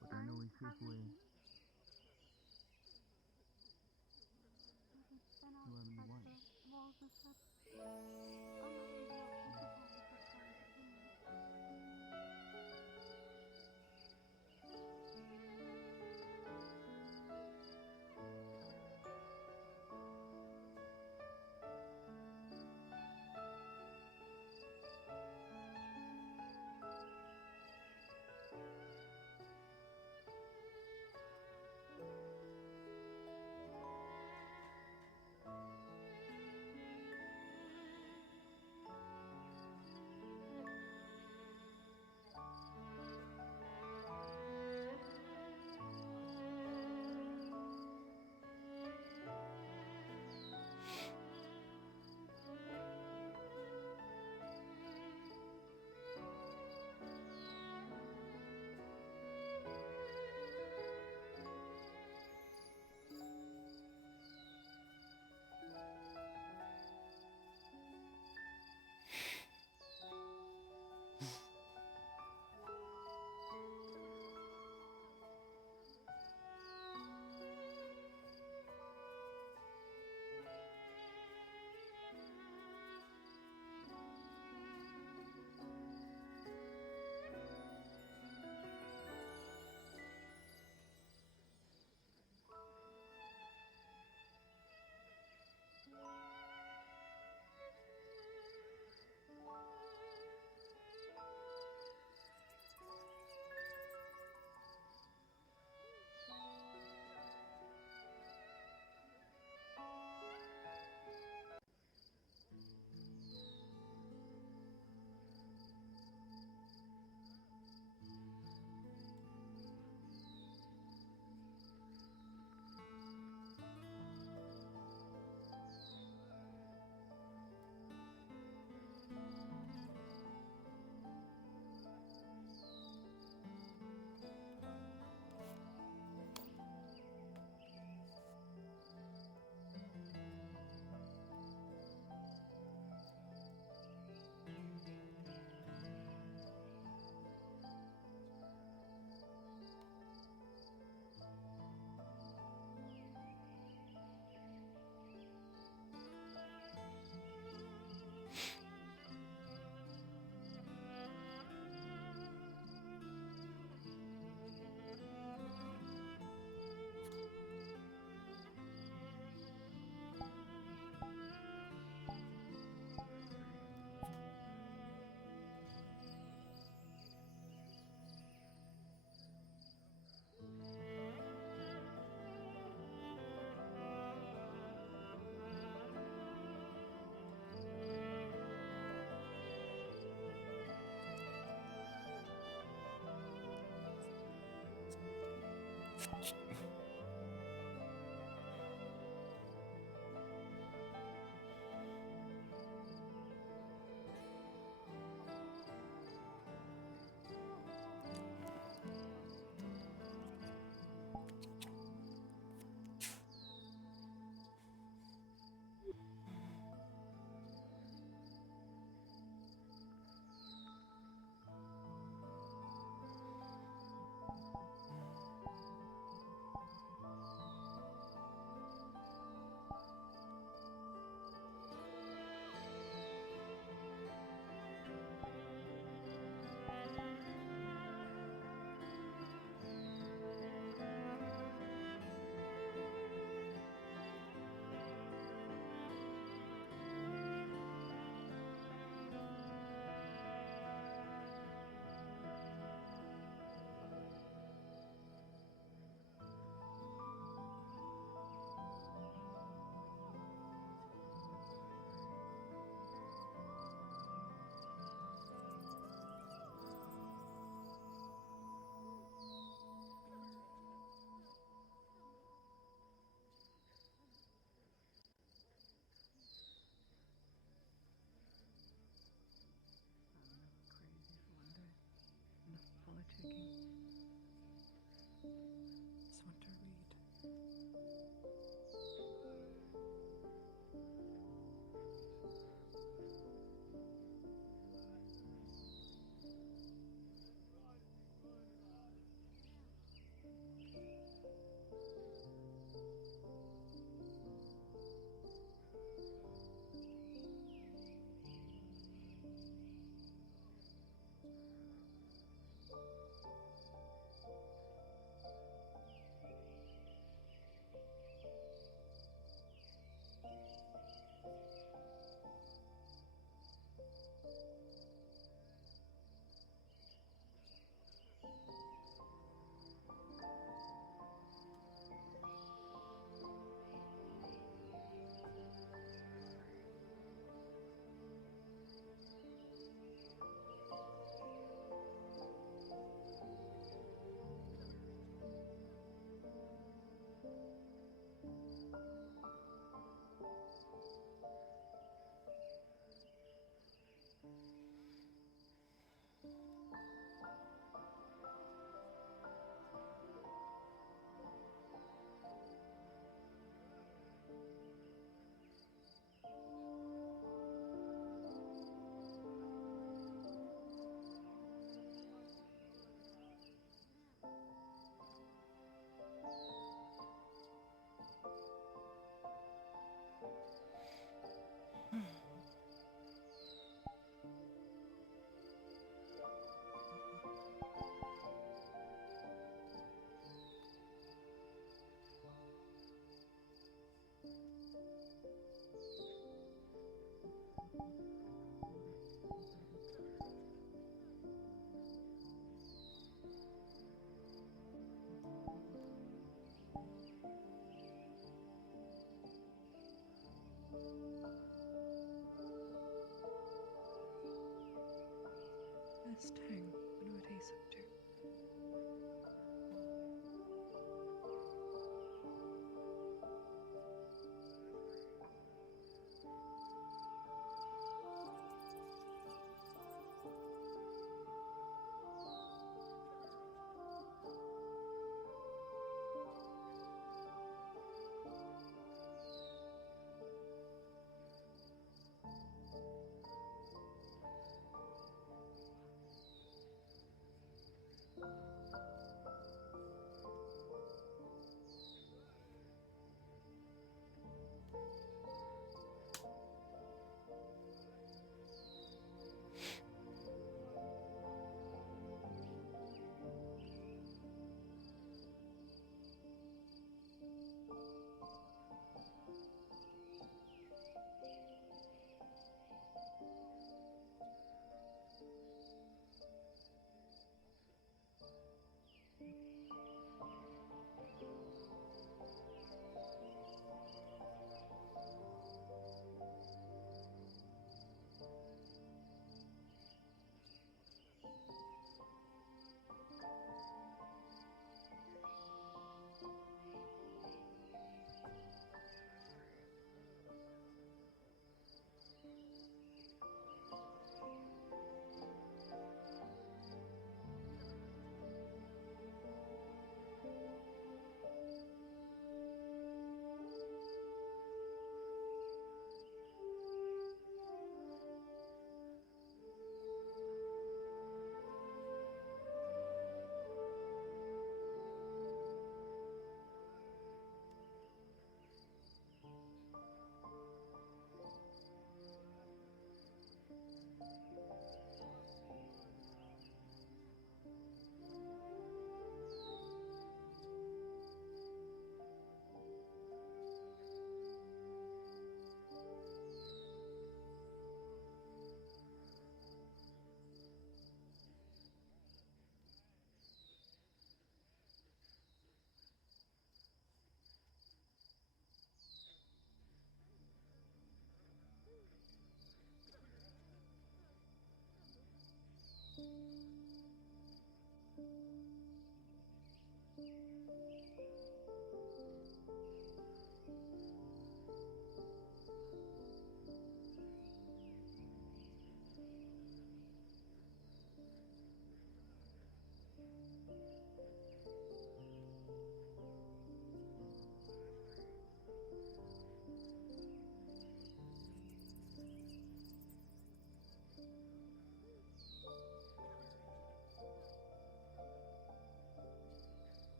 But I know a safe way. You have any wine?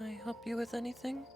Can I help you with anything?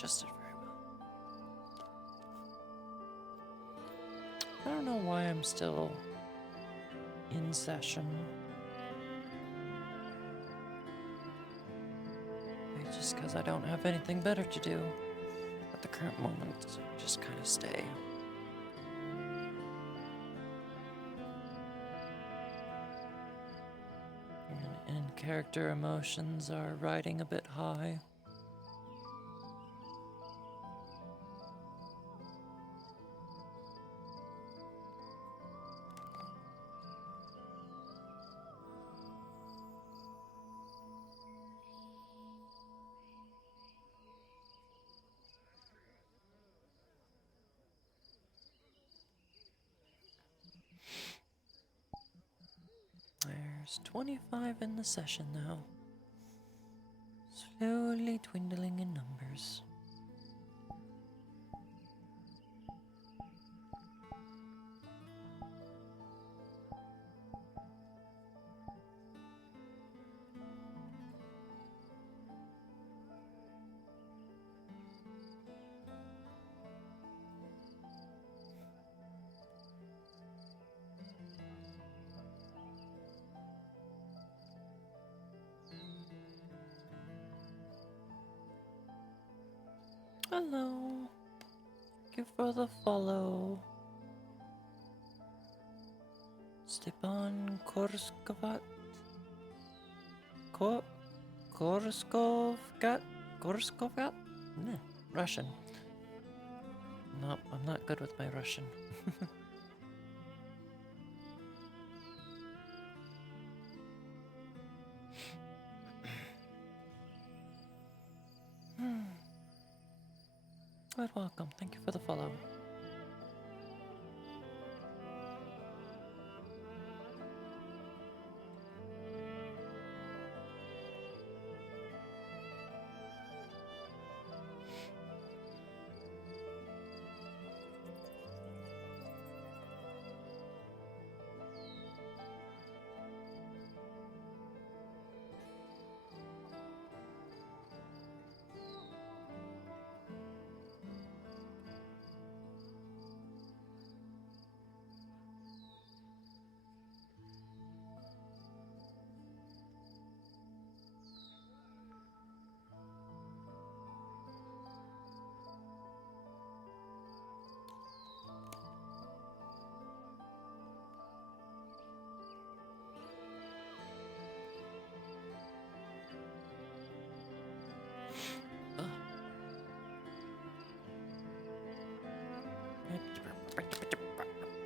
adjusted very well. I don't know why I'm still in session. Maybe just because I don't have anything better to do at the current moment. Just kind of stay. And in-character emotions are riding a bit high. There's 25 in the session now. Slowly dwindling in numbers. Hello. Thank you for the follow. Stepan Korskovat. Korskovgat? Korskovgat? Nah, Russian. No, I'm not good with my Russian. Quite welcome. Thank you for the follow.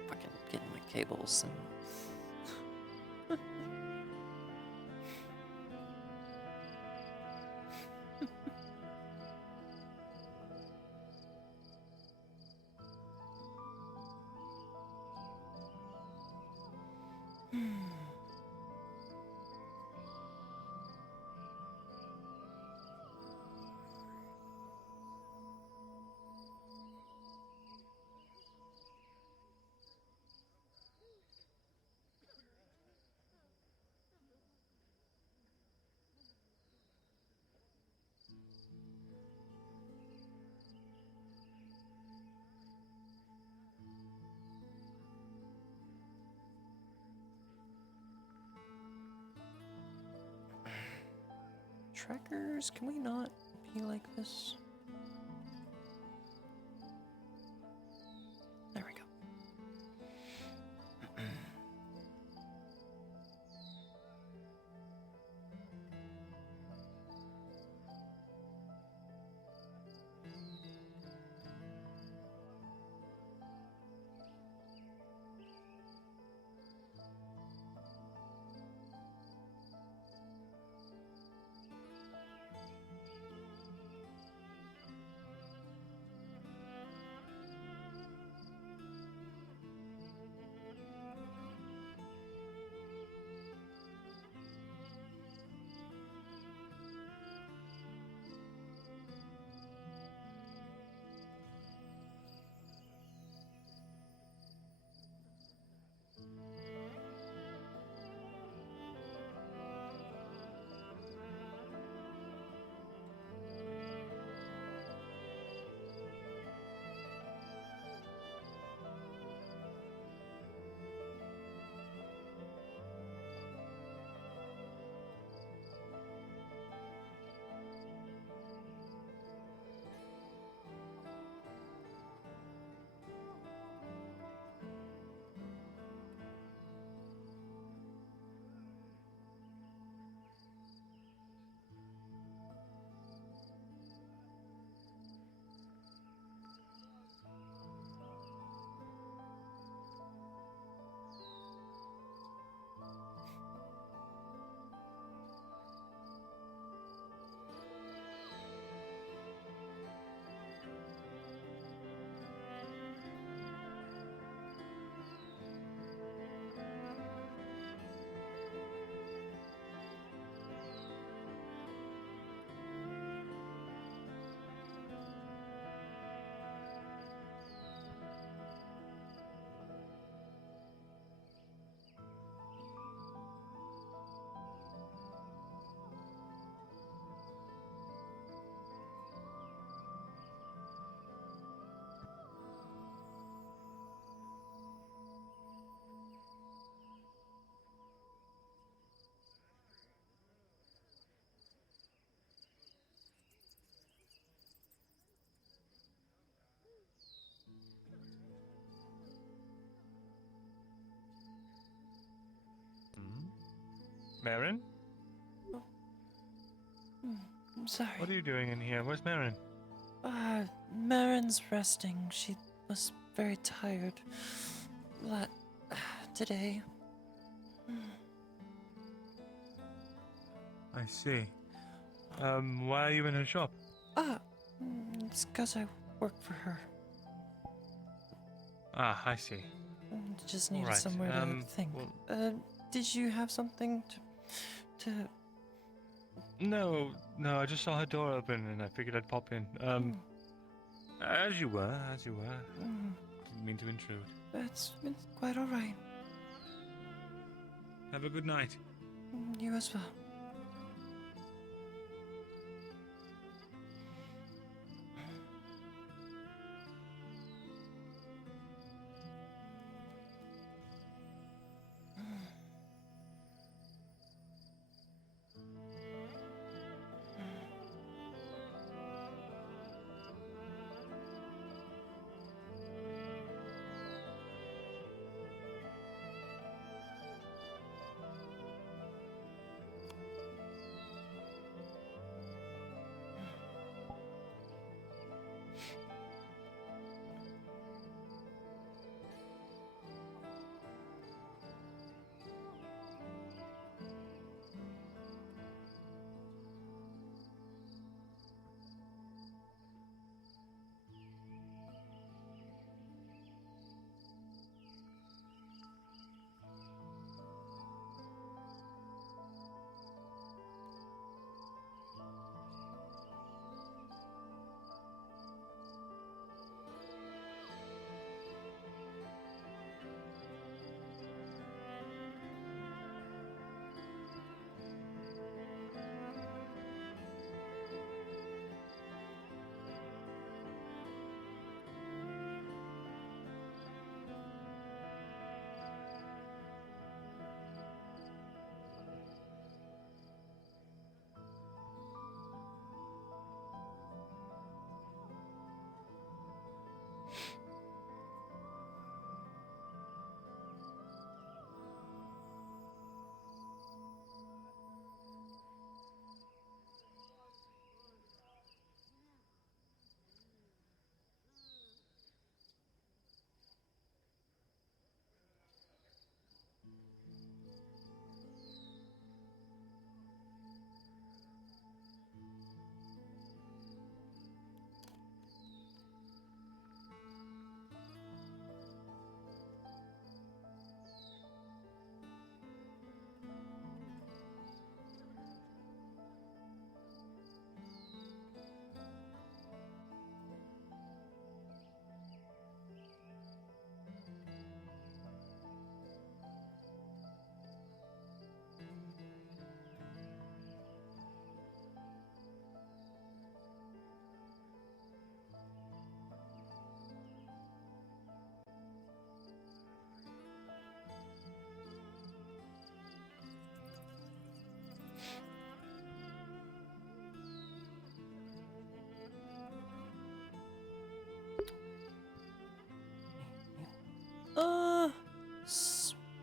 Fucking getting my cables and trackers, can we not be like this? There we go. Marin? I'm sorry. What are you doing in here? Where's Marin? Marin's resting. She was very tired today. I see. Why are you in her shop? It's because I work for her. Ah, I see. Just needed Alright, somewhere to think. Did you have something to... No, I just saw her door open and I figured I'd pop in. As you were. Didn't mean to intrude. It's quite alright. Have a good night. You as well.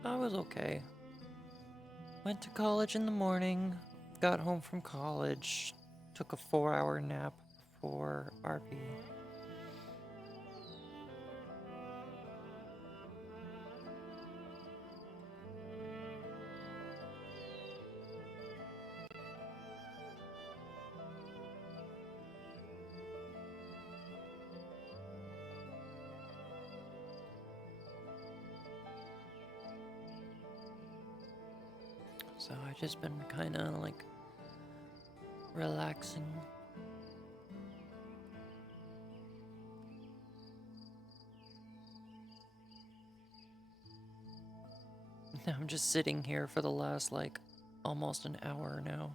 I was okay. Went to college in the morning, got home from college, took a 4-hour nap before RP. So I just been kind of like relaxing. I'm just sitting here for the last like almost an hour now.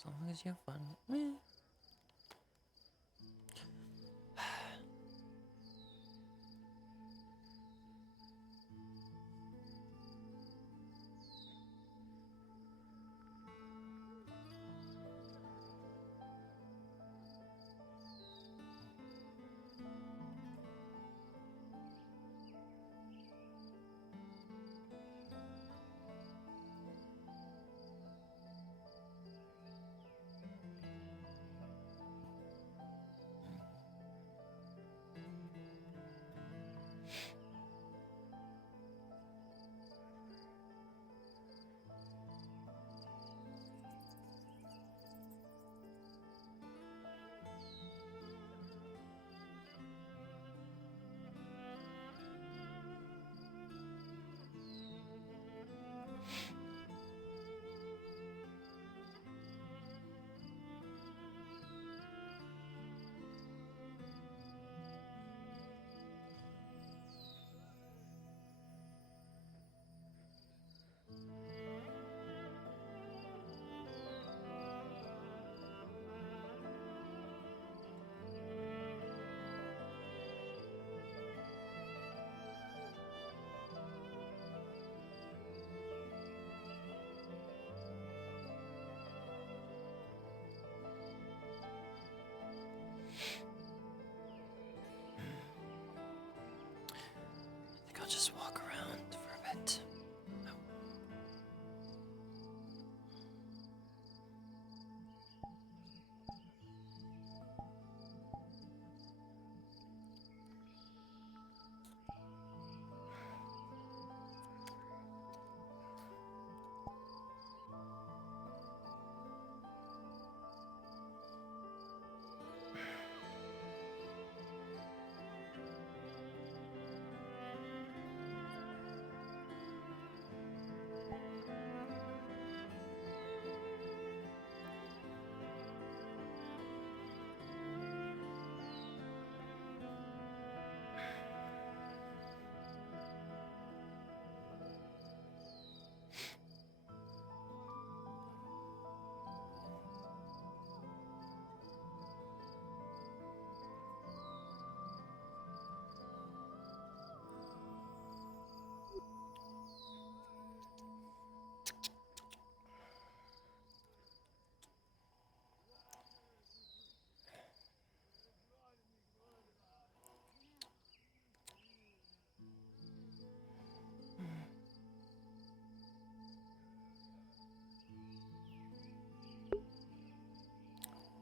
As long as you have fun. Meh. I think I'll just walk around for a bit.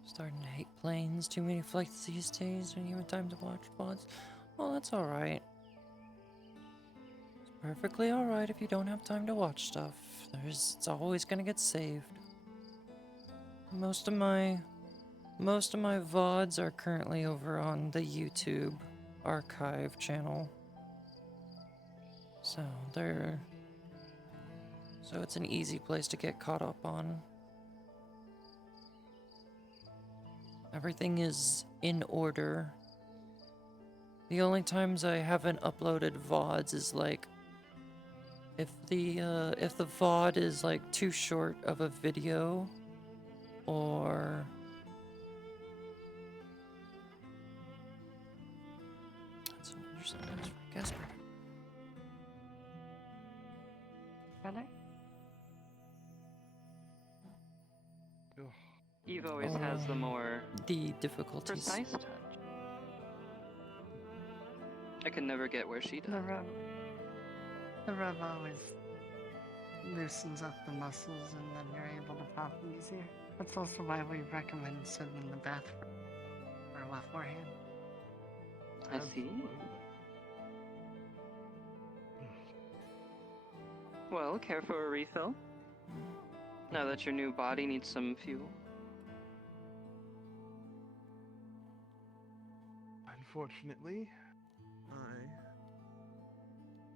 Starting to hate planes. Too many flights these days. Don't even have time to watch VODs. Well, that's alright. It's perfectly alright if you don't have time to watch stuff. It's always gonna get saved. Most of my VODs are currently over on the YouTube archive channel. So it's an easy place to get caught up on. Everything is in order. The only times I haven't uploaded VODs is like if the VOD is like too short of a video, or that's an interesting noise for Casper. Really? Eve always has the more the difficulties. precise touch. I can never get where she does. The rub always loosens up the muscles and then you're able to pop them easier. That's also why we recommend sitting in the bathroom or beforehand. I see. Well, care for a refill? Now that your new body needs some fuel. Unfortunately, I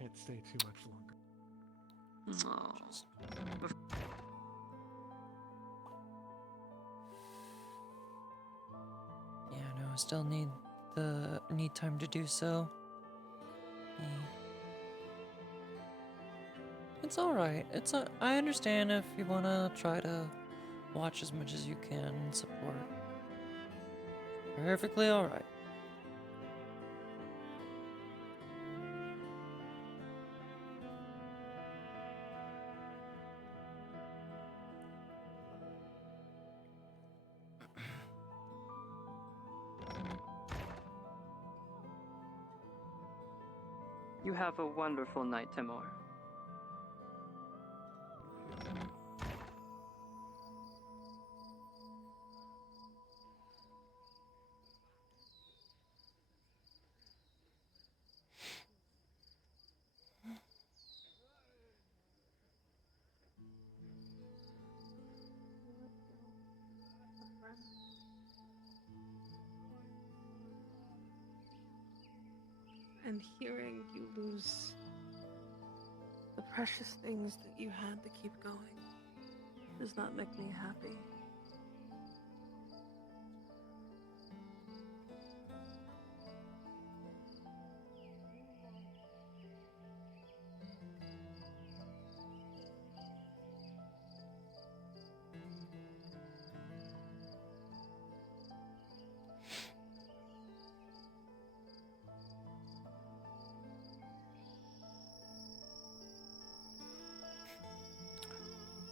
can't stay too much longer. Yeah, no, I still need time to do so. Yeah. It's all right. I understand if you want to try to watch as much as you can and support. Perfectly alright. You have a wonderful night, Timor. And hearing you lose the precious things that you had to keep going does not make me happy.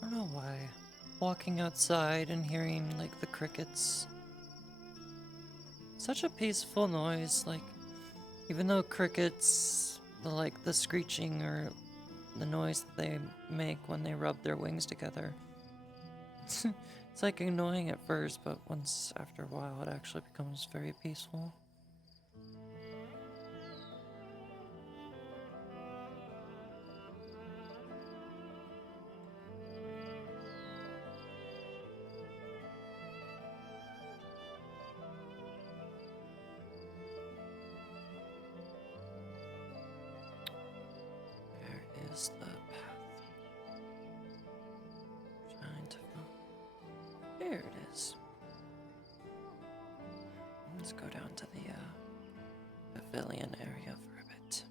I don't know why. Walking outside and hearing like the crickets. Such a peaceful noise, like even though crickets, the screeching or the noise that they make when they rub their wings together. It's like annoying at first, but once after a while it actually becomes very peaceful. Where is the path? Trying to find. There it is. Let's go down to the pavilion area for a bit.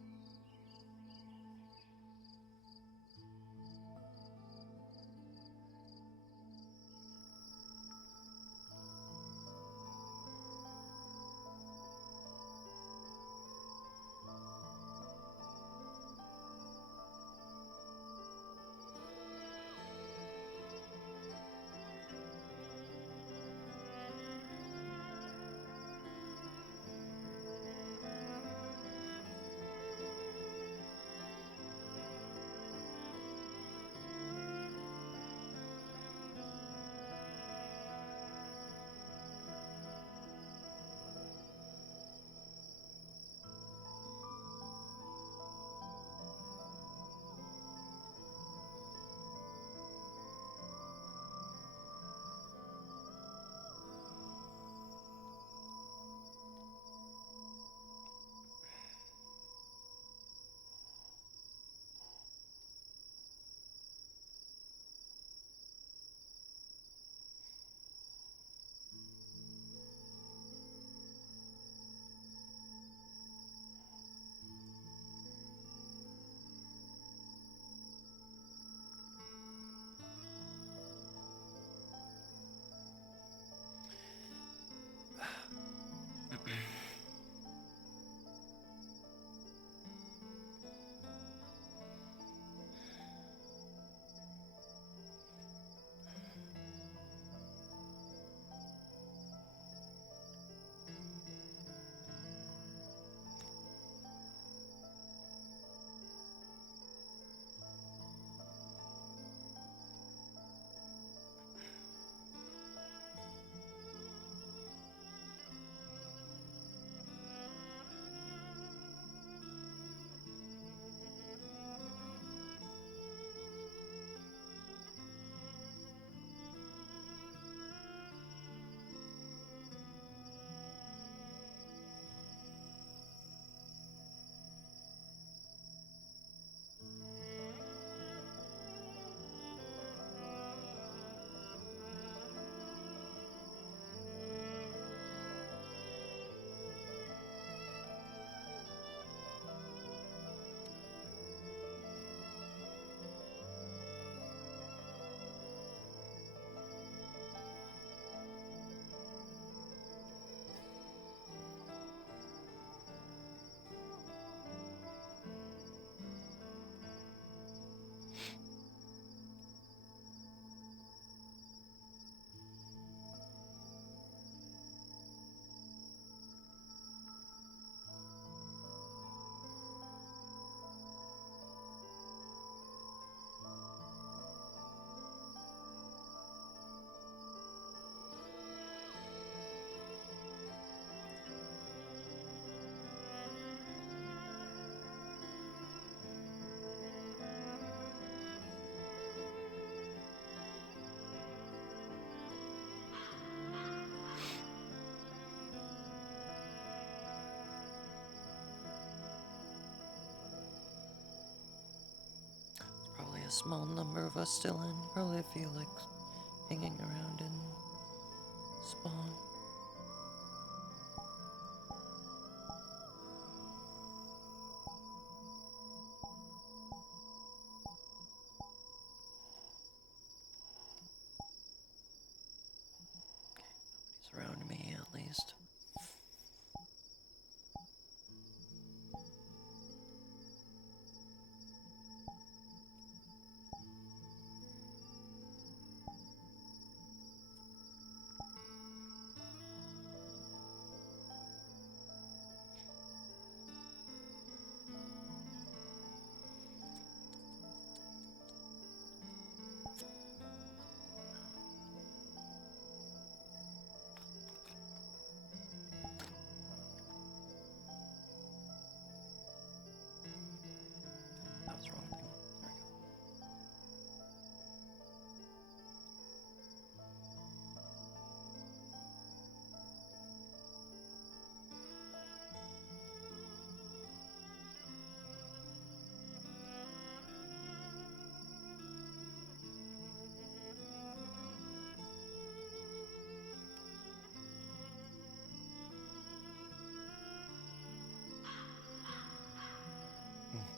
a small number of us still in. Probably feel like hanging around in spawn. Nobody's around me, at least. That was the wrong thing. There we go.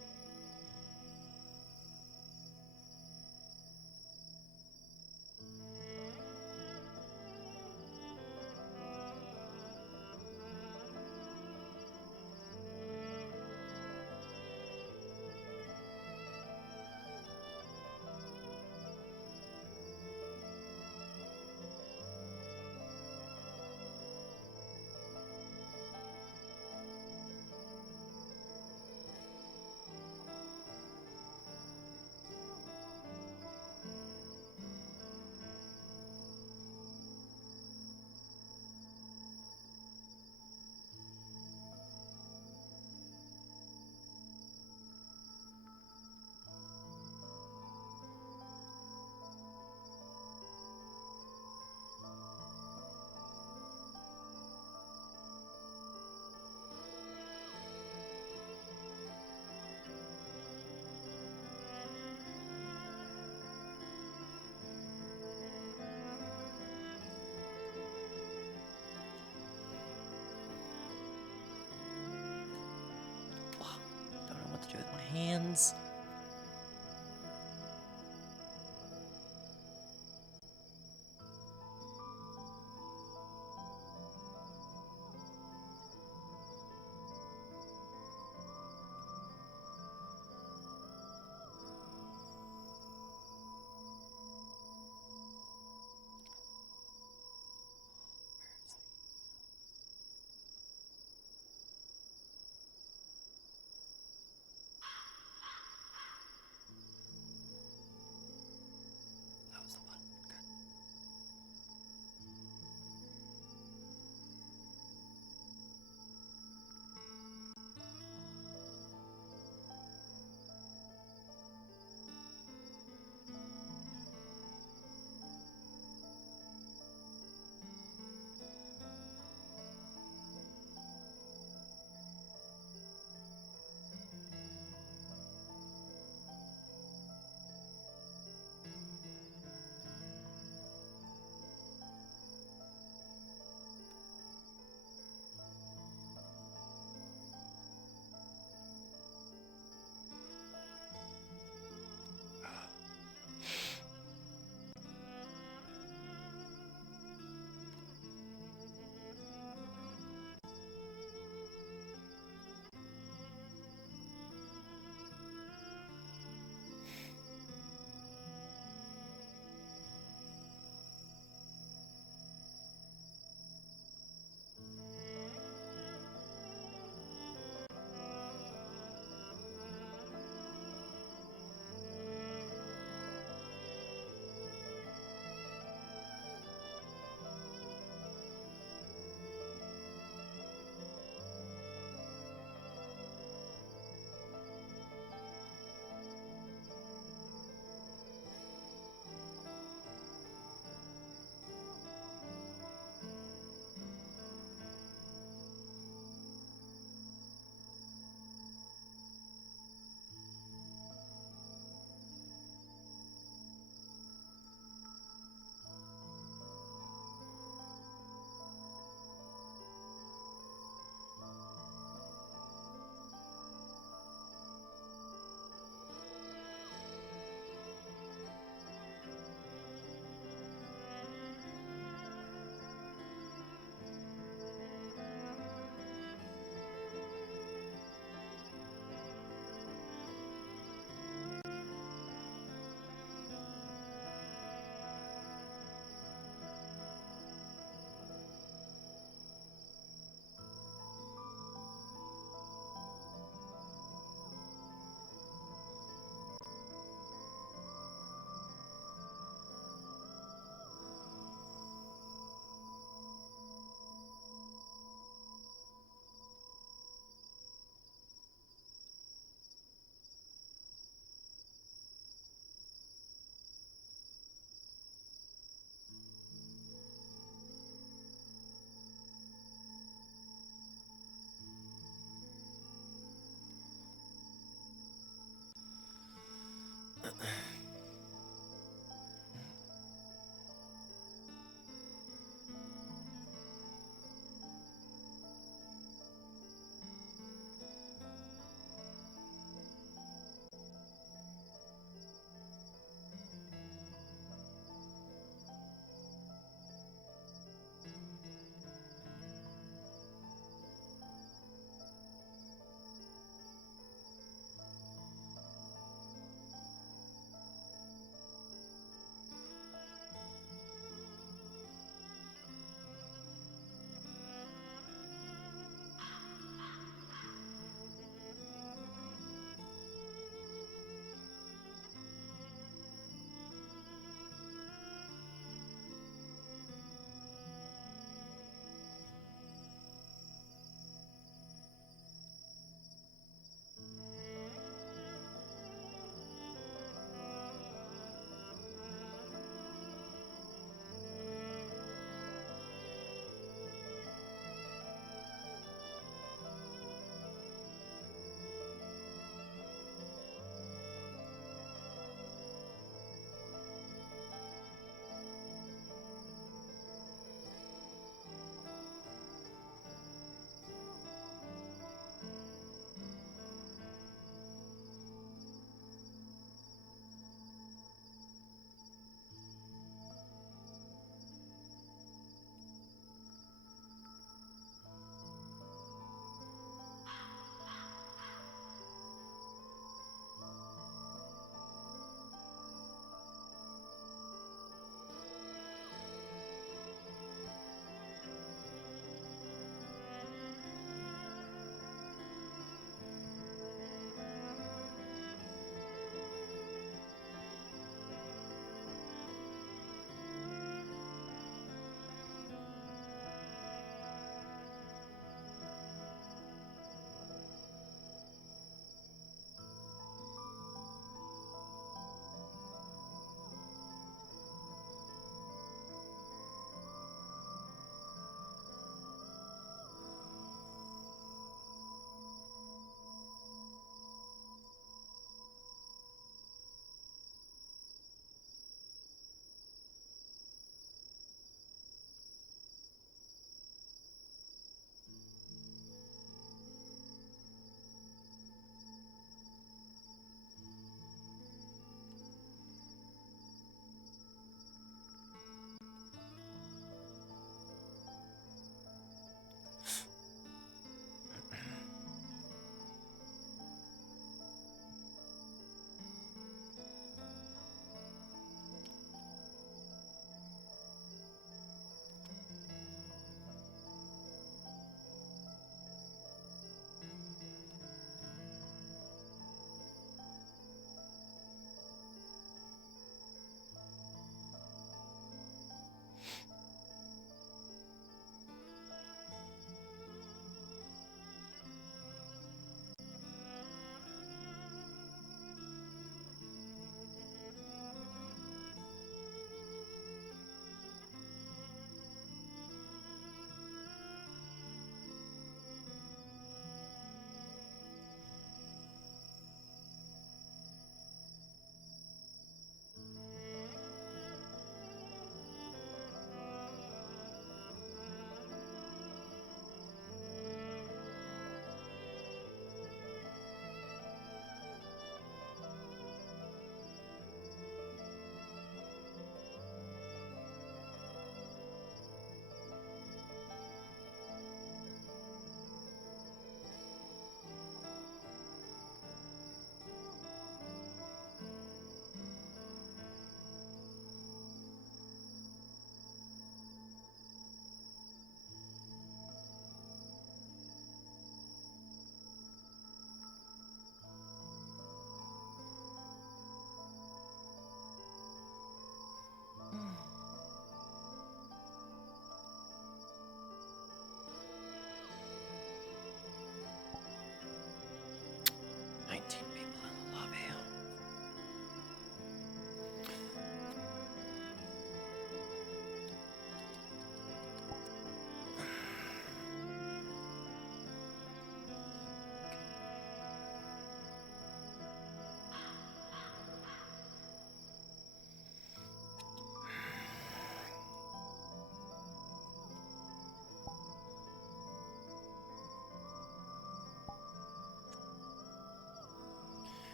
Don't know what to do with my hands.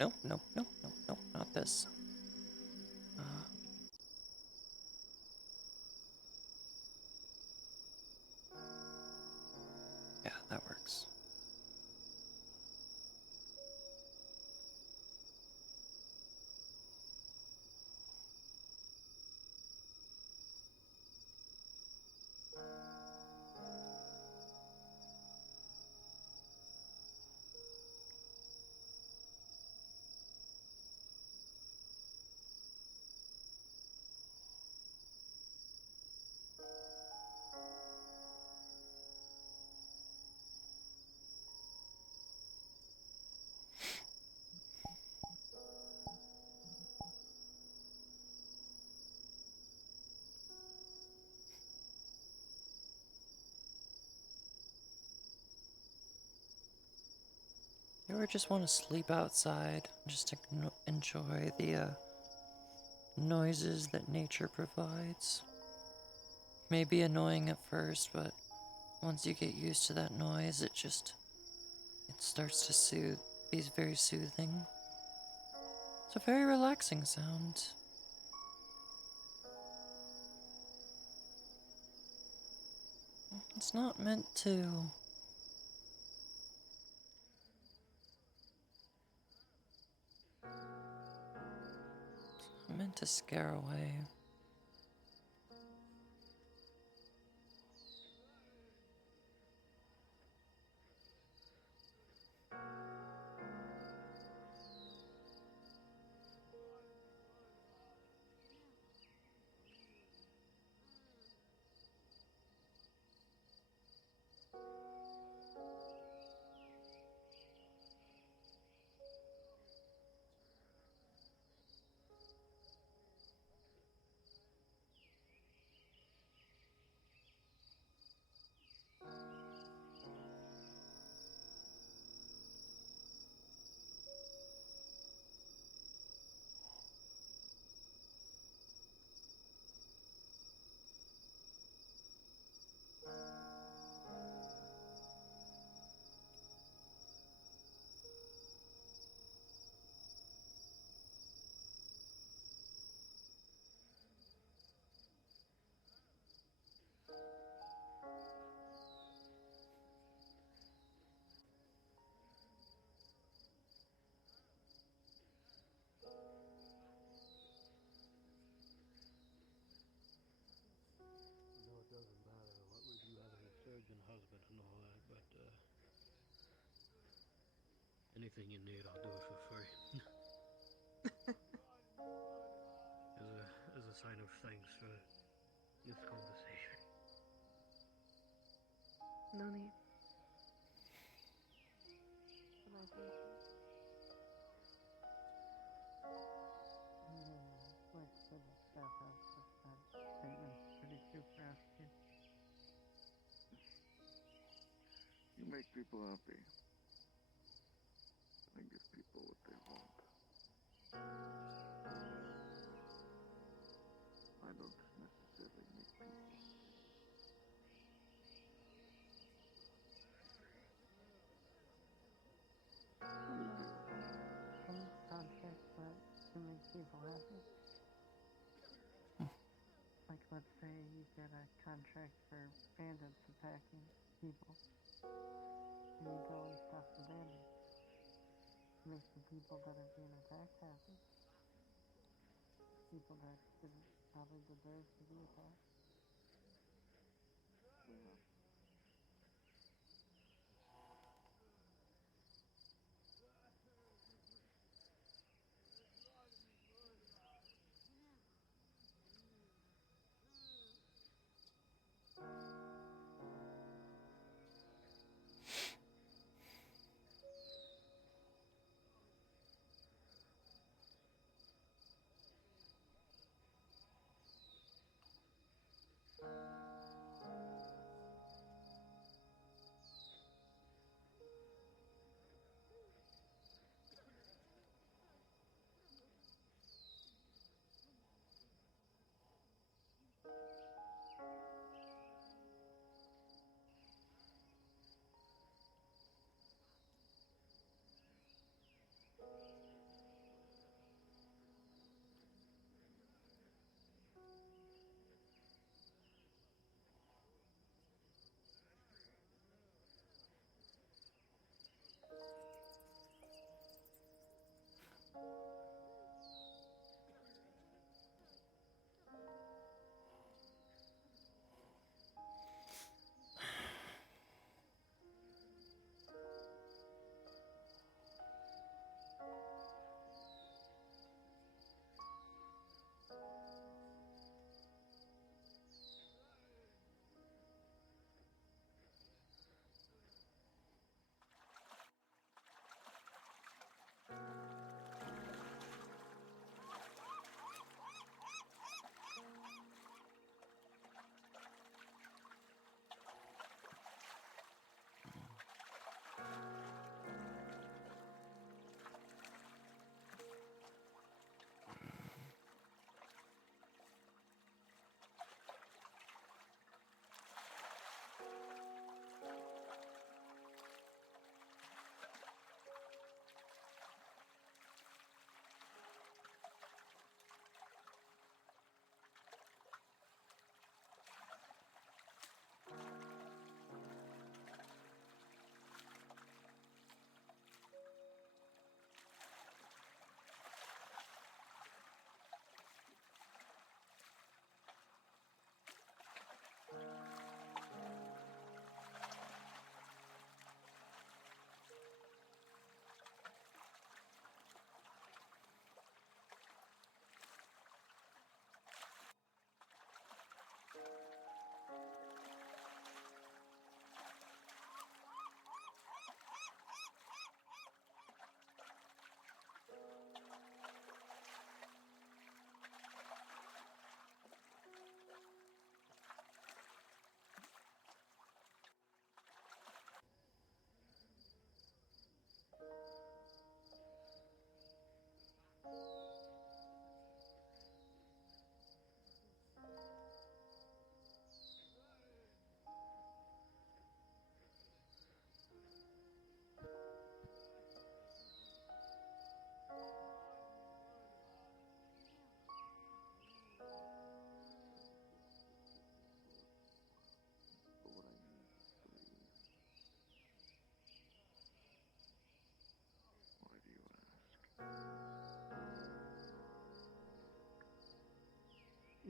no, no, no, no, no, not this. Yeah, that works. You ever just want to sleep outside, just to enjoy the noises that nature provides? May be annoying at first, but once you get used to that noise, it starts to soothe, be very soothing. It's a very relaxing sound. It's not meant to. It's not meant to scare away. No, it doesn't matter what with you having a surgeon husband and all that, but anything you need, I'll do it for free. as a sign of thanks for this conversation. No need. But I thank you. Yeah, like for the staff house, that statement's pretty true for us too. You make people happy. And give people what they want. I don't necessarily make people. Some contracts that to make people happy. Like, let's say you get a contract for bandits attacking people, and you go and stop the bandits. Make the people that are being attacked happy. People that didn't probably deserve to be attacked. Yeah.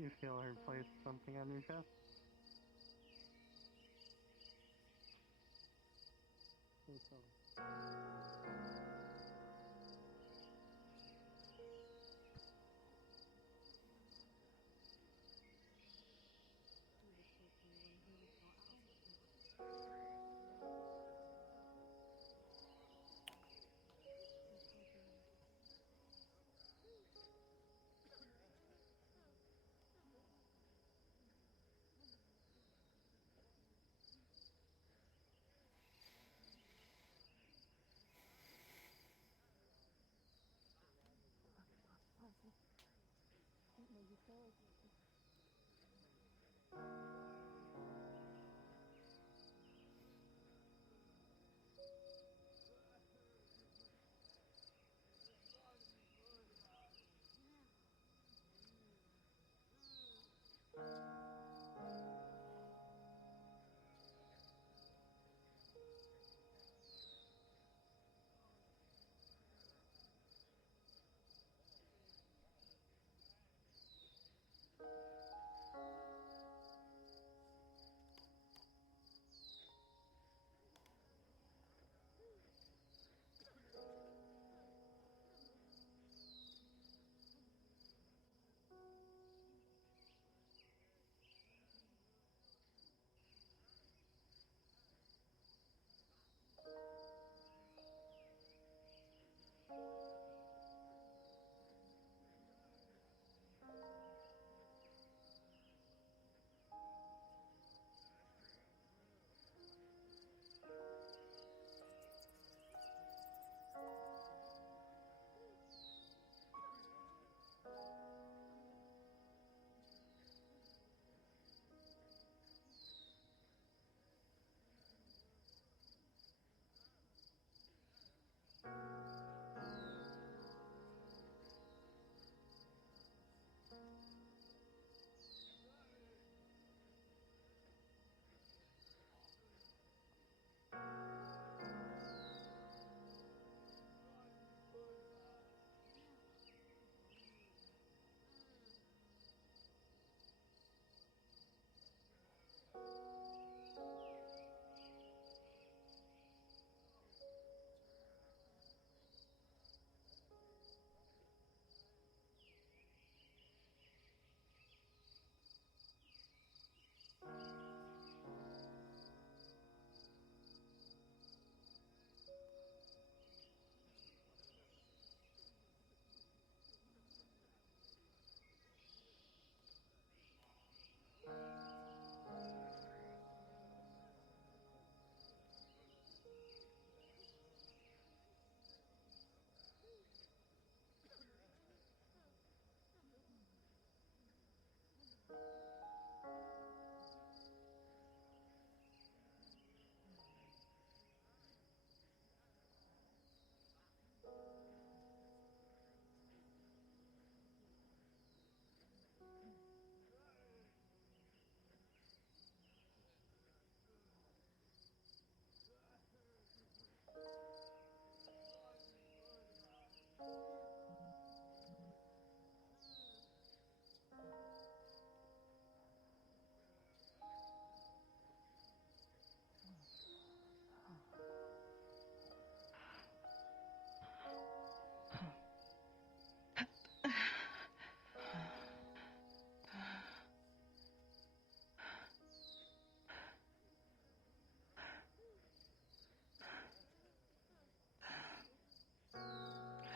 You feel her place something on your chest? Say so.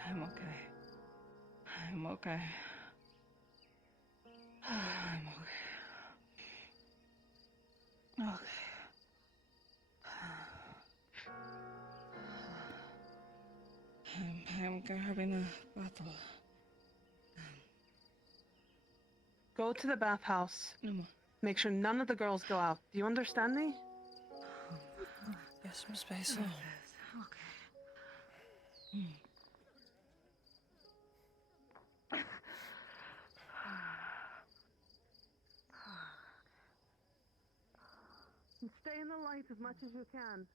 I'm okay. I'm okay. I'm okay. Okay. I'm grabbing a bottle. Go to the bathhouse. No more. Make sure none of the girls go out. Do you understand me? Yes, Miss Basil. And stay in the light as much as you can.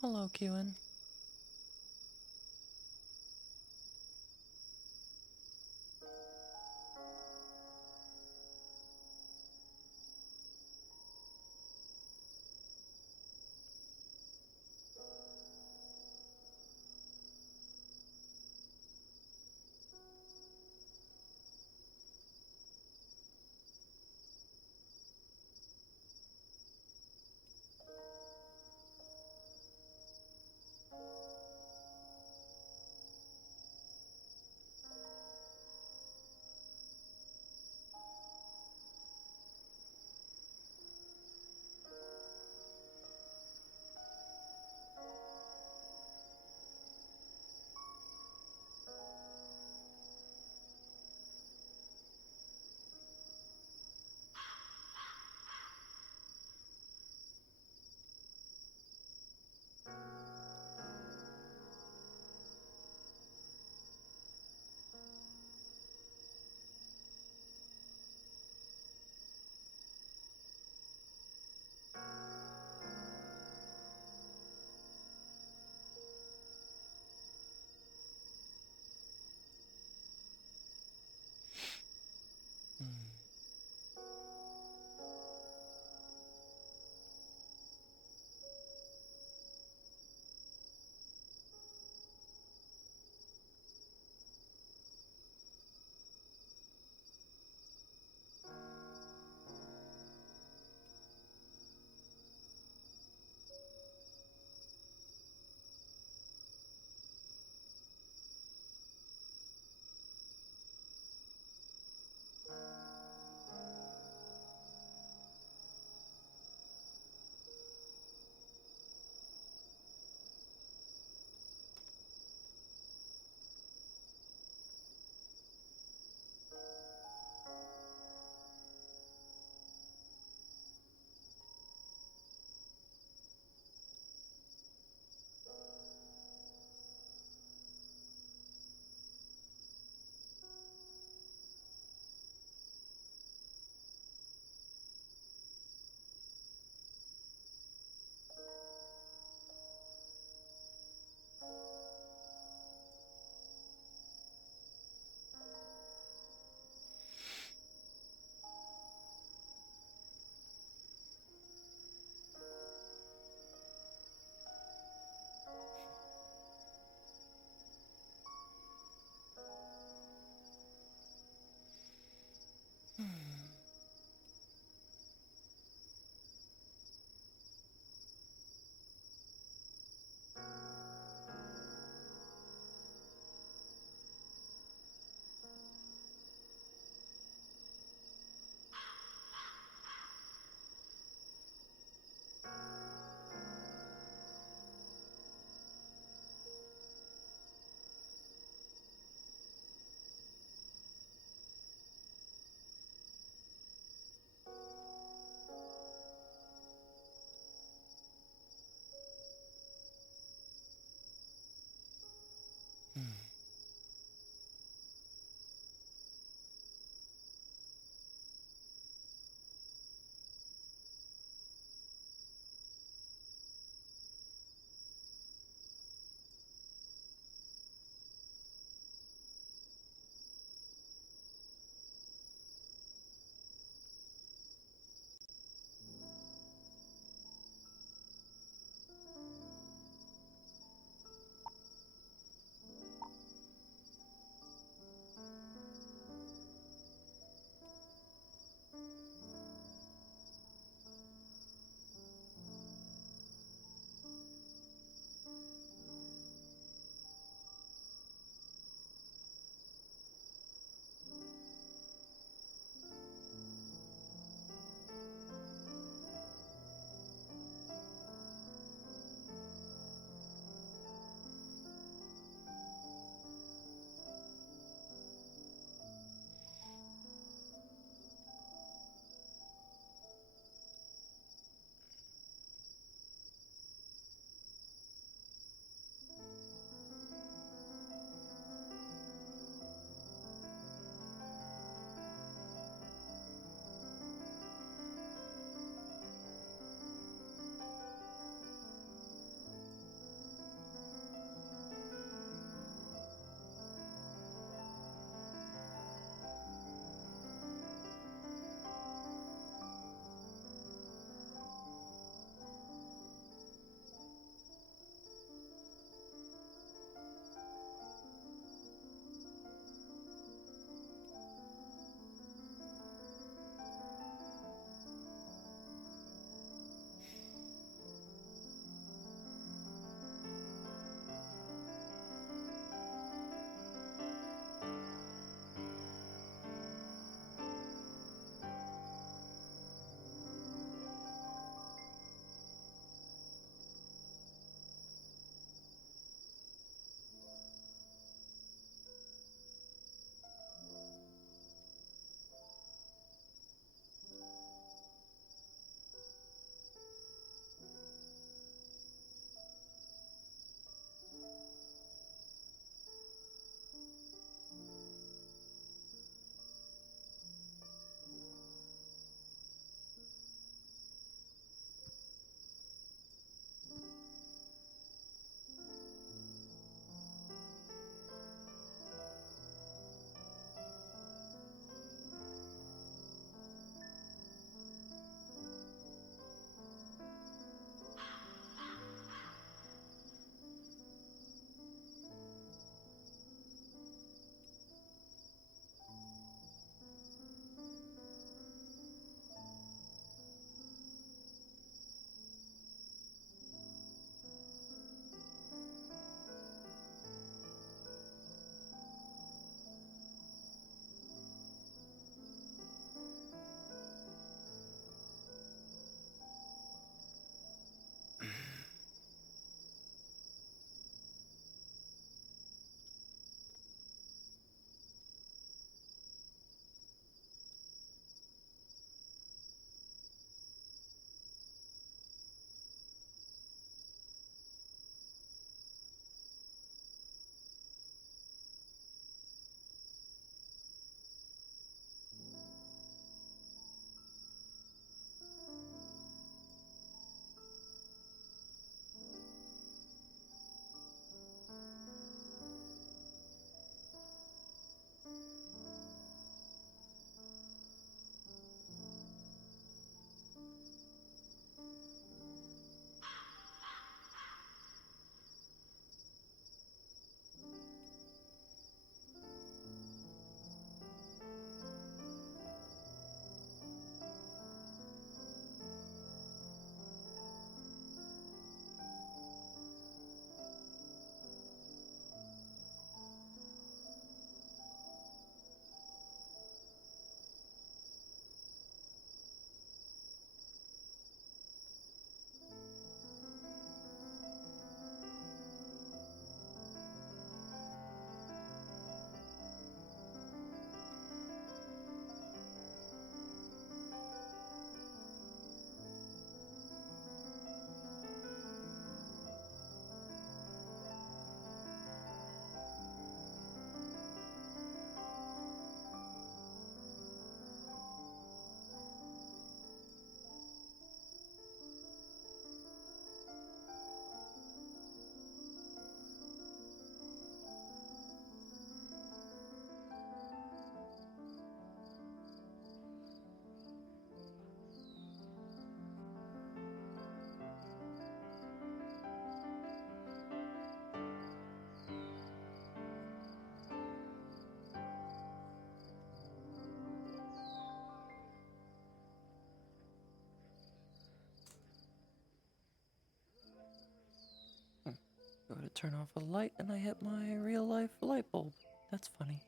Hello, Kewin. Go to turn off a light and I hit my real life light bulb. That's funny.